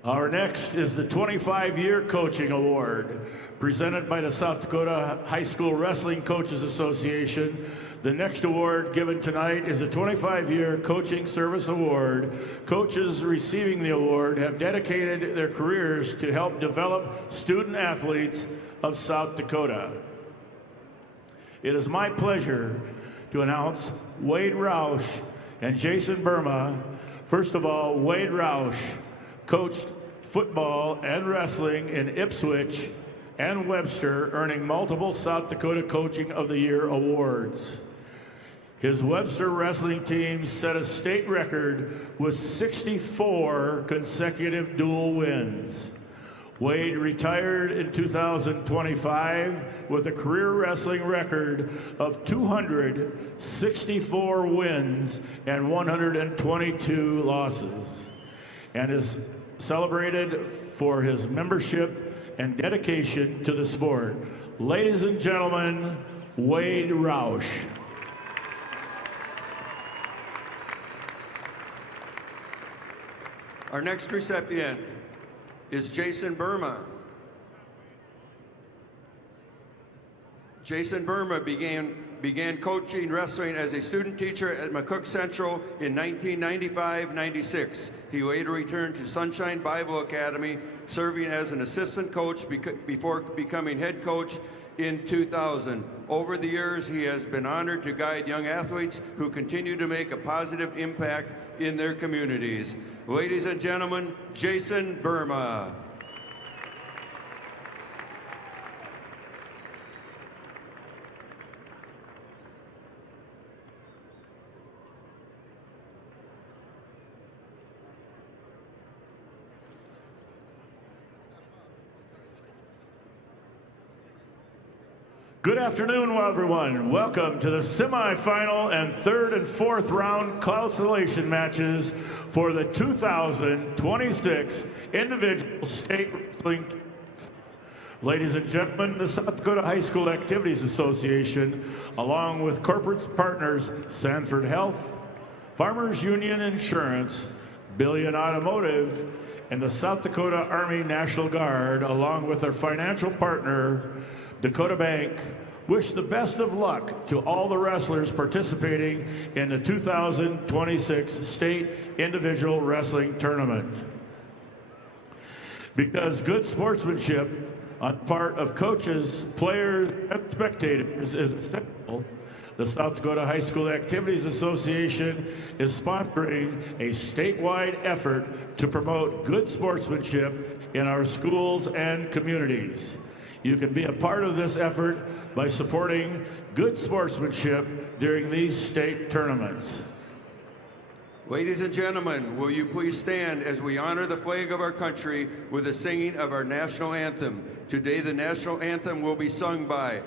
Our next is the 25-year Coaching Award, presented by the South Dakota High School Wrestling Coaches Association. The next award given tonight is a 25-year Coaching Service Award. Coaches receiving the award have dedicated their careers to help develop student athletes of South Dakota. It is my pleasure to announce Wade Roush and Jason Burma. First of all, Wade Roush coached football and wrestling in Ipswich and Webster, earning multiple South Dakota Coaching of the Year awards. His Webster wrestling team set a state record with 64 consecutive dual wins. Wade retired in 2025 with a career wrestling record of 264 wins and 122 losses, and is celebrated for his membership and dedication to the sport. Ladies and gentlemen, Wade Roush. Our next recipient is Jason Burma. Jason Burma began coaching wrestling as a student teacher at McCook Central in 1995-96. He later returned to Sunshine Bible Academy, serving as an assistant coach before becoming head coach in 2000. Over the years, he has been honored to guide young athletes who continue to make a positive impact in their communities. Ladies and gentlemen, Jason Burma. Good afternoon, everyone. Welcome to the semifinal and third and fourth round consolation matches for the 2026 Individual State Wrestling. Ladies and gentlemen, the South Dakota High School Activities Association, along with corporate partners Sanford Health, Farmers Union Insurance, Billion Automotive, and the South Dakota Army National Guard, along with their financial partner, Dakota Bank, wish the best of luck to all the wrestlers participating in the 2026 State Individual Wrestling Tournament. Because good sportsmanship on the part of coaches, players, and spectators is essential, the South Dakota High School Activities Association is sponsoring a statewide effort to promote good sportsmanship in our schools and communities. You can be a part of this effort by supporting good sportsmanship during these state tournaments. Ladies and gentlemen, will you please stand as we honor the flag of our country with the singing of our national anthem. Today, the national anthem will be sung by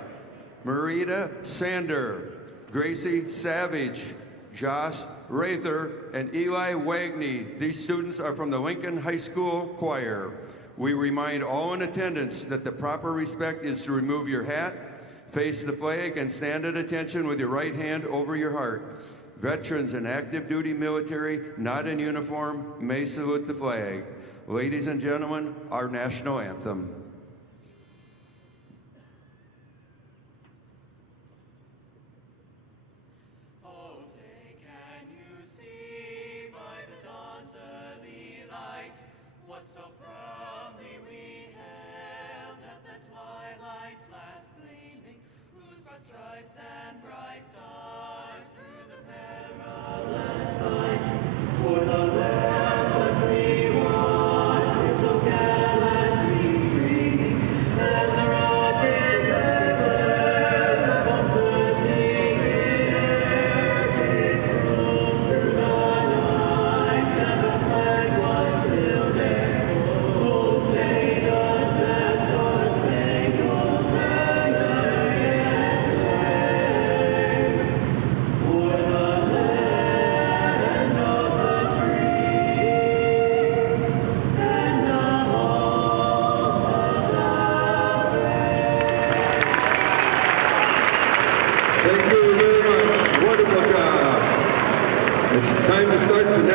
Marita Sander, Gracie Savage, Josh Rather, and Eli Wagney. These students are from the Lincoln High School Choir. We remind all in attendance that the proper respect is to remove your hat, face the flag, and stand at attention with your right hand over your heart. Veterans and active duty military not in uniform may salute the flag. Ladies and gentlemen, our national anthem.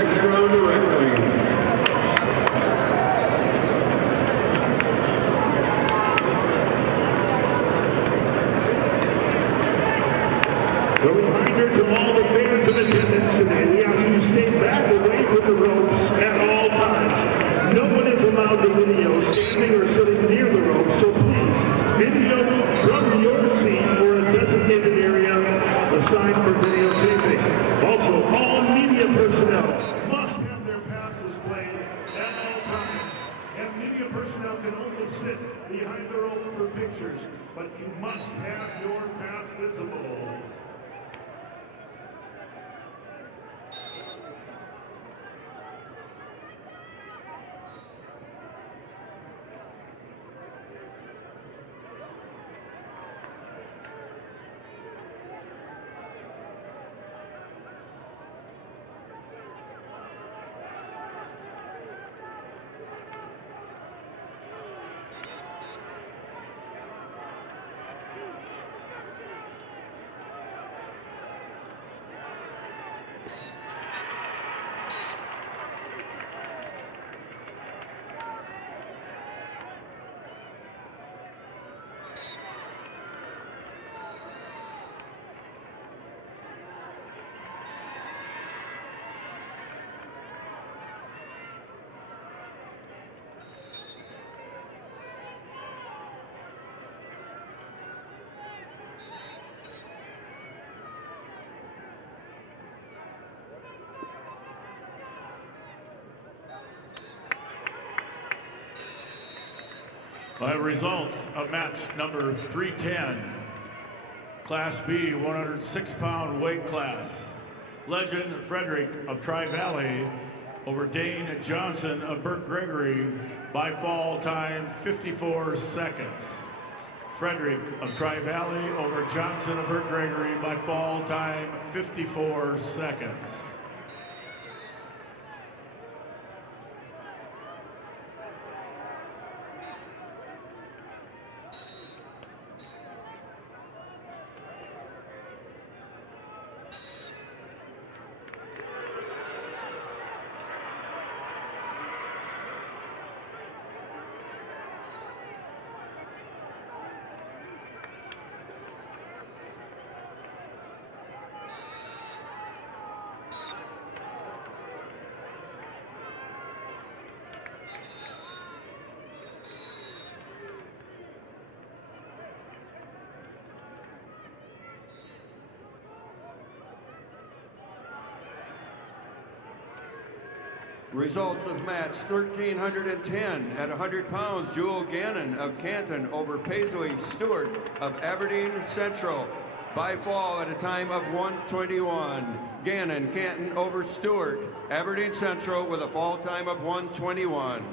next round of wrestling. A reminder to all the fans in attendance today, we ask you to stay back away from the ropes at all times. No one is allowed to video standing or sitting near the ropes, so please video from your seat or a designated area assigned for videotaping. Also, all media personnel must have their pass displayed at all times, and media personnel can only sit behind the rope for pictures, but you must have your pass visible. By results of match number 310, Class B 106-pound weight class. Legend Frederick of Tri-Valley over Dane Johnson of Burt Gregory by fall time 54 seconds. Frederick of Tri-Valley over Johnson of Burt Gregory by fall time 54 seconds. Results of match 1310 at 100 pounds, Jewel Gannon of Canton over Paisley Stewart of Aberdeen Central by fall at a time of 1:21. Gannon, Canton over Stewart, Aberdeen Central with a fall time of 1:21.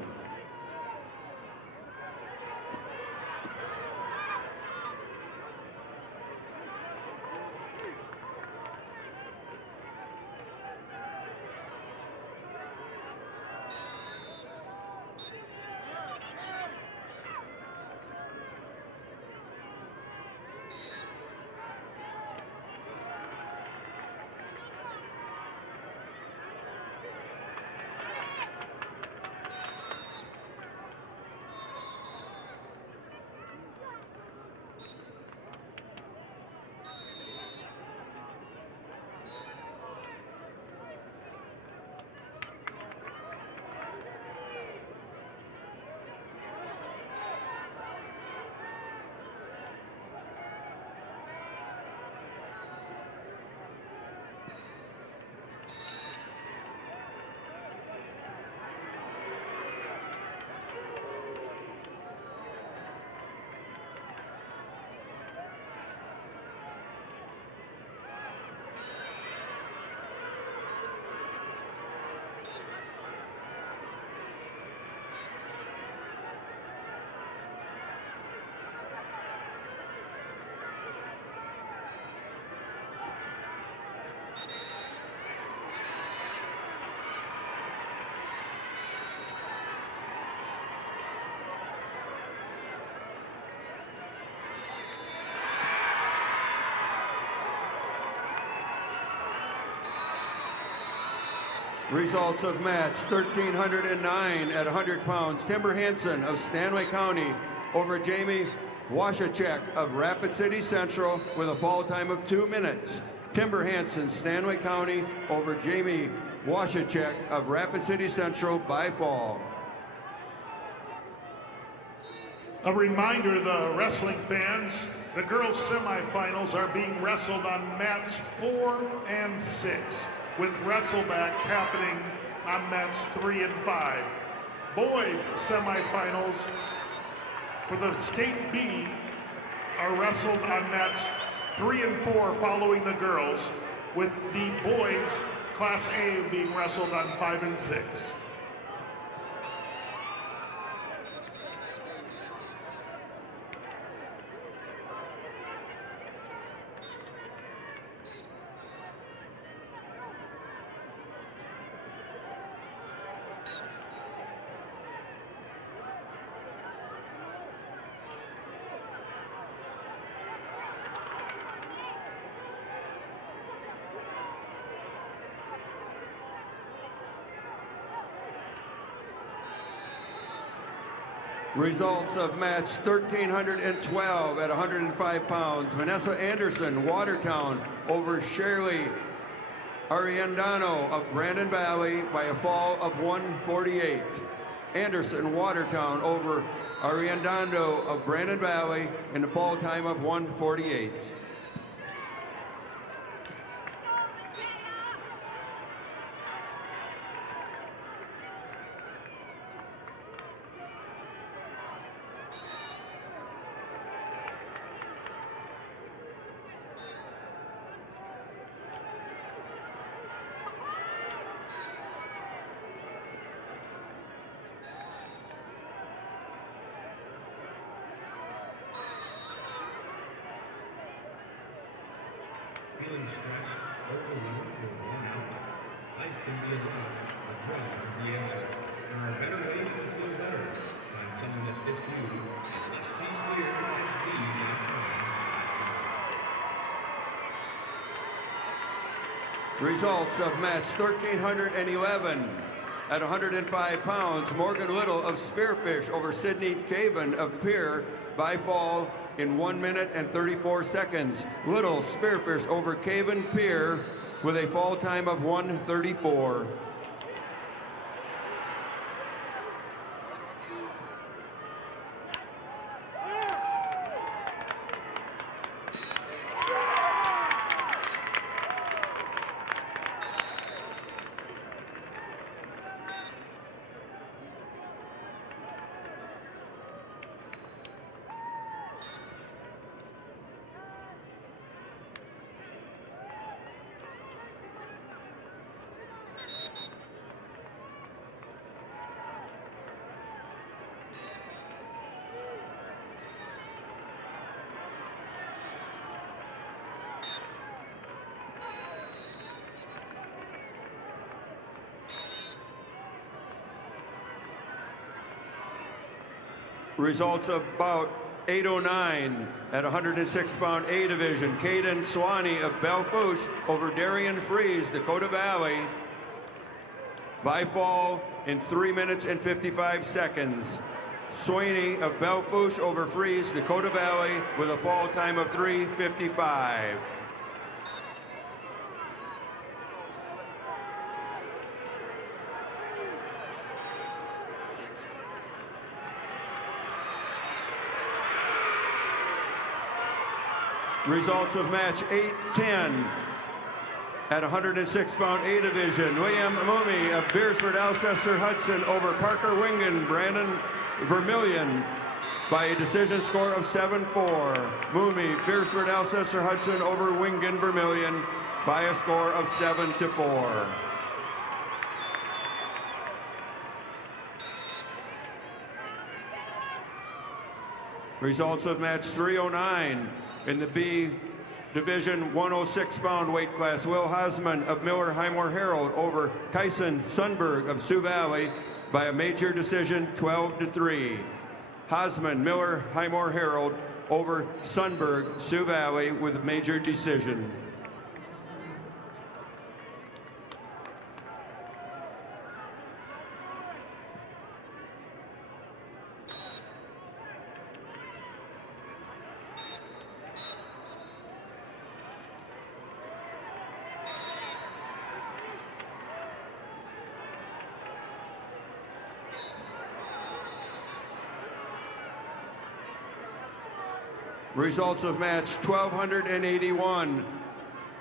Results of match 1309 at 100 pounds. Timber Hansen of Stanley County over Jamie Washachek of Rapid City Central with a fall time of 2 minutes. Timber Hansen, Stanley County over Jamie Washachek of Rapid City Central by fall. A reminder to the wrestling fans, the girls' semifinals are being wrestled on mats 4 and 6, with wrestlebacks happening on mats 3 and 5. Boys' semifinals for the State B are wrestled on mats 3 and 4 following the girls, with the boys' Class A being wrestled on 5 and 6. Results of match 1312 at 105 pounds. Vanessa Anderson, Watertown over Shirley Ariandano of Brandon Valley by a fall of 148. Anderson, Watertown over Ariandano of Brandon Valley in a fall time of 148. Feeling stressed, overwhelmed, or worn out? Life can be a lot. A drug is the answer. There are better ways to feel better. Find someone that fits you. And let's be clear, Results of match 1311 at 105 pounds. Morgan Little of Spearfish over Sydney Caven of Pierre by fall in 1 minute and 34 seconds. Little Spearfish over Caven Pier with a fall time of 1:34. Results of bout 809 at 106-pound A division. Caden Swanee of Belfouche over Darian Fries, Dakota Valley, by fall in 3 minutes and 55 seconds. Swanee of Belfouche over Fries, Dakota Valley, with a fall time of 3:55. Results of match 810 at 106-pound A division. William Mummy of Beersford Alcester Hudson over Parker Wingen, Brandon Vermillion by a decision score of 7-4. Mummy, Beersford Alcester Hudson over Wingen Vermillion by a score of 7-4. Results of match 309 in the B division 106-pound weight class. Will Hosman of Miller Highmore Herald over Kyson Sundberg of Sioux Valley by a major decision 12-3. Hosman, Miller Highmore Herald over Sundberg, Sioux Valley with a major decision. Results of match 1,281.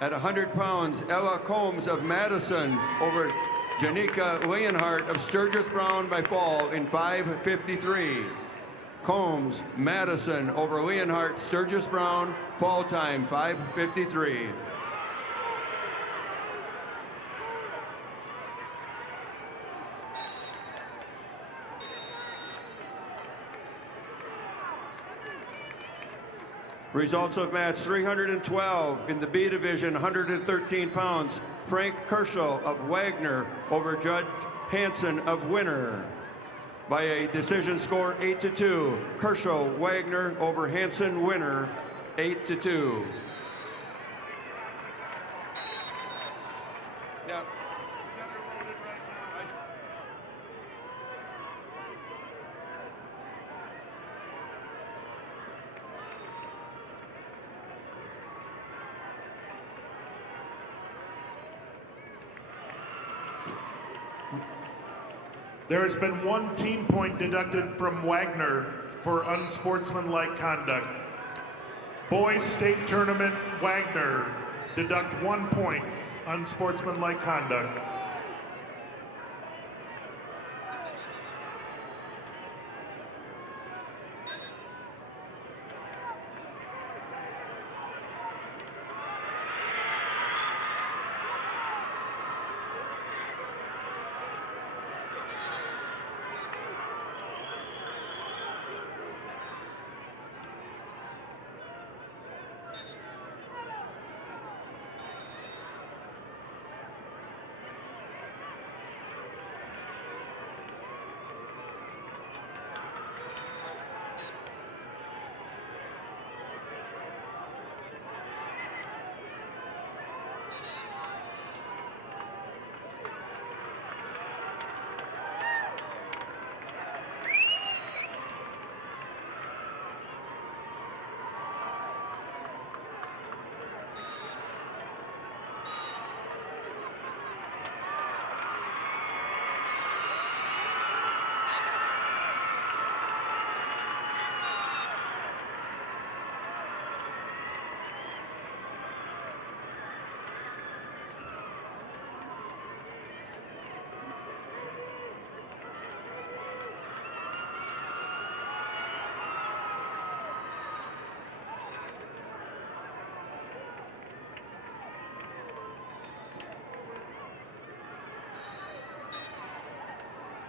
At 100 pounds, Ella Combs of Madison over Janika Leonhardt of Sturgis Brown by fall in 5:53. Combs, Madison over Leonhardt, Sturgis Brown, fall time 5:53. Results of match 312 in the B division, 113 pounds. Frank Kerschel of Wagner over Judge Hansen of Winner by a decision score 8-2. Kerschel, Wagner over Hansen, Winner, 8-2. Yeah. There has been 1 team point deducted from Wagner for unsportsmanlike conduct. Boys State Tournament, Wagner, deduct 1 point, unsportsmanlike conduct.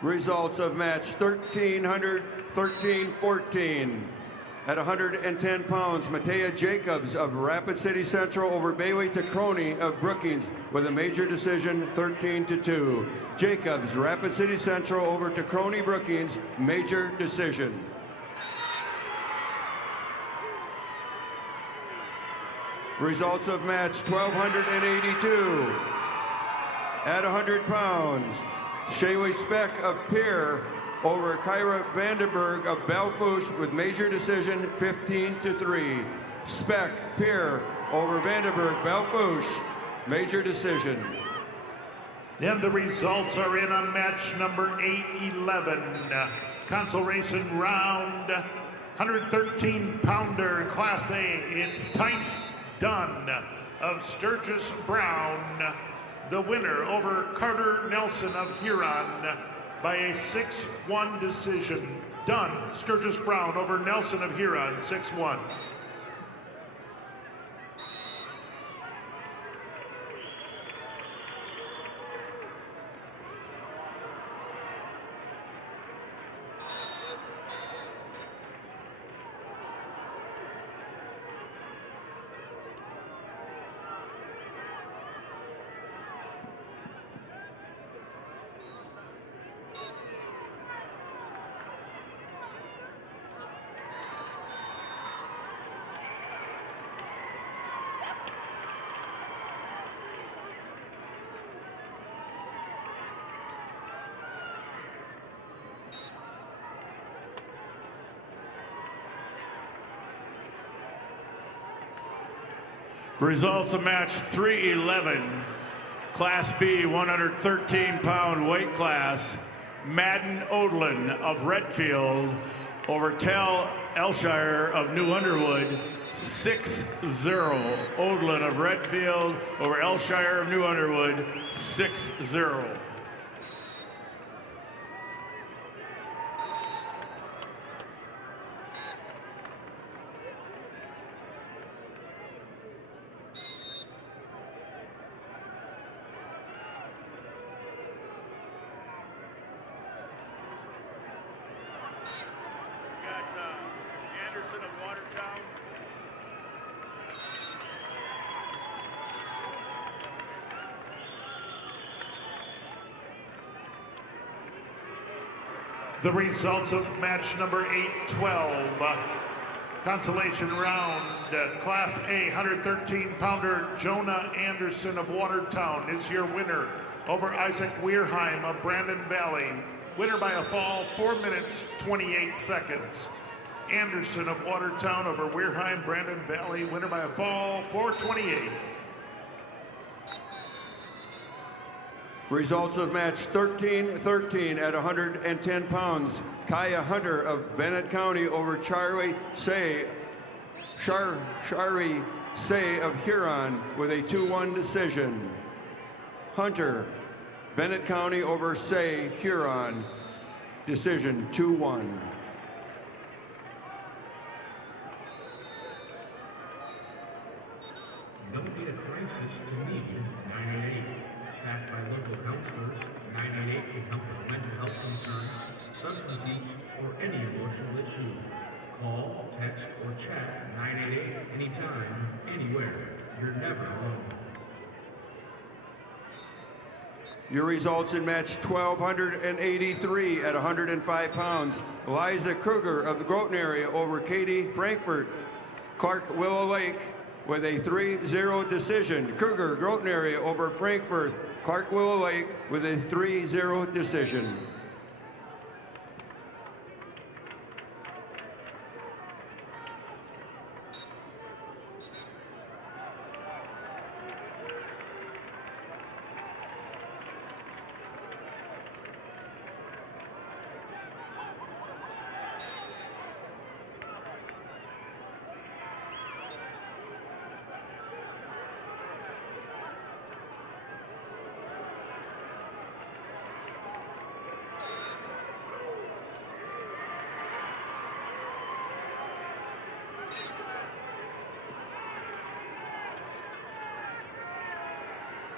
Results of match 13-14. At 110 pounds, Matea Jacobs of Rapid City Central over Bailey Tacroni of Brookings with a major decision 13-2. Jacobs, Rapid City Central over Tacroni Brookings, major decision. Results of match 1,282. At 100 pounds, Shaylee Speck of Pierre over Kyra Vandenberg of Belfouche with major decision 15-3. Speck, Pierre over Vandenberg, Belfouche, major decision. And the results are in on match number 811. Consolation round, 113-pounder Class A. It's Tice Dunn of Sturgis Brown, the winner over Carter Nelson of Huron by a 6-1 decision. Dunn, Sturgis Brown over Nelson of Huron, 6-1. Results of match 311, Class B 113-pound weight class. Madden Odlin of Redfield over Tal Elshire of New Underwood 6-0. Odlin of Redfield over Elshire of New Underwood, 6-0. Anderson of Watertown. The results of match number 8-12. Consolation round, Class A 113-pounder Jonah Anderson of Watertown is your winner over Isaac Weirheim of Brandon Valley. Winner by a fall, 4 minutes, 28 seconds. Anderson of Watertown over Weirheim, Brandon Valley. Winner by a fall, 4:28. Results of match 13-13 at 110 pounds. Kaya Hunter of Bennett County over Shari Say of Huron with a 2-1 decision. Hunter, Bennett County over Say, Huron, decision 2-1. Don't be a crisis to need 988. Staffed by local counselors, 988 can help with mental health concerns, substance use, or any emotional issue. Call, text, or chat 988 anytime, anywhere. You're never alone. Your results in match 1283 at 105 pounds. Eliza Kruger of the Groton area over Katie Frankfurt, Clark Willow Lake with a 3-0 decision. Kruger, Groton area over Frankfurt, Clark Willow Lake with a 3-0 decision.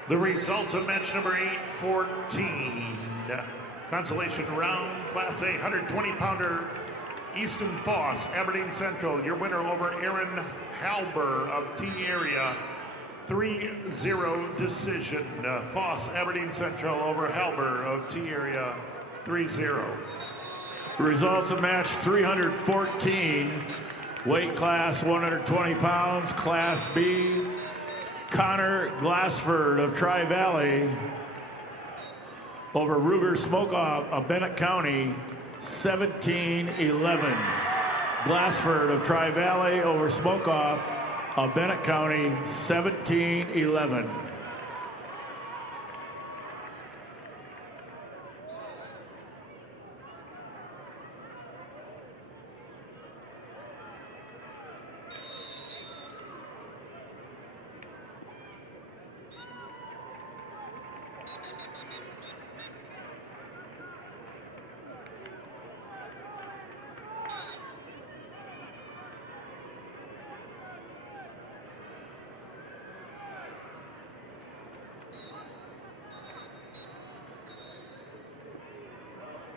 The results of match number 8-14. Consolation round, Class A 120-pounder Easton Foss, Aberdeen Central. Your winner over Aaron Halber of T area, 3-0 decision. Foss, Aberdeen Central over Halber of T area, 3-0. Results of match 314. Weight class 120 pounds, Class B. Connor Glassford of Tri-Valley over Ruger Smokeoff of Bennett County, 17-11. Glassford of Tri-Valley over Smokeoff of Bennett County, 17-11.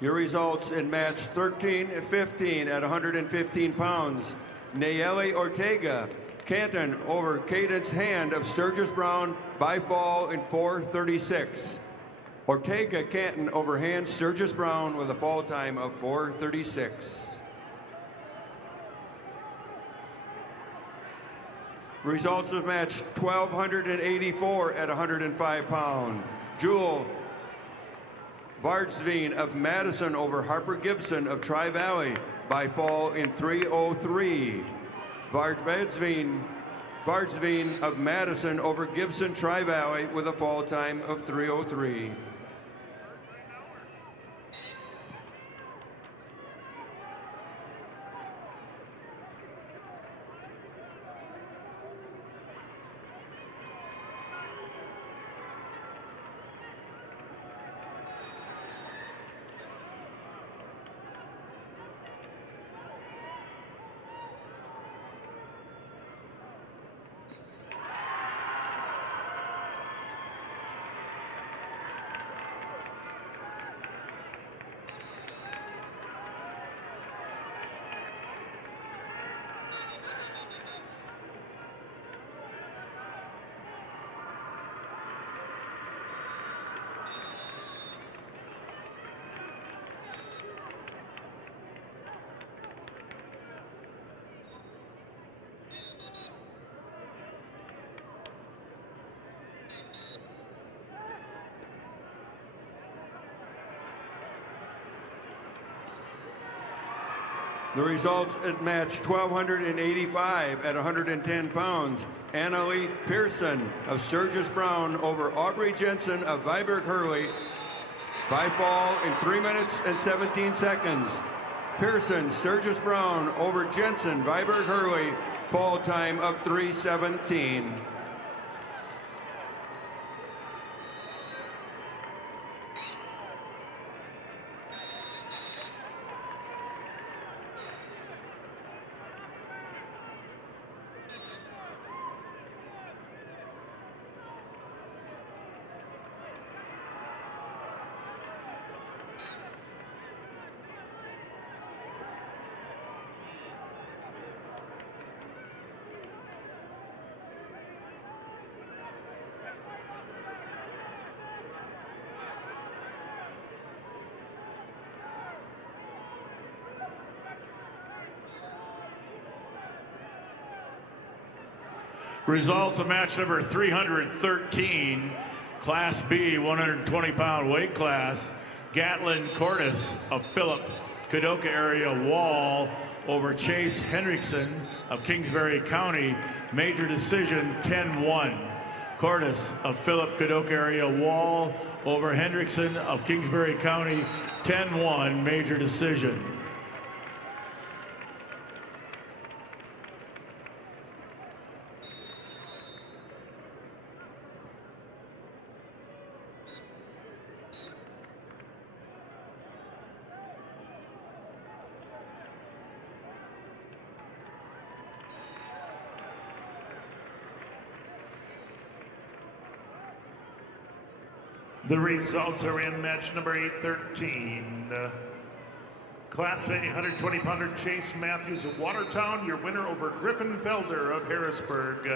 Your results in match 13-15 at 115 pounds. Nayeli Ortega, Canton over Cadence Hand of Sturgis Brown by fall in 4:36. Ortega Canton over Hand Sturgis Brown with a fall time of 4:36. Results of match 1284 at 105 pounds. Jewel Vardsveen of Madison over Harper Gibson of Tri-Valley by fall in 3:03. Vardsveen of Madison over Gibson Tri-Valley with a fall time of 3:03. The results at match 1,285 at 110 pounds. Annalie Pearson of Sturgis Brown over Aubrey Jensen of Viborg Hurley by fall in 3 minutes and 17 seconds. Pearson, Sturgis Brown over Jensen, Viborg Hurley, fall time of 3:17. Results of match number 313, Class B, 120-pound weight class. Gatlin Cordes of Philip Kadoka area Wall over Chase Henriksen of Kingsbury County. Major decision 10-1. Cordes of Philip Kadoka area Wall over Henriksen of Kingsbury County. 10-1, major decision. The results are in match number 813. Class A 120-pounder Chase Matthews of Watertown, your winner over Griffin Felder of Harrisburg.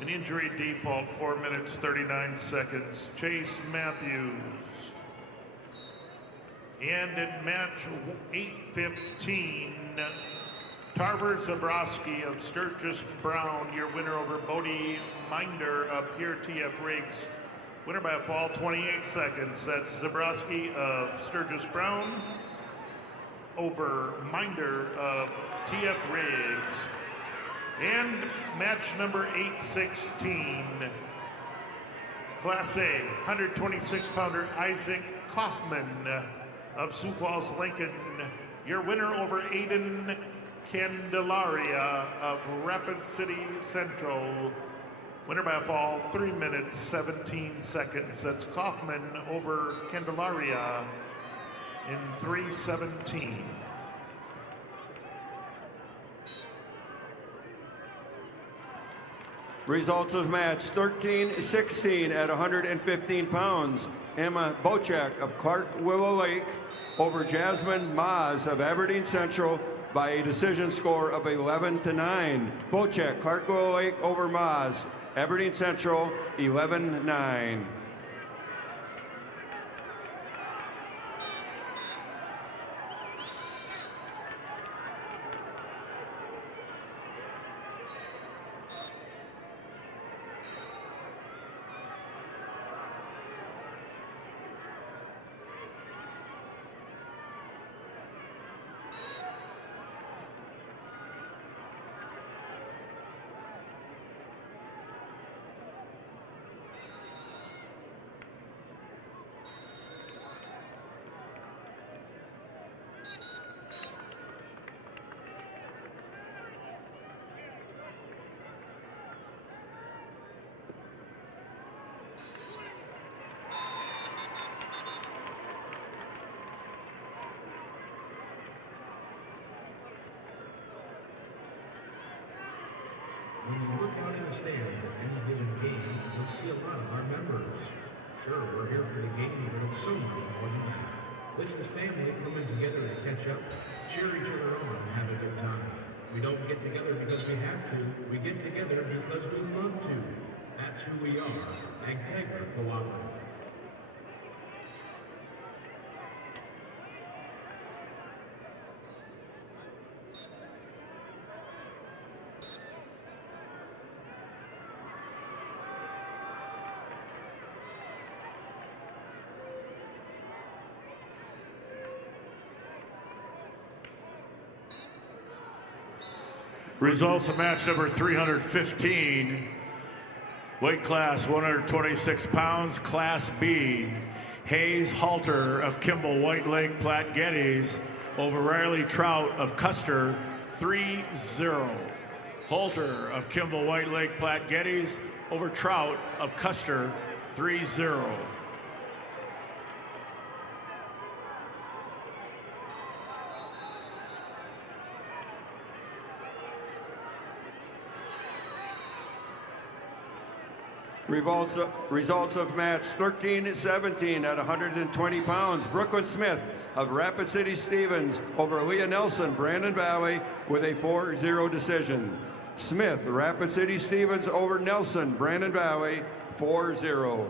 An injury default, 4 minutes, 39 seconds. Chase Matthews. And in match 815, Tarver Zabrowski of Sturgis Brown, your winner over Bodie Minder of Pierre T.F. Riggs. Winner by a fall, 28 seconds. That's Zabrowski of Sturgis Brown over Minder of T.F. Riggs. And match number 816, Class A, 126-pounder Isaac Kaufman of Sioux Falls, Lincoln. Your winner over Aiden Candelaria of Rapid City Central. Winner by a fall, 3 minutes, 17 seconds. That's Kaufman over Candelaria in 3:17. Results of match 13-16 at 115 pounds. Emma Bochek of Clark Willow Lake over Jasmine Maas of Aberdeen Central by a decision score of 11-9. Bochek, Clark Willow Lake over Maas. Aberdeen Central, 11-9. When you look out in the stands at any given game, you'll see a lot of our members. Sure, we're here for the game, but it's so much more than that. This is family coming together to catch up, cheer each other on, and have a good time. We don't get together because we have to. We get together because we love to. That's who we are. Agtegra Cooperative. Results of match number 315, weight class 126 pounds, Class B. Hayes Halter of Kimball White Lake Platte Geddes over Riley Trout of Custer, 3-0. Halter of Kimball White Lake Platte Geddes over Trout of Custer, 3-0. Results of match 13-17 at 120 pounds. Brooklyn Smith of Rapid City Stevens over Leah Nelson, Brandon Valley, with a 4-0 decision. Smith, Rapid City Stevens over Nelson, Brandon Valley, 4-0.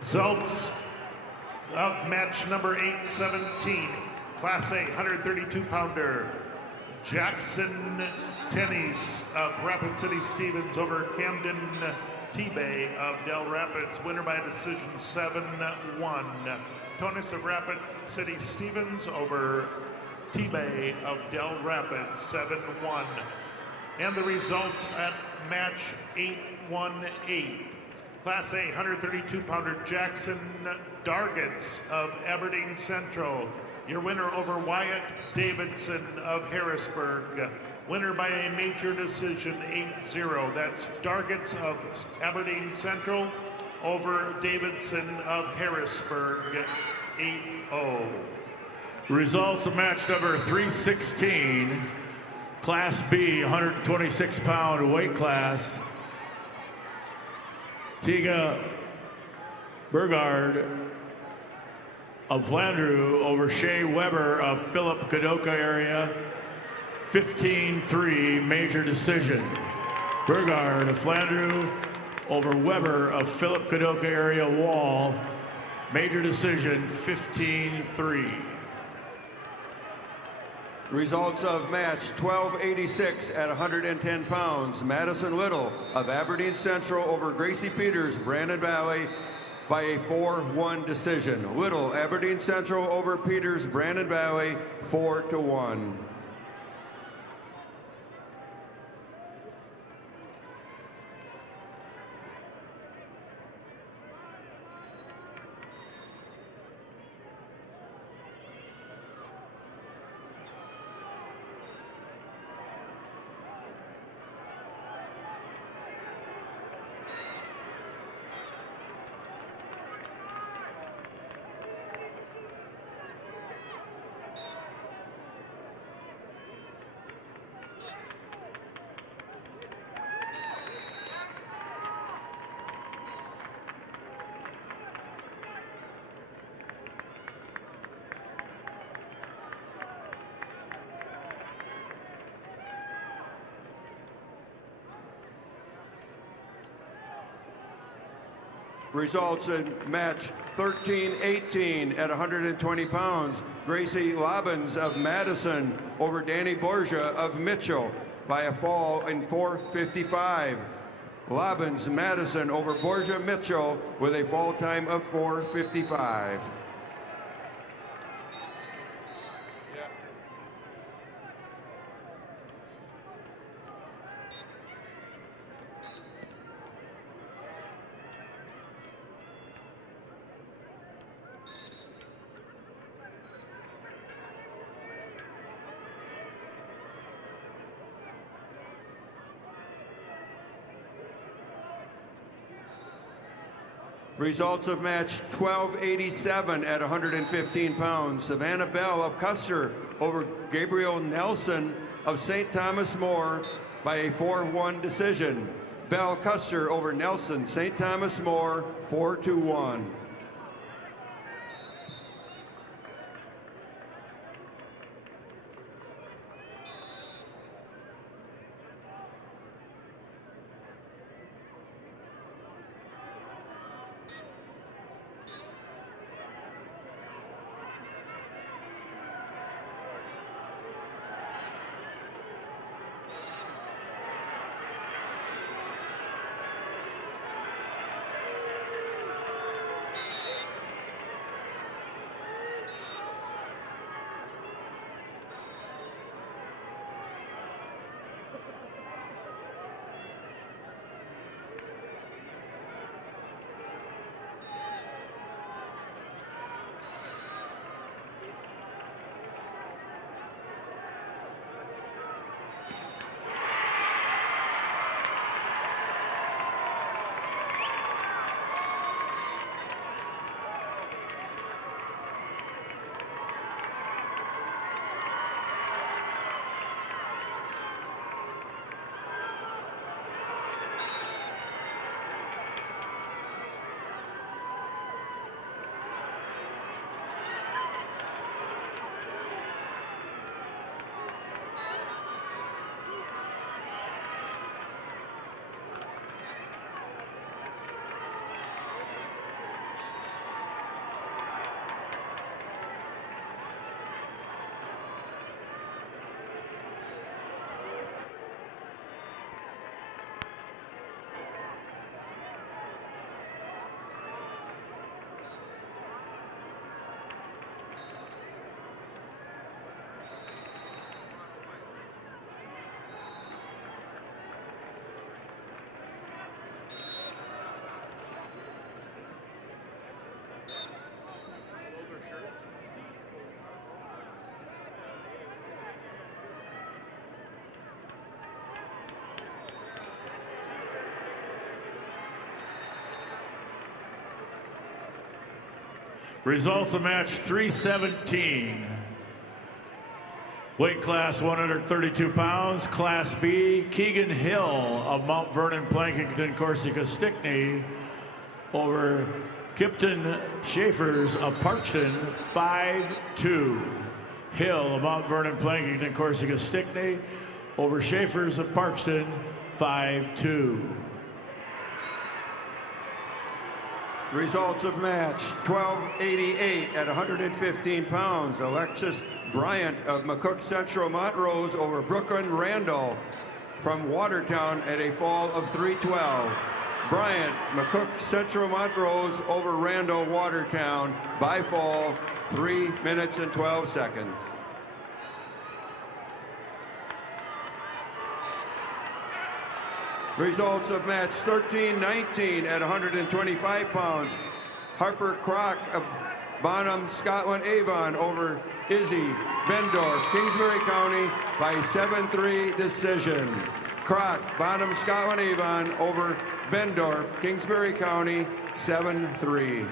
Results of match number 817, Class A 132-pounder. Jackson Tennis of Rapid City Stevens over Camden T-Bay of Del Rapids, winner by decision 7-1. Tonis of Rapid City Stevens over T-Bay of Del Rapids, 7-1. And the results at match 818. Class A 132-pounder Jackson Dargits of Aberdeen Central. Your winner over Wyatt Davidson of Harrisburg. Winner by a major decision, 8-0. That's Dargits of Aberdeen Central over Davidson of Harrisburg, 8-0. Results of match number 316, Class B, 126-pound weight class. Tiga Burgard of Flandreau over Shea Weber of Philip Kadoka area, 15-3 major decision. Burgard of Flandreau over Weber of Philip Kadoka area wall, major decision, 15-3. Results of match 1286 at 110 pounds. Madison Little of Aberdeen Central over Gracie Peters, Brandon Valley, by a 4-1 decision. Little, Aberdeen Central over Peters, Brandon Valley, 4-1. Results in match 13-18 at 120 pounds. Gracie Lobbins of Madison over Danny Borgia of Mitchell by a fall in 4:55. Lobbins Madison over Borgia Mitchell with a fall time of 4:55. Results of match 1287 at 115 pounds. Savannah Bell of Custer over Gabriel Nelson of St. Thomas More by a 4-1 decision. Bell Custer over Nelson, St. Thomas More, 4-1. Results of match 317. Weight class 132 pounds, Class B, Keegan Hill of Mount Vernon, Plankinton, Corsica, Stickney over Kipton Schaefers of Parkston, 5-2. Hill of Mount Vernon, Plankinton, Corsica, Stickney over Schaefers of Parkston, 5-2. Results of match 1288 at 115 pounds. Alexis Bryant of McCook Central Montrose over Brooklyn Randall from Watertown at a fall of 3:12. Bryant, McCook Central Montrose over Randall Watertown by fall 3 minutes and 12 seconds. Results of match 13-19 at 125 pounds. Harper Crock of Bonham, Scotland Avon over Izzy Bendorf, Kingsbury County by 7-3 decision. Crock, Bonham, Scotland Avon over Bendorf, Kingsbury County, 7-3.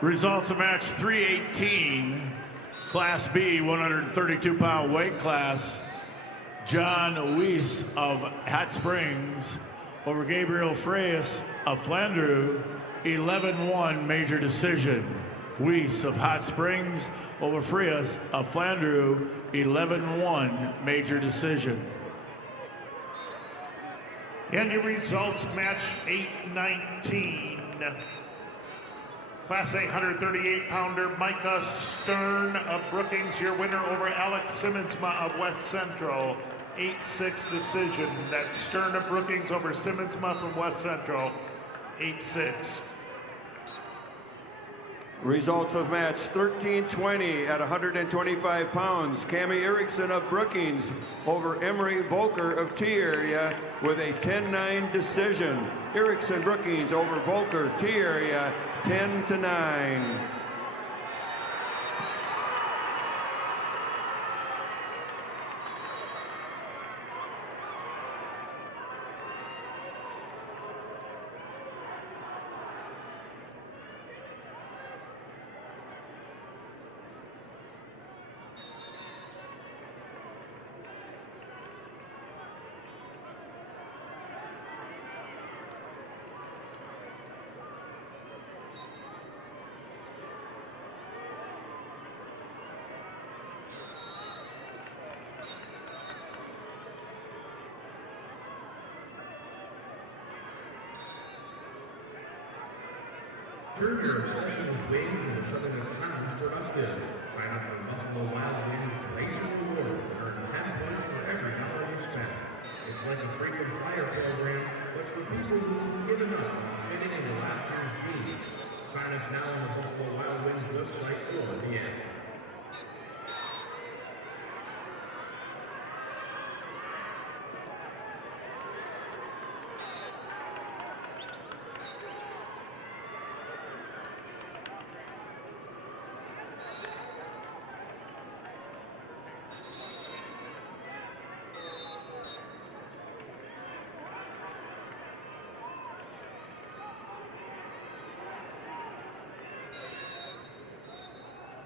Results of match 318, Class B, 132-pound weight class. John Weiss of Hot Springs over Gabriel Freyas of Flandreau, 11-1 major decision. Weiss of Hot Springs over Freyas of Flandreau, 11-1 major decision. And your results, match 819. Class A 138-pounder Micah Stern of Brookings, your winner over Alex Simmonsma of West Central, 8-6 decision. That's Stern of Brookings over Simmonsma from West Central, 8-6. Results of match 1320 at 125 pounds. Cami Erickson of Brookings over Emery Volker of T Area with a 10-9 decision. Erickson Brookings over Volker T Area 10-9. Turn your obsession with wings into something that sounds productive. Sign up for Buffalo Wild Wings Racing Rewards and earn 10 points for every dollar you spend. It's like a frequent flyer program, but for people who've given up on fitting into last year's fees. Sign up now on the Buffalo Wild Wings website or the app.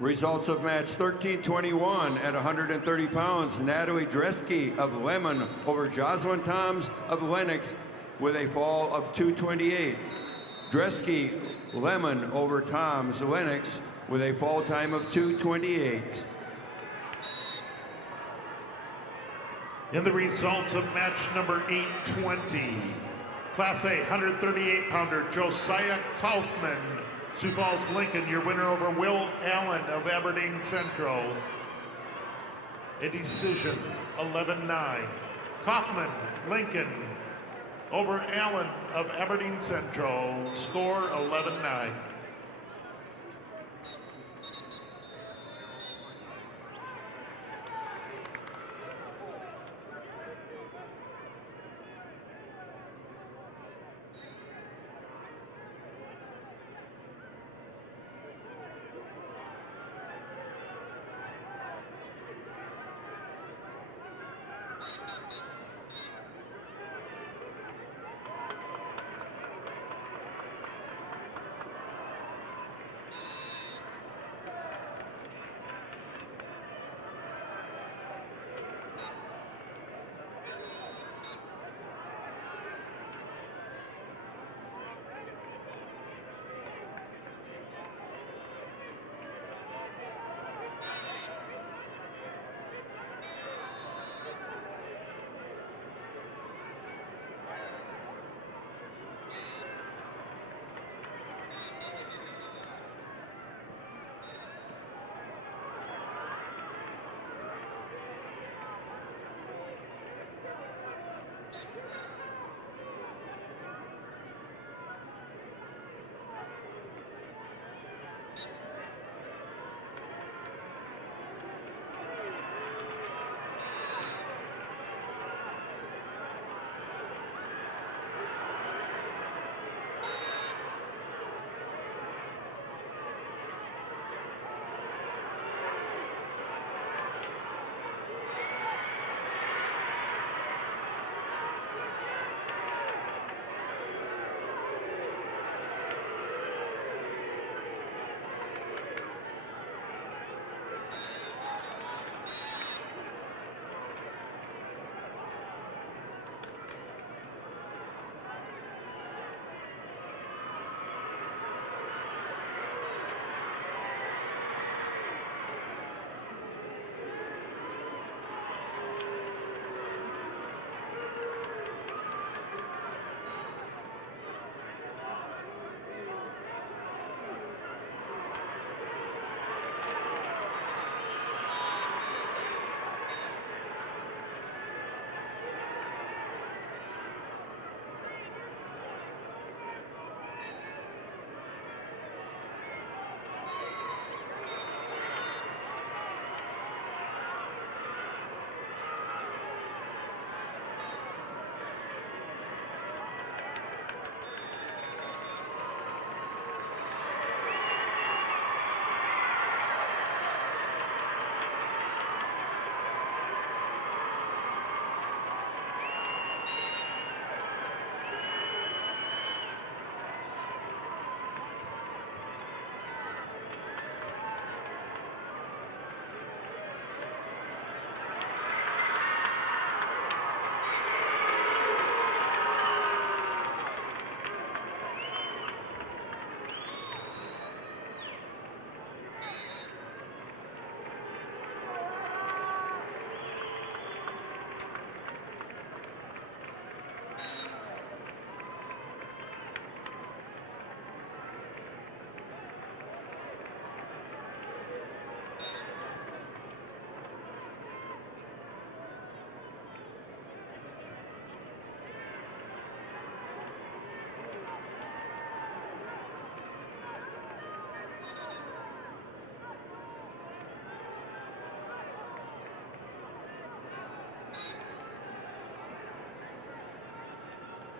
Results of match 1321 at 130 pounds. Natalie Dresky of Lemon over Jocelyn Toms of Lennox with a fall of 228. Dresky Lemon over Toms Lennox with a fall time of 228. And the results of match number 820. Class A 138-pounder Josiah Kaufman, Sioux Falls, Lincoln, your winner over Will Allen of Aberdeen Central. A decision, 11-9. Kaufman, Lincoln, over Allen of Aberdeen Central. Score, 11-9.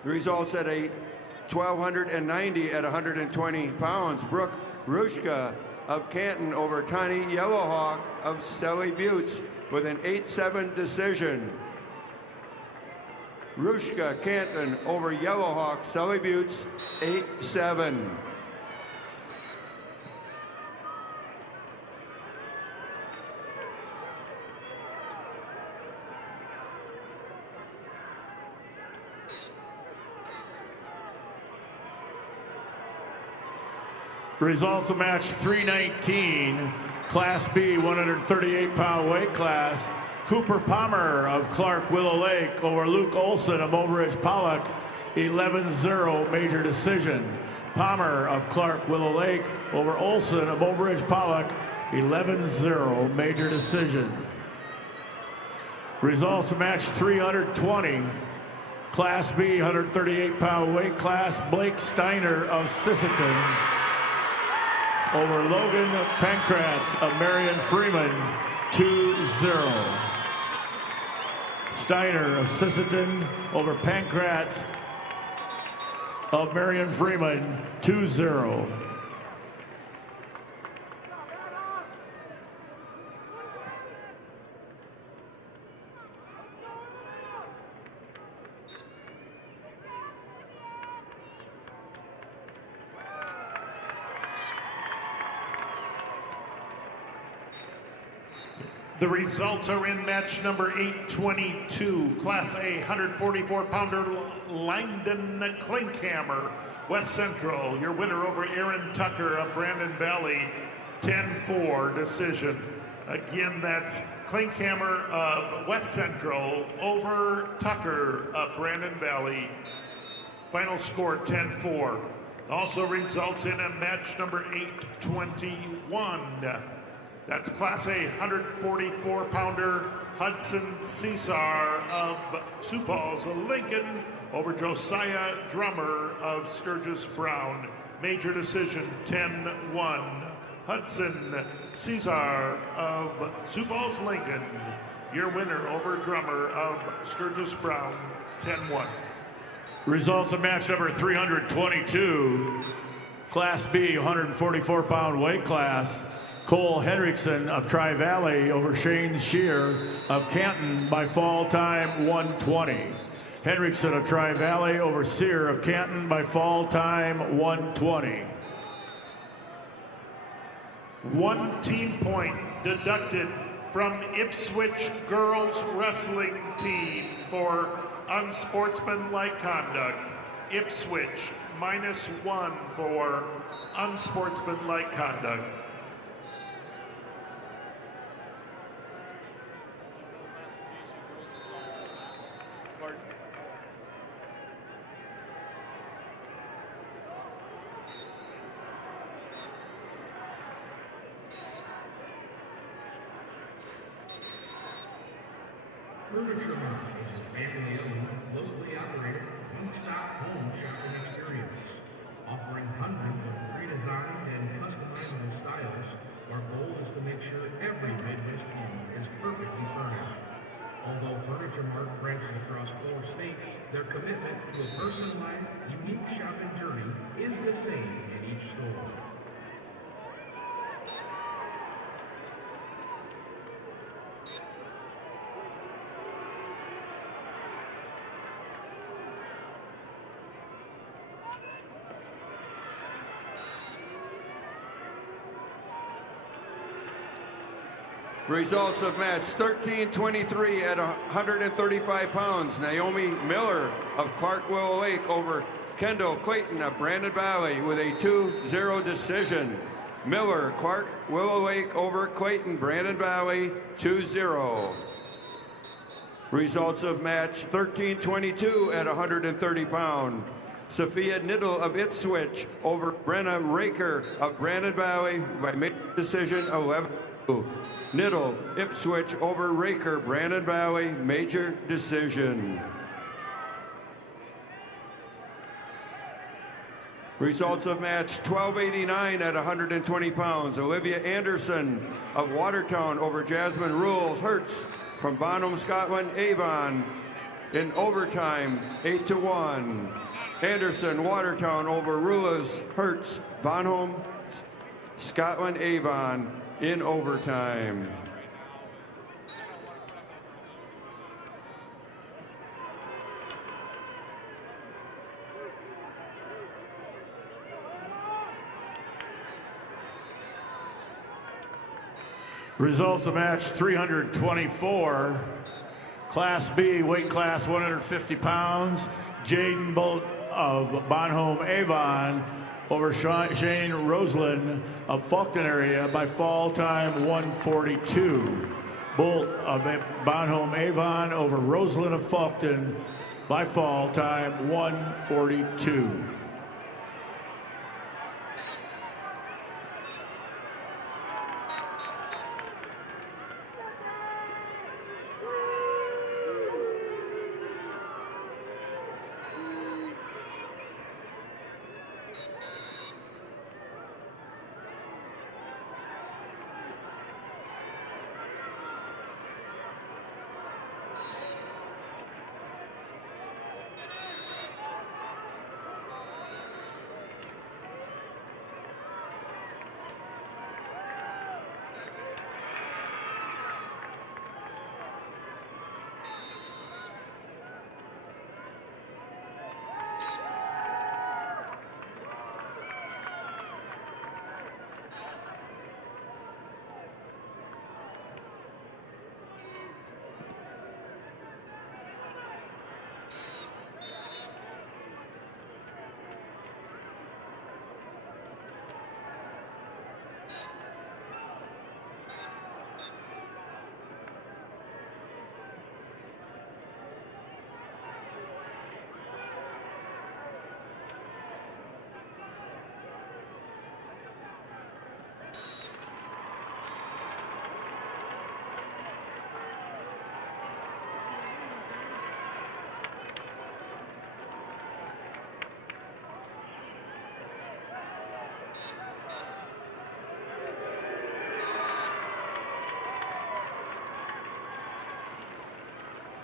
The results at a 1,290 at 120 pounds. Brooke Rushka of Canton over Tani Yellowhawk of Sally Buttes with an 8-7 decision. Rushka Canton over Yellowhawk Sally Buttes 8-7. Results of match 319, Class B 138-pound weight class. Cooper Palmer of Clark Willow Lake over Luke Olson of Mobridge Pollock, 11-0 major decision. Palmer of Clark Willow Lake over Olson of Mobridge Pollock, 11-0 major decision. Results of match 320, Class B 138-pound weight class. Blake Steiner of Sisseton over Logan Pankratz of Marion Freeman, 2-0. Steiner of Sisseton over Pankratz of Marion Freeman, 2-0. The results are in match number 822, Class A 144-pounder Langdon Klinkhammer, West Central. Your winner over Aaron Tucker of Brandon Valley, 10-4 decision. Again, that's Klinkhammer of West Central over Tucker of Brandon Valley. Final score 10-4. Also results in a match number 821. That's Class A 144-pounder Hudson Caesar of Sioux Falls, Lincoln over Josiah Drummer of Sturgis Brown. Major decision 10-1. Hudson Caesar of Sioux Falls, Lincoln. Your winner over Drummer of Sturgis Brown, 10-1. Results of match number 322, Class B 144-pound weight class. Cole Henriksen of Tri-Valley over Shane Shear of Canton by fall time 120. Henriksen of Tri-Valley over Sear of Canton by fall time 120. 1 team point deducted from Ipswich girls wrestling team for unsportsmanlike conduct. Ipswich -1 for unsportsmanlike conduct. Furniture Mart is a family-owned, locally operated, one-stop home shopping experience. Offering hundreds of pre-designed and customizable styles, our goal is to make sure every Midwest home is perfectly furnished. Although Furniture Mart branches across 4 states, their commitment to a personalized, unique shopping journey is the same in each store. Results of match 1323 at 135 pounds. Naomi Miller of Clark Willow Lake over Kendall Clayton of Brandon Valley with a 2-0 decision. Miller, Clark Willow Lake over Clayton, Brandon Valley, 2-0. Results of match 1322 at 130 pounds. Sophia Niddle of Ipswich over Brenna Raker of Brandon Valley by decision 11-2. Niddle, Ipswich over Raker, Brandon Valley, major decision. Results of match 1289 at 120 pounds. Olivia Anderson of Watertown over Jasmine Rules Hertz from Bonham, Scotland, Avon In overtime, 8-1. Anderson Watertown over Rulas Hertz Bonholm Scotland Avon in overtime. Results of match 324. Class B, weight class 150 pounds. Jaden Bolt of Bonholm Avon over Shane Roseland of Faulkton area by fall time 142. Bolt of Bonholm Avon over Roseland of Faulkton by fall time 142.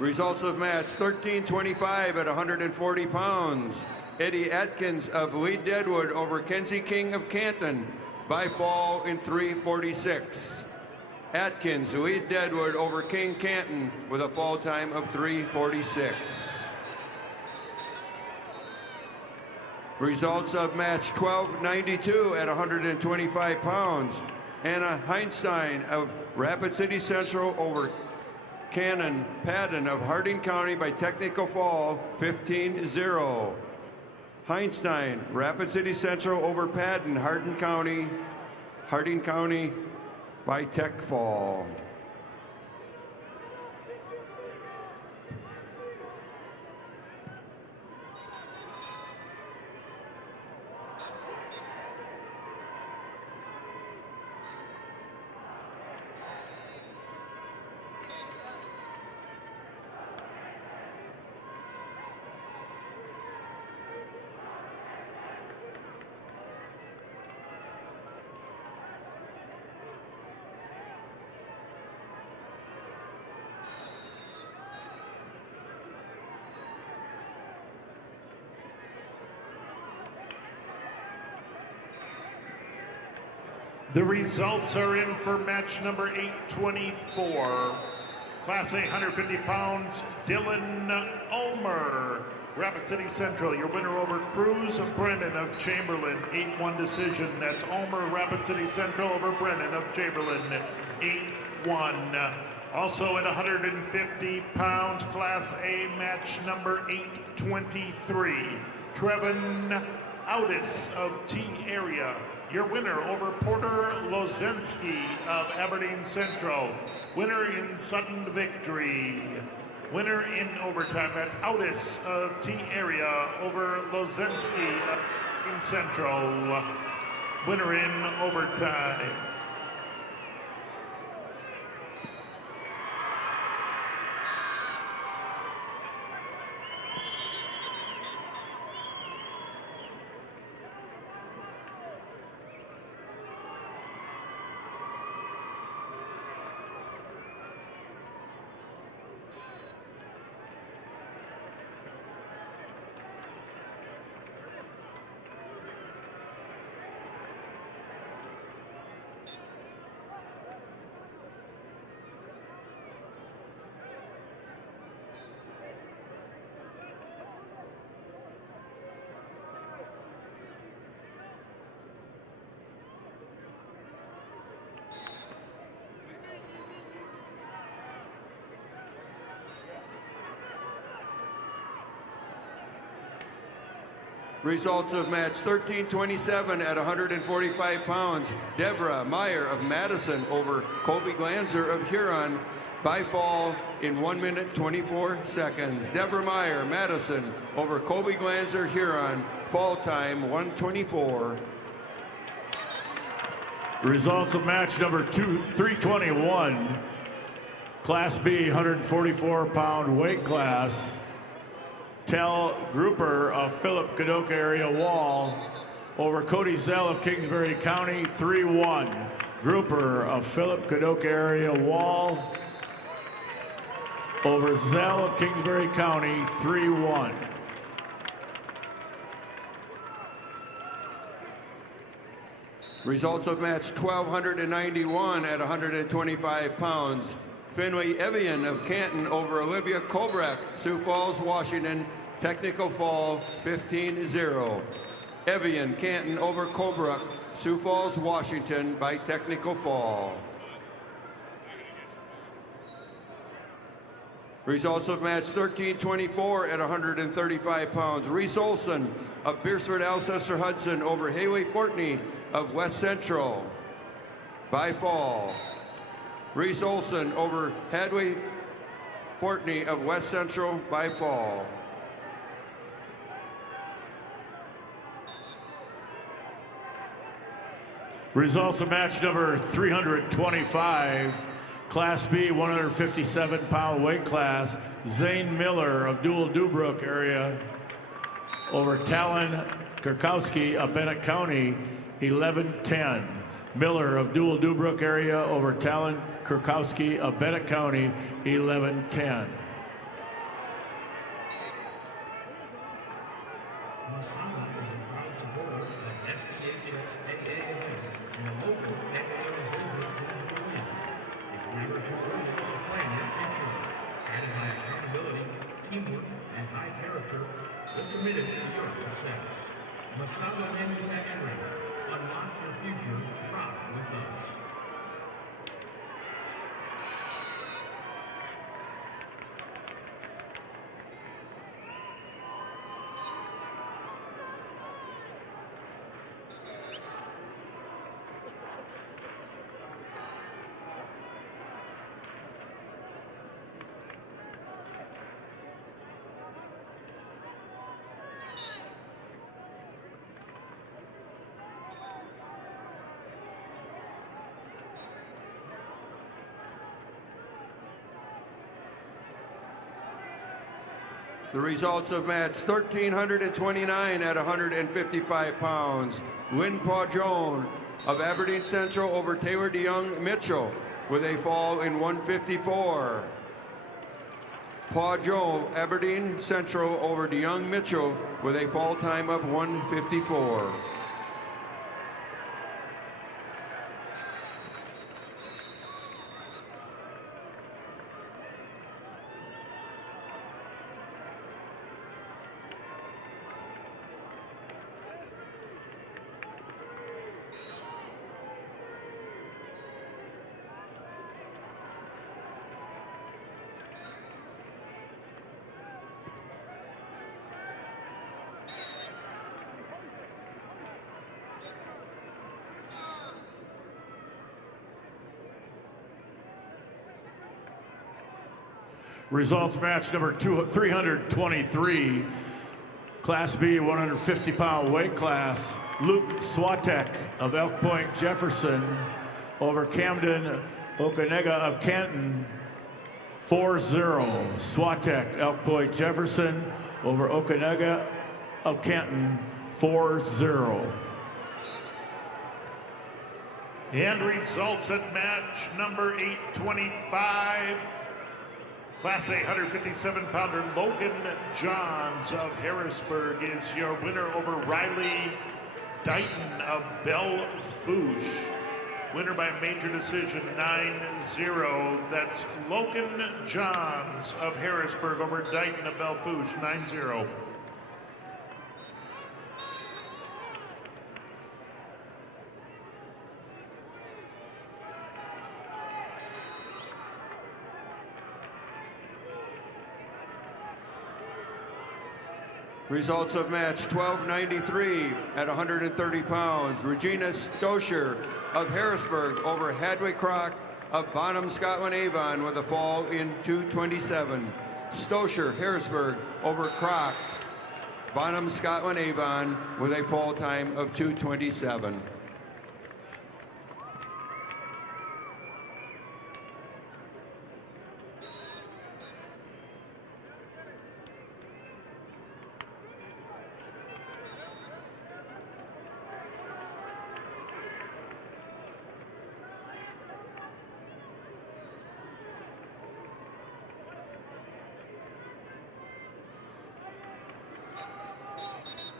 Results of match 13-25 at 140 pounds. Eddie Atkins of Lee Deadwood over Kenzie King of Canton by fall in 3:46. Atkins, Lee Deadwood over King Canton with a fall time of 3:46. Results of match 12-92 at 125 pounds. Anna Heinstein of Rapid City Central over Cannon Padden of Harding County by technical fall 15-0. Heinstein, Rapid City Central over Padden, Harding County by tech fall. The results are in for match number 824. Class A 150 pounds, Dylan Ulmer, Rapid City Central. Your winner over Cruz Brennan of Chamberlain, 8-1 decision. That's Ulmer, Rapid City Central over Brennan of Chamberlain, 8-1. Also at 150 pounds, Class A match number 823. Trevin Audis of T Area. Your winner over Porter Lozensky of Aberdeen Central. Winner in sudden victory. Winner in overtime. That's Audis of T Area over Lozensky of Aberdeen Central. Winner in overtime. Results of match 1327 at 145 pounds. Deborah Meyer of Madison over Colby Glanzer of Huron by fall in 1 minute 24 seconds. Deborah Meyer, Madison over Colby Glanzer, Huron. Fall time 1:24. Results of match number 321, Class B, 144-pound weight class. Tel Grouper of Philip Kadoka area Wall over Cody Zell of Kingsbury County, 3-1. Grouper of Philip Kadoka area Wall over Zell of Kingsbury County, 3-1. Results of match 1291 at 125 pounds. Finley Evian of Canton over Olivia Kobrak, Sioux Falls, Washington. Technical fall 15-0. Evian, Canton over Kobrak, Sioux Falls, Washington by technical fall. Results of match 1324 at 135 pounds. Reese Olson of Beersford, Alcester, Hudson over Haley Fortney of West Central by fall. Reese Olson over Hadley Fortney of West Central by fall. Results of match number 325, Class B, 157-pound weight class. Zane Miller of Dual Dubrook area over Talon Kirkowski of Bennett County, 11-10. Miller of Dual Dubrook area over Talon Kirkowski of Bennett County, 11-10. Masala is a proud supporter of SDHSAA events and a local family-owned business in Berlin. It's never too early to plan your future. Guided by accountability, teamwork, and high character, we're committed to your success. Masala Manufacturing. Unlock your future. Rock with us. The results of match 1329 at 155 pounds. Lynn Pajon of Aberdeen Central over Taylor DeYoung Mitchell with a fall in 154. Pajon, Aberdeen Central over DeYoung Mitchell with a fall time of 154. Results match number 323, Class B, 150-pound weight class. Luke Swatek of Elk Point, Jefferson over Camden Okanega of Canton, 4-0. Swatek, Elk Point, Jefferson over Okanega of Canton, 4-0. And results at match number 825. Class A 157-pounder Logan Johns of Harrisburg is your winner over Riley Dighton of Belle Fourche. Winner by major decision 9-0. That's Logan Johns of Harrisburg over Dighton of Belle Fourche, 9-0. Results of match 1293 at 130 pounds. Regina Stosher of Harrisburg over Hadley Crock of Bonham, Scotland, Avon with a fall in 227. Stosher, Harrisburg over Crock, Bonham, Scotland, Avon with a fall time of 227.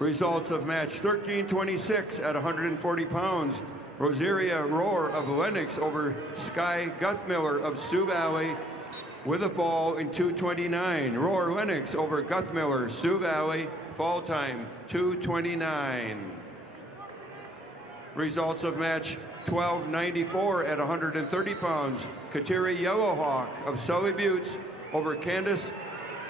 Results of match 1326 at 140 pounds. Rosaria Rohr of Lennox over Sky Guthmiller of Sioux Valley with a fall in 229. Rohr Lennox over Guthmiller, Sioux Valley, fall time 229. Results of match 1294 at 130 pounds. Kateri Yellowhawk of Sully Buttes over Candace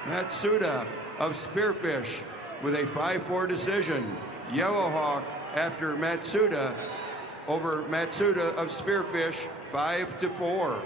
Matsuda of Spearfish with a 5-4 decision. Yellowhawk after Matsuda over Matsuda of Spearfish 5-4.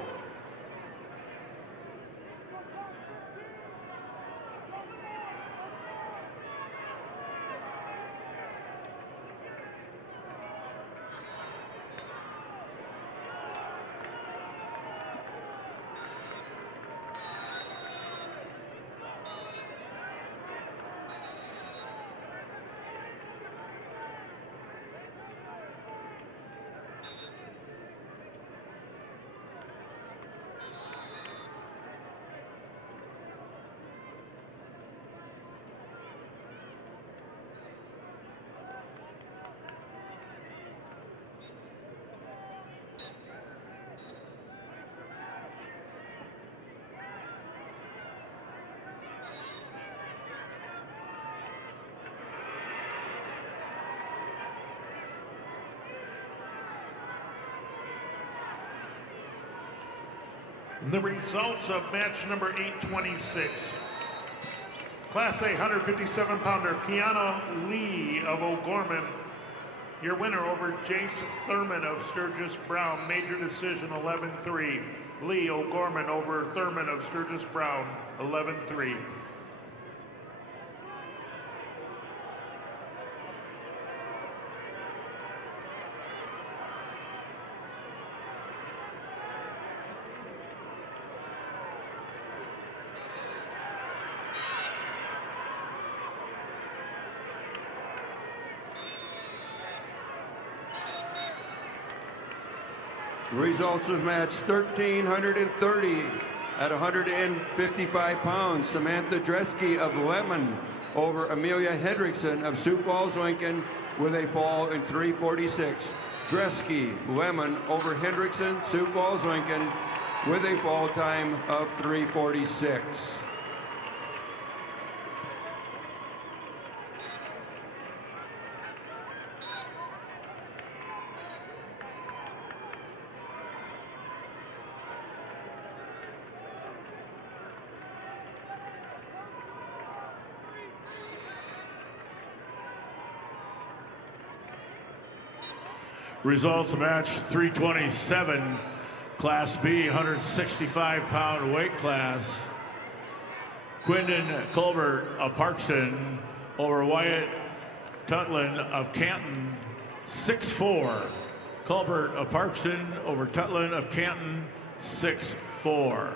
The results of match number 826. Class A 157-pounder Kiana Lee of O'Gorman, your winner over Jace Thurman of Sturgis Brown, major decision 11-3. Lee O'Gorman over Thurman of Sturgis Brown, 11-3. Results of match 1330 at 155 pounds. Samantha Dresky of Lemon over Amelia Hendrickson of Sioux Falls, Lincoln with a fall in 346. Dresky, Lemon over Hendrickson, Sioux Falls, Lincoln with a fall time of 346. Results of match 327, Class B, 165-pound weight class. Quindon Colbert of Parkston over Wyatt Tutlin of Canton, 6-4. Colbert of Parkston over Tutlin of Canton, 6-4.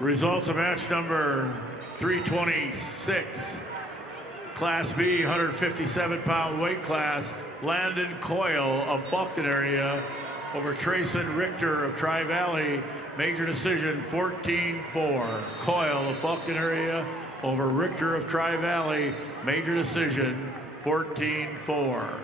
Results of match number 326. Class B, 157-pound weight class. Landon Coyle of Fulton area over Trayson Richter of Tri-Valley. Major decision 14-4. Coyle of Fulton area over Richter of Tri-Valley. Major decision 14-4.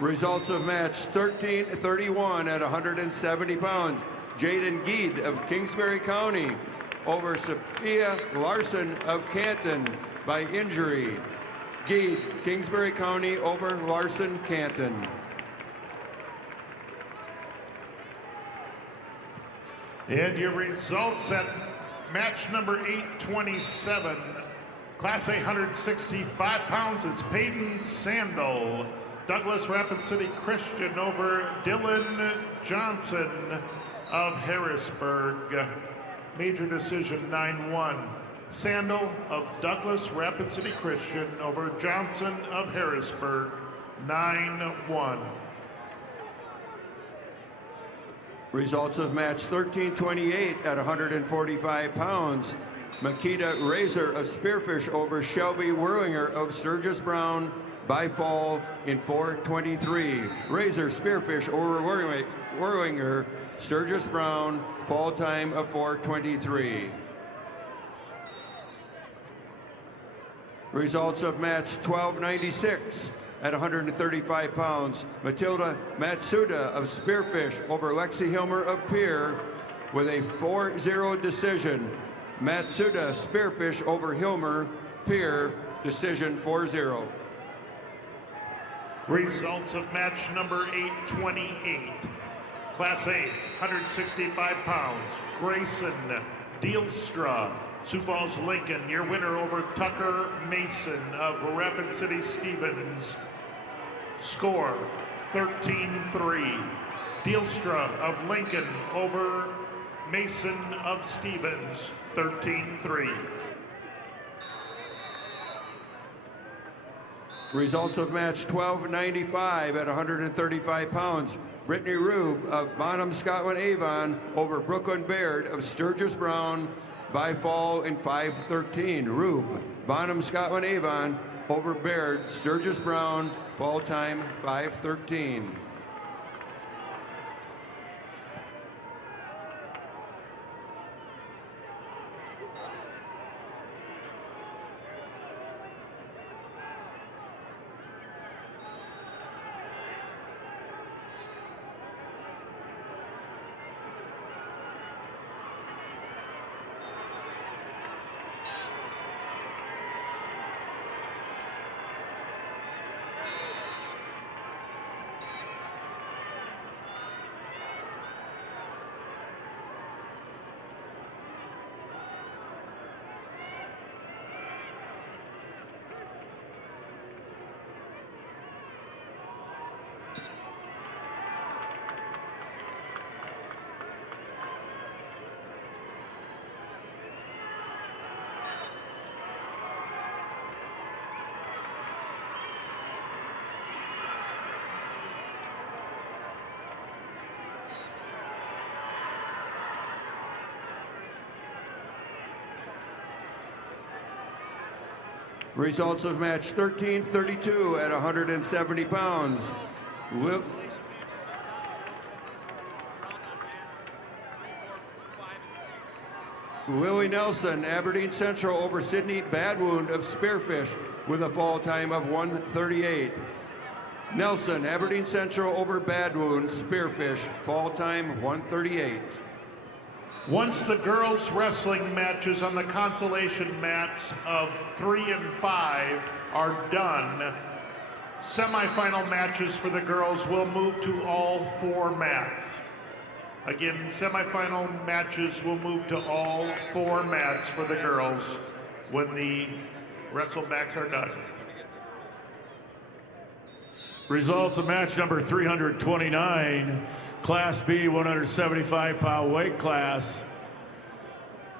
Results of match 13-31 at 170 pounds. Jaden Geed of Kingsbury County over Sophia Larson of Canton by injury. Geed, Kingsbury County over Larson, Canton. And your results at match number 827, Class A 165 pounds, it's Peyton Sandel, Douglas Rapid City Christian over Dylan Johnson of Harrisburg. Major decision 9-1. Sandel of Douglas Rapid City Christian over Johnson of Harrisburg, 9-1. Results of match 13-28 at 145 pounds. Makita Razor of Spearfish over Shelby Whirlinger of Sturgis Brown by fall in 4:23. Razor Spearfish over Whirlinger, Sturgis Brown, fall time of 4:23. Results of match 1296 at 135 pounds. Matilda Matsuda of Spearfish over Lexi Hilmer of Pierre with a 4-0 decision. Matsuda Spearfish over Hilmer, Pierre, decision 4-0. Results of match number 828. Class A, 165 pounds. Grayson Dealstra, Sioux Falls, Lincoln, your winner over Tucker Mason of Rapid City Stevens. Score 13-3. Dealstra of Lincoln over Mason of Stevens, 13-3. Results of match 1295 at 135 pounds. Brittany Rube of Bonham, Scotland, Avon over Brooklyn Baird of Sturgis Brown by fall in 5:13. Rube, Bonham, Scotland, Avon over Baird, Sturgis Brown, fall time 5:13. Results of match 13-32 at 170 pounds. Willie Nelson, Aberdeen Central over Sidney Badwound of Spearfish with a fall time of 1:38. Nelson, Aberdeen Central over Badwound, Spearfish, fall time 1:38. Once the girls' wrestling matches on the consolation mats of 3 and 5 are done, semifinal matches for the girls will move to all 4 mats. Again, semifinal matches will move to all 4 mats for the girls when the wrestlebacks are done. Results of match number 329, Class B 175-pound weight class.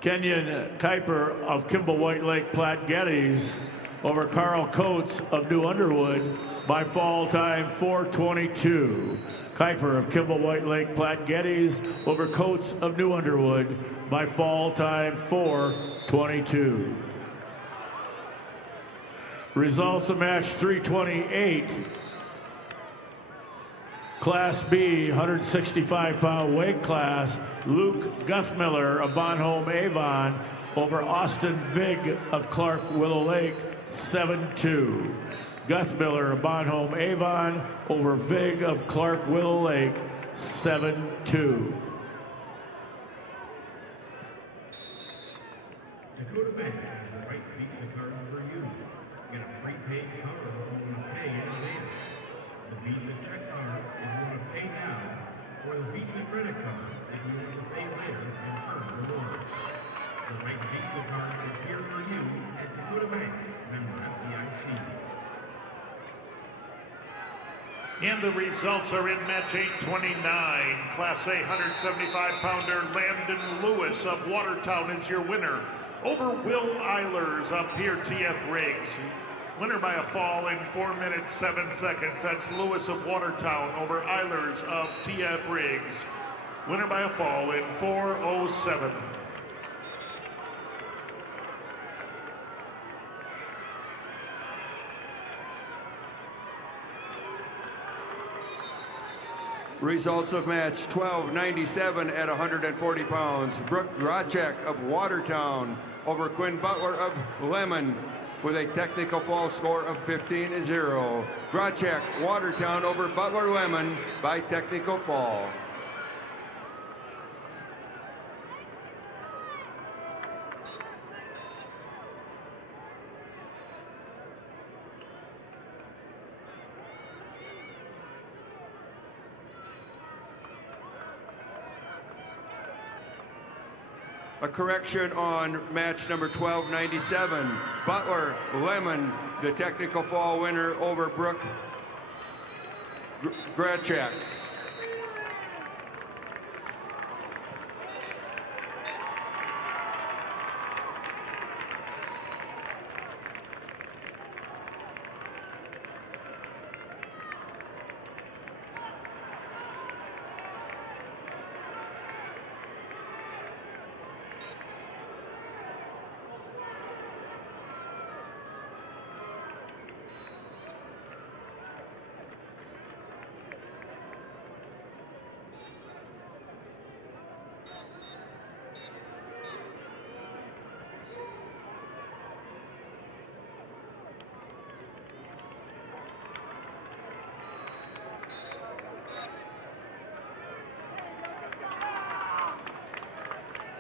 Kenyon Kuiper of Kimball White Lake Platte Geddes over Carl Coates of New Underwood by fall time 4:22. Kuiper of Kimball White Lake Platte Geddes over Coates of New Underwood by fall time 4:22. Results of match 328. Class B 165-pound weight class, Luke Guthmiller of Bonhomme Avon over Austin Vig of Clark Willow Lake 7-2. Guthmiller of Bonhomme Avon over Vig of Clark Willow Lake 7-2. Dakota Bank has the right Visa card for you. Get a prepaid card if you want to pay in advance. The Visa check card if you want to pay now, or the Visa credit card if you want to pay later and earn rewards. The right Visa card is here for you at Dakota Bank, member FDIC. And the results are in match 829. Class A 175-pounder Landon Lewis of Watertown is your winner over Will Eilers of Pier TF Riggs. Winner by a fall in 4 minutes 7 seconds. That's Lewis of Watertown over Eilers of TF Riggs. Winner by a fall in 4:07. Results of match 1297 at 140 pounds. Brooke Grachek of Watertown over Quinn Butler of Lemon with a technical fall score of 15-0. Grachek, Watertown over Butler Lemon by technical fall. A correction on match number 1297. Butler Lemon, the technical fall winner over Brooke Grachek.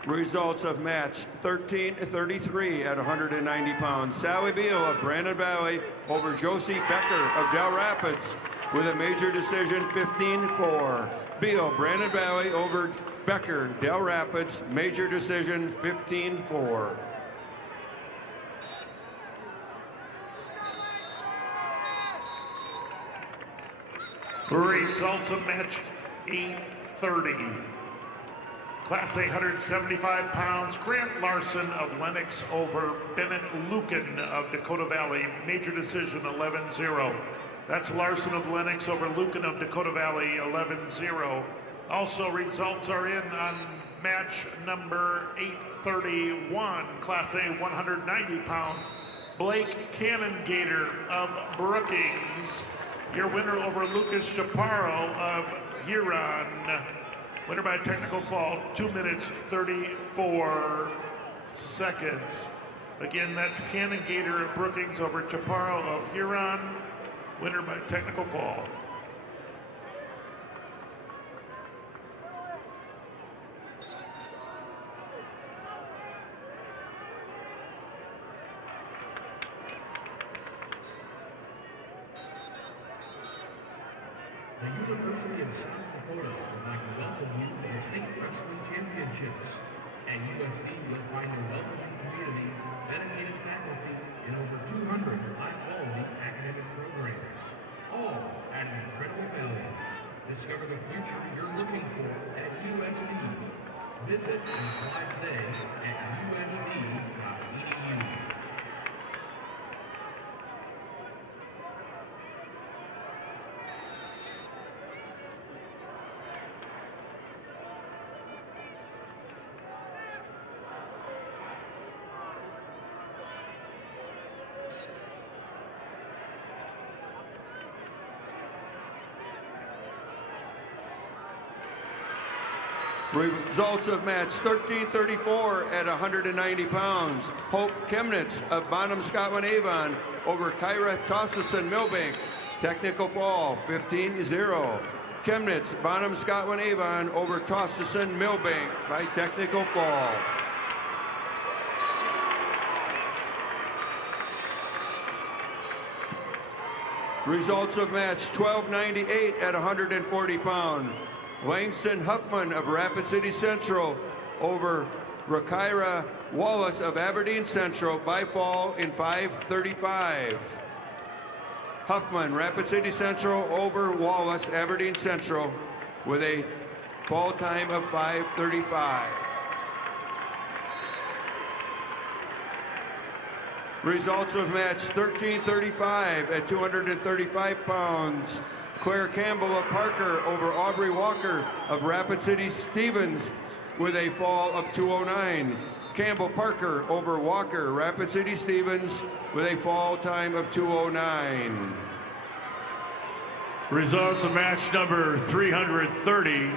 Results of match 13-33 at 190 pounds. Sally Beal of Brandon Valley over Josie Becker of Del Rapids with a major decision 15-4. Beal, Brandon Valley over Becker, Del Rapids, major decision 15-4. Results of match 830. Class A 175 pounds, Grant Larson of Lenox over Bennett Lucan of Dakota Valley, major decision 11-0. That's Larson of Lenox over Lucan of Dakota Valley, 11-0. Also, results are in on match number 831, Class A 190 pounds, Blake Cannongator of Brookings, your winner over Lucas Chaparro of Huron. Winner by technical fall, 2 minutes, 34 seconds. Again, that's Cannongator of Brookings over Chaparro of Huron. Winner by technical fall. The University of South Dakota would like to welcome you to the State Wrestling Championships. At USD, you'll find a welcoming community, dedicated faculty, and over 200 high-quality academic programs, all at an incredible value. Discover the future you're looking for at USD. Visit and apply today at usd.edu. Results of match 1334 at 190 pounds. Hope Chemnitz of Bonham, Scotland, Avon over Kyra Tossison Milbank. Technical fall 15-0. Chemnitz, Bonham, Scotland, Avon over Tossison Milbank by technical fall. Results of match 1298 at 140 pounds. Langston Huffman of Rapid City Central over Rakira Wallace of Aberdeen Central by fall in 5:35. Huffman, Rapid City Central over Wallace, Aberdeen Central with a fall time of 5:35. Results of match 1335 at 235 pounds. Claire Campbell of Parker over Aubrey Walker of Rapid City Stevens with a fall of 209. Campbell Parker over Walker, Rapid City Stevens with a fall time of 209. Results of match number 330,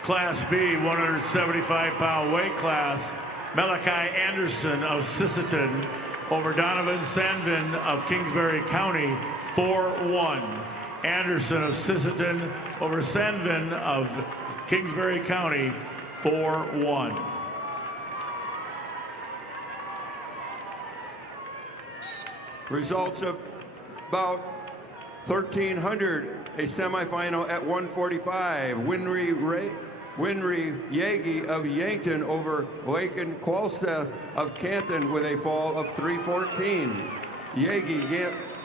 Class B, 175-pound weight class. Malachi Anderson of Sisseton over Donovan Sanvin of Kingsbury County, 4-1. Anderson of Sisseton over Sanvin of Kingsbury County, 4-1. Results of bout 1300, a semifinal at 145. Winry Yagi of Yankton over Lakin Qualseth of Canton with a fall of 3:14.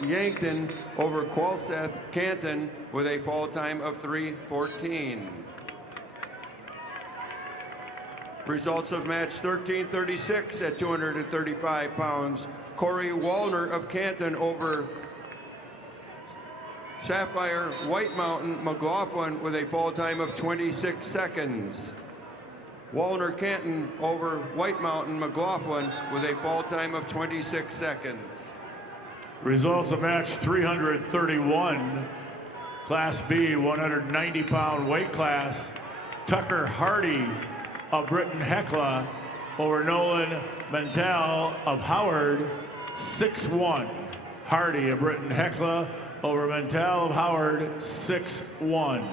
Yankton over Qualseth Canton with a fall time of 3:14. Results of match 1336 at 235 pounds. Corey Wallner of Canton over Sapphire White Mountain McLaughlin with a fall time of 26 seconds. Wallner Canton over White Mountain McLaughlin with a fall time of 26 seconds. Results of match 331, Class B, 190-pound weight class. Tucker Hardy of Britton Hecla over Nolan Mantel of Howard, 6-1. Hardy of Britton Hecla over Mantel of Howard, 6-1.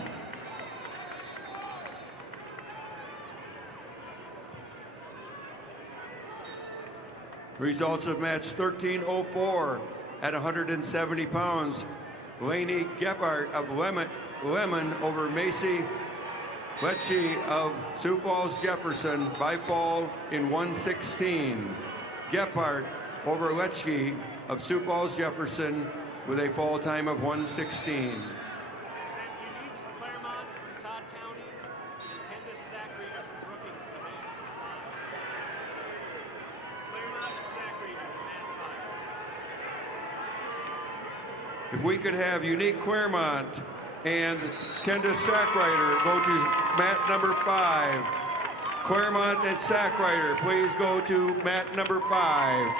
Results of match 1304 at 170 pounds. Blaney Gebhardt of Lemon over Macy Lecce of Sioux Falls Jefferson by fall in 1:16. Gebhardt over Lecce of Sioux Falls Jefferson with a fall time of 1:16. Sent Unique Claremont from Todd County and Candace Sackreeder from Brookings to man 5. Claremont and Sackreeder to man 5. If we could have Unique Claremont and Candace Sackreiter go to mat number 5. Claremont and Sackreiter, please go to mat number 5.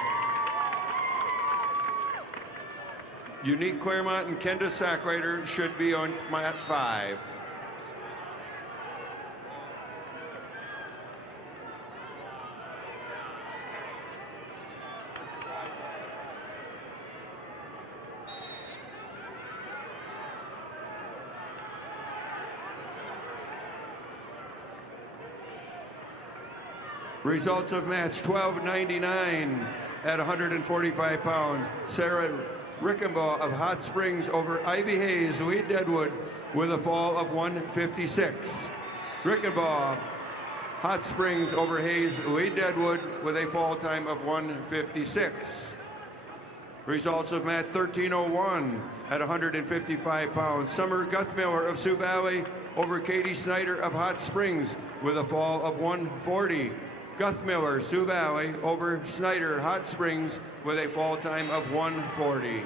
Unique Claremont and Kenda Sackrider should be on mat 5. Results of match 1299 at 145 pounds. Sarah Rickenbaugh of Hot Springs over Ivy Hayes, Lee Deadwood, with a fall of 156. Rickenbaugh, Hot Springs over Hayes, Lee Deadwood, with a fall time of 156. Results of match 1301 at 155 pounds. Summer Guthmiller of Sioux Valley over Katie Snyder of Hot Springs, with a fall of 140. Guthmiller, Sioux Valley, over Snyder, Hot Springs, with a fall time of 140.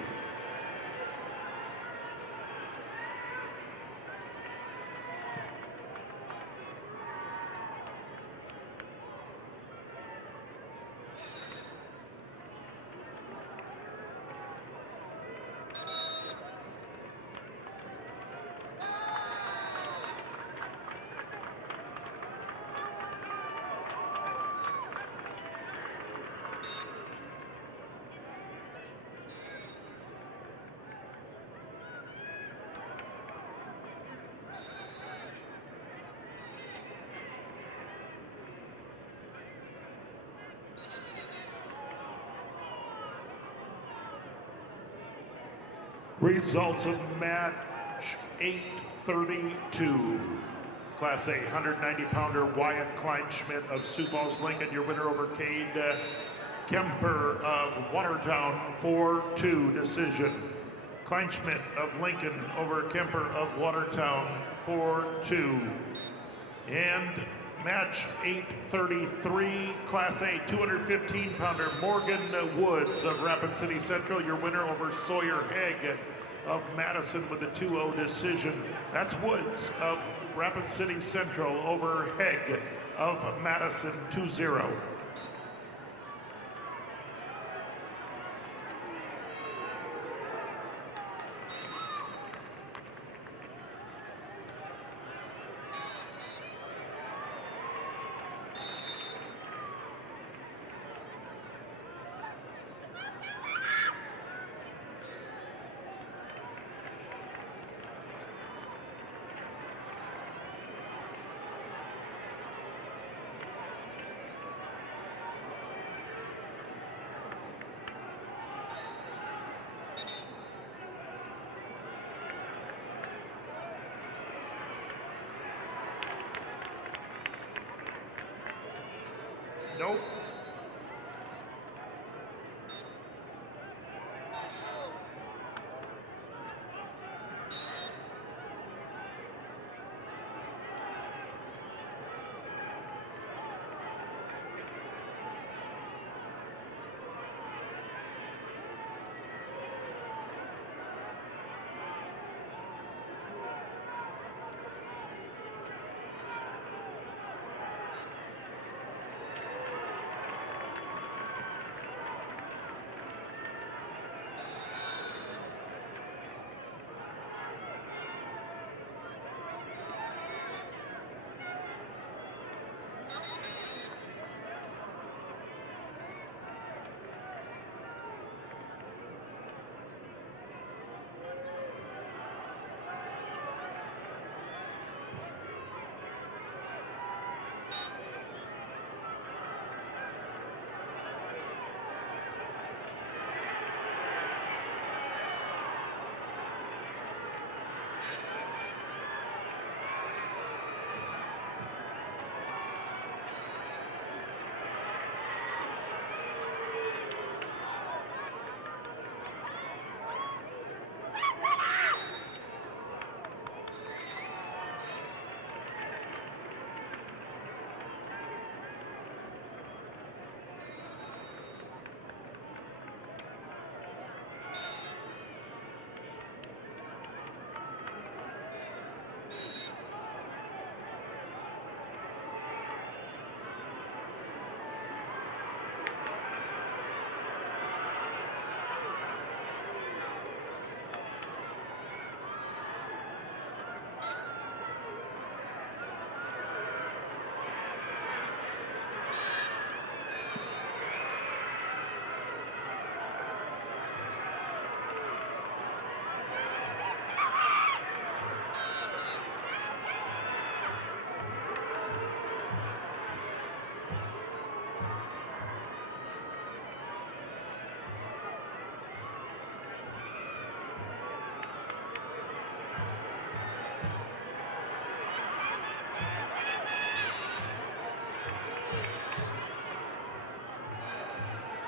Results of match 832. Class A 190-pounder Wyatt Kleinschmidt of Sioux Falls, Lincoln, your winner over Cade Kemper of Watertown, 4-2 decision. Kleinschmidt of Lincoln over Kemper of Watertown, 4-2. And match 833, Class A 215-pounder Morgan Woods of Rapid City Central, your winner over Sawyer Haig of Madison with a 2-0 decision. That's Woods of Rapid City Central over Haig of Madison, 2-0. Nope.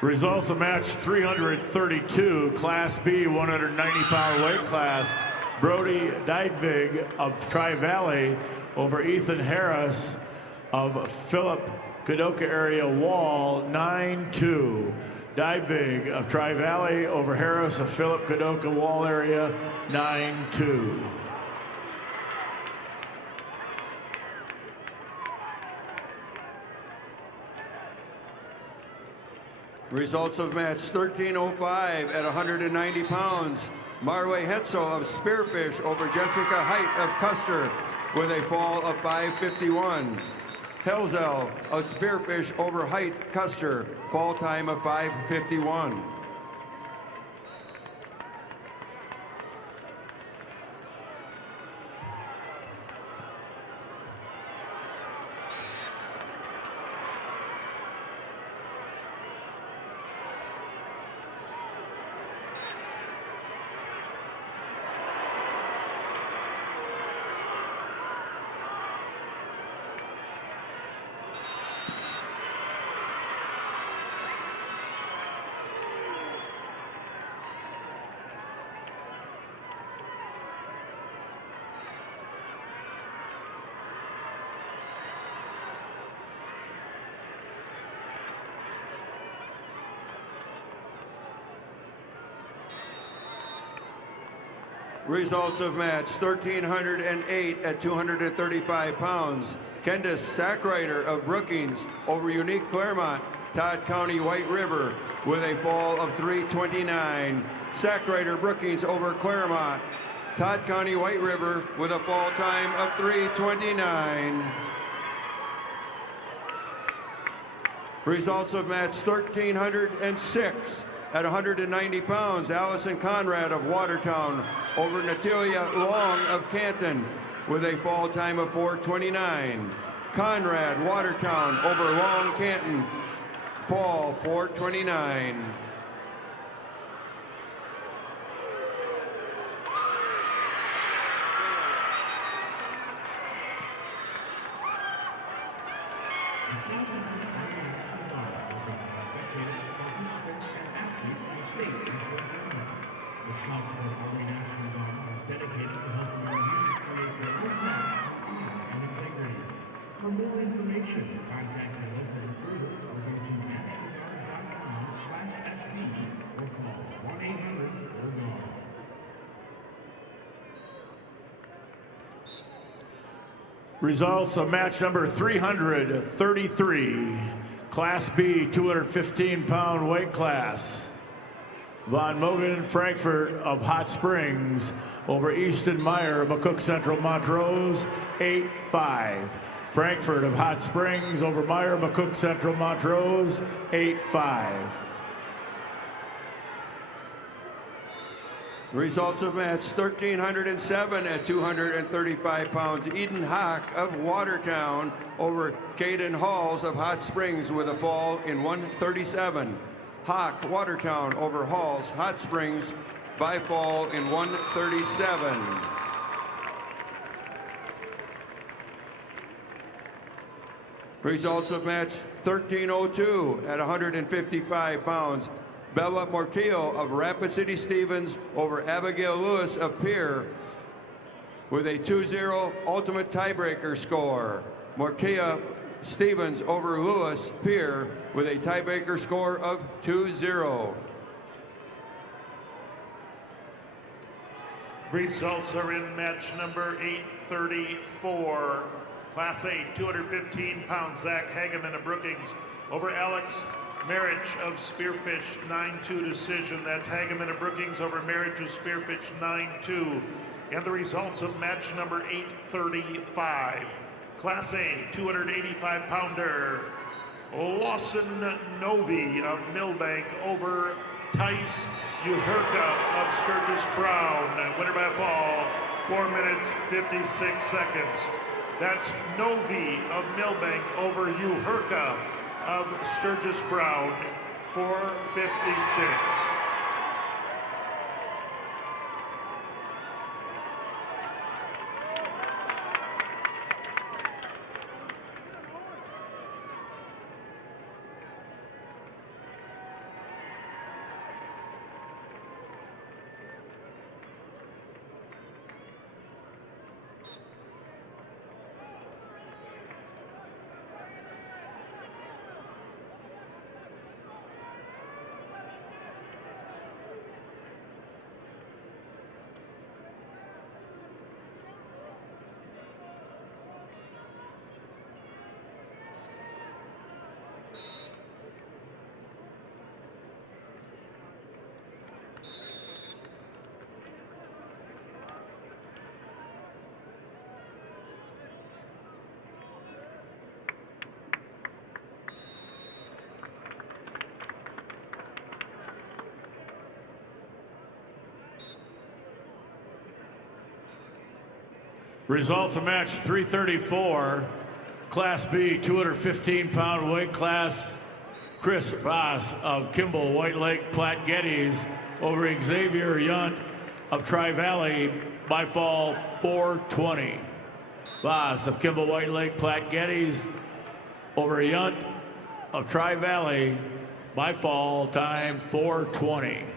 Results of match 332, Class B, 190-pound weight class. Brody Dydvig of Tri-Valley over Ethan Harris of Philip Kadoka area Wall, 9-2. Dydvig of Tri-Valley over Harris of Philip Kadoka Wall area, 9-2. Results of match 1305 at 190 pounds. Marway Hetzel of Spearfish over Jessica Height of Custer with a fall of 5:51. Helzel of Spearfish over Height Custer, fall time of 5:51. Results of match 1308 at 235 pounds. Kendis Sackrider of Brookings over Unique Claremont, Todd County White River with a fall of 3:29. Sackrider Brookings over Claremont, Todd County White River with a fall time of 3:29. Results of match 1306 at 190 pounds. Allison Conrad of Watertown over Natalia Long of Canton with a fall time of 4:29. Conrad Watertown over Long Canton, fall 4:29. The Southfield Army National Guard is dedicated to helping our youth create their own path of honor and integrity. For more information, contact your local recruiter or go to nationalguard.com/SD or call 1-800-GO-GUARD. Results of match number 333, Class B, 215-pound weight class. Von Mogen Frankfurt of Hot Springs over Easton Meyer of McCook Central Montrose, 8-5. Frankfurt of Hot Springs over Meyer McCook Central Montrose, 8-5. Results of match 1307 at 235 pounds. Eden Hock of Watertown over Caden Halls of Hot Springs with a fall in 1:37. Hawk Watertown over Halls Hot Springs by fall in 1:37. Results of match 1302 at 155 pounds. Bella Mortillo of Rapid City Stevens over Abigail Lewis of Pierre with a 2-0 ultimate tiebreaker score. Mortillo Stevens over Lewis Pierre with a tiebreaker score of 2-0. Results are in match number 834. Class A, 215-pound Zach Hageman of Brookings over Alex Marriage of Spearfish, 9-2 decision. That's Hageman of Brookings over Marriage of Spearfish, 9-2. And the results of match number 835. Class A, 285-pounder, Lawson Novi of Millbank over Tice Uherka of Sturgis Brown. Winner by fall, 4 minutes, 56 seconds. That's Novi of Millbank over Uherka of Sturgis Brown, 4:56. Results of match 334, Class B, 215-pound weight class. Chris Voss of Kimball White Lake Platte Geddes over Xavier Yunt of Tri-Valley by fall 420. Voss of Kimball White Lake Platte Geddes over Yunt of Tri-Valley by fall time 420.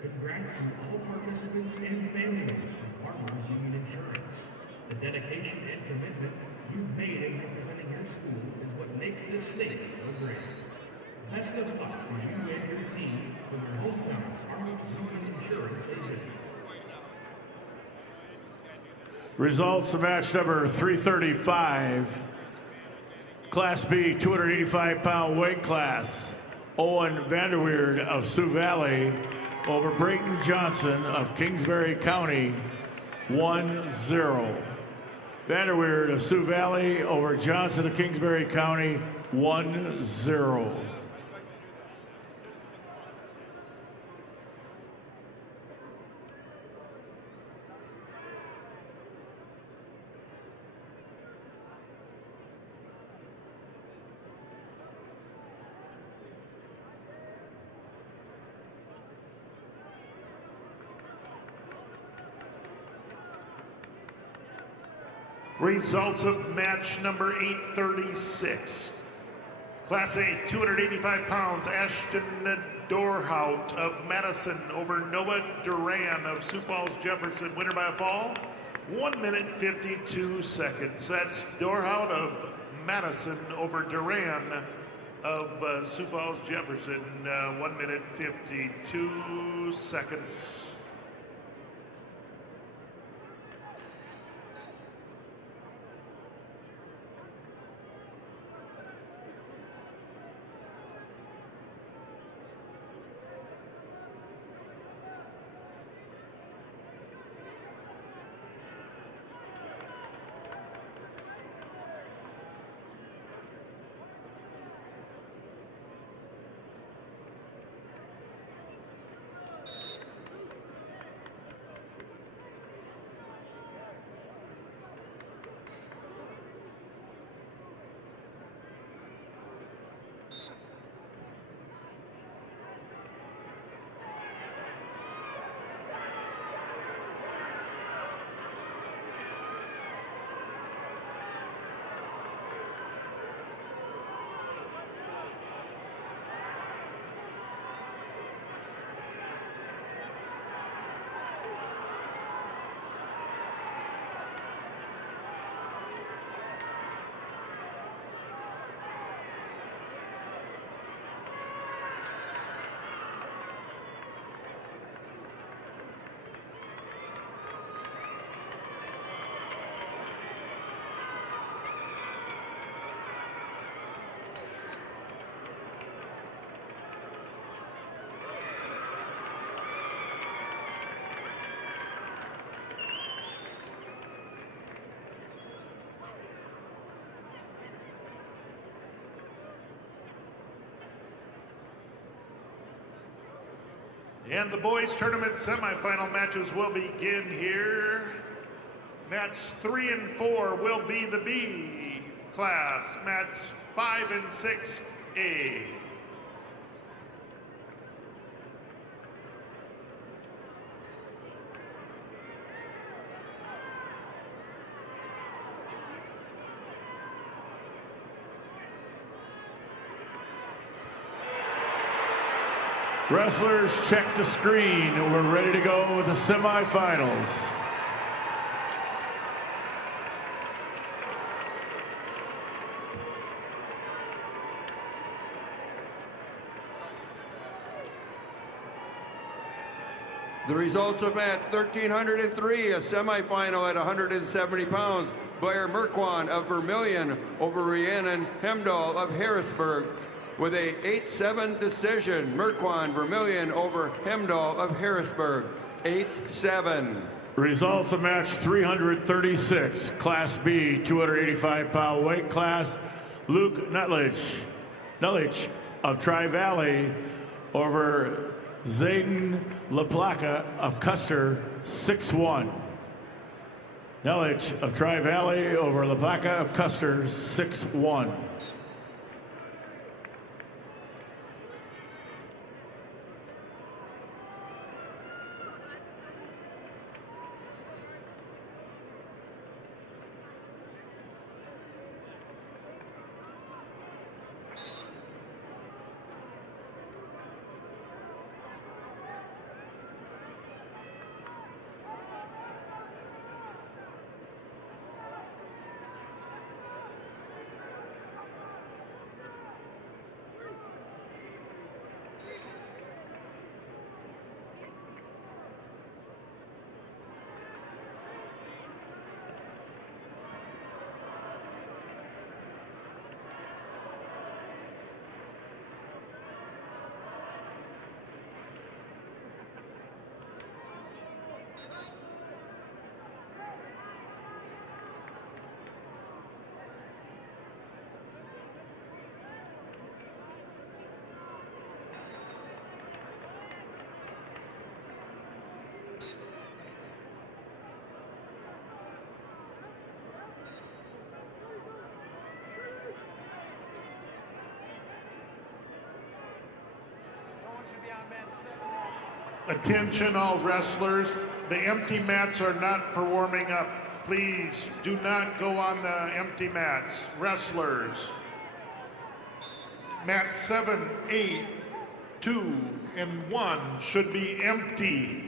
Congrats to all participants and families from Farmers Union Insurance. The dedication and commitment you've made in representing your school is what makes this state so great. Best of luck to you and your team from your hometown Farmers Union Insurance agent. Results of match number 335, Class B, 285-pound weight class. Owen Vanderweerd of Sioux Valley over Brayton Johnson of Kingsbury County, 1-0. Vanderweerd of Sioux Valley over Johnson of Kingsbury County, 1-0. Results of match number 836. Class A, 285 pounds, Ashton Dorhout of Madison over Noah Duran of Sioux Falls Jefferson. Winner by a fall, 1 minute 52 seconds. That's Dorhout of Madison over Duran of Sioux Falls Jefferson. 1 minute 52 seconds. And the boys tournament semifinal matches will begin here. Mats 3 and 4 will be the B class. Mats 5 and 6 A. Wrestlers, check the screen. We're ready to go with the semifinals. The results of match 1303, a semifinal at 170 pounds. Blair Merkwan of Vermillion over Rhiannon Hemdahl of Harrisburg with a 8-7 decision. Merkwan Vermillion over Hemdahl of Harrisburg, 8-7. Results of match 336, Class B, 285-pound weight class. Luke Nutlich of Tri-Valley over Zayden LaPlaca of Custer, 6-1. Nutlich of Tri-Valley over LaPlaca of Custer, 6-1. Attention all wrestlers, the empty mats are not for warming up. Please do not go on the empty mats. Wrestlers. Mats 7, 8, 2, and 1 should be empty.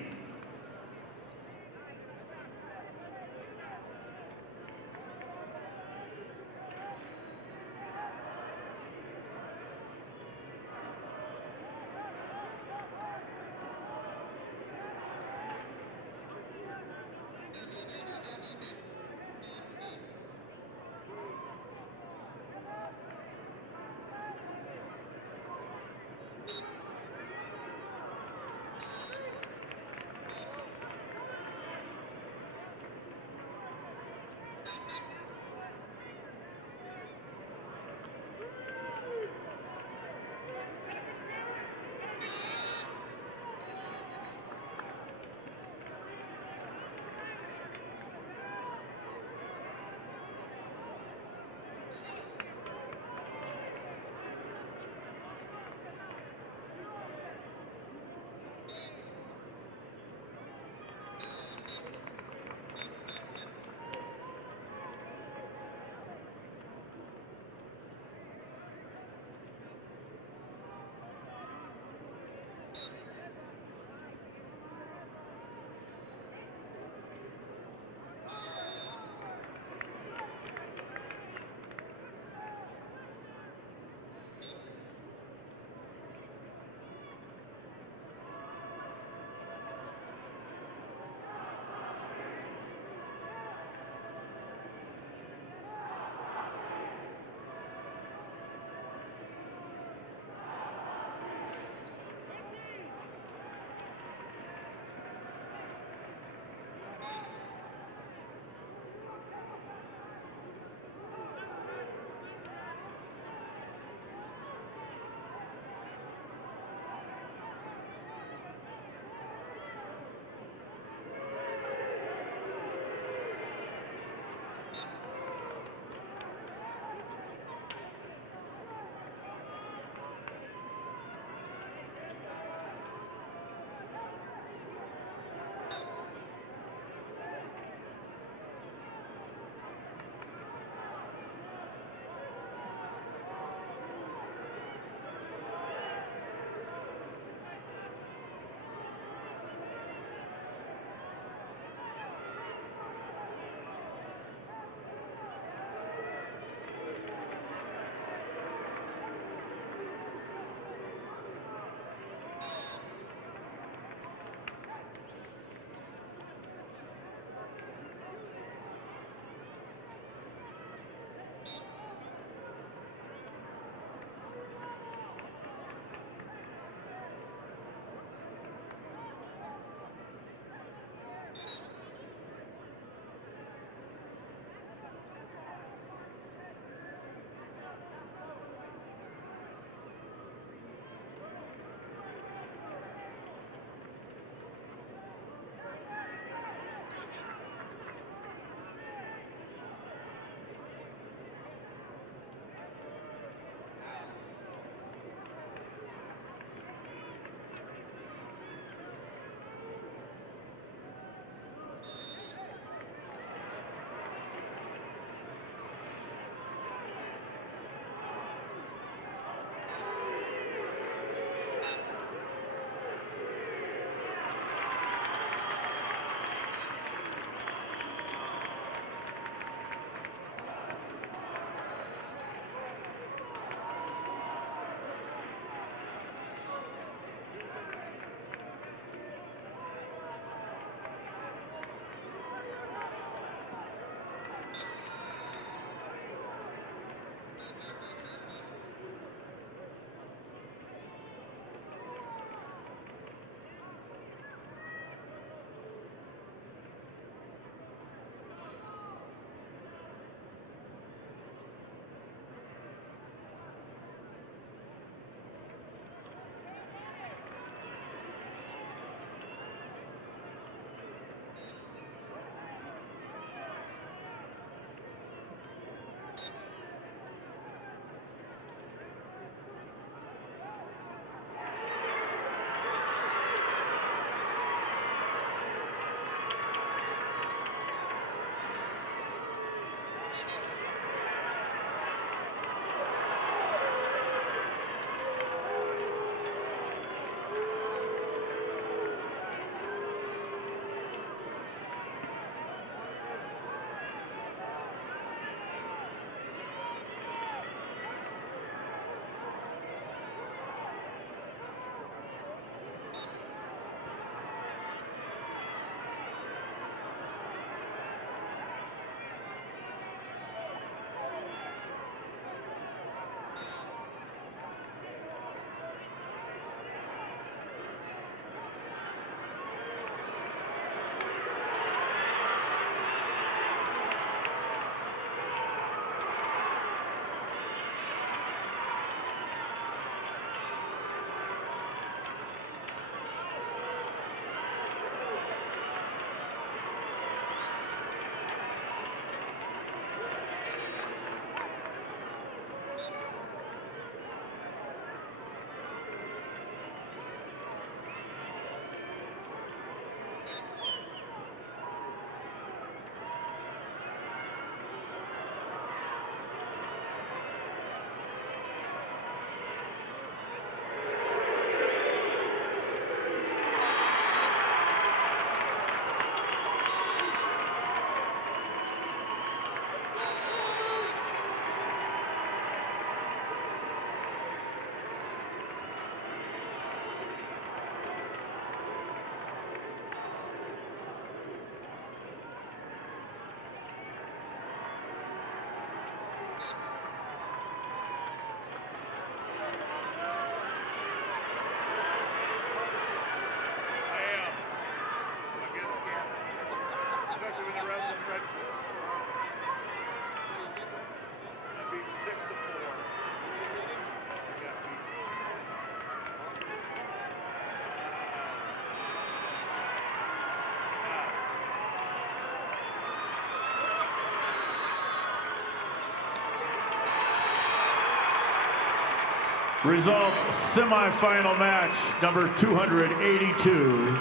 Results, semifinal match number 282,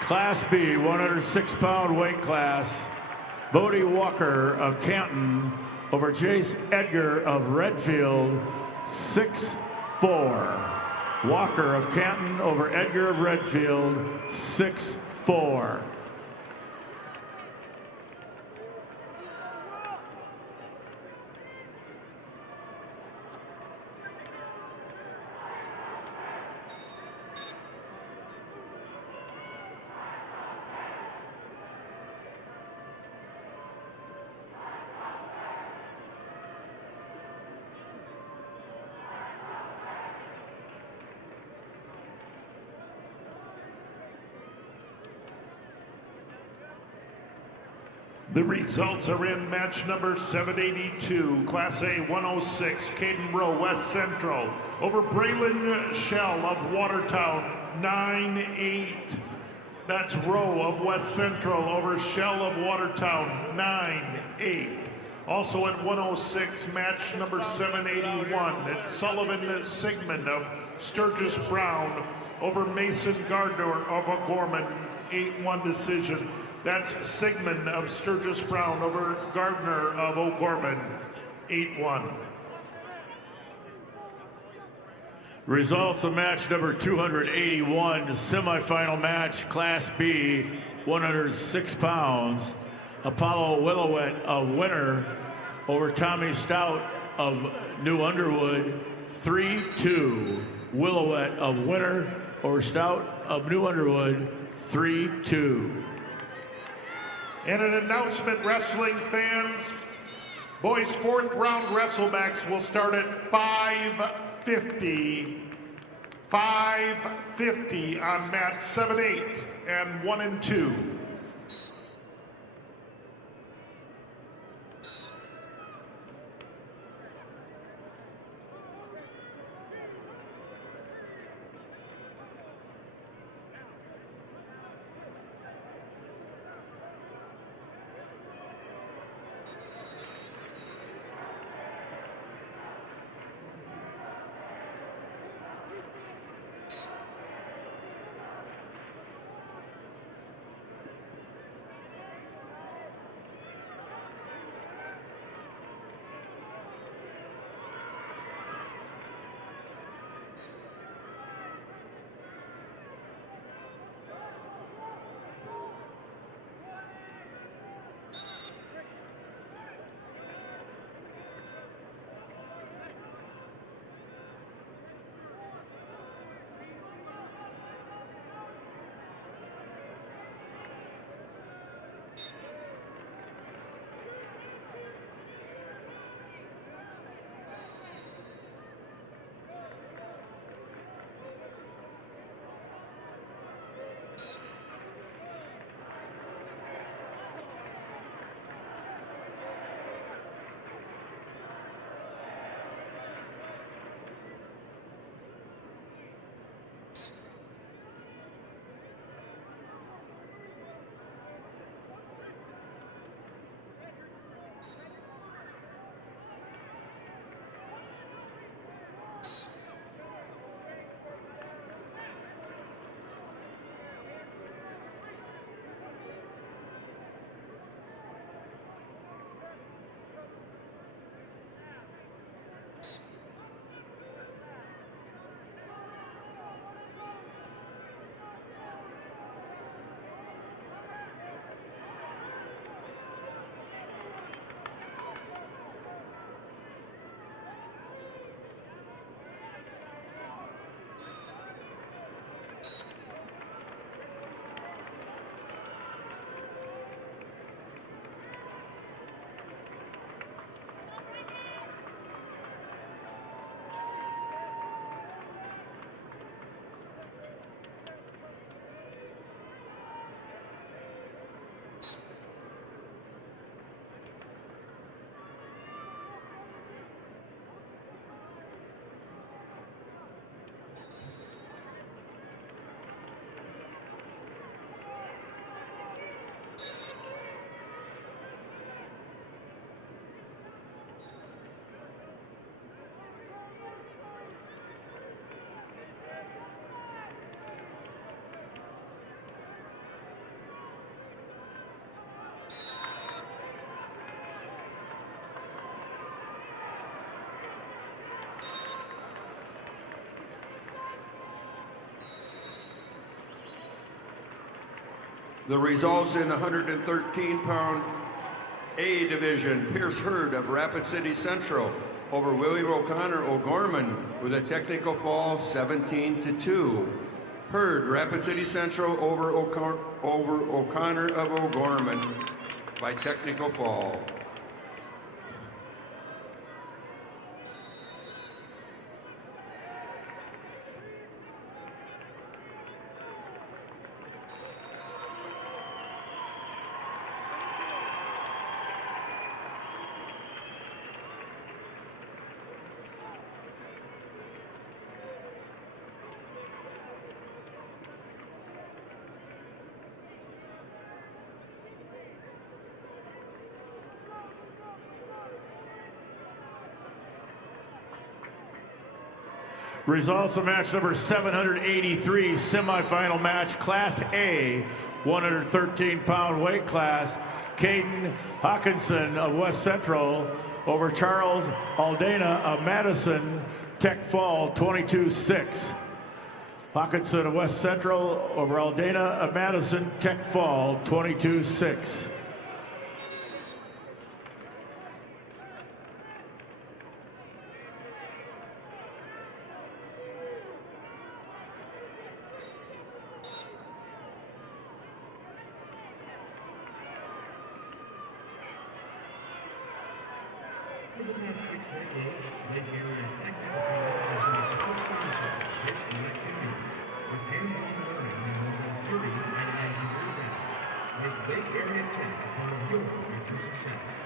Class B, 106-pound weight class. Bodie Walker of Canton over Jace Edgar of Redfield, 6-4. Walker of Canton over Edgar of Redfield, 6-4. The results are in match number 782, Class A 106, Caden Rowe, West Central, over Braylon Shell of Watertown, 9-8. That's Rowe of West Central over Shell of Watertown, 9-8. Also at 106, match number 781, it's Sullivan Sigmund of Sturgis Brown over Mason Gardner of O'Gorman, 8-1 decision. That's Sigmund of Sturgis Brown over Gardner of O'Gorman, 8-1. Results of match number 281, semifinal match, Class B, 106 pounds. Apollo Willowet of Winter over Tommy Stout of New Underwood, 3-2. Willowet of Winter over Stout of New Underwood, 3-2. And an announcement, wrestling fans. Boys' fourth round wrestlebacks will start at 5:50. 5:50 on mat 7-8 and 1 and 2. The results in the 113-pound A division, Pierce Hurd of Rapid City Central over William O'Connor O'Gorman with a technical fall 17-2. Hurd, Rapid City Central over O'Connor of O'Gorman by technical fall. Results of match number 783, semifinal match, Class A, 113-pound weight class. Caden Hawkinson of West Central over Charles Aldana of Madison, tech fall 22-6. Hawkinson of West Central over Aldana of Madison, tech fall 22-6. For the past 6 decades, Lake Area Technical College has been a top sponsor of high school activities, with hands-on learning in more than 30 IIU events. Make Lake Area Tech a part of your future success.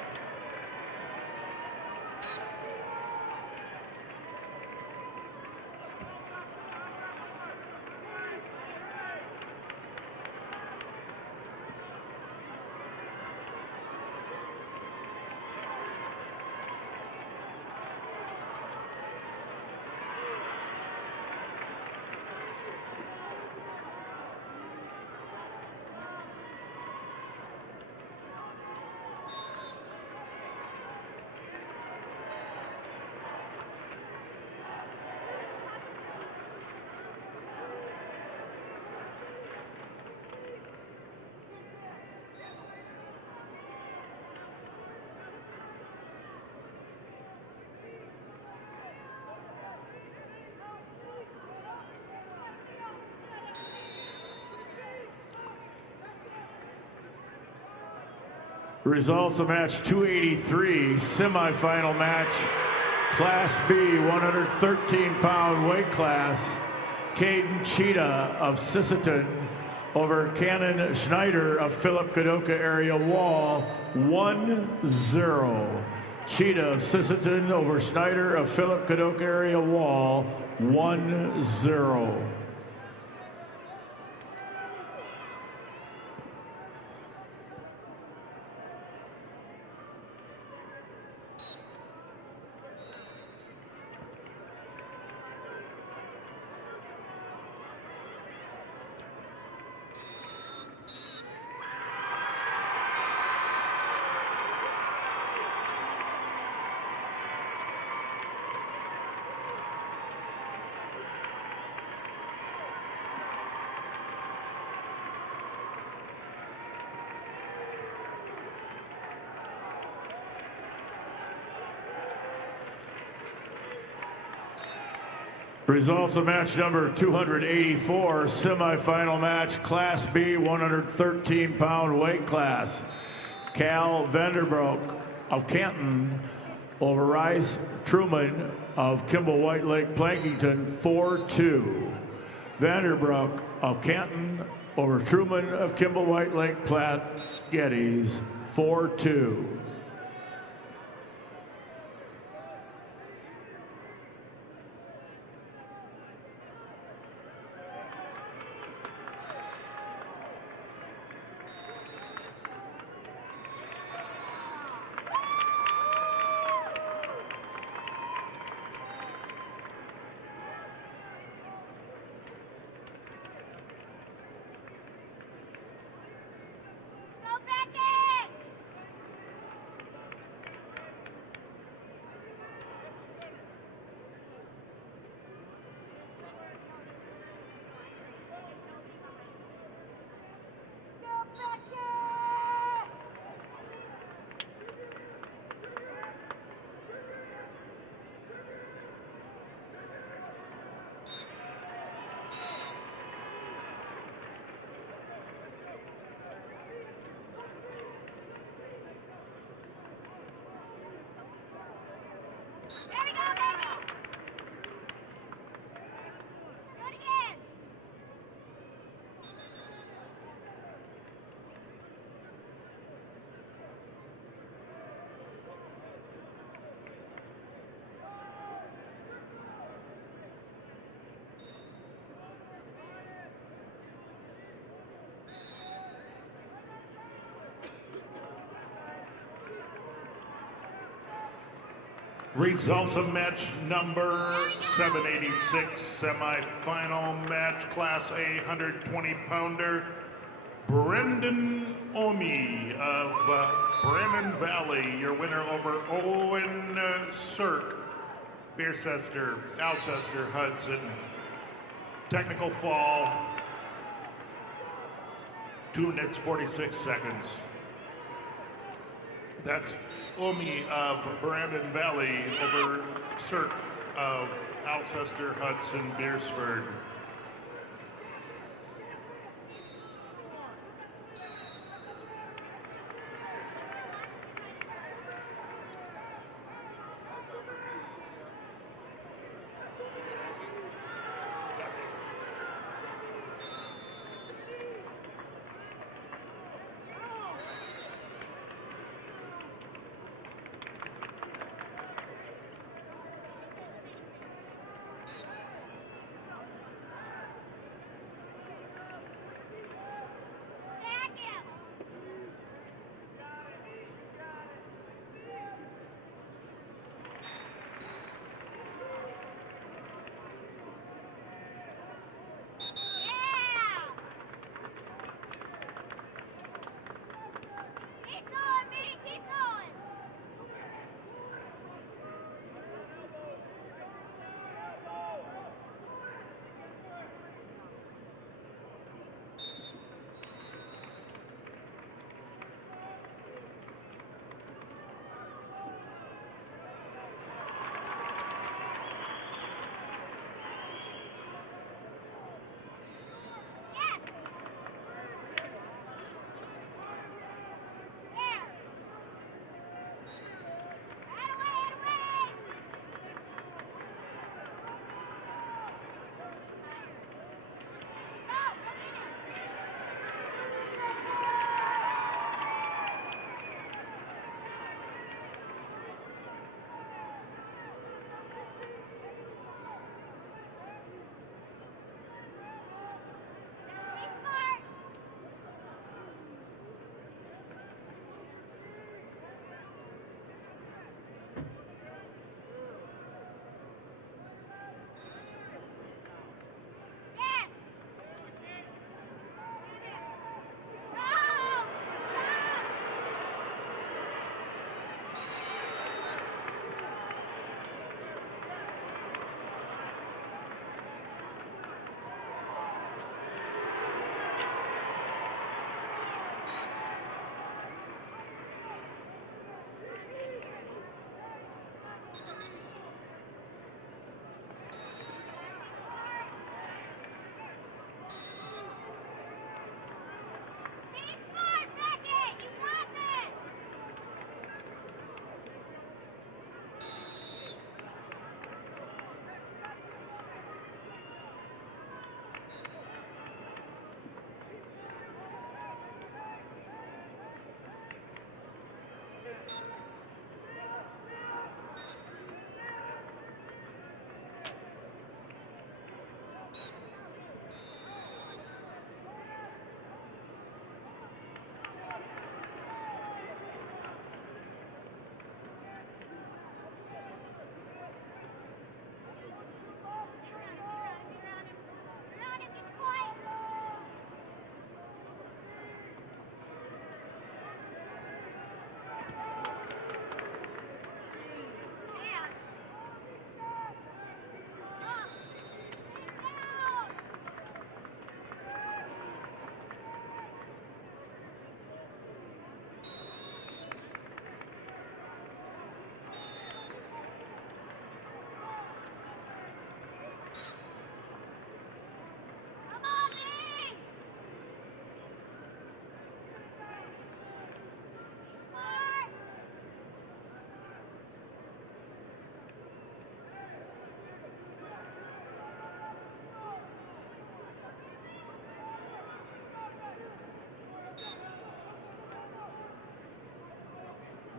Results of match 283, semifinal match, Class B, 113-pound weight class. Caden Cheetah of Sisseton over Cannon Schneider of Philip Kadoka area wall, 1-0. Cheetah of Sisseton over Schneider of Philip Kadoka area wall, 1-0. Results of match number 284, semifinal match, Class B, 113-pound weight class. Cal Vanderbroek of Canton over Rice Truman of Kimball White Lake Plankington, 4-2. Vanderbroek of Canton over Truman of Kimball White Lake Platte Geddes, 4-2. Results of match number 786, semifinal match, Class A 120-pounder. Brendan Omi of Brandon Valley, your winner over Owen Cirque, Biercester, Alcester, Hudson. Technical fall, 2 minutes 46 seconds. That's Omi of Brandon Valley over Cirque of Alcester, Hudson, Beersford.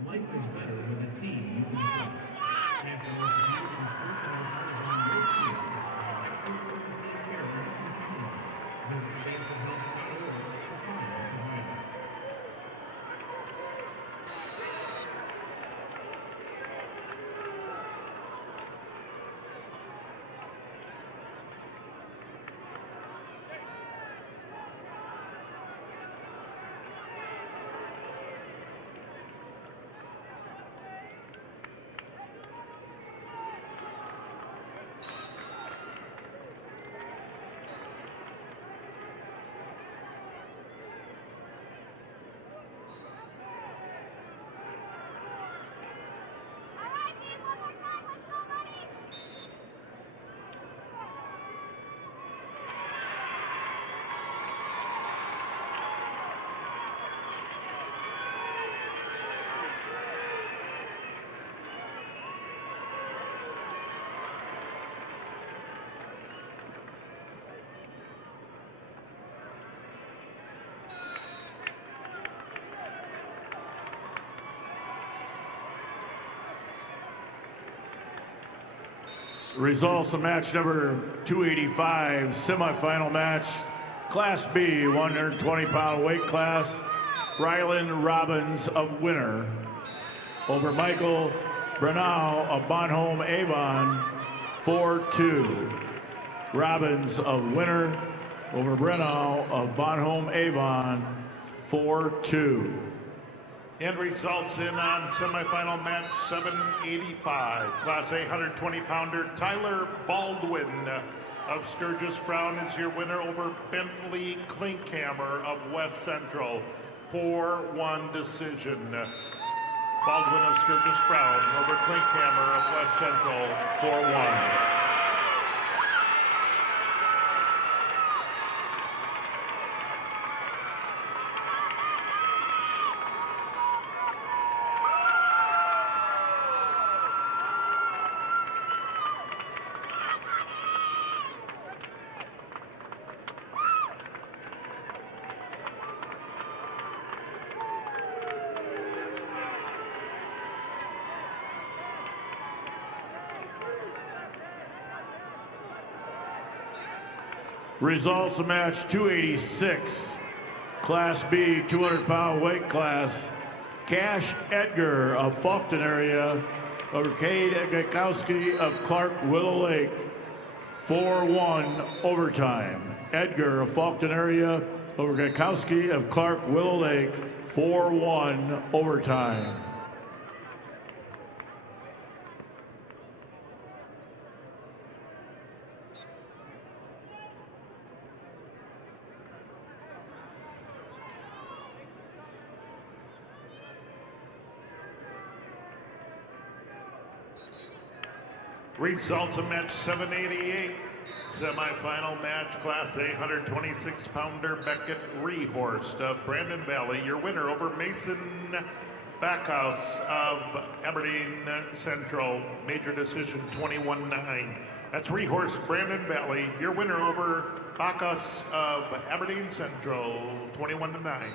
Life is better with a team you can trust. Sanford Orthopedics and Sports Medicine is on your team. Expert orthopedic care you can count on. Visit sanfordhealth.org to find a provider. Results of match number 285, semifinal match, Class B, 120-pound weight class. Rylan Robbins of Winner over Michael Brunau of Bonhomme Avon, 4-2. Robbins of Winner over Brunau of Bonhomme Avon, 4-2. And results in on semifinal match 785. Class A 120-pounder Tyler Baldwin of Sturgis Brown is your winner over Bentley Klinkhammer of West Central. 4-1 decision. Baldwin of Sturgis Brown over Klinkhammer of West Central. 4-1. Results of match 286, Class B, 200-pound weight class. Cash Edgar of Faulkton area over Cade Gajkowski of Clark Willow Lake, 4-1 overtime. Edgar of Faulkton area over Gajkowski of Clark Willow Lake, 4-1 overtime. Results of match 788. Semifinal match, Class A 126-pounder Beckett Rehorst of Brandon Valley, your winner over Mason Backhouse of Aberdeen Central. Major decision 21-9. That's Rehorst Brandon Valley, your winner over Bacchus of Aberdeen Central, 21-9.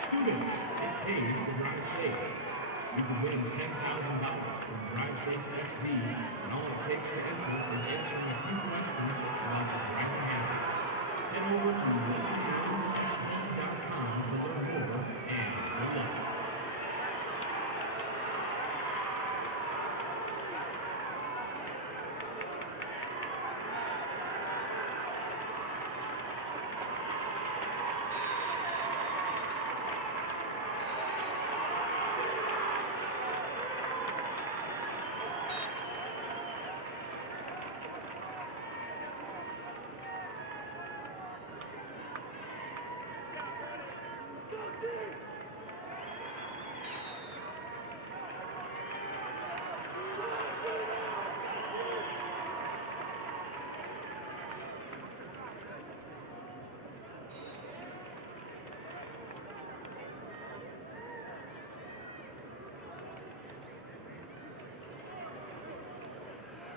Students, it pays to drive safe. You can win $10,000 from Drive Safe SD, and all it takes to enter is answering a few questions about your driving habits. Head over to listentosd.com to learn more, and good luck.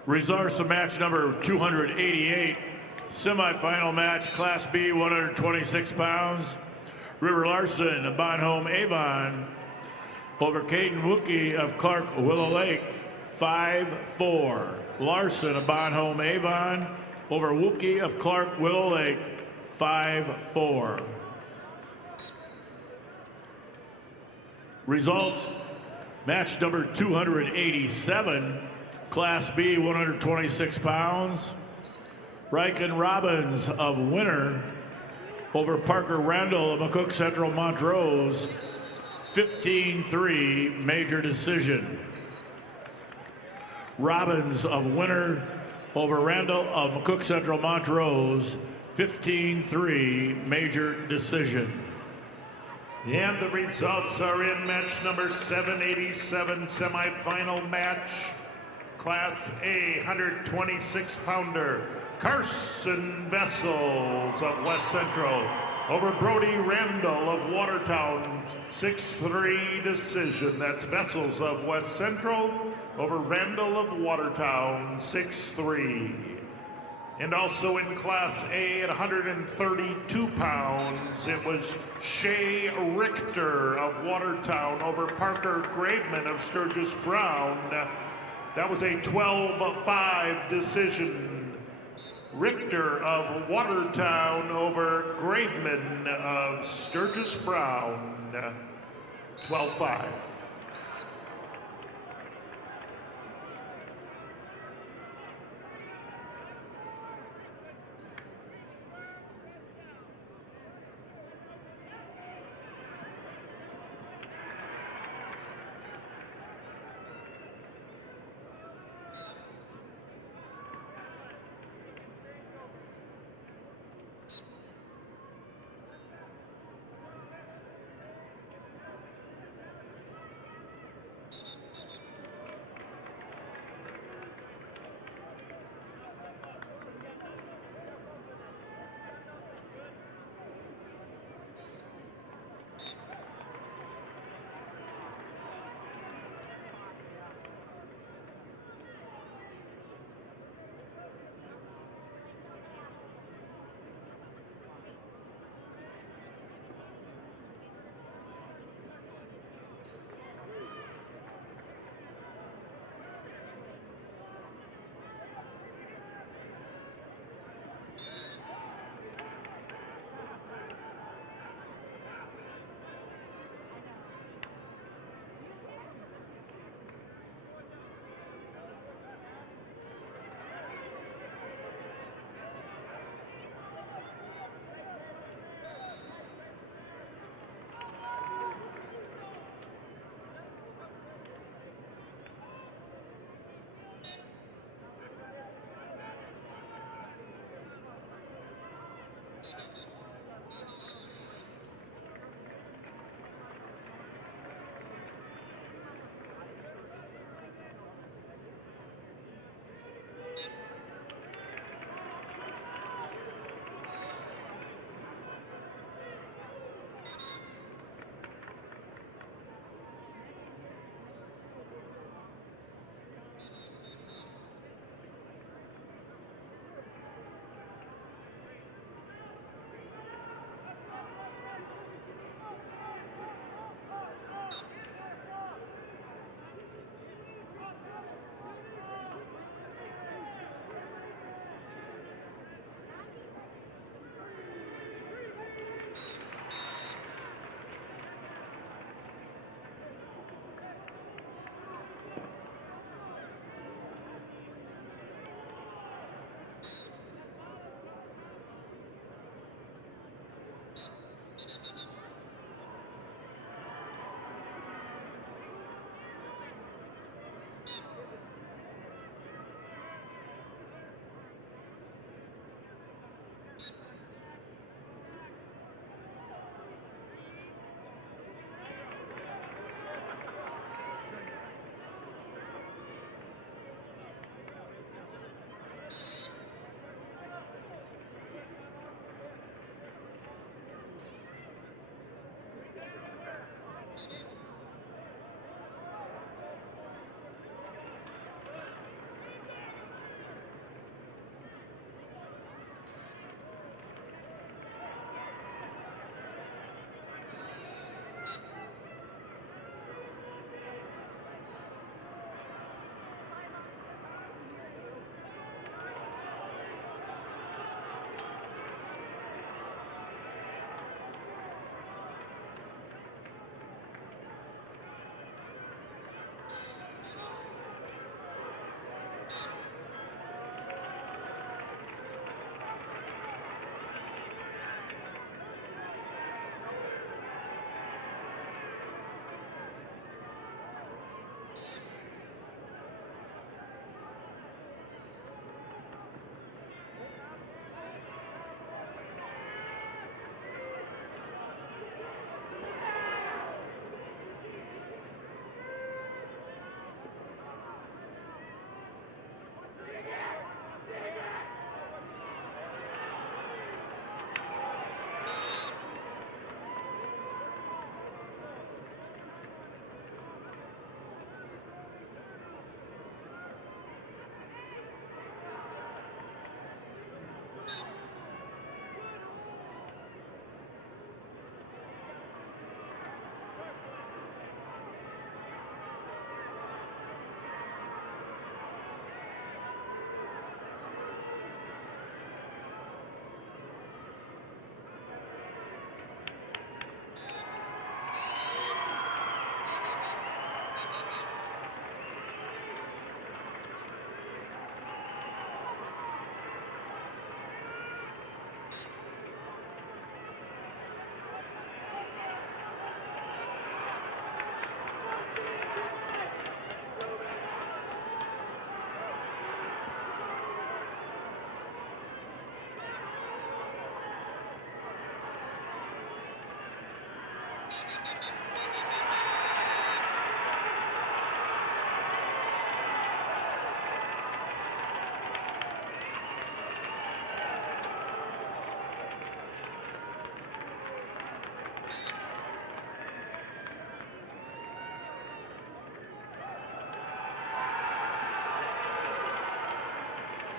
Results of match number 288, semifinal match, Class B, 126 pounds. River Larson of Bonhomme Avon over Caden Wookie of Clark Willow Lake, 5-4. Larson of Bonhomme Avon over Wookie of Clark Willow Lake, 5-4. Results, match number 287, Class B, 126 pounds. Riken Robbins of Winter over Parker Randall of McCook Central Montrose, 15-3, major decision. Robbins of Winter over Randall of McCook Central Montrose, 15-3, major decision. And the results are in match number 787, semifinal match, Class A, 126-pounder, Carson Vessels of West Central over Brody Randall of Watertown, 6-3 decision. That's Vessels of West Central over Randall of Watertown, 6-3. And also in Class A at 132 pounds, it was Shay Richter of Watertown over Parker Graveman of Sturgis Brown. That was a 12-5 decision. Richter of Watertown over Graveman of Sturgis Brown, 12-5.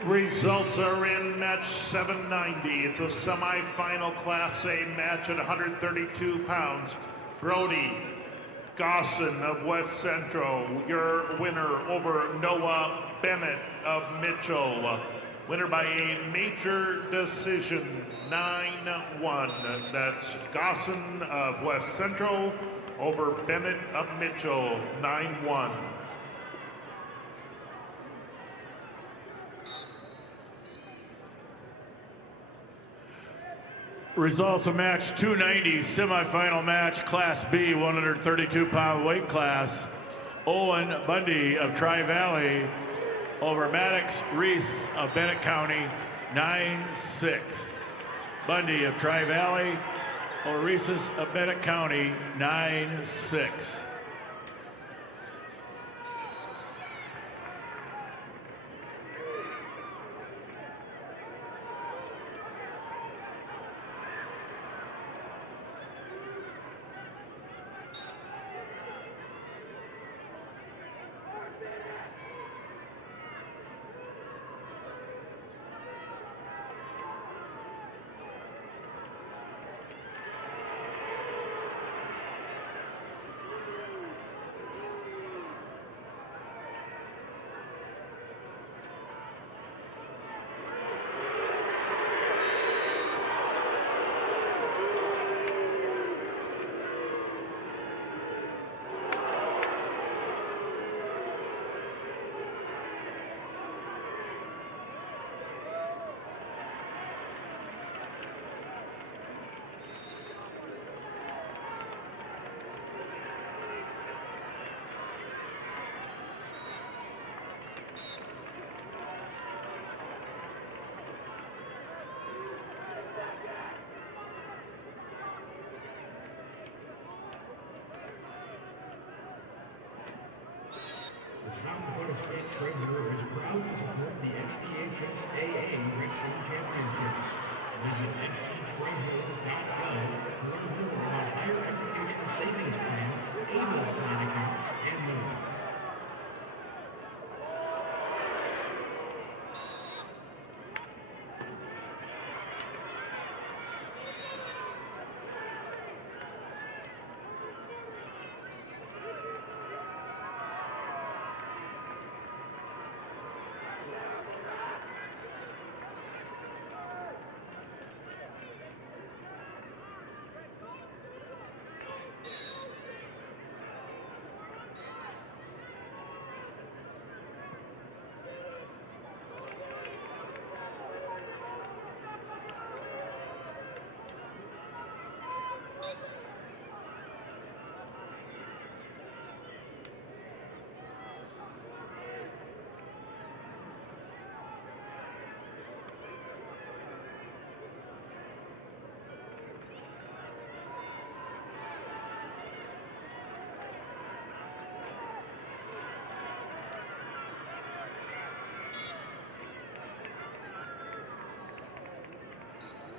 Results are in match 790. It's a semifinal Class A match at 132 pounds. Brody Gosson of West Central, your winner over Noah Bennett of Mitchell. Winner by a major decision, 9-1. That's Gosson of West Central over Bennett of Mitchell, 9-1. Results of match 290, semifinal match, Class B, 132-pound weight class. Owen Bundy of Tri-Valley over Maddox Reese of Bennett County, 9-6. Bundy of Tri-Valley over Reese's of Bennett County, 9-6. The South Dakota State Treasurer is proud to support the SDHS-AA Wrestling Championships. Visit sdtreasurer.gov to learn more about higher education savings plans, email plan accounts, and more.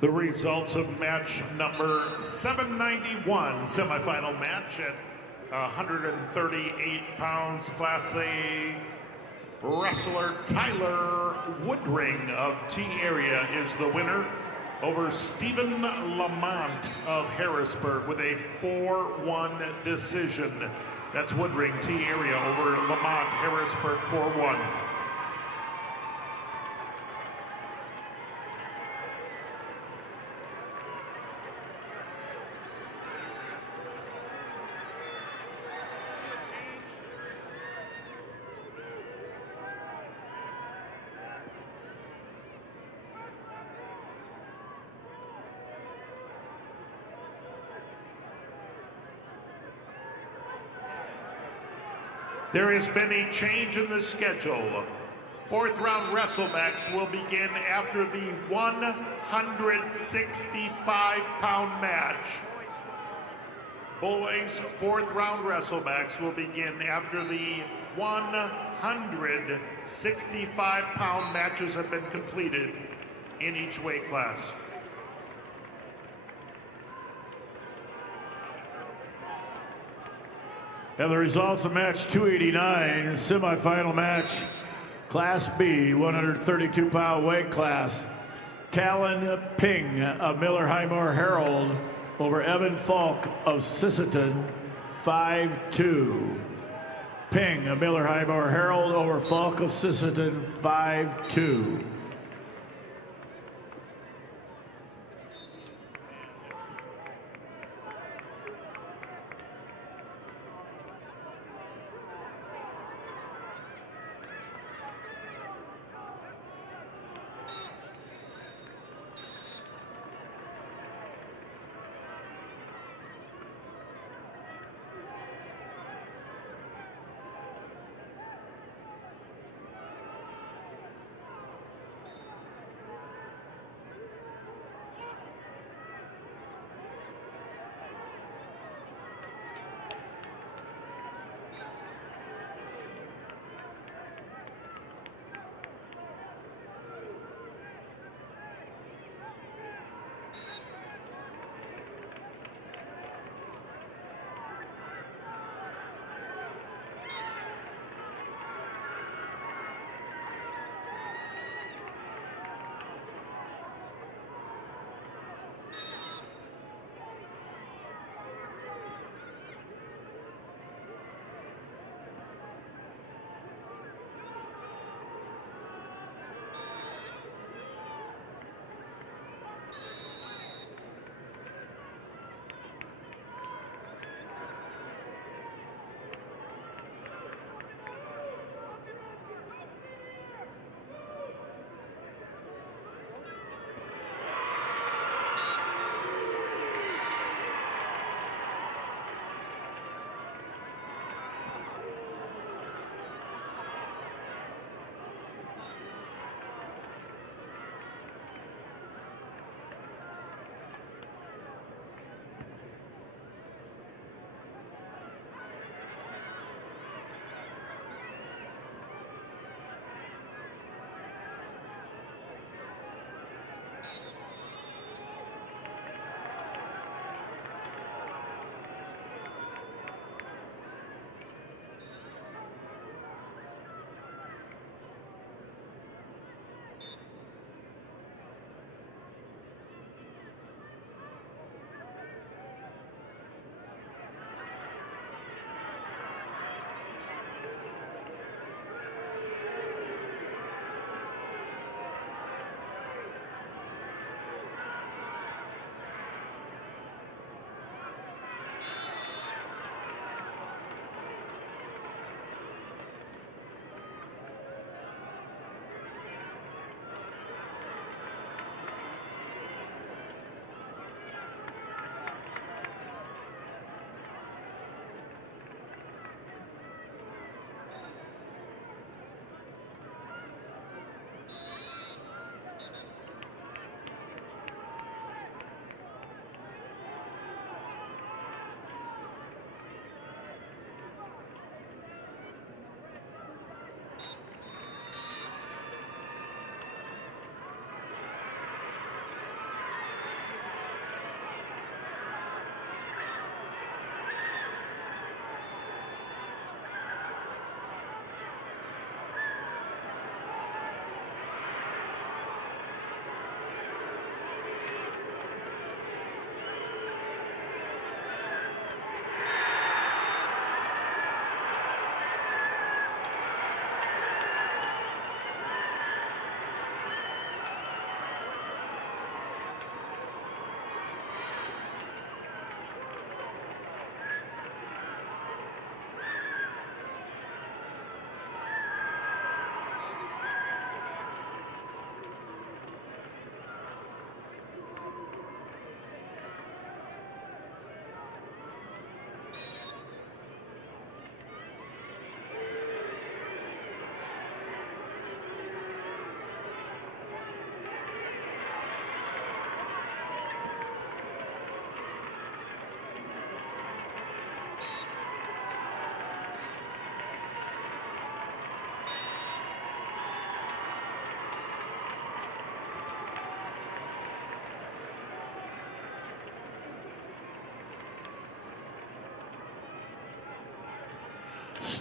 The results of match number 791, semifinal match at 138 pounds, Class A wrestler Tyler Woodring of T-Area is the winner over Stephen Lamont of Harrisburg with a 4-1 decision. That's Woodring, T-Area over Lamont, Harrisburg, 4-1. There has been a change in the schedule. Fourth round WrestleMax will begin after the 165-pound match. Boys' fourth round wrestlebacks will begin after the 165-pound matches have been completed in each weight class. And the results of match 289, semifinal match, Class B, 132-pound weight class. Talon Ping of Miller Highmore Herald over Evan Falk of Sisseton, 5-2. Ping of Miller Highmore Herald over Falk of Sisseton, 5-2.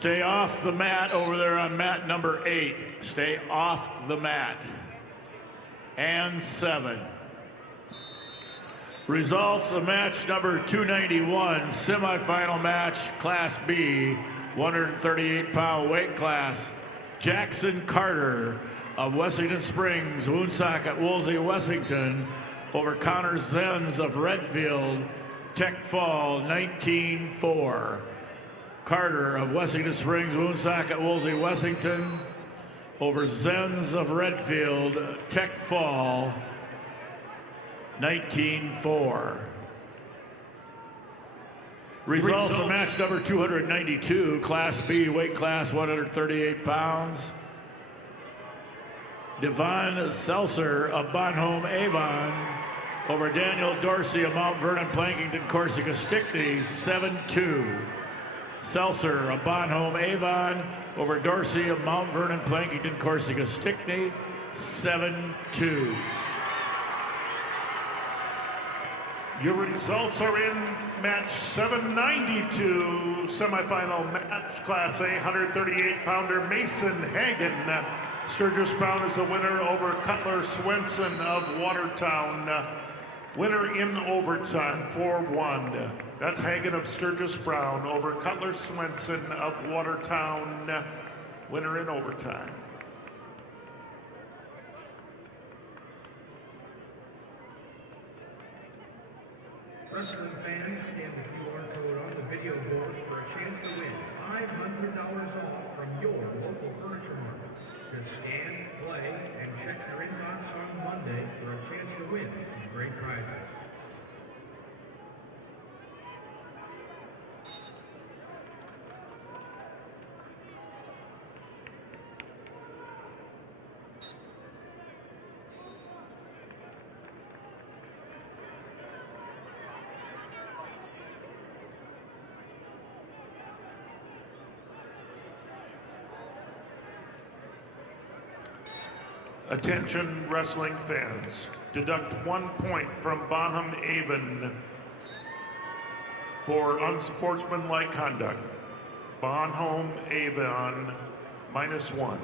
Stay off the mat over there on mat number 8. Stay off the mat. And 7. Results of match number 291, semifinal match, Class B, 138-pound weight class. Jackson Carter of Wessington Springs, Woonsocket, Woolsey, Wessington, over Connor Zenz of Redfield, Tech Fall, 19-4. Carter of Wessington Springs, Woonsocket, Woolsey, Wessington, over Zenz of Redfield, Tech Fall, 19-4. Results of match number 292, Class B, weight class 138 pounds. Devon Seltzer of Bonhomme Avon over Daniel Dorsey of Mount Vernon, Plankington, Corsica, Stickney, 7-2. Seltzer of Bonhomme Avon over Dorsey of Mount Vernon, Plankington, Corsica, Stickney, 7-2. Your results are in match 792, semifinal match, Class A, 138-pounder Mason Hagen. Sturgis Brown is the winner over Cutler Swenson of Watertown. Winner in overtime, 4-1. That's Hagen of Sturgis Brown over Cutler Swenson of Watertown. Winner in overtime. Wrestling fans, scan the QR code on the video boards for a chance to win $500 off from your local furniture market. Just scan, play, and check your inbox on Monday for a chance to win some great prizes. Attention wrestling fans, deduct 1 point from Bonham Avon for unsportsmanlike conduct. Bonham Avon, -1.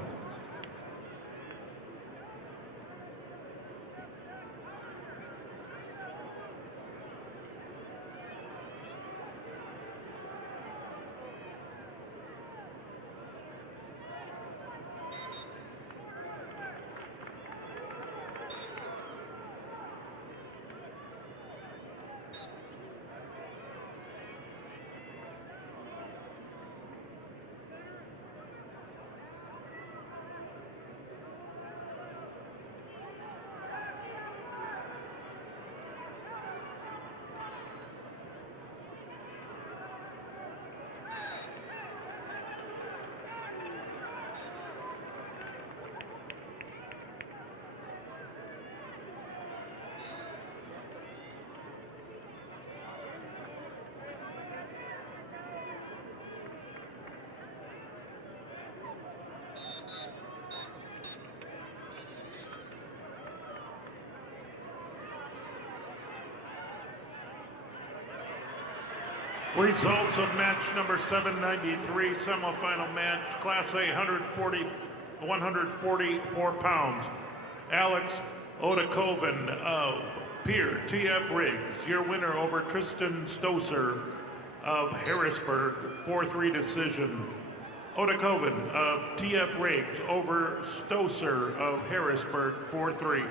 Results of match number 793, semifinal match, Class A, 144 pounds. Alex Odakoven of Pier TF Riggs, your winner over Tristan Stoser of Harrisburg, 4-3 decision. Odakoven of TF Riggs over Stoser of Harrisburg, 4-3.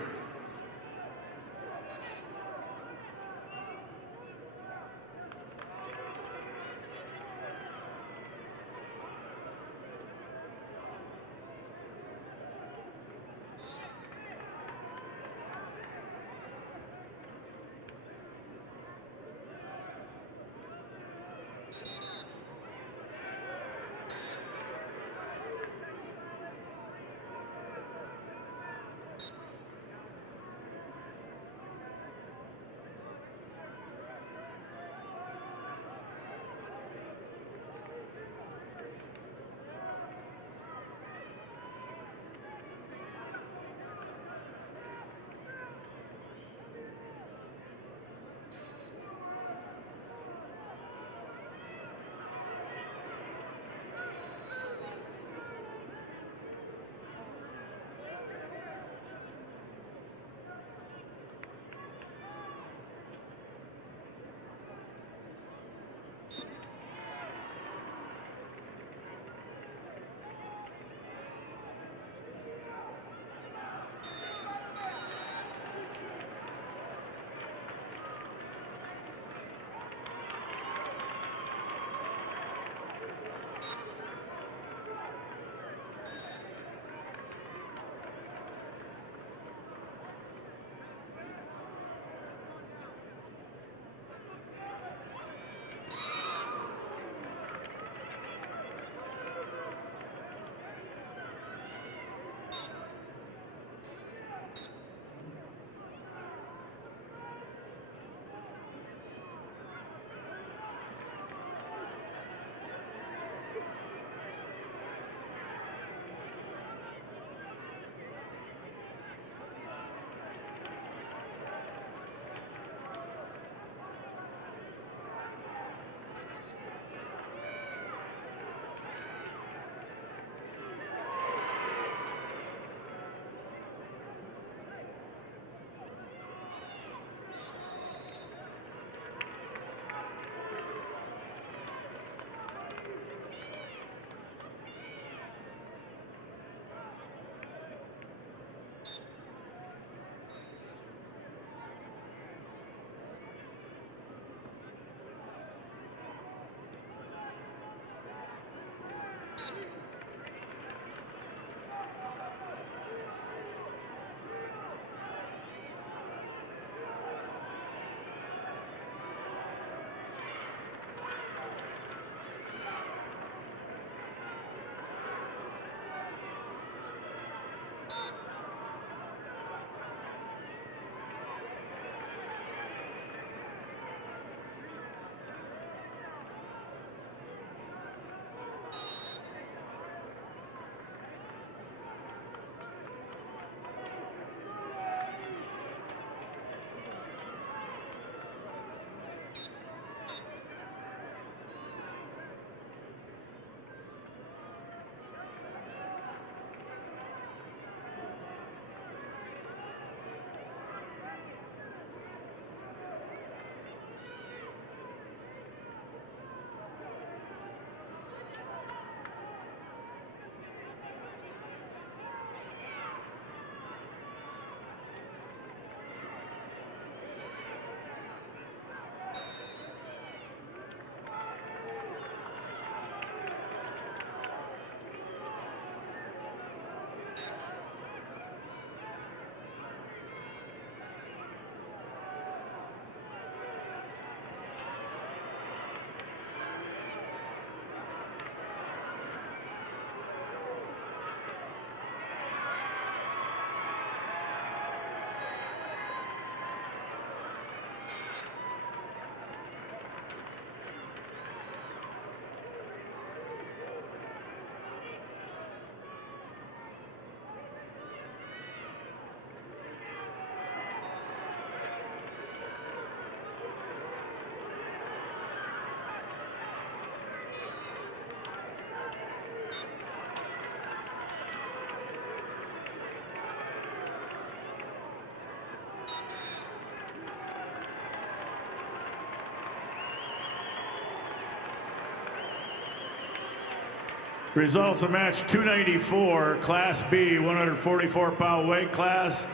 Results of match 294, Class B, 144-pound weight class.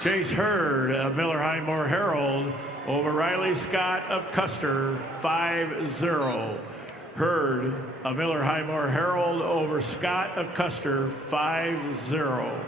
Chase Hurd of Miller High Moore Herald over Riley Scott of Custer, 5-0. Hurd of Miller High Moore Herald over Scott of Custer, 5-0.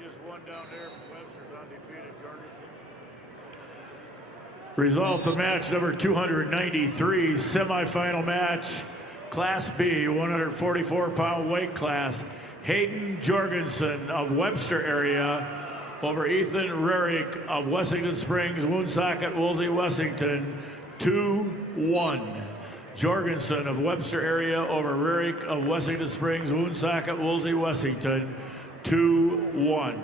Just one down there from Webster's undefeated, Jorgensen. Results of match number 293, semifinal match, Class B, 144-pound weight class. Hayden Jorgensen of Webster area over Ethan Rarick of Wessington Springs, Woonsocket, Woolsey, Wessington, 2-1. Jorgensen of Webster area over Rarick of Wessington Springs, Woonsocket, Woolsey, Wessington, 2-1.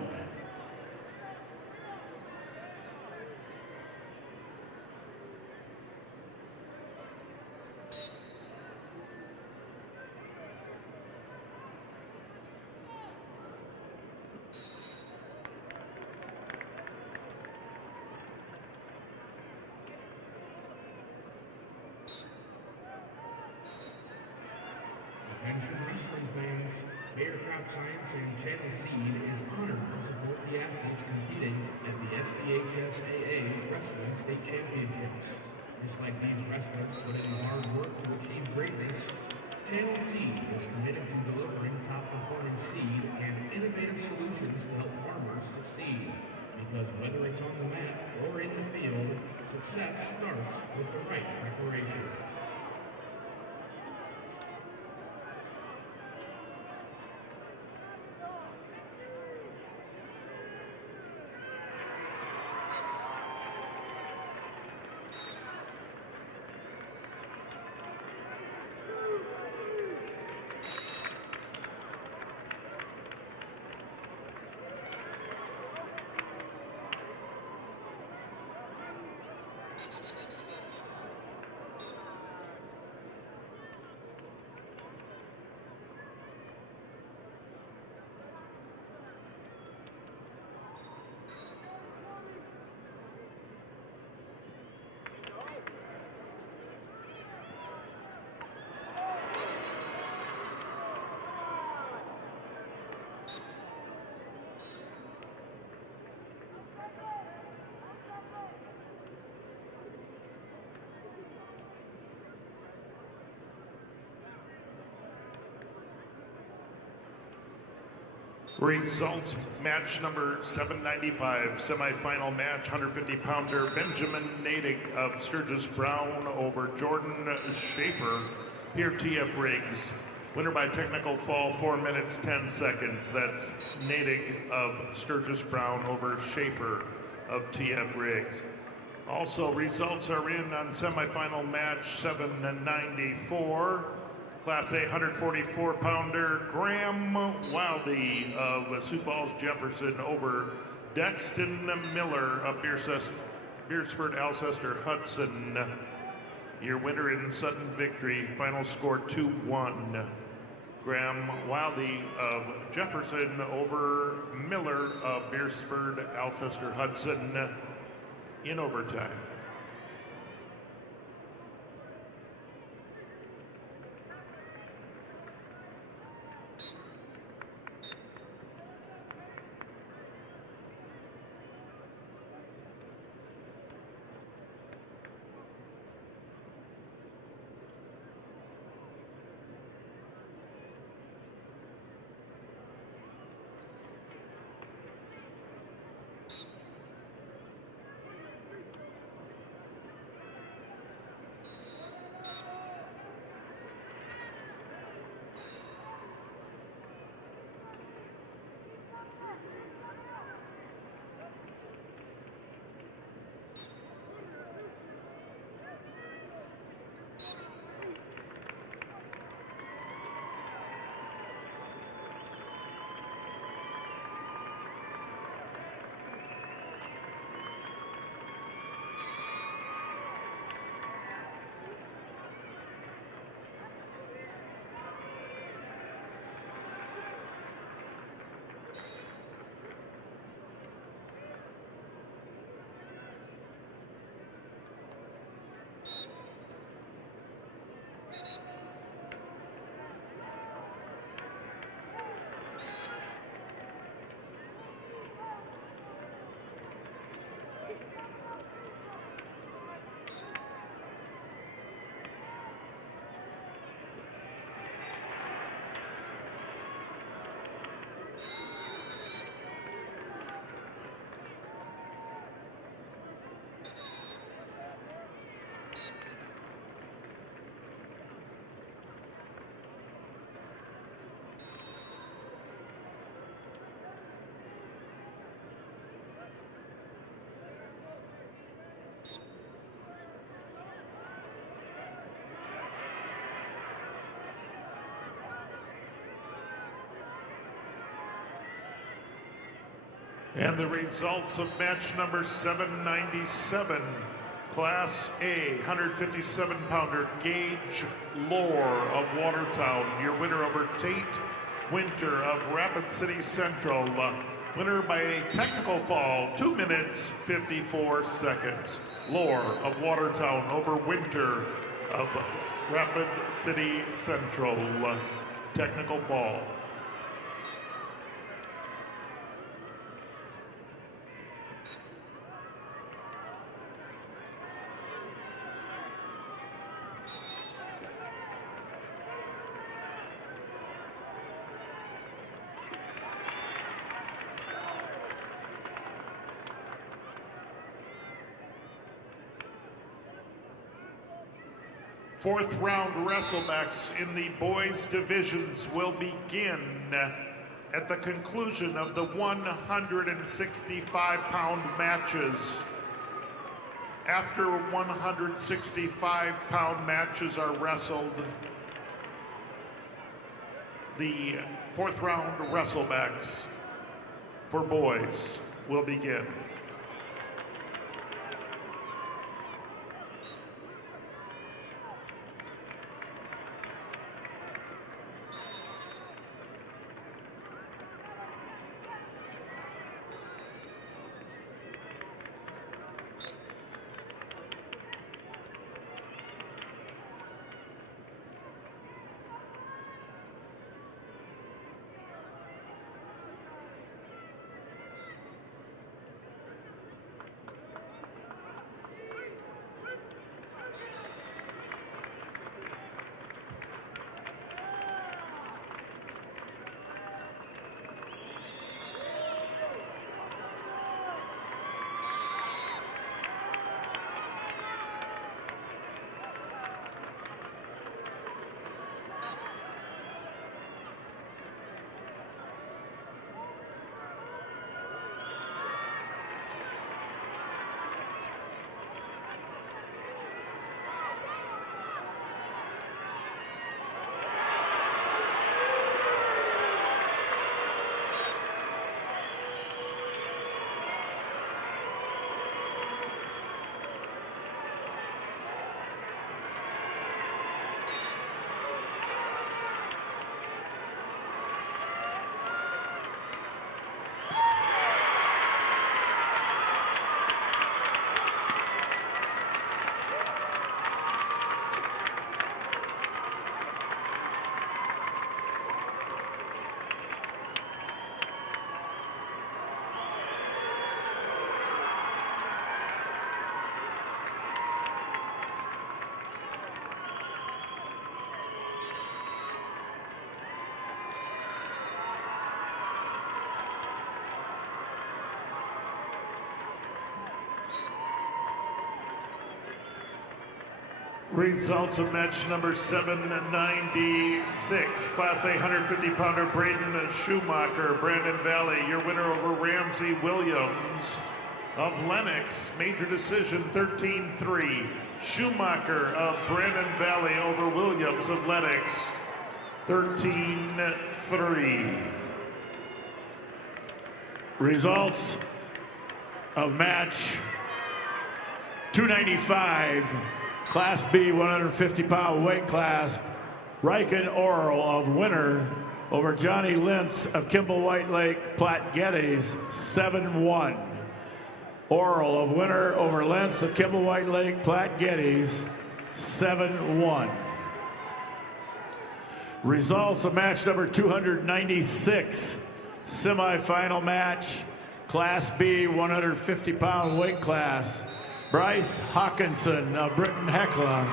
Attention wrestling fans, Bayer Crop Science and Channel Seed is honored to support the athletes competing at the SDHSAA Wrestling State Championships. Just like these wrestlers put in the hard work to achieve greatness, Channel Seed is committed to delivering top-performing seed and innovative solutions to help farmers succeed. Because whether it's on the mat or in the field, success starts with the right preparation. Results, match number 795, semifinal match, 150-pounder Benjamin Natick of Sturgis Brown over Jordan Schaefer, here TF Riggs. Winner by technical fall, 4 minutes, 10 seconds. That's Natick of Sturgis Brown over Schaefer of TF Riggs. Also, results are in on semifinal match 794. Class A 144-pounder Graham Wildy of Sioux Falls Jefferson over Dexton Miller of Beersford Alcester Hudson. Your winner in sudden victory, final score 2-1. Graham Wildy of Jefferson over Miller of Beersford Alcester Hudson in overtime. And the results of match number 797, Class A 157-pounder Gage Lohr of Watertown, your winner over Tate Winter of Rapid City Central. Winner by a technical fall, 2 minutes, 54 seconds. Lohr of Watertown over Winter of Rapid City Central. Technical fall. Fourth round wrestlebacks in the boys divisions will begin at the conclusion of the 165-pound matches. After 165-pound matches are wrestled, the fourth round wrestlebacks for boys will begin. Results of match number 796. Class A 150-pounder Braden Schumacher, Brandon Valley, your winner over Ramsey Williams of Lennox. Major decision 13-3. Schumacher of Brandon Valley over Williams of Lennox 13-3. Results of match 295. Class B 150-pound weight class, Riken Oral of winner over Johnny Lintz of Kimball White Lake Platte Geddes 7-1. Oral of winner over Lentz of Kimball White Lake Platte Geddes 7-1. Results of match number 296, semifinal match, Class B 150-pound weight class. Bryce Hawkinson of Britton Hecla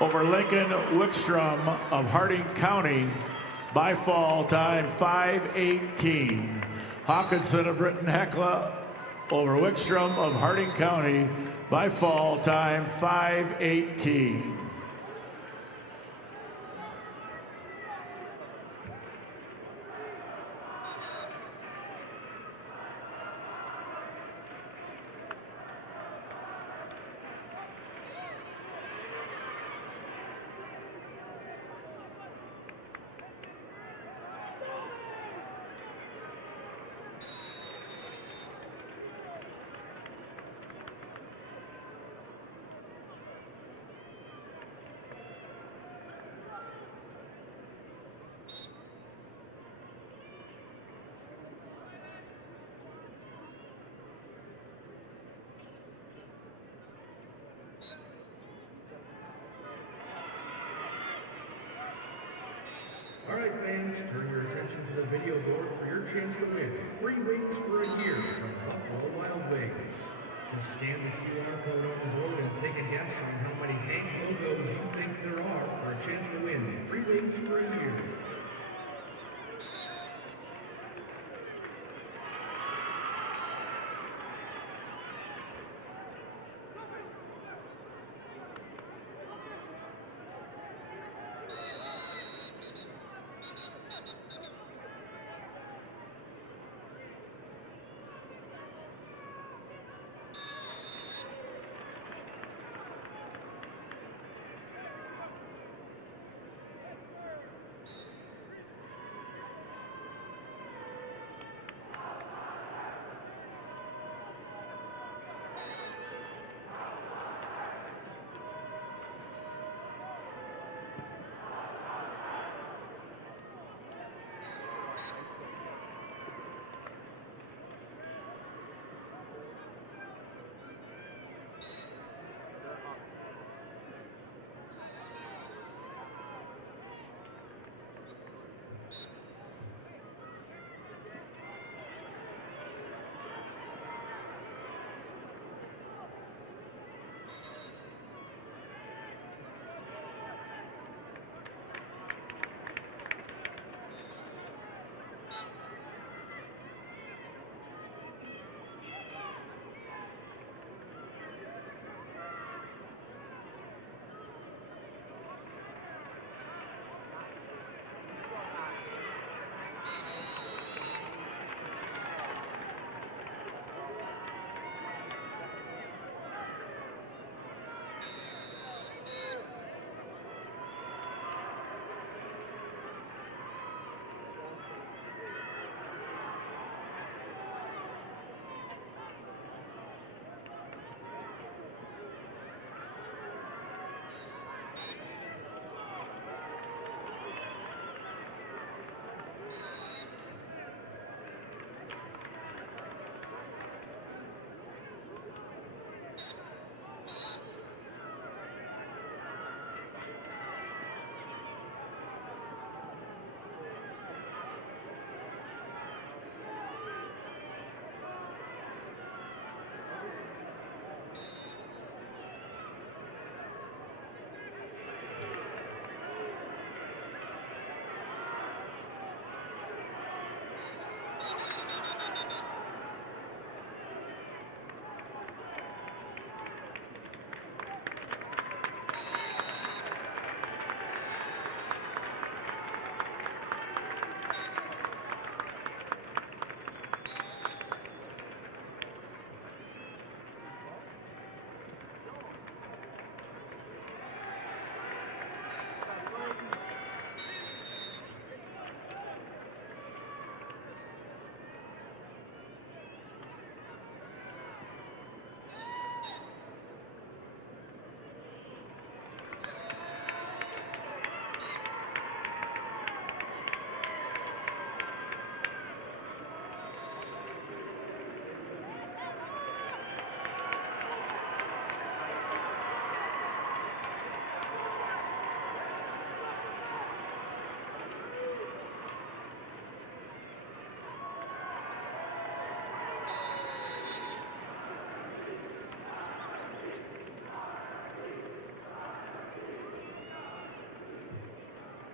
over Lincoln Wickstrom of Harding County by fall time 5:18. Hawkinson of Britton Hecla over Wickstrom of Harding County by fall time 5:18. All right, fans, turn your attention to the video board for your chance to win free wings for a year from Buffalo Wild Wings. Just scan the QR code on the board and take a guess on how many Hank logos you think there are for a chance to win free wings for a year.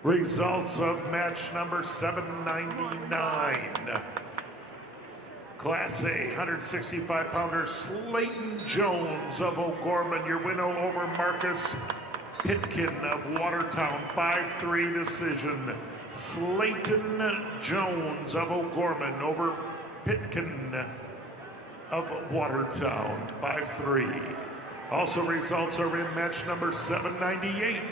Results of match number 799. Class A 165-pounder Slayton Jones of O'Gorman, your winner over Marcus Pitkin of Watertown, 5-3 decision. Slayton Jones of O'Gorman over Pitkin of Watertown, 5-3. Also results are in match number 798.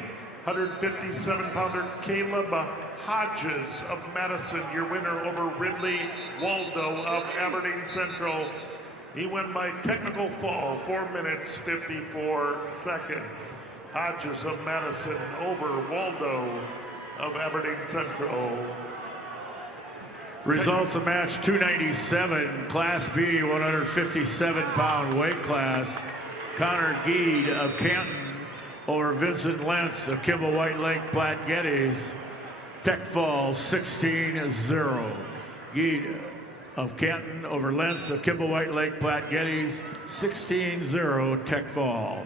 157-pounder Caleb Hodges of Madison, your winner over Ridley Waldo of Aberdeen Central. He won by technical fall, 4 minutes, 54 seconds. Hodges of Madison over Waldo of Aberdeen Central. Results of match 297, Class B, 157-pound weight class. Connor Geed of Canton over Vincent Lentz of Kimball White Lake Platte Geddes. Tech fall 16-0. Geed of Canton over Lentz of Kimball White Lake Platte Geddes. 16-0 Tech fall.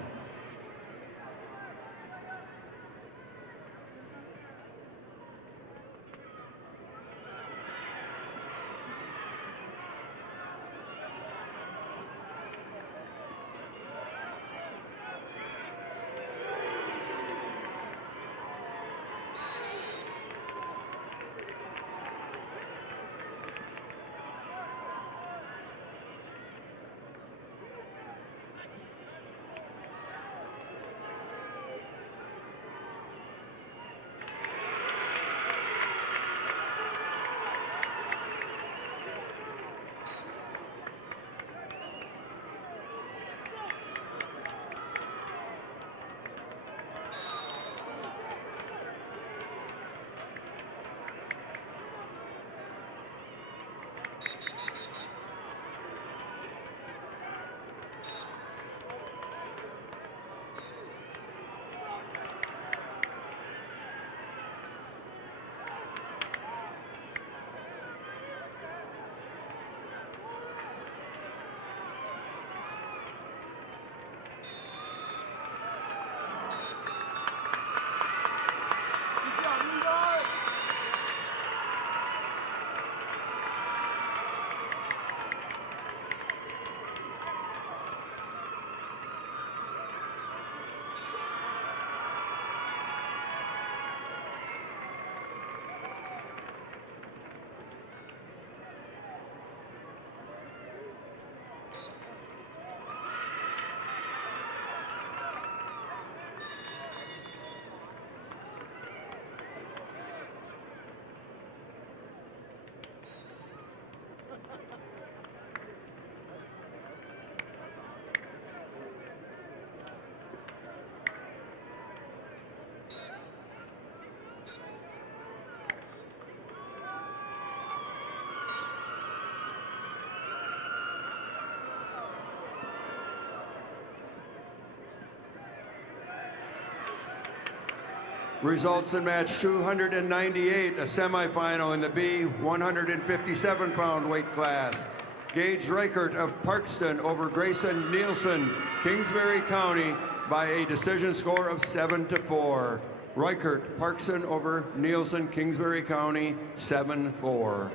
Results in match 298, a semifinal in the B 157-pound weight class. Gage Reichert of Parkston over Grayson Nielsen, Kingsbury County, by a decision score of 7-4. Reichert, Parkston over Nielsen, Kingsbury County, 7-4.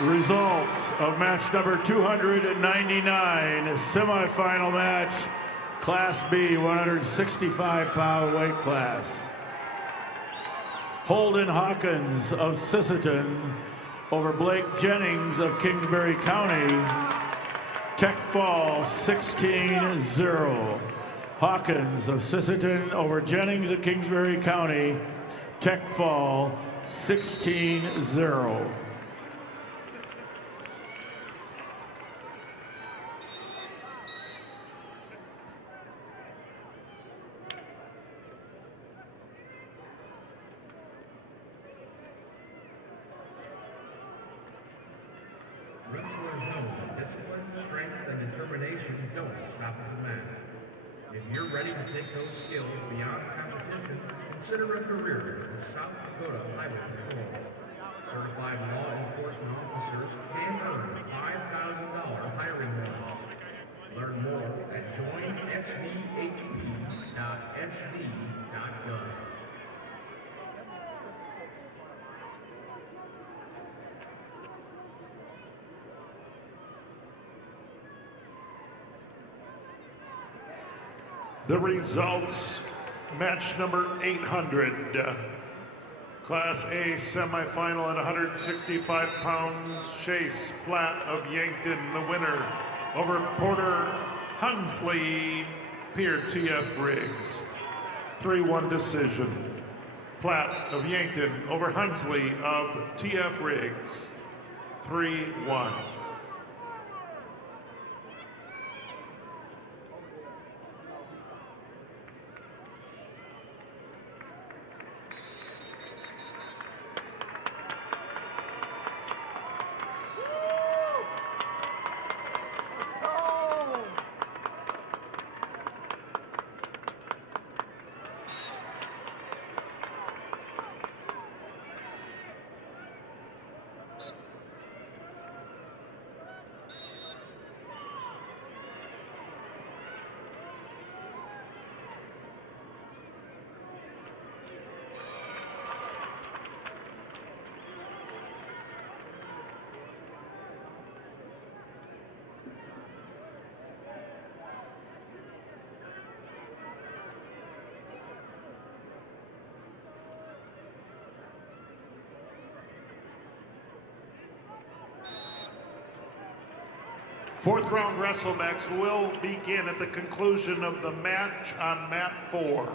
Results of match number 299, semifinal match, Class B, 165-pound weight class. Holden Hawkins of Sisseton over Blake Jennings of Kingsbury County. Tech fall 16-0. Hawkins of Sisseton over Jennings of Kingsbury County. Tech fall 16-0. Wrestlers know that discipline, strength, and determination don't stop at the mat. If you're ready to take those skills beyond competition, consider a career with South Dakota Highway Patrol. Certified law enforcement officers can earn $5,000 hiring bonus. Learn more at joinsvhp.sd.gov. The results, match number 800. Class A semifinal at 165 pounds, Chase Platt of Yankton, the winner, over Porter Hunsley, Pier TF Riggs. 3-1 decision. Platt of Yankton over Hunsley of TF Riggs. 3-1. Fourth round WrestleMax will begin at the conclusion of the match on mat 4.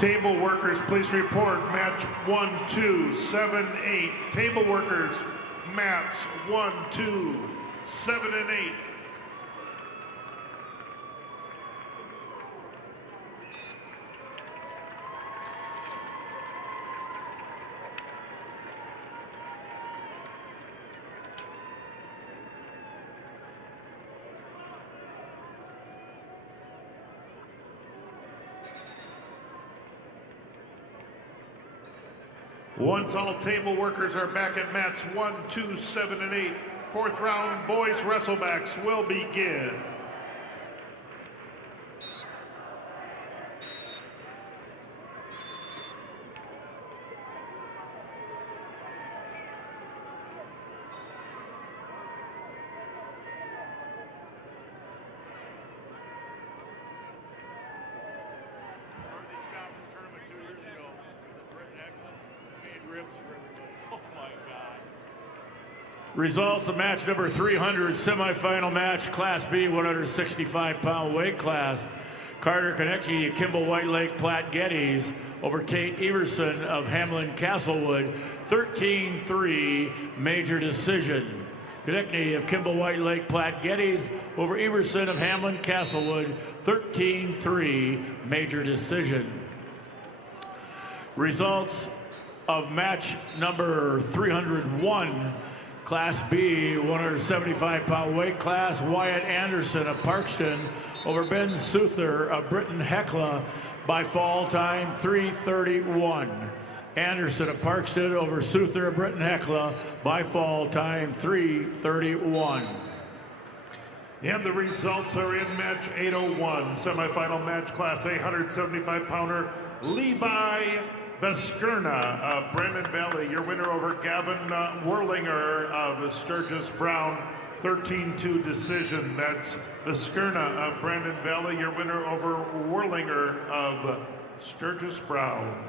Table workers, please report. Match 1, 2, 7, 8. Table workers, mats 1, 2, 7, and 8. Once all table workers are back at mats 1, 2, 7, and 8, fourth round boys wrestlebacks will begin. Northeast Conference tournament 2 years ago. Britton Eklund made ribs for everybody. Oh my God. Results of match number 300, semifinal match, Class B, 165-pound weight class. Carter Konechny, Kimball White Lake Platte Geddes over Tate Everson of Hamlin Castlewood, 13-3 major decision. Konechny of Kimball White Lake Platte Geddes over Everson of Hamlin Castlewood, 13-3 major decision. Results of match number 301, Class B, 175-pound weight class, Wyatt Anderson of Parkston over Ben Suther of Britton Hecla by fall time 3:31. Anderson of Parkston over Suther of Britton Hecla by fall time 3:31. And the results are in match 801, semifinal match, Class A, 175-pounder, Levi Veskerna of Brandon Valley, your winner over Gavin Werlinger of Sturgis Brown, 13-2 decision. That's Veskerna of Brandon Valley, your winner over Werlinger of Sturgis Brown.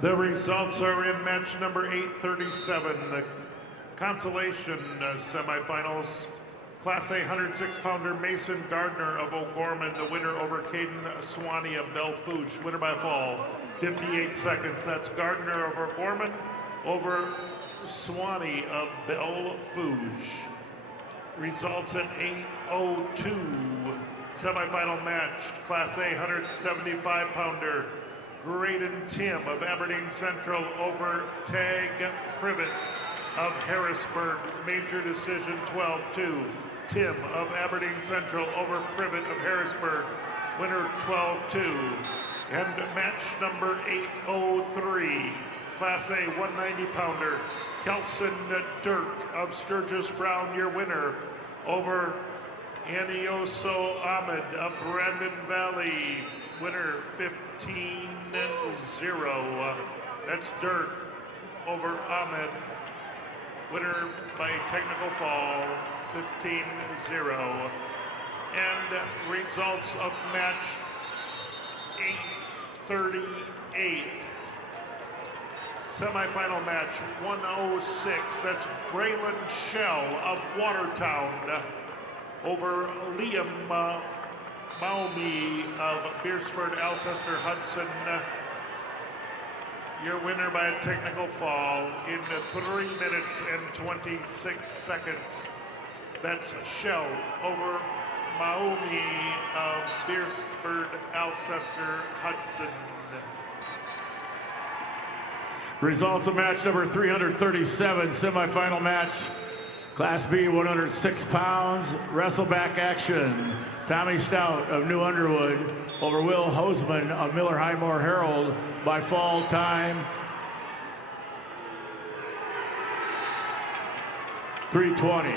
The results are in match number 837, the consolation semifinals. Class A 106-pounder Mason Gardner of O'Gorman, the winner over Caden Swanee of Belle Fourche. Winner by fall, 58 seconds. That's Gardner of O'Gorman over Swanee of Belle Fourche. Results in 8:02. Semifinal match, Class A 175-pounder Graydon Tim of Aberdeen Central over Tag Privet of Harrisburg. Major decision 12-2. Tim of Aberdeen Central over Privet of Harrisburg. Winner 12-2. And match number 803. Class A 190-pounder Kelson Dirk of Sturgis Brown, your winner, over Anioso Ahmed of Brandon Valley. Winner 15-0. That's Dirk over Ahmed. Winner by technical fall, 15-0. And results of match 838. Semifinal match 106. That's Braylon Shell of Watertown over Liam Maumee of Beersford Alcester Hudson. Your winner by a technical fall in 3 minutes and 26 seconds. That's Shell over Maumee of Beersford Alcester Hudson. Results of match number 337, semifinal match, Class B, 106 pounds, wrestleback action. Tommy Stout of New Underwood over Will Hoseman of Miller Highmore Herald by fall time, 3:20.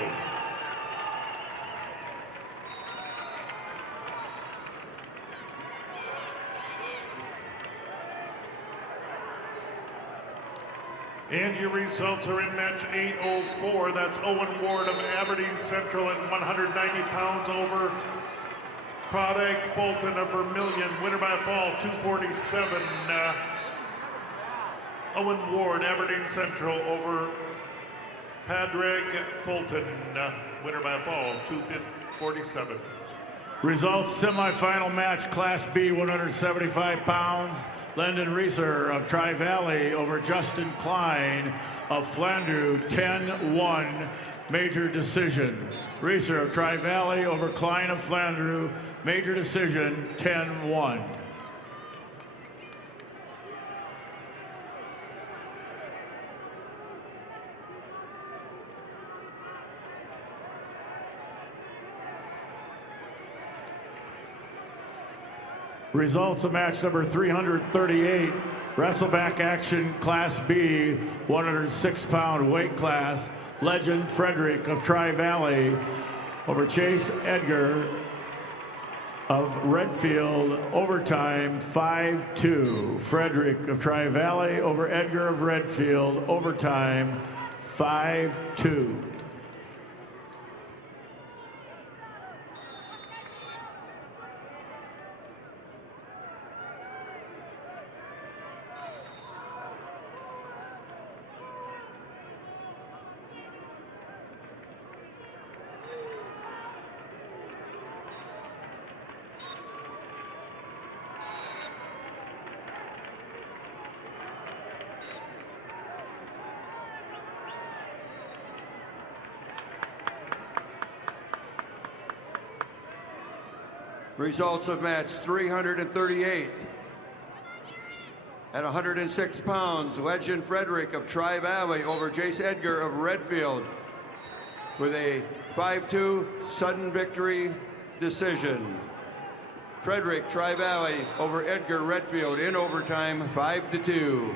And your results are in match 804. That's Owen Ward of Aberdeen Central at 190 pounds over Pradag Fulton of Vermilion. Winner by a fall, 247. Owen Ward, Aberdeen Central over Padraig Fulton. Winner by a fall, 247. Results semifinal match, Class B, 175 pounds. Lyndon Reeser of Tri-Valley over Justin Klein of Flandreau, 10-1, major decision. Reeser of Tri-Valley over Klein of Flandreau, major decision, 10-1. Results of match number 338, wrestleback action, Class B, 106-pound weight class. Legend Frederick of Tri-Valley over Chase Edgar of Redfield, overtime 5-2. Frederick of Tri-Valley over Edgar of Redfield, overtime 5-2. Results of match 338. At 106 pounds, Legend Frederick of Tri-Valley over Jace Edgar of Redfield with a 5-2 sudden victory decision. Frederick Tri-Valley over Edgar Redfield in overtime, 5-2.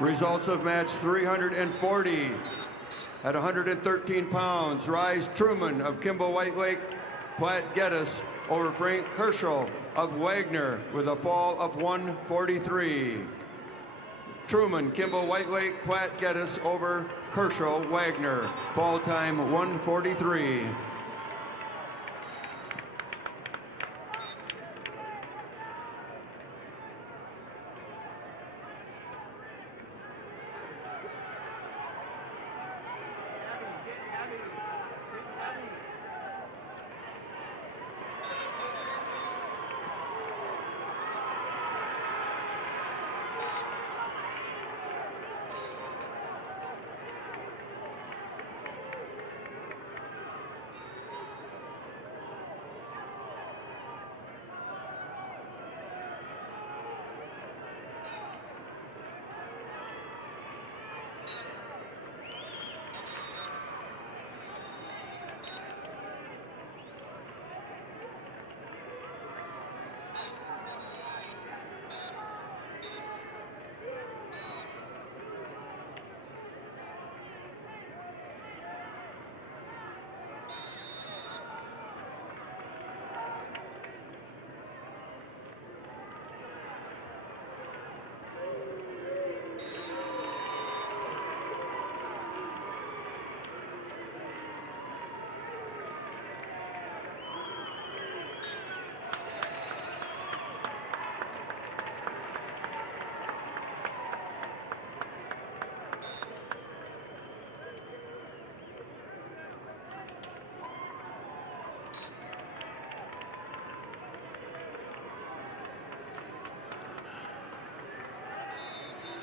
Results of match 340. At 113 pounds, Rise Truman of Kimball White Lake Platte Geddes over Frank Herschel of Wagner with a fall of 143. Truman, Kimball White Lake Platte Geddes over Herschel Wagner. Fall time 143.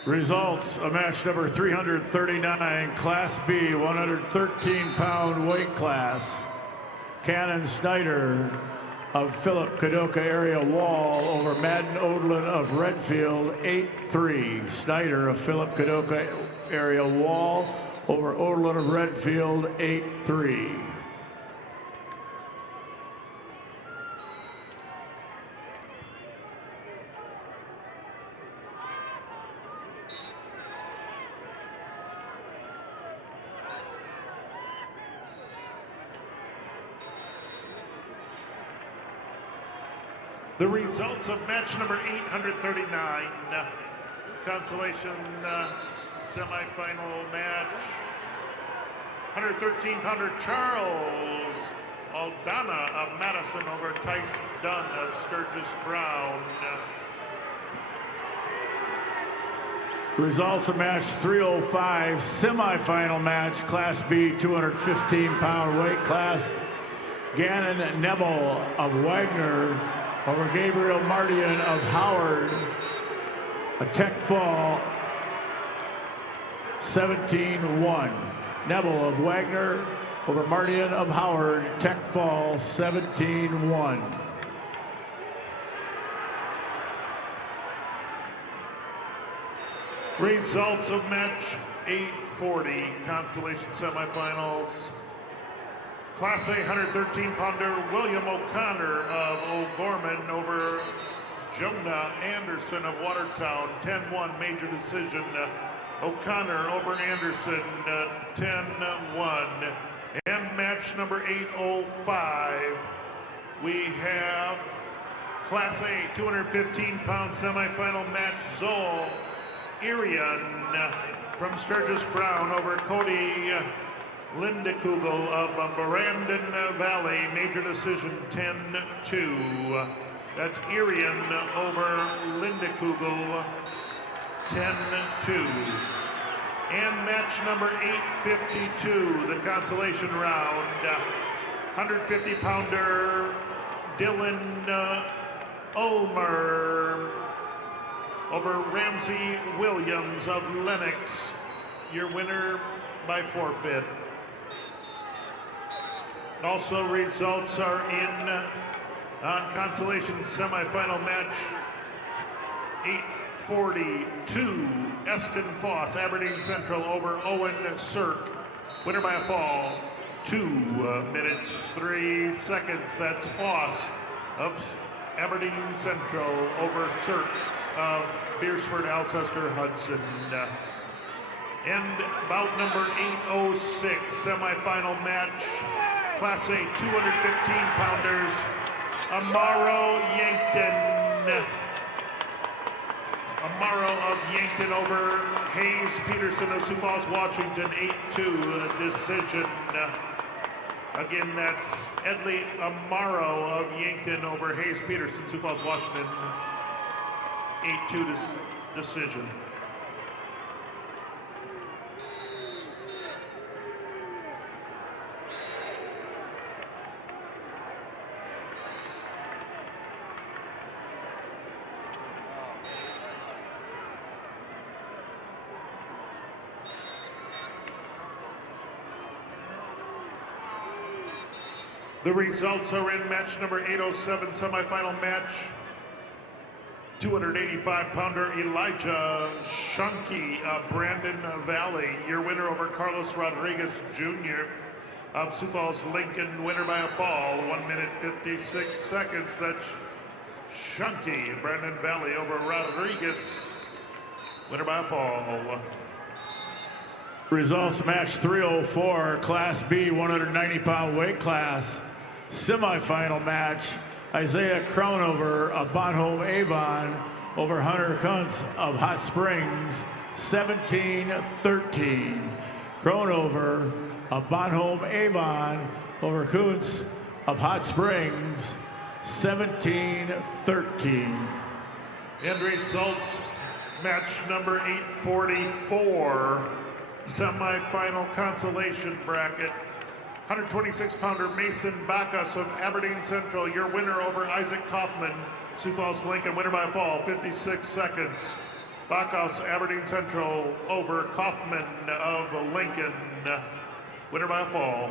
Results of match number 339, Class B, 113-pound weight class. Cannon Snyder of Philip Kadoka area Wall over Madden Odlin of Redfield, 8-3. Snyder of Philip Kadoka area Wall over Odlin of Redfield, 8-3. The results of match number 839, consolation semifinal match. 113-pounder Charles Aldana of Madison over Tice Dunn of Sturgis Brown. Results of match 305, semifinal match, Class B, 215-pound weight class. Gannon Nebel of Wagner over Gabriel Mardian of Howard. A tech fall, 17-1. Nebel of Wagner over Mardian of Howard, tech fall, 17-1. Results of match 840, consolation semifinals. Class A 113-pounder William O'Connor of O'Gorman over Jonah Anderson of Watertown, 10-1 major decision. O'Connor over Anderson, 10-1. And match number 805, we have Class A 215-pound semifinal match. Zoel Irian from Sturgis Brown over Cody Lindekugel of Brandon Valley. Major decision 10-2. That's Irian over Lindekugel 10-2. And match number 852, the consolation round. 150-pounder Dylan Ulmer over Ramsey Williams of Lenox. Your winner by forfeit. Also, results are in on consolation semifinal match 842. Eston Foss, Aberdeen Central over Owen Cirque. Winner by a fall, 2 minutes, 3 seconds. That's Foss of Aberdeen Central over Cirque of Beersford, Alcester, Hudson. And bout number 806, semifinal match, Class A 215-pounders, Amaro Yankton. Amaro of Yankton over Hayes Peterson of Sioux Falls, Washington, 8-2 decision. Again, that's Edley Amaro of Yankton over Hayes Peterson, Sioux Falls, Washington, 8-2 decision. The results are in match number 807, semifinal match. 285-pounder Elijah Shunky of Brandon Valley. Your winner over Carlos Rodriguez Jr. of Sioux Falls, Lincoln. Winner by a fall, 1 minute 56 seconds. That's Shunky of Brandon Valley over Rodriguez. Winner by a fall. Results match 304, Class B 190-pound weight class. Semifinal match, Isaiah Crownover of Bonhomme Avon over Hunter Kuntz of Hot Springs, 17-13. Crownover of Bonhomme Avon over Kuntz of Hot Springs, 17-13. End results, match number 844, semifinal consolation bracket. 126-pounder Mason Bacchus of Aberdeen Central, your winner over Isaac Kaufman, Sioux Falls, Lincoln. Winner by a fall, 56 seconds. Bacchus, Aberdeen Central over Kaufman of Lincoln. Winner by a fall.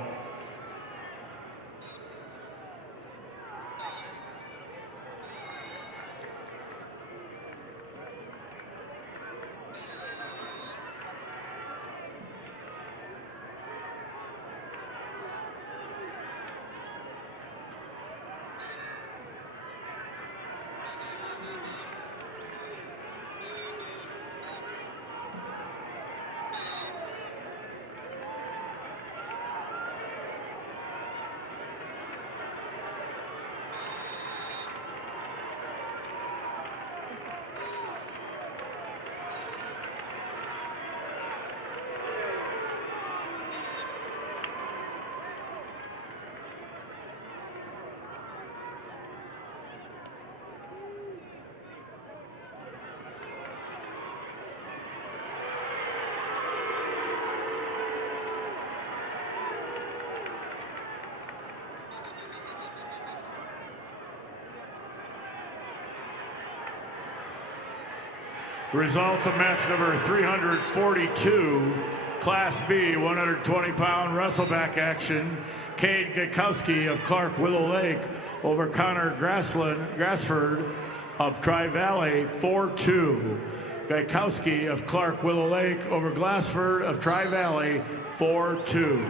Results of match number 342, Class B 120-pound wrestleback action. Cade Gakowski of Clark Willow Lake over Connor Grassford of Tri-Valley, 4-2. Gakowski of Clark Willow Lake over Glassford of Tri-Valley, 4-2.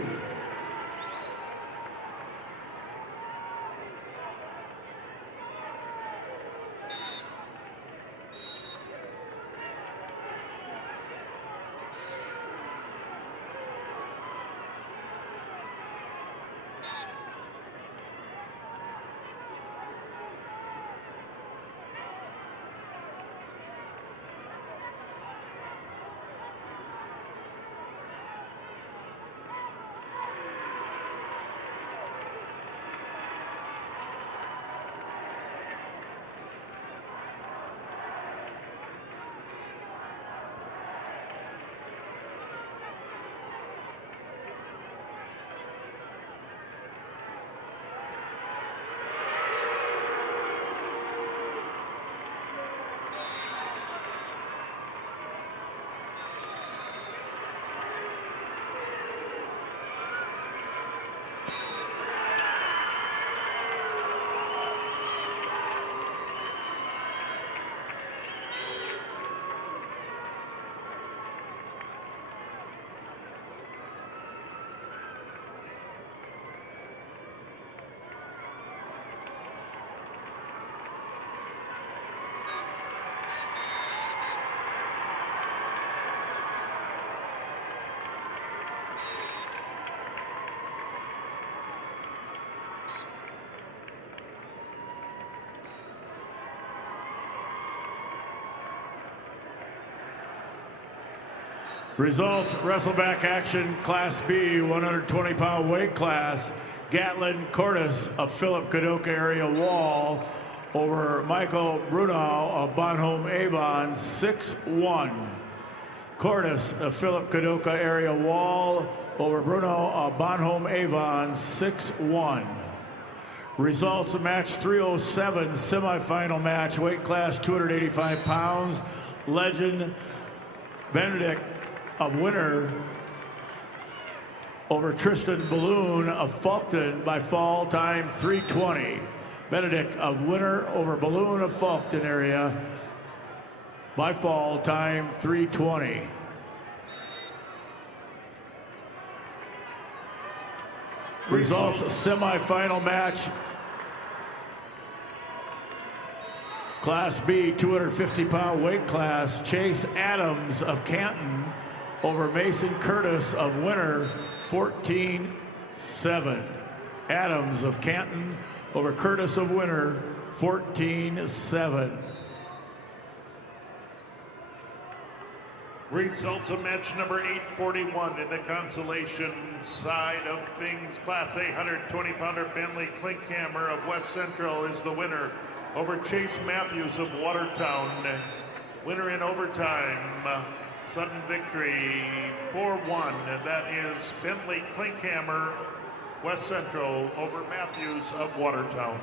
Results, wrestleback action, Class B, 120-pound weight class. Gatlin Cordes of Philip Kadoka area Wall over Michael Brunau of Bonhomme Avon, 6-1. Cordes of Philip Kadoka area Wall over Bruno of Bonhomme Avon, 6-1. Results of match 307, semifinal match, weight class 285 pounds. Legend Benedict of Winter over Tristan Balloon of Faulkton by fall time 3:20. Benedict of Winter over Balloon of Faulkton area by fall time 3:20. Results semifinal match. Class B, 250-pound weight class. Chase Adams of Canton over Mason Curtis of Winter, 14-7. Adams of Canton over Curtis of Winter, 14-7. Results of match number 841 in the consolation side of things. Class A 120-pounder Bentley Klinkhammer of West Central is the winner over Chase Matthews of Watertown. Winner in overtime, sudden victory 4-1. That is Bentley Klinkhammer, West Central over Matthews of Watertown.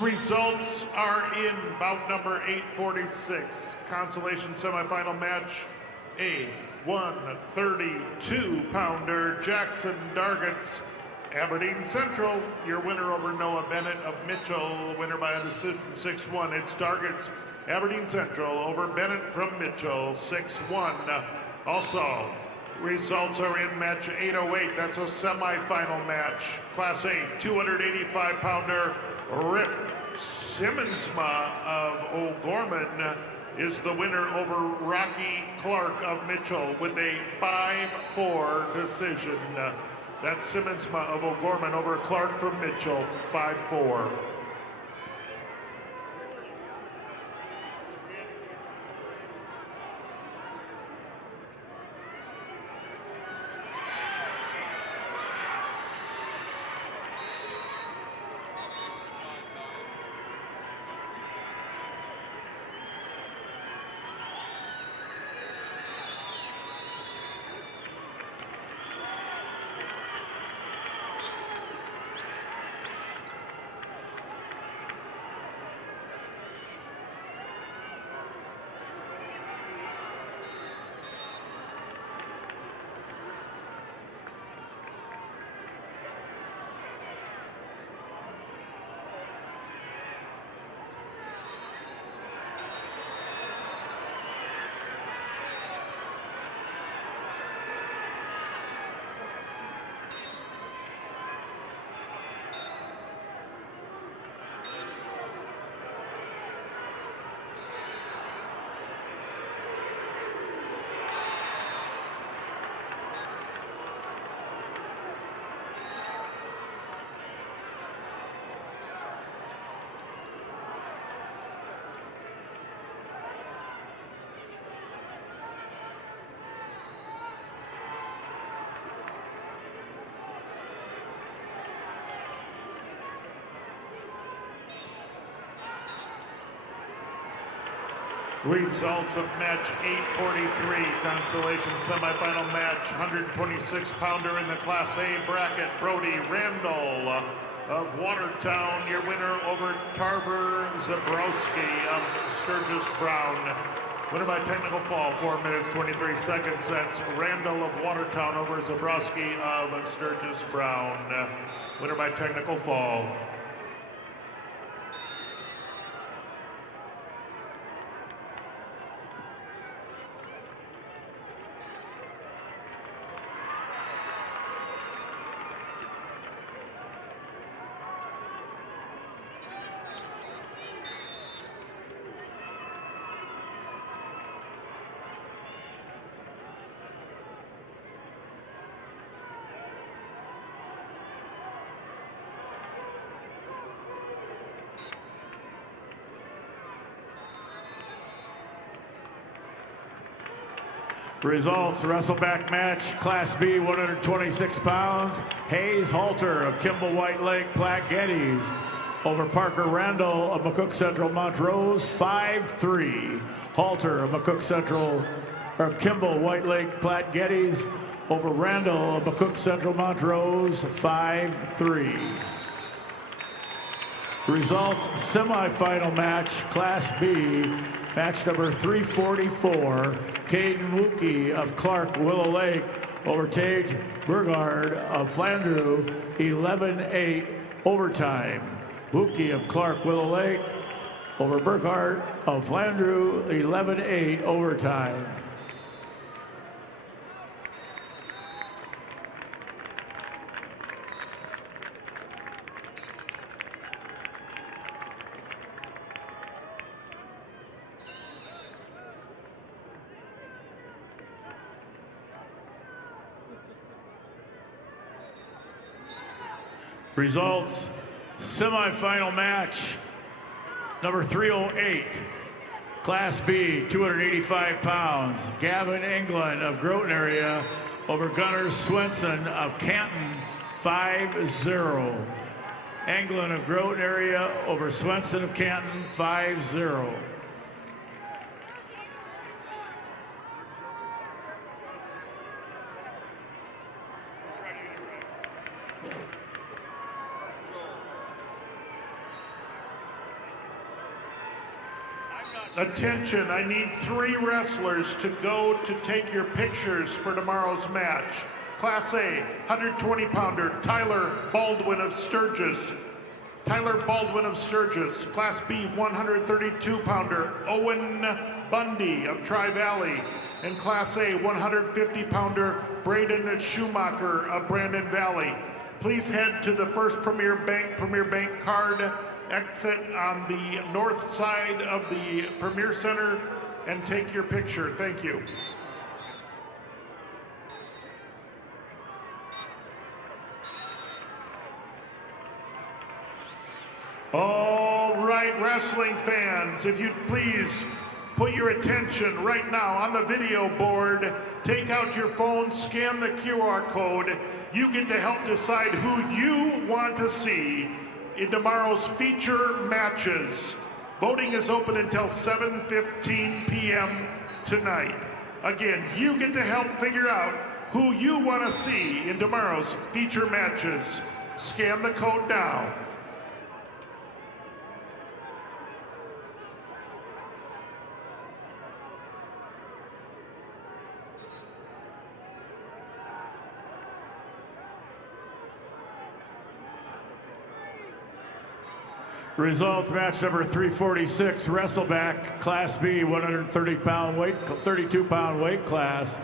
Results are in bout number 846. Consolation semifinal match. A 132-pounder Jackson Dargett, Aberdeen Central. Your winner over Noah Bennett of Mitchell. Winner by a decision 6-1. It's Dargett, Aberdeen Central over Bennett from Mitchell, 6-1. Also, Results are in match 808. That's a semifinal match. Class A 285-pounder Rip Simmonsma of O'Gorman is the winner over Rocky Clark of Mitchell with a 5-4 decision. That's Simmonsma of O'Gorman over Clark from Mitchell, 5-4. Results of match 843, consolation semifinal match, 126-pounder in the Class A bracket, Brody Randall of Watertown, your winner over Tarver Zabrowski of Sturgis Brown. Winner by technical fall, 4 minutes, 23 seconds. That's Randall of Watertown over Zabrowski of Sturgis Brown. Winner by technical fall. Results, wrestleback match, Class B, 126 pounds. Hayes Halter of Kimball White Lake Platte Geddes over Parker Randall of McCook Central Montrose, 5-3. Halter of McCook Central, of Kimball White Lake Platte Geddes over Randall of McCook Central Montrose, 5-3. Results, semifinal match, Class B, match number 344, Caden Wookie of Clark Willow Lake over Tage Burgard of Flandreau, 11-8 overtime. Wookie of Clark Willow Lake over Burgard of Flandreau, 11-8 overtime. Results, semifinal match, number 308, Class B, 285 pounds, Gavin England of Groton area over Gunnar Swenson of Canton, 5-0. England of Groton area over Swenson of Canton, 5-0. Attention, I need 3 wrestlers to go to take your pictures for tomorrow's match. Class A, 120-pounder, Tyler Baldwin of Sturgis. Tyler Baldwin of Sturgis. Class B, 132-pounder, Owen Bundy of Tri-Valley. And Class A 150-pounder Braden Schumacher of Brandon Valley. Please head to the first Premier Bank card exit on the north side of the Premier Center and take your picture. Thank you. All right, wrestling fans, if you'd please put your attention right now on the video board, take out your phone, scan the QR code. You get to help decide who you want to see in tomorrow's feature matches. Voting is open until 7:15 p.m. tonight. Again, you get to help figure out who you want to see in tomorrow's feature matches. Scan the code now. Results, match number 346, Wrestleback, Class B, 32-pound weight class.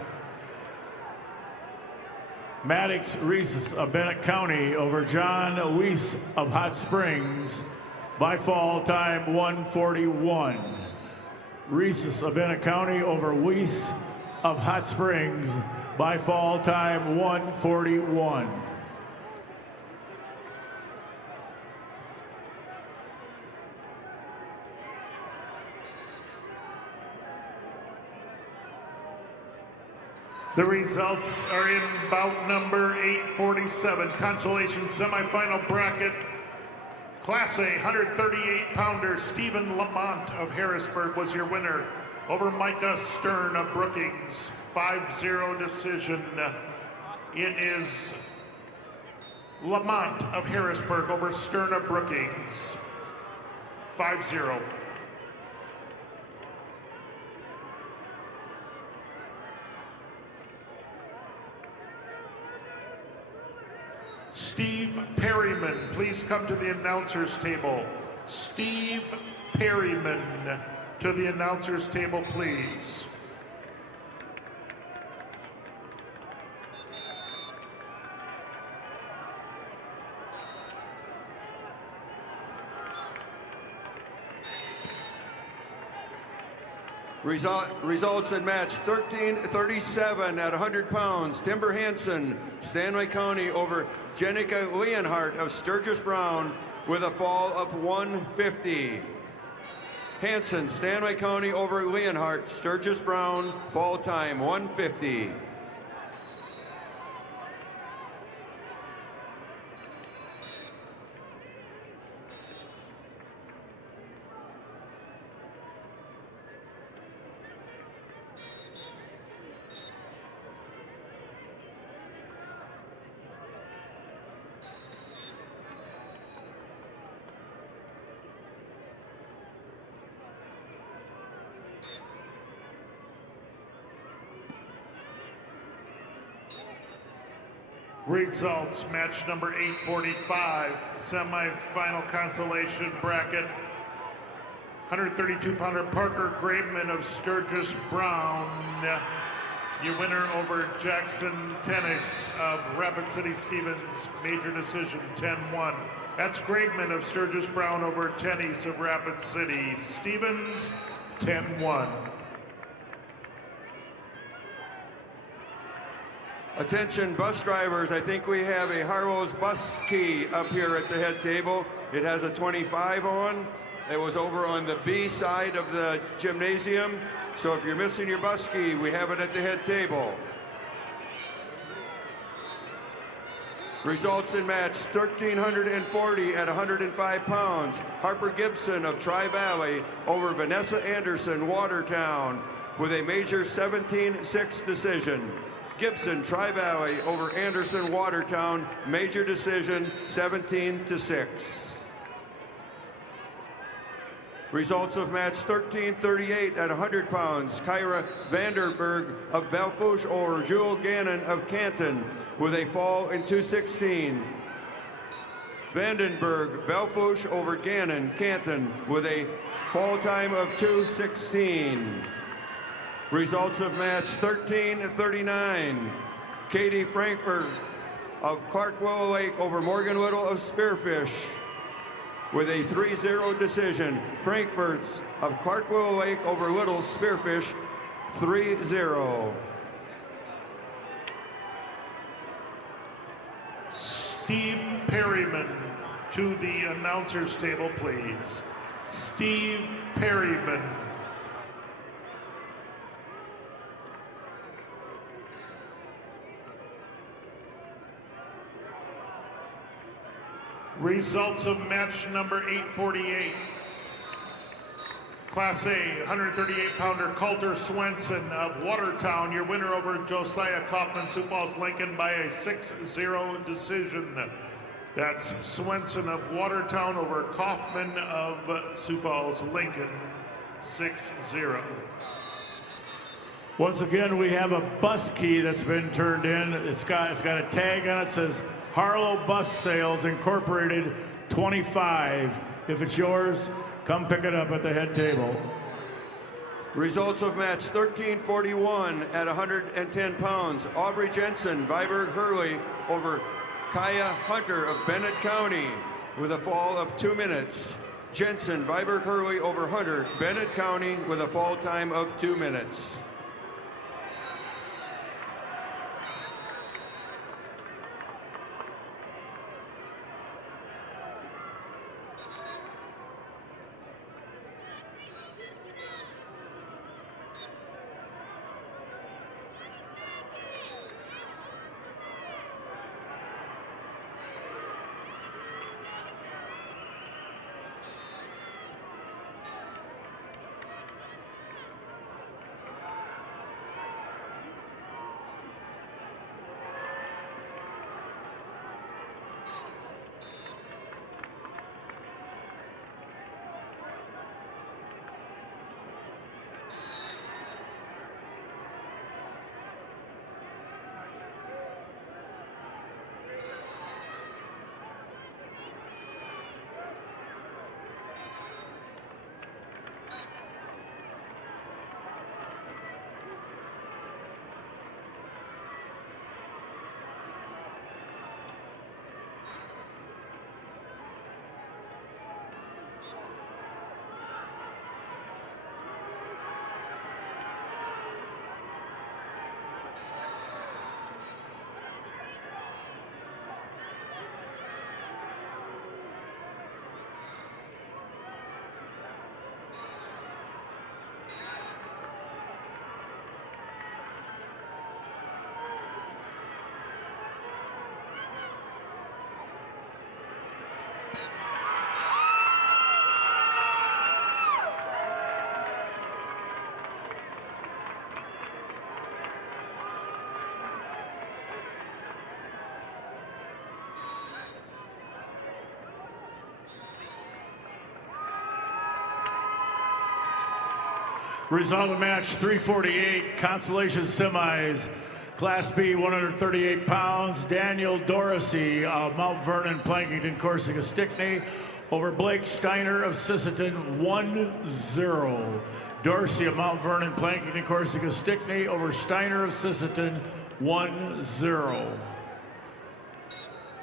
Maddox Reese of Bennett County over John Weiss of Hot Springs by fall time 1:41. Reese of Bennett County over Weiss of Hot Springs by fall time 1:41. The results are in bout number 847, consolation semifinal bracket. Class A 138-pounder Stephen Lamont of Harrisburg was your winner over Micah Stern of Brookings. 5-0 decision. It is Lamont of Harrisburg over Stern of Brookings. 5-0. Steve Perryman, please come to the announcer's table. Steve Perryman to the announcer's table, please. Results in match 13:37 at 100 pounds. Timber Hansen, Stanley County over Jenica Leonhardt of Sturgis Brown with a fall of 150. Hansen, Stanley County over Leonhardt, Sturgis Brown, fall time 150. Results, match number 845, semifinal consolation bracket. 132-pounder Parker Graveman of Sturgis Brown. Your winner over Jackson Tennis of Rapid City Stevens, major decision 10-1. That's Graveman of Sturgis Brown over Tennis of Rapid City Stevens, 10-1. Attention bus drivers, I think we have a Harlow's bus key up here at the head table. It has a 25 on. It was over on the B side of the gymnasium. So if you're missing your bus key, we have it at the head table. Results in match 1340 at 105 pounds. Harper Gibson of Tri-Valley over Vanessa Anderson, Watertown, with a major 17-6 decision. Gibson, Tri-Valley over Anderson, Watertown, major decision 17-6. Results of match 1338 at 100 pounds. Kyra Vanderberg of Belfouche over Jewel Gannon of Canton with a fall in 2:16. Vandenberg, Belfouche over Gannon, Canton with a fall time of 2:16. Results of match 13-39. Katie Frankfurt of Clark Willow Lake over Morgan Whittle of Spearfish with a 3-0 decision. Frankfurt of Clark Willow Lake over Little Spearfish 3-0. Steve Perryman to the announcer's table, please. Steve Perryman. Results of match number 848. Class A, 138-pounder Coulter Swenson of Watertown, your winner over Josiah Kaufman, Sioux Falls Lincoln by a 6-0 decision. That's Swenson of Watertown over Kaufman of Sioux Falls Lincoln, 6-0. Once again, we have a bus key that's been turned in. It's got a tag on it that says Harlow Bus Sales Incorporated 25. If it's yours, come pick it up at the head table. Results of match 1341 at 110 pounds. Aubrey Jensen, Viborg Hurley over Kaya Hunter of Bennett County with a fall of 2 minutes. Jensen, Viborg Hurley over Hunter, Bennett County with a fall time of 2 minutes. Result of match 348, consolation semis. Class B, 138 pounds. Daniel Dorsey of Mount Vernon, Plankington, Corsica, Stickney over Blake Steiner of Sisseton, 1-0. Dorsey of Mount Vernon, Plankington, Corsica, Stickney over Steiner of Sisseton, 1-0.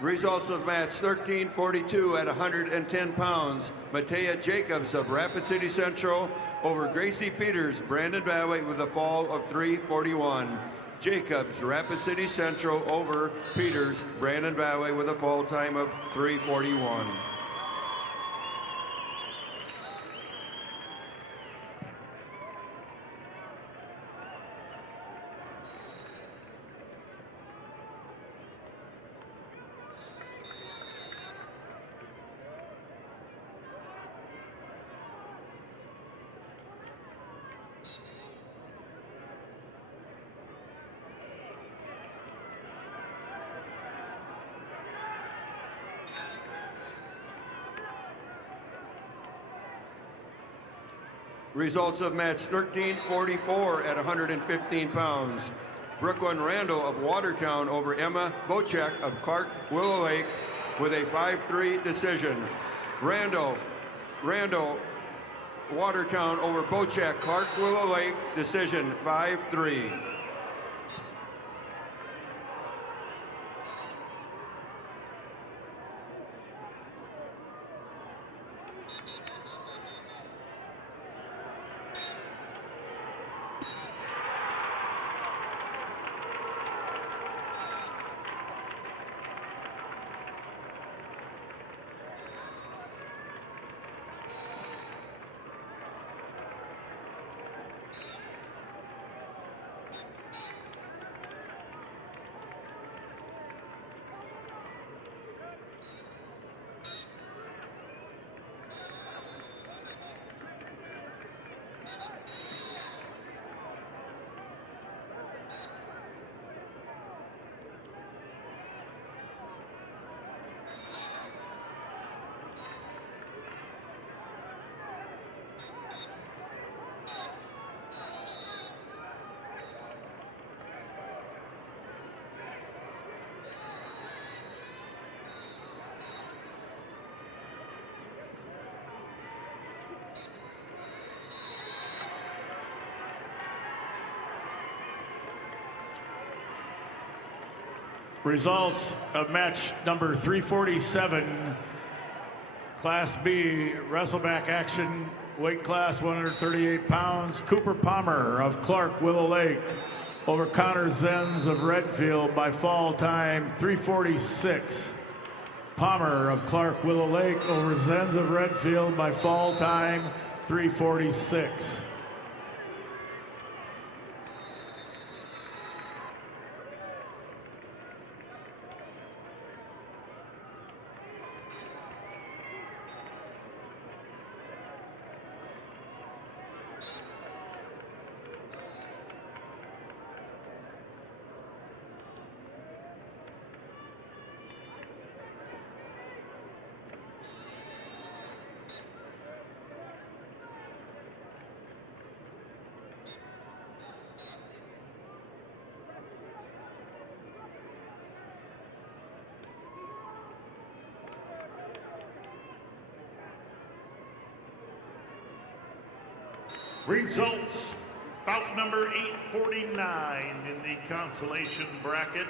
Results of match 1342 at 110 pounds. Matea Jacobs of Rapid City Central over Gracie Peters, Brandon Valley with a fall of 341. Jacobs, Rapid City Central over Peters, Brandon Valley with a fall time of 341. Results of match 1344 at 115 pounds. Brooklyn Randall of Watertown over Emma Bochek of Clark Willow Lake with a 5-3 decision. Randall Watertown over Bochek, Clark Willow Lake, decision 5-3. Results of match number 347, Class B, wrestleback action, weight class 138 pounds. Cooper Palmer of Clark Willow Lake over Connor Zenz of Redfield by fall time 346. Palmer of Clark Willow Lake over Zenz of Redfield by fall time 346. Results, bout number 849 in the consolation bracket.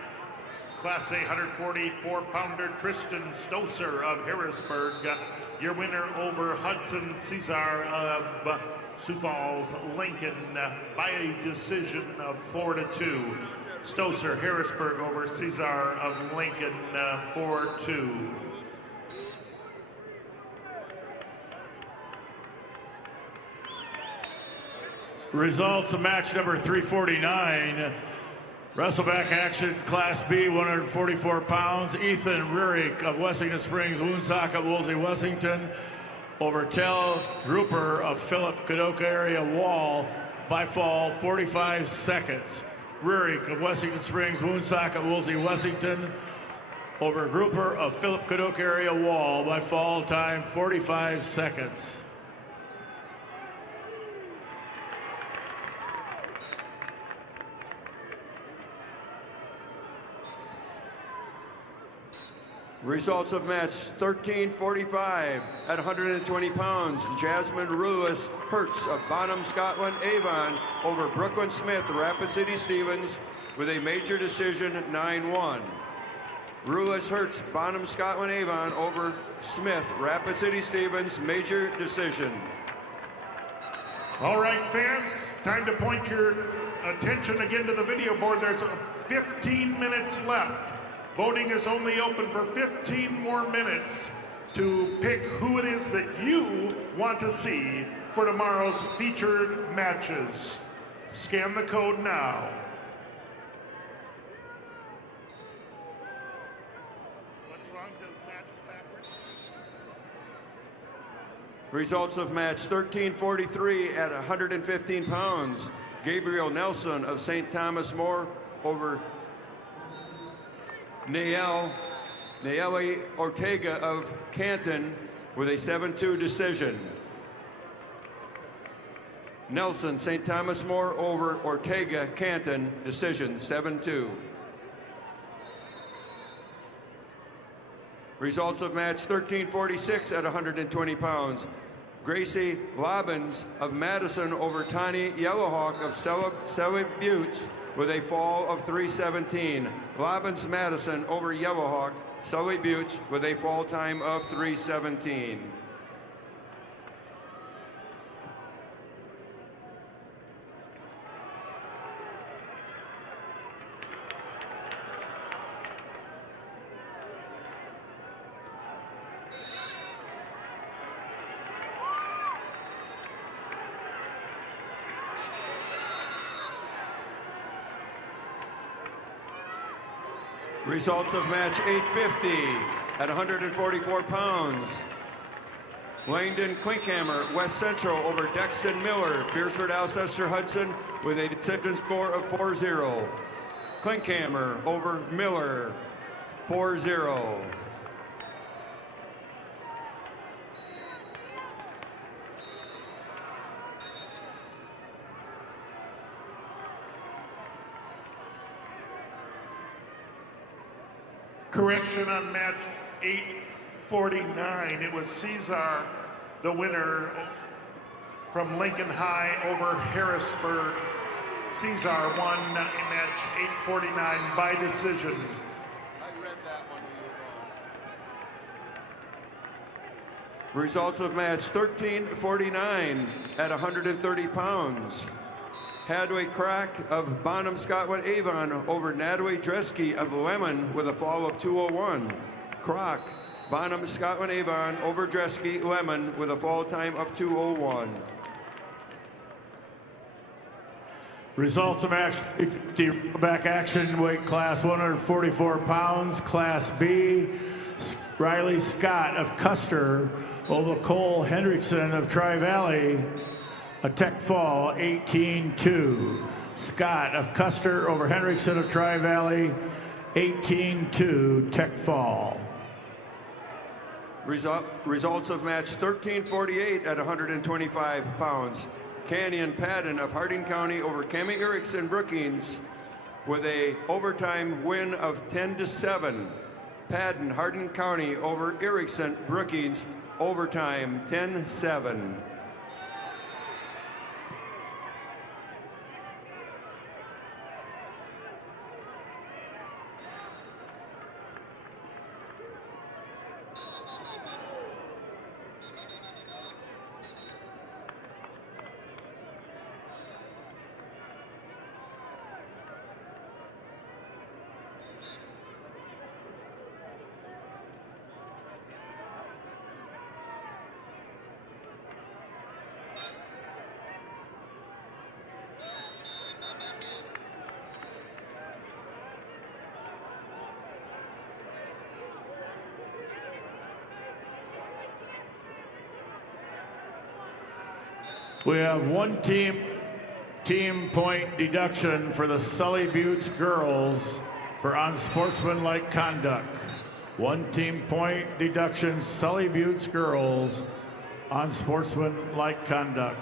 Class A 144-pounder Tristan Stoser of Harrisburg, your winner over Hudson Cesar of Sioux Falls, Lincoln, by a decision of 4-2. Stoser, Harrisburg over Cesar of Lincoln, 4-2. Results of match number 349. Wrestleback action, Class B, 144 pounds. Ethan Rurik of Wessington Springs, Woonsocket, Woolsey, Wessington over Tel Grouper of Philip Kadoka area Wall by fall 45 seconds. Rurik of Wessington Springs, Woonsocket, Woolsey, Wessington over Grouper of Philip Kadoka area Wall by fall time 45 seconds. Results of match 1345 at 120 pounds. Jasmine Rulis Hertz of Bonham, Scotland, Avon over Brooklyn Smith, Rapid City, Stevens with a major decision 9-1. Rulis Hertz, Bonham, Scotland, Avon over Smith, Rapid City, Stevens, major decision. All right, fans, time to point your attention again to the video board. There's 15 minutes left. Voting is only open for 15 more minutes to pick who it is that you want to see for tomorrow's featured matches. Scan the code now. What's wrong? The match is backwards? Results of match 1343 at 115 pounds. Gabriel Nelson of St. Thomas More over Nayeli Ortega of Canton with a 7-2 decision. Nelson, St. Thomas More over Ortega, Canton, decision 7-2. Results of match 1346 at 120 pounds. Gracie Lobbins of Madison over Tani Yellowhawk of Selly Buttes with a fall of 3:17. Lobbins Madison over Yellowhawk, Selly Buttes with a fall time of 3:17. Results of match 850 at 144 pounds. Langdon Klinkhammer, West Central over Dexton Miller, Beersford Alcester Hudson with a decision score of 4-0. Klinkhammer over Miller, 4-0. Correction on match 849. It was Cesar, the winner from Lincoln High over Harrisburg. Cesar won match 849 by decision. I read that one when you were wrong. Results of match 1349 at 130 pounds. Hadley Crack of Bonham Scotland Avon over Natalie Dresky of Lemon with a fall of 2:01. Croc, Bonham Scotland Avon over Dresky Lemon with a fall time of 2:01. Results of match 50 back action, weight class 144 pounds, class B. Riley Scott of Custer over Cole Hendrickson of Tri-Valley. A tech fall, 18-2. Scott of Custer over Hendrickson of Tri-Valley, 18-2, tech fall. Results of match 1348 at 125 pounds. Canyon Padden of Harding County over Cami Erickson Brookings with a overtime win of 10-7. Padden, Harding County over Erickson Brookings, overtime 10-7. We have one team point deduction for the Sully Buttes girls for unsportsmanlike conduct. One team point deduction, Sully Buttes girls, unsportsmanlike conduct.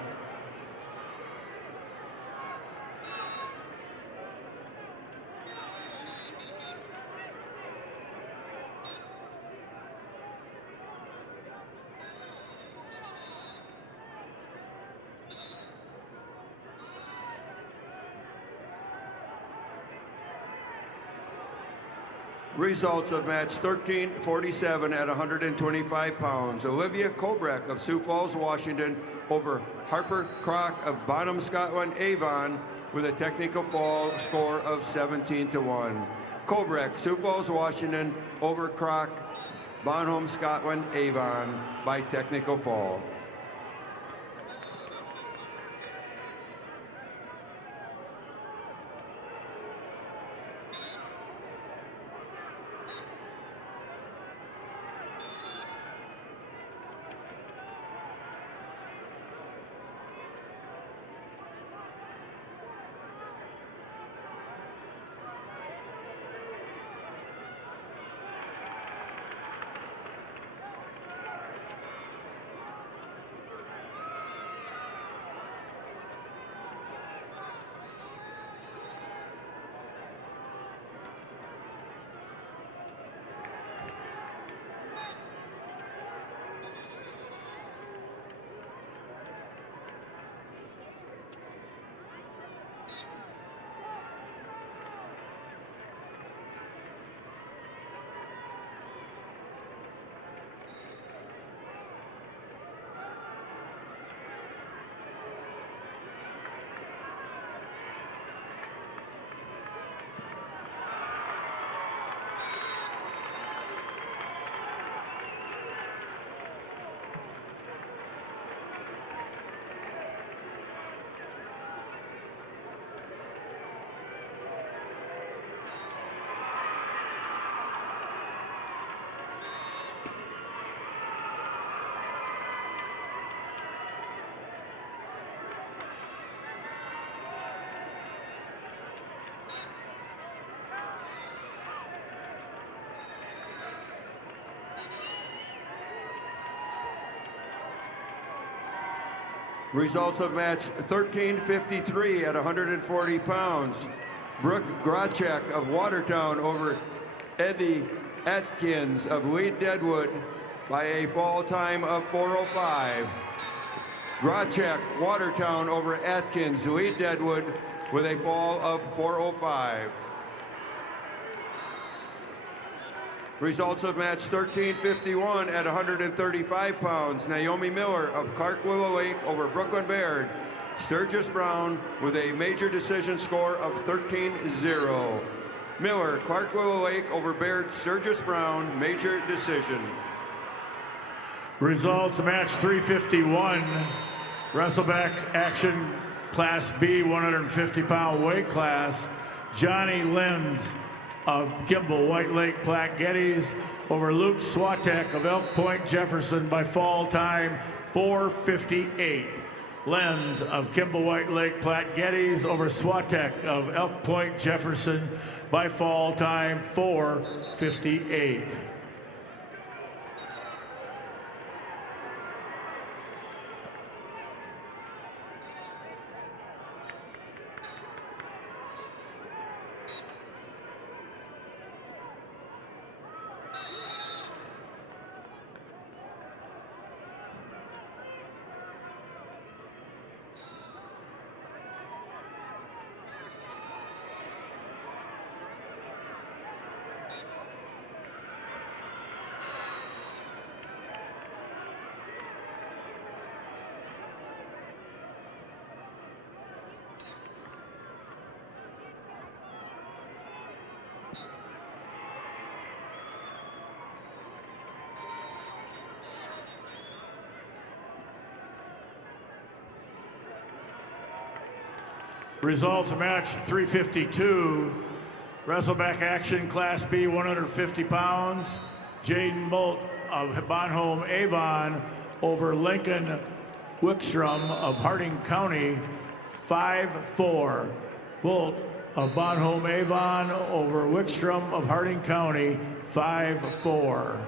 Results of match 1347 at 125 pounds. Olivia Kobrak of Sioux Falls, Washington over Harper Crock of Bonham Scotland Avon with a technical fall score of 17-1. Kobrak, Sioux Falls, Washington over Crock, Bonham Scotland Avon by technical fall. Results of match 1353 at 140 pounds. Brooke Grachek of Watertown over Eddie Atkins of Lee Deadwood by a fall time of 4:05. Grachek, Watertown over Atkins, Lee Deadwood with a fall of 4:05. Results of match 1351 at 135 pounds. Naomi Miller of Clark Willow Lake over Brooklyn Baird. Sturgis Brown with a major decision score of 13-0. Miller, Clark Willow Lake over Baird, Sturgis Brown, major decision. Results of match 351, Wrestleback Action Class B 150-pound weight class. Johnny Lenz of Kimball White Lake Platte Geddes over Luke Swatek of Elk Point Jefferson by fall time 4:58. Lenz of Kimball White Lake Platte Geddes over Swatek of Elk Point Jefferson by fall time 4:58. Results of match 352, Wrestleback Action Class B 150 pounds. Jaden Bolt of Bonhomme Avon over Lincoln Wickstrom of Harding County 5-4. Bolt of Bonhomme Avon over Wickstrom of Harding County 5-4.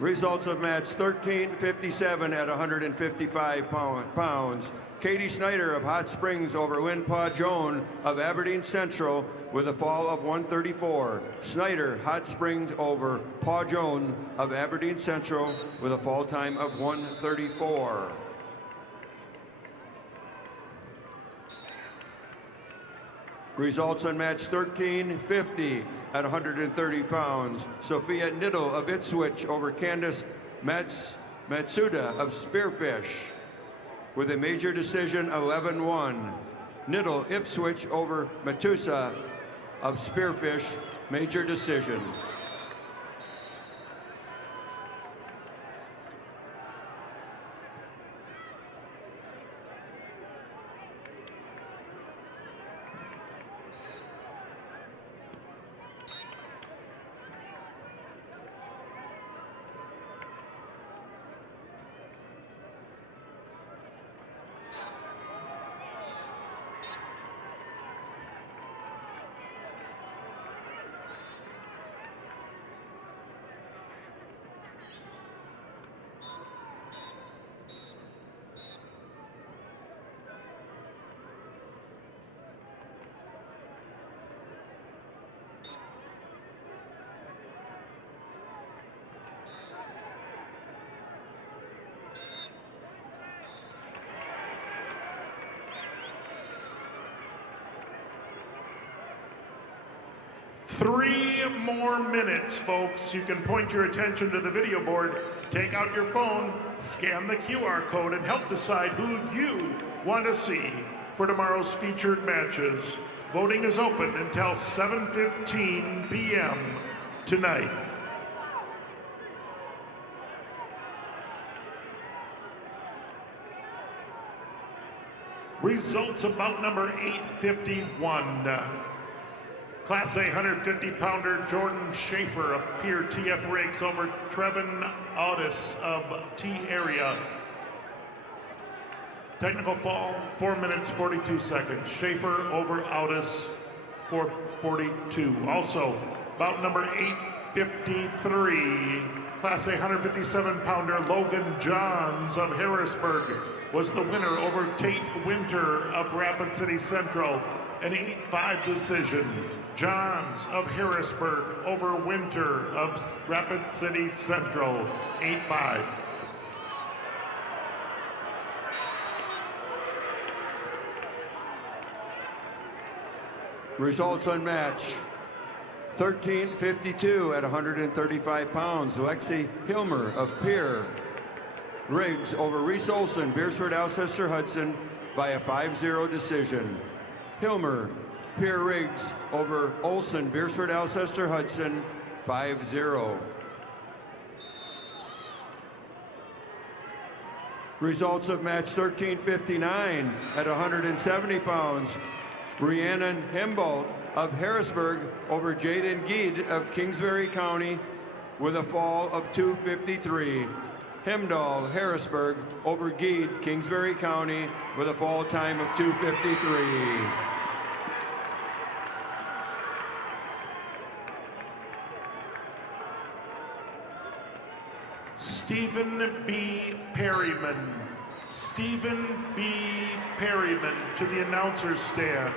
Results of match 1357 at 155 pounds. Katie Snyder of Hot Springs over Lynn Pa Joan of Aberdeen Central with a fall of 134. Snyder, Hot Springs over Pa Joan of Aberdeen Central with a fall time of 134. Results on match 1350 at 130 pounds. Sophia Niddle of Ipswich over Candace Matsuda of Spearfish with a major decision 11-1. Niddle Ipswich over Matusa of Spearfish, major decision. Three more minutes, folks. You can point your attention to the video board, take out your phone, scan the QR code, and help decide who you want to see for tomorrow's featured matches. Voting is open until 7:15 p.m. tonight. Results of bout number 851. Class A 150-pounder Jordan Schaefer of Pier TF Rigs over Trevin Audis of T Area. Technical fall, 4 minutes, 42 seconds. Schaefer over Audis, 4:42. Also, bout number 853. Class A 157-pounder Logan Johns of Harrisburg was the winner over Tate Winter of Rapid City Central, an 8-5 decision. Johns of Harrisburg over Winter of Rapid City Central, 8-5. Results on match. 13:52 at 135 pounds. Lexi Hilmer of Pier Riggs over Reese Olson, Beersford, Alcester, Hudson by a 5-0 decision. Hilmer, Pier Riggs over Olson, Beersford, Alcester, Hudson, 5-0. Results of match 13:59 at 170 pounds. Rhiannon Hembold of Harrisburg over Jaden Geed of Kingsbury County with a fall of 2:53. Hemdahl, Harrisburg over Geed, Kingsbury County with a fall time of 2:53. Stephen B. Perryman. Stephen B. Perryman to the announcer's stand.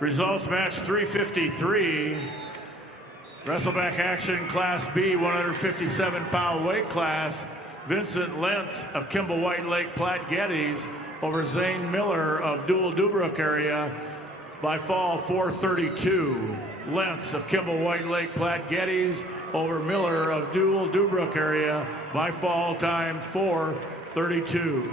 Results match 353. Wrestleback action Class B 157-pound weight class. Vincent Lentz of Kimball White Lake Platte Geddes over Zane Miller of Dual Dubrook area by fall 4:32. Lentz of Kimball White Lake Platte Geddes over Miller of Dual Dubrook area by fall time 4:32.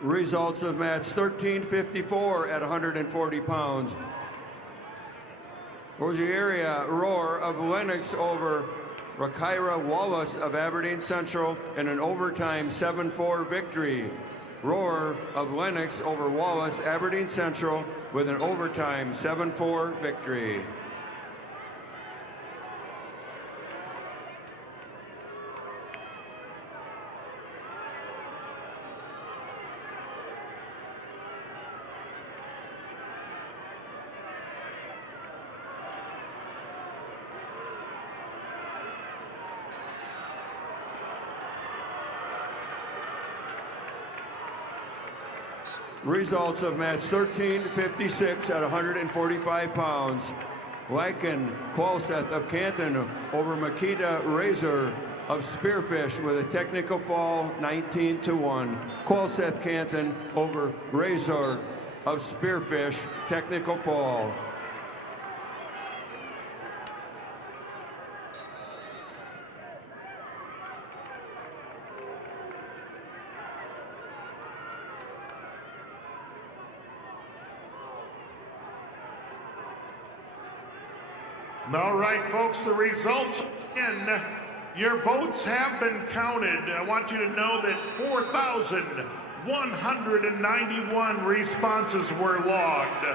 Results of match 13:54 at 140 pounds. Rogeria Roar of Lennox over Rakira Wallace of Aberdeen Central in an overtime 7-4 victory. Roar of Lennox over Wallace, Aberdeen Central with an overtime 7-4 victory. Results of match 13:56 at 145 pounds. Lycan Qualseth of Canton over Makita Razor of Spearfish with a technical fall 19-1. Qualseth Canton over Razor of Spearfish, technical fall. All right, folks, the results in. Your votes have been counted. I want you to know that 4,191 responses were logged.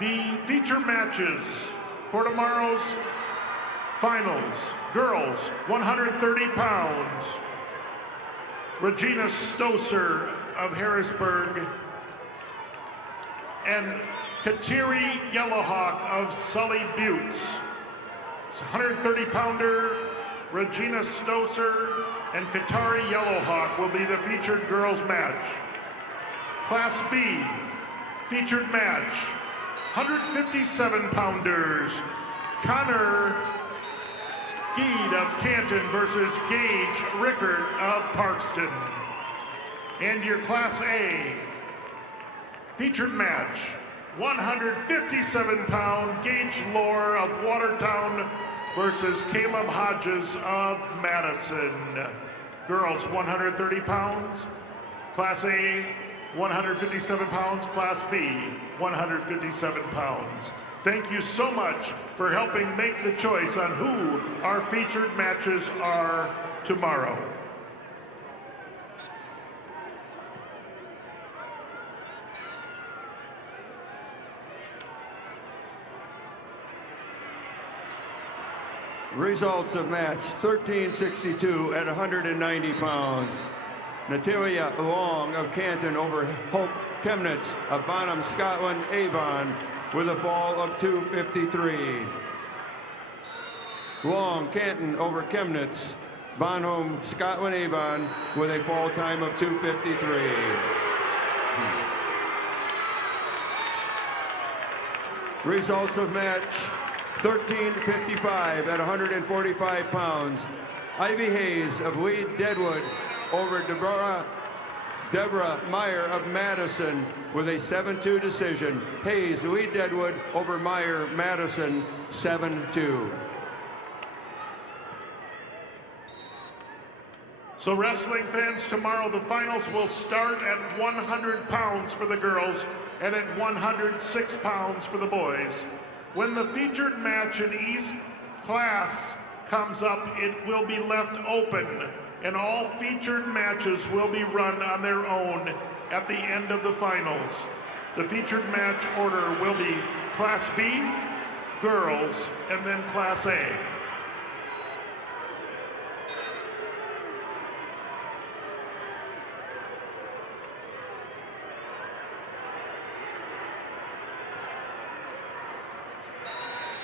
The feature matches for tomorrow's finals: girls 130 pounds, Regina Stoser of Harrisburg, and Kateri Yellowhawk of Sully Buttes. It's 130-pounder Regina Stoser and Katari Yellowhawk will be the featured girls match. Class B, featured match, 157-pounders, Connor Geed of Canton versus Gage Rickard of Parkston. And your Class A, featured match, 157-pound Gage Lohr of Watertown versus Caleb Hodges of Madison. Girls, 130 pounds. Class A, 157 pounds. Class B, 157 pounds. Thank you so much for helping make the choice on who our featured matches are tomorrow. Results of match 1362 at 190 pounds. Natalia Long of Canton over Hope Chemnitz of Bonham, Scotland, Avon with a fall of 253. Long, Canton over Chemnitz, Bonham, Scotland, Avon with a fall time of 253. Results of match 1355 at 145 pounds. Ivy Hayes of Lee Deadwood over Deborah Meyer of Madison with a 7-2 decision. Hayes, Lee Deadwood over Meyer, Madison, 7-2. So wrestling fans, tomorrow the finals will start at 100 pounds for the girls and at 106 pounds for the boys. When the featured match in each class comes up, it will be left open, and all featured matches will be run on their own at the end of the finals. The featured match order will be Class B, girls, and then Class A.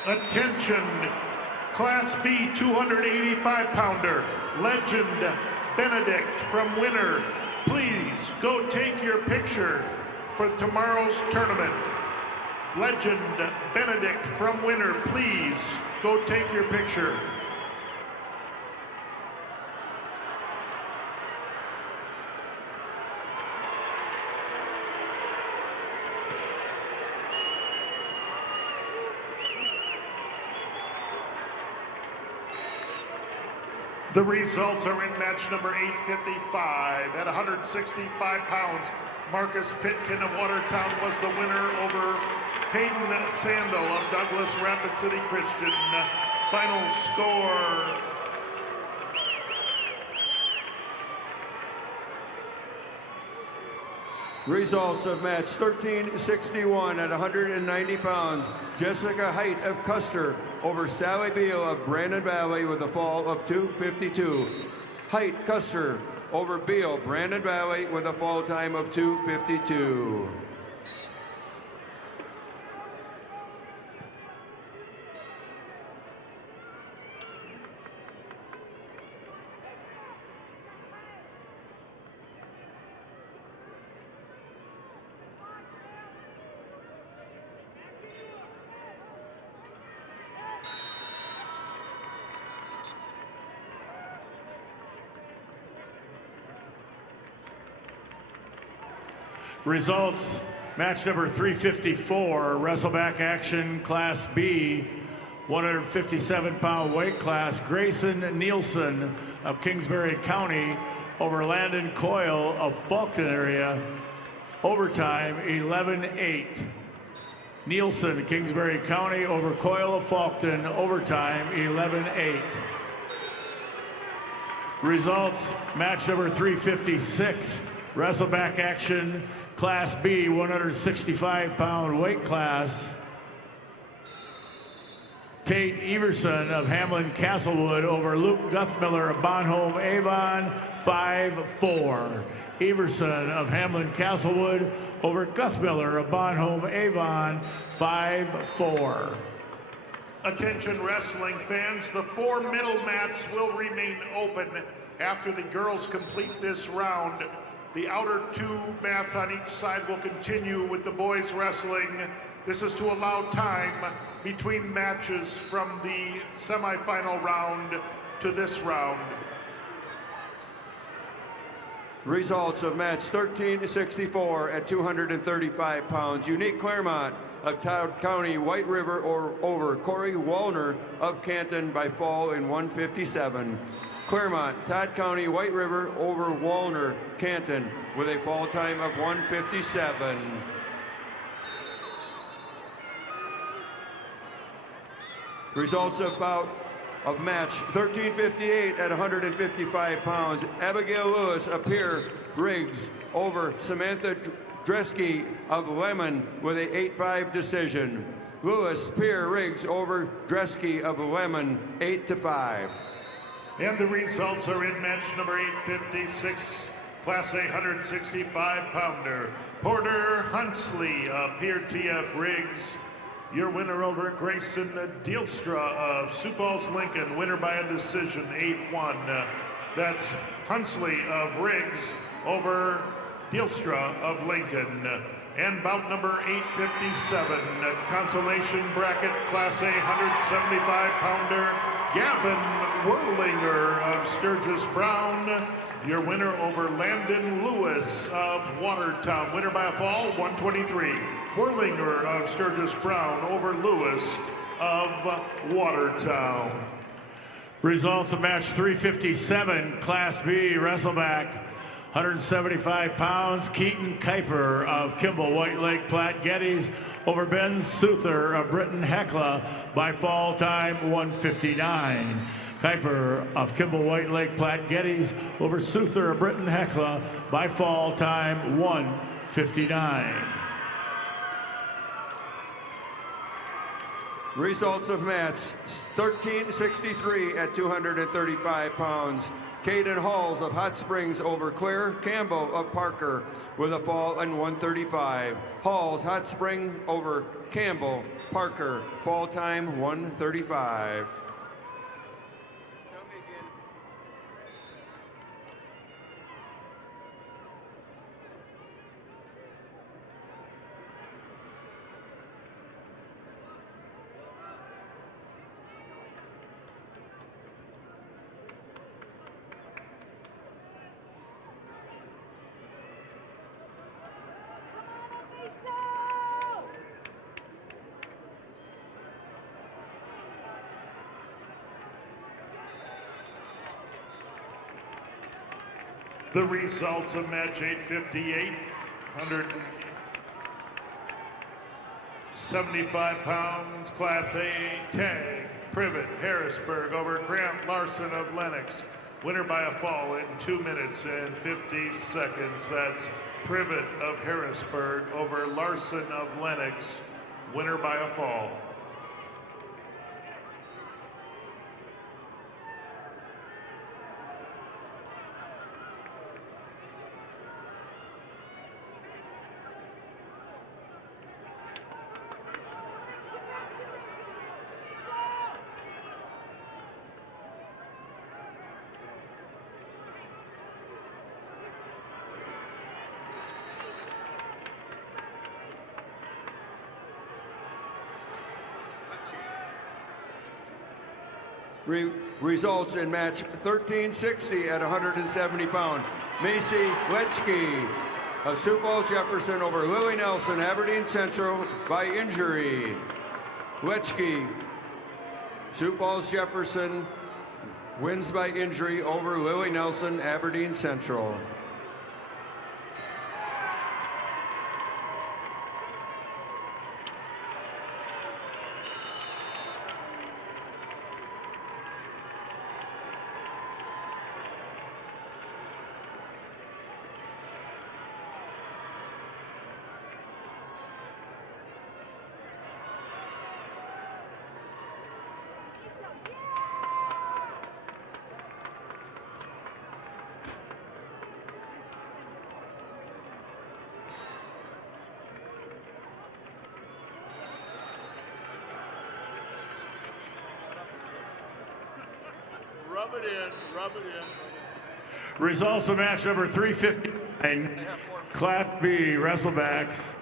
Attention, Class B 285-pounder, Legend Benedict from Winner. Please go take your picture for tomorrow's tournament. Legend Benedict from Winner, please go take your picture. The results are in match number 855 at 165 pounds. Marcus Pitkin of Watertown was the winner over Peyton Sandel of Douglas Rapid City Christian. Final score. Results of match 1361 at 190 pounds. Jessica Height of Custer over Sally Beal of Brandon Valley with a fall of 252. Height, Custer over Beal, Brandon Valley with a fall time of 252. Results, match number 354, wrestleback action, Class B, 157-pound weight class. Grayson Nielsen of Kingsbury County over Landon Coyle of Faulkton area. Overtime, 11-8. Nielsen, Kingsbury County over Coyle of Faulkton. Overtime, 11-8. Results, match number 356, wrestleback action, Class B, 165-pound weight class. Tate Everson of Hamlin Castlewood over Luke Guthmiller of Bonhomme Avon, 5-4. Everson of Hamlin Castlewood over Guthmiller of Bonhomme Avon, 5-4. Attention wrestling fans, the 4 middle mats will remain open after the girls complete this round. The outer 2 mats on each side will continue with the boys wrestling. This is to allow time between matches from the semifinal round to this round. Results of match 1364 at 235 pounds. Unique Claremont of Todd County, White River over Corey Wallner of Canton by fall in 157. Claremont, Todd County, White River over Wallner, Canton with a fall time of 157. Results of match 1358 at 155 pounds. Abigail Lewis of Pierre Riggs over Samantha Dresky of Lemon with a 8-5 decision. Lewis, Pierre Riggs over Dresky of Lemon, 8-5. And the results are in match number 856, Class A 165-pounder. Porter Hunsley of Pierre T.F. Riggs. Your winner over Grayson Dielstra of Sioux Falls, Lincoln. Winner by a decision, 8-1. That's Hunsley of Riggs over Dielstra of Lincoln. And bout number 857, consolation bracket, Class A 175-pounder. Gavin Werlinger of Sturgis Brown. Your winner over Landon Lewis of Watertown. Winner by a fall, 123. Werlinger of Sturgis Brown over Lewis of Watertown. Results of match 357, Class B, Wrestleback, 175 pounds. Keaton Kuiper of Kimball, White Lake, Platte Geddes over Ben Souther of Britton Hecla by fall time 159. Kuiper of Kimball, White Lake, Platte Geddes over Souther of Britton Hecla by fall time 159. Results of match 1363 at 235 pounds. Caden Halls of Hot Springs over Claire Campbell of Parker with a fall in 135. Halls, Hot Spring over Campbell, Parker, fall time 135. The results of match 858, 175 pounds, Class A tag. Privet Harrisburg over Grant Larson of Lenox. Winner by a fall in 2 minutes and 50 seconds. That's Privet of Harrisburg over Larson of Lenox. Winner by a fall. Results in match 1360 at 170 pounds. Macy Lechke of Sioux Falls Jefferson over Lily Nelson, Aberdeen Central by injury. Lechke, Sioux Falls Jefferson wins by injury over Lily Nelson, Aberdeen Central. Rub it in, rub it in. Results of match number 359, Class B wrestlebacks,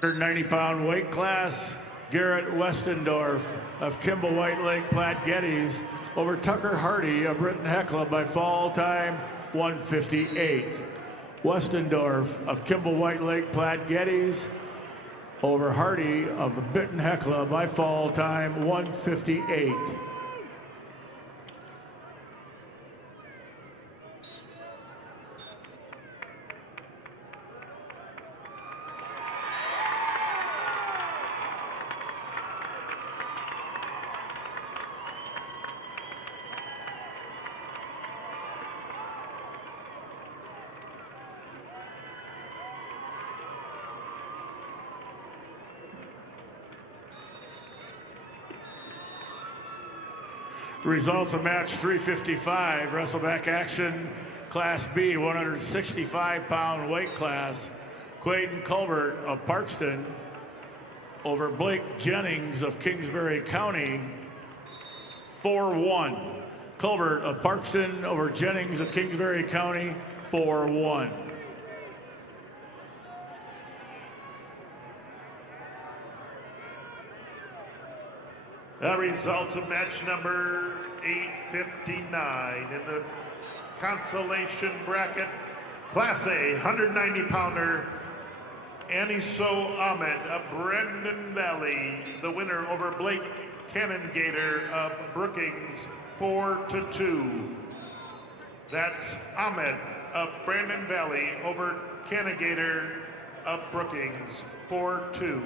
190-pound weight class. Garrett Westendorf of Kimball White Lake Platte Geddes over Tucker Hardy of Britton Hecla by fall time 158. Westendorf of Kimball White Lake Platte Geddes over Hardy of Britton Hecla by fall time 158. Results of match 355, wrestleback action, Class B, 165-pound weight class. Quaden Colbert of Parkston over Blake Jennings of Kingsbury County, 4-1. Colbert of Parkston over Jennings of Kingsbury County, 4-1. The results of match number 859 in the consolation bracket, Class A, 190-pounder, Aniso Ahmed of Brandon Valley, the winner over Blake Canongator of Brookings, 4-2. That's Ahmed of Brandon Valley over Canongator of Brookings, 4-2.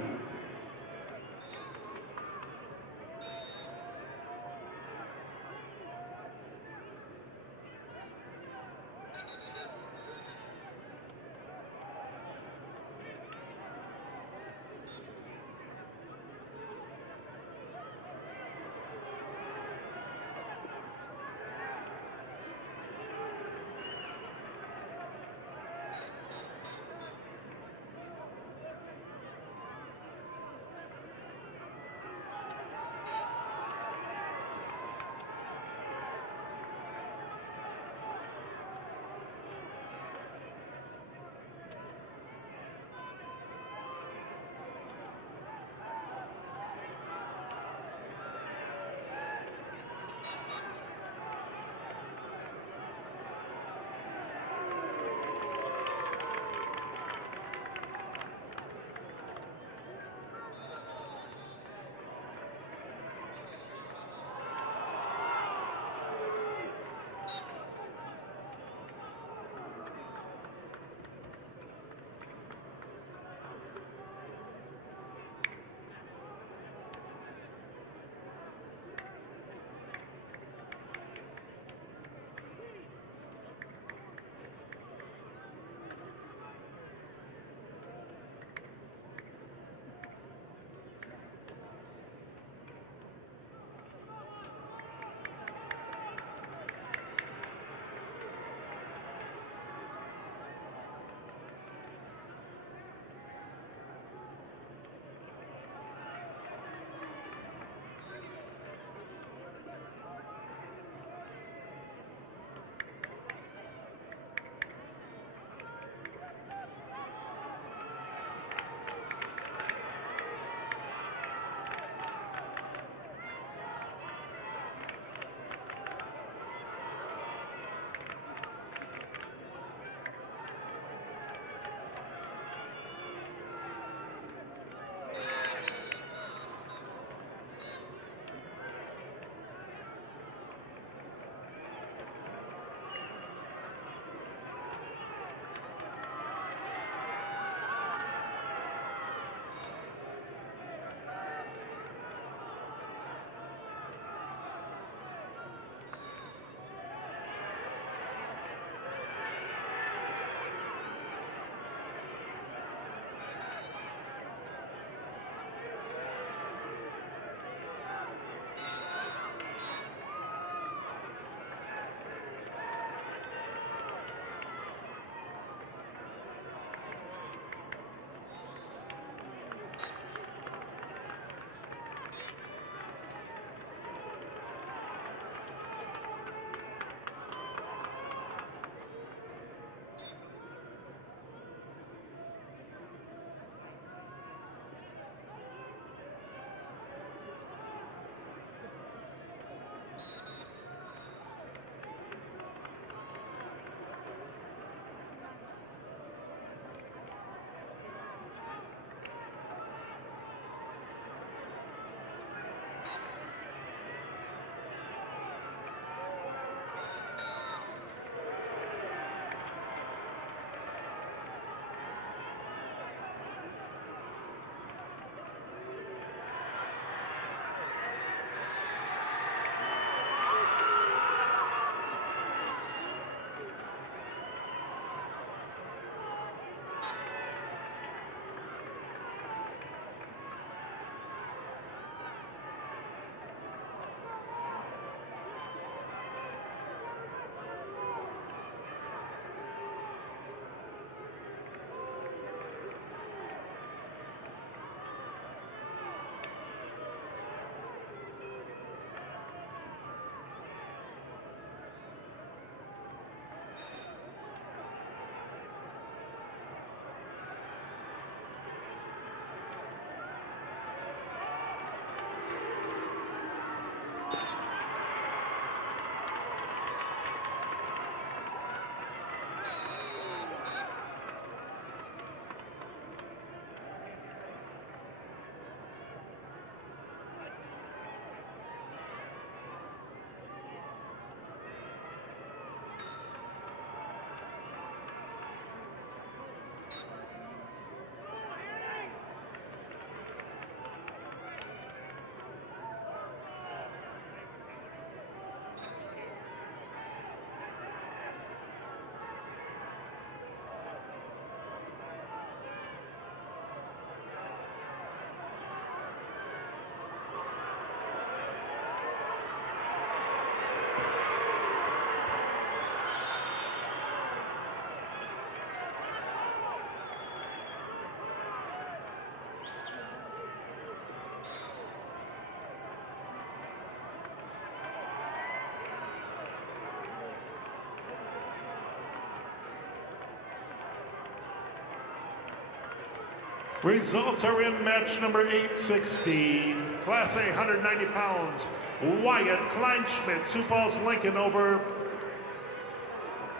Results are in match number 860. Class A, 190 pounds. Wyatt Kleinschmidt, Sioux Falls Lincoln over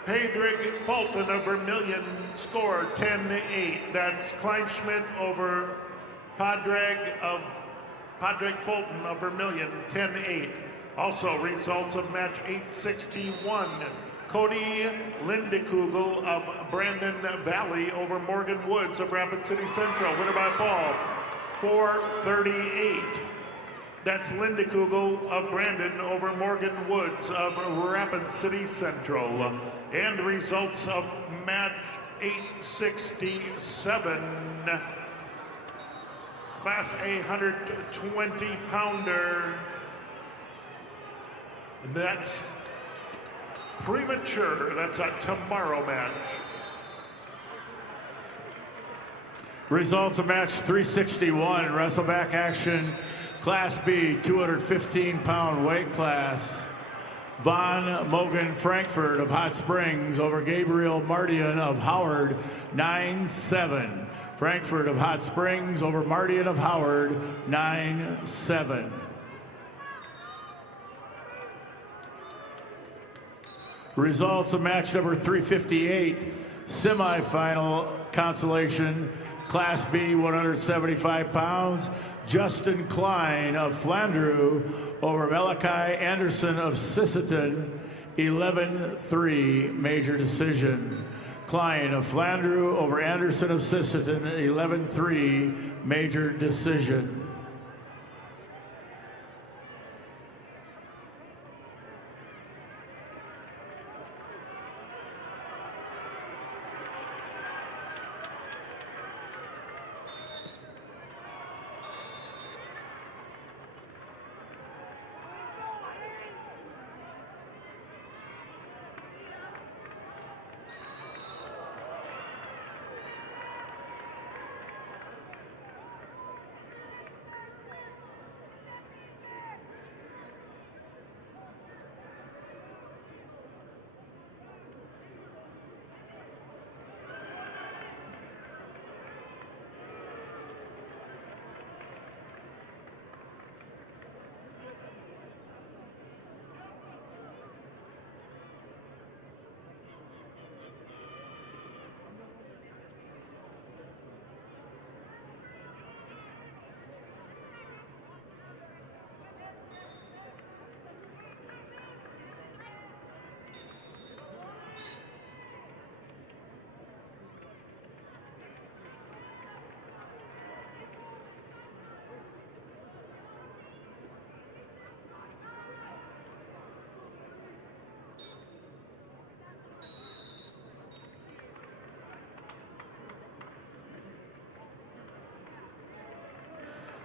Pedrig Fulton of Vermillion. Score 10-8. That's Kleinschmidt over Padraig Fulton of Vermillion, 10-8. Also, results of match 861. Cody Lindekugel of Brandon Valley over Morgan Woods of Rapid City Central. Winner by fall, 438. That's Lindekugel of Brandon over Morgan Woods of Rapid City Central. And results of match 867. Class A 120 pounder. That's premature. That's a tomorrow match. Results of match 361, wrestleback action, Class B, 215-pound weight class. Von Mogen Frankfurt of Hot Springs over Gabriel Mardian of Howard, 9-7. Frankfurt of Hot Springs over Mardian of Howard, 9-7. Results of match number 358, semifinal consolation, Class B, 175 pounds. Justin Klein of Flandreau over Malachi Anderson of Sisseton, 11-3, major decision. Klein of Flandreau over Anderson of Sisseton, 11-3, major decision.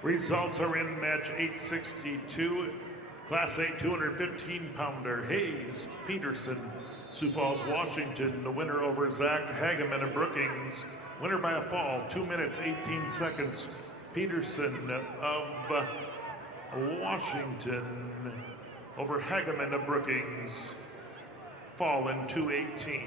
Results are in match 862. Class A 215-pounder Hayes Peterson, Sioux Falls, Washington. The winner over Zach Hageman of Brookings. Winner by a fall, 2 minutes, 18 seconds. Peterson of Washington over Hageman of Brookings. Fall in 2:18.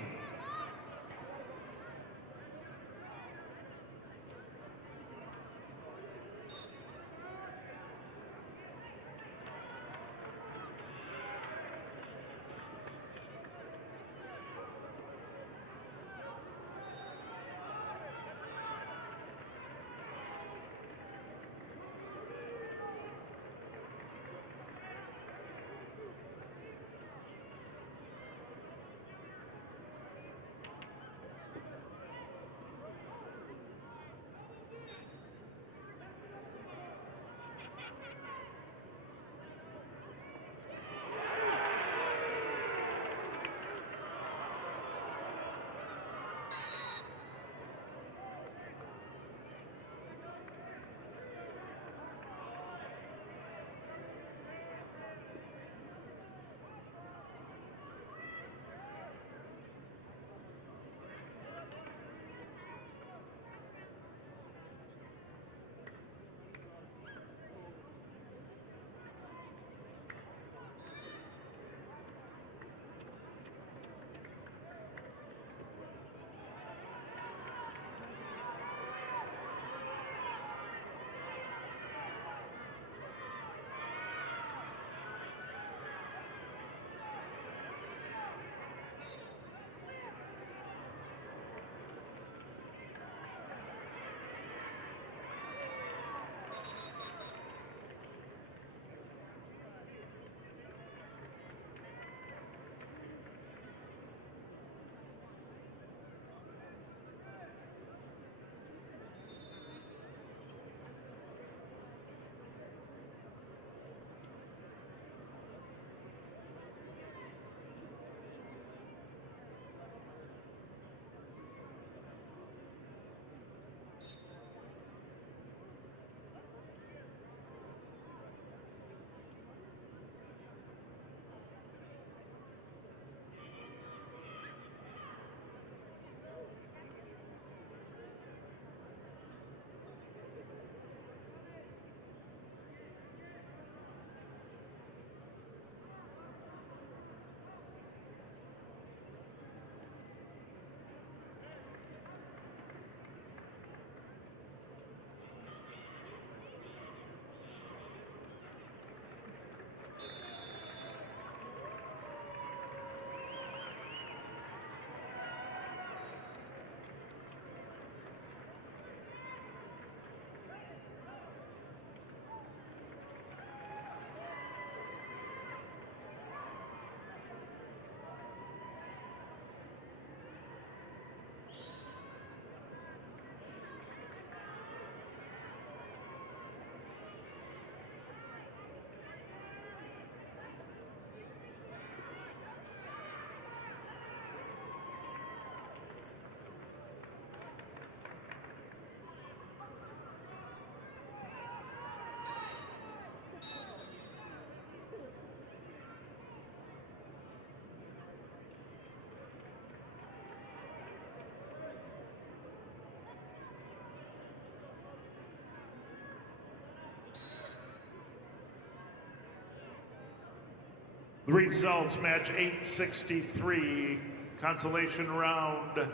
The results: match 863, consolation round.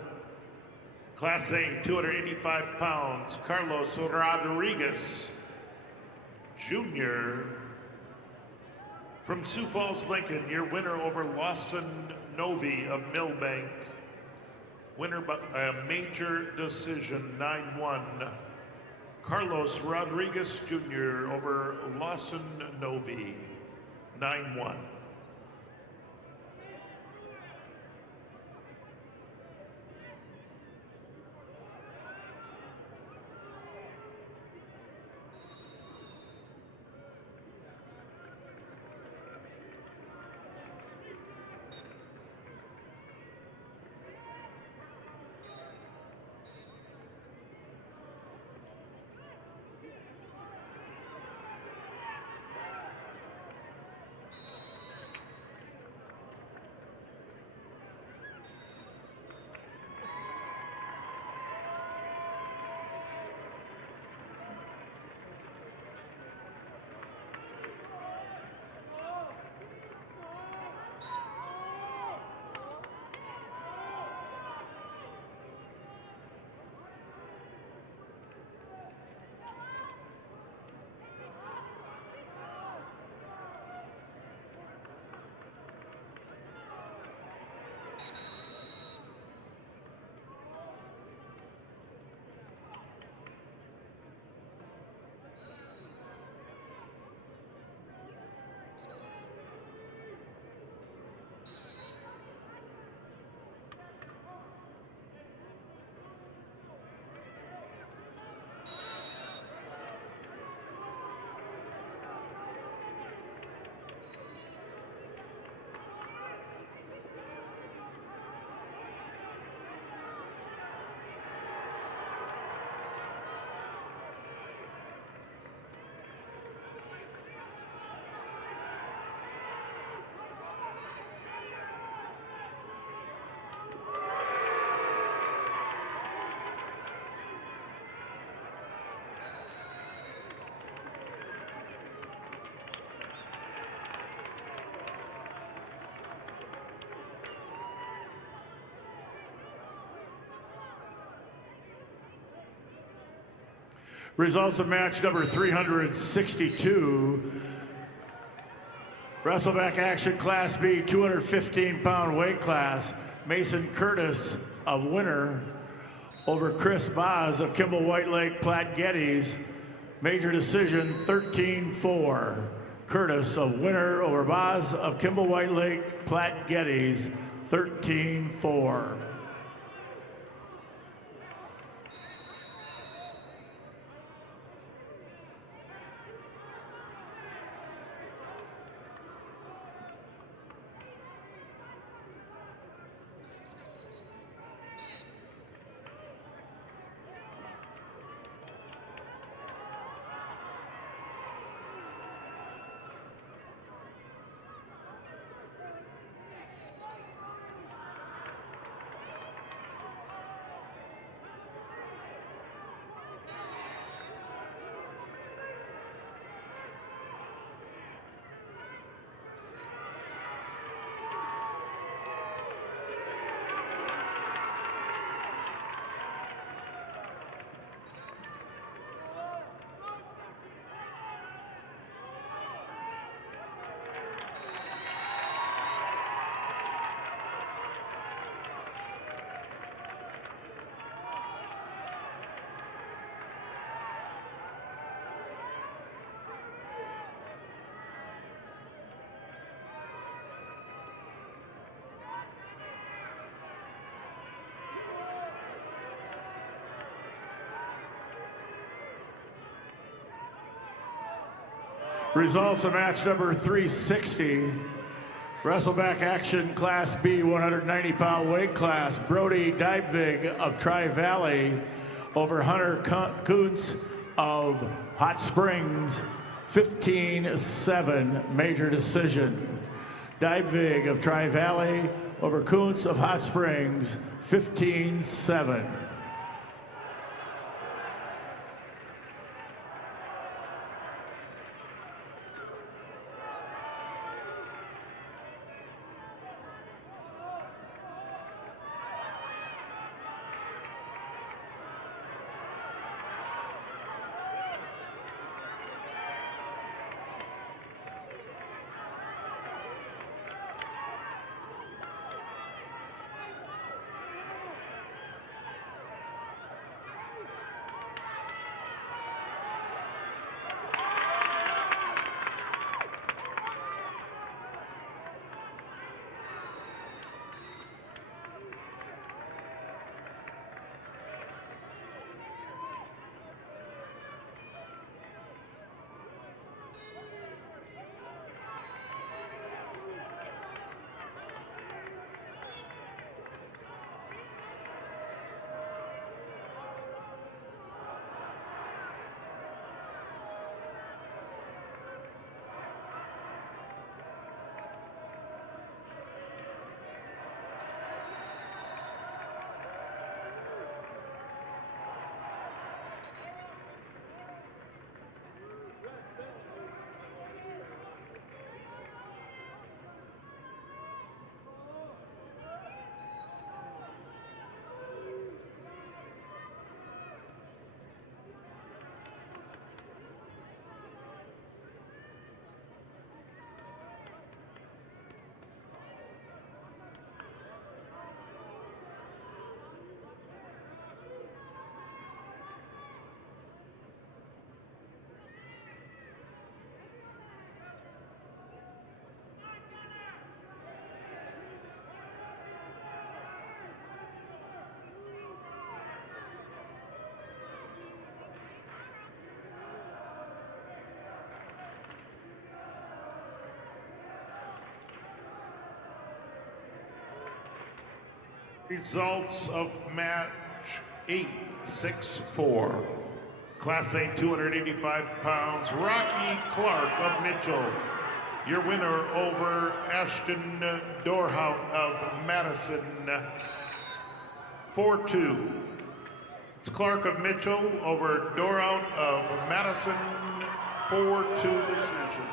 Class A, 285 pounds, Carlos Rodriguez Jr. From Sioux Falls, Lincoln, your winner over Lawson Novi of Millbank. Winner by a major decision, 9-1. Carlos Rodriguez Jr. over Lawson Novi, 9-1. Results of match number 362. Wrestleback action, Class B, 215-pound weight class. Mason Curtis of Winner over Chris Boz of Kimball White Lake Platte Geddes. Major decision 13-4. Curtis of Winner over Boz of Kimball White Lake, Platte Geddes 13-4. Results of match number 360. Wrestleback action, Class B, 190-pound weight class. Brody Dybvig of Tri-Valley over Hunter Kuntz of Hot Springs, 15-7, major decision. Dybvig of Tri-Valley over Kuntz of Hot Springs, 15-7. Results of match 8, 6-4. Class A, 285 pounds, Rocky Clark of Mitchell. Your winner over Ashton Dorhout of Madison, 4-2. It's Clark of Mitchell over Dorhout of Madison, 4-2 decision.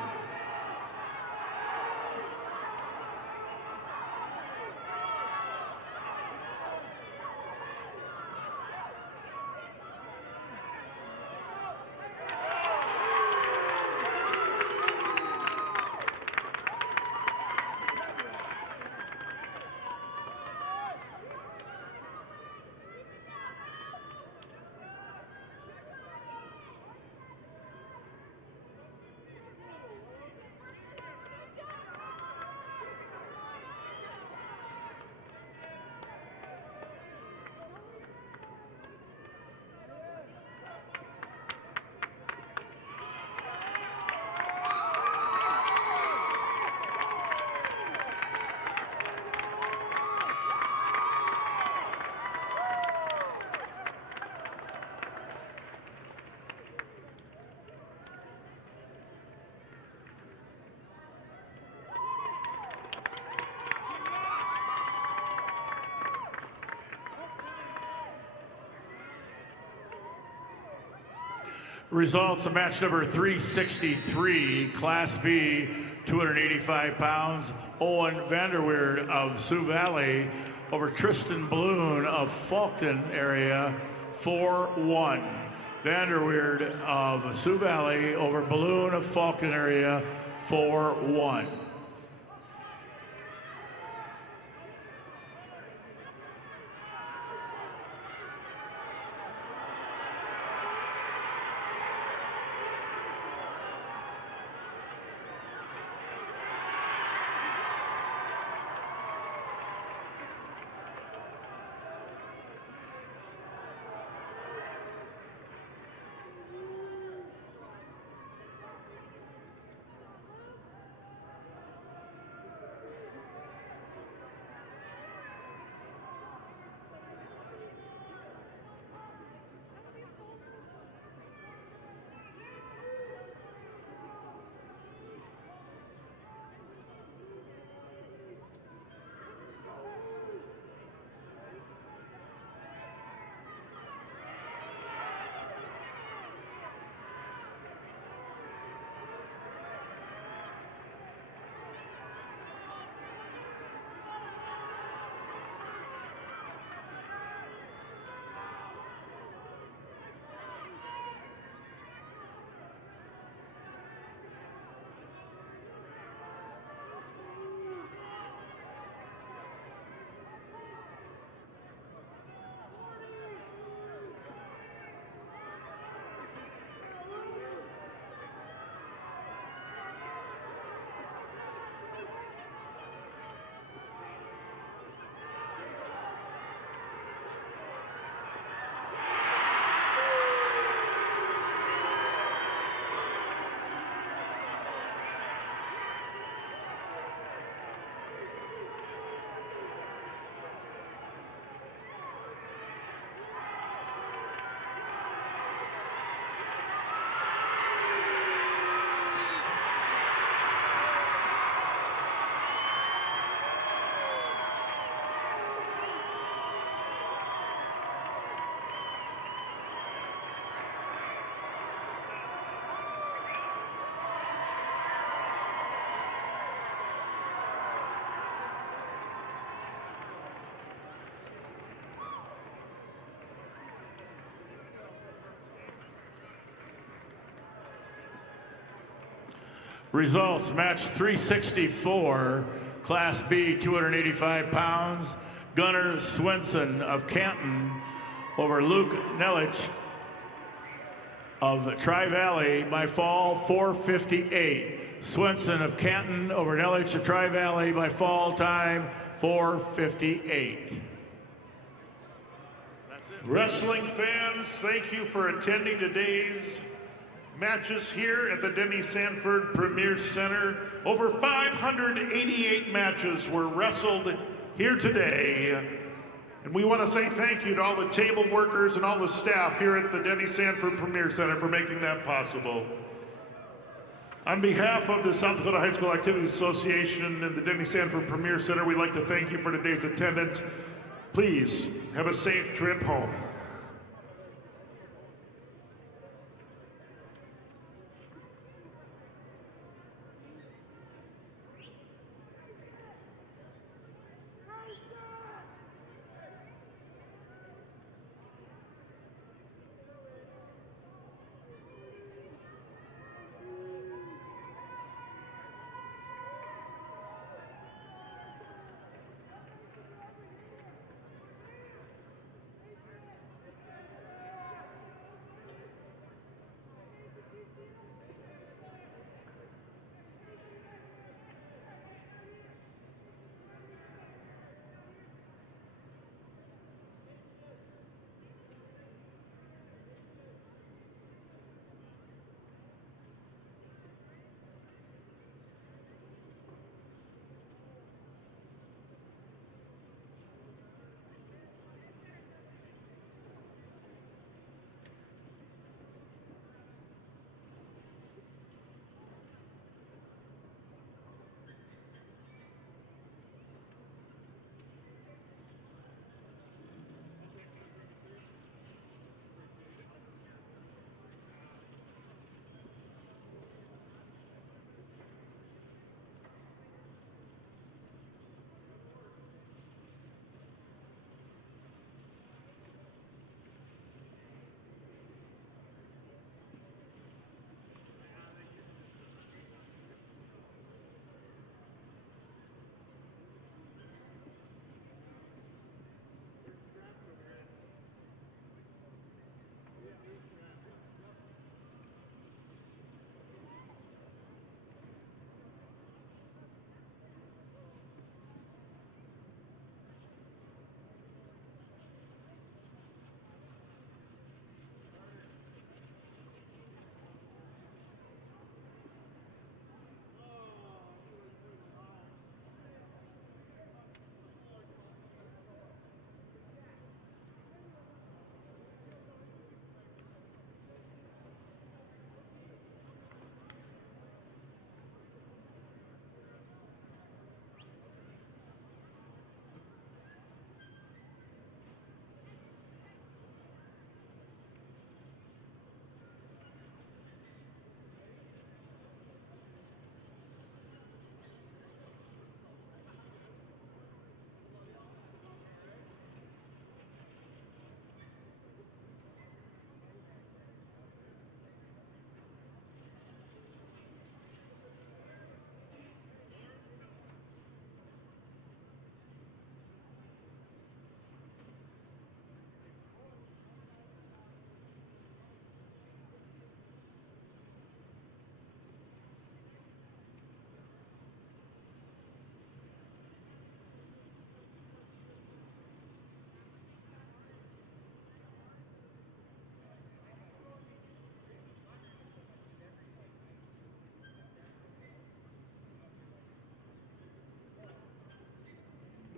Results of match number 363, Class B, 285 pounds. Owen Vanderweerd of Sioux Valley over Tristan Balloon of Faulkton area, 4-1. Vanderweerd of Sioux Valley over Balloon of Faulkton area, 4-1. Results, match 364, Class B, 285 pounds. Gunnar Swenson of Canton over Luke Nelich of Tri-Valley by fall, 4:58. Swenson of Canton over Nelich of Tri-Valley by fall time, 4:58. Wrestling fans, thank you for attending today's matches here at the Denny Sanford Premier Center. Over 588 matches were wrestled here today. And we want to say thank you to all the table workers and all the staff here at the Denny Sanford Premier Center for making that possible. On behalf of the South Dakota High School Activities Association and the Denny Sanford Premier Center, we'd like to thank you for today's attendance. Please have a safe trip home.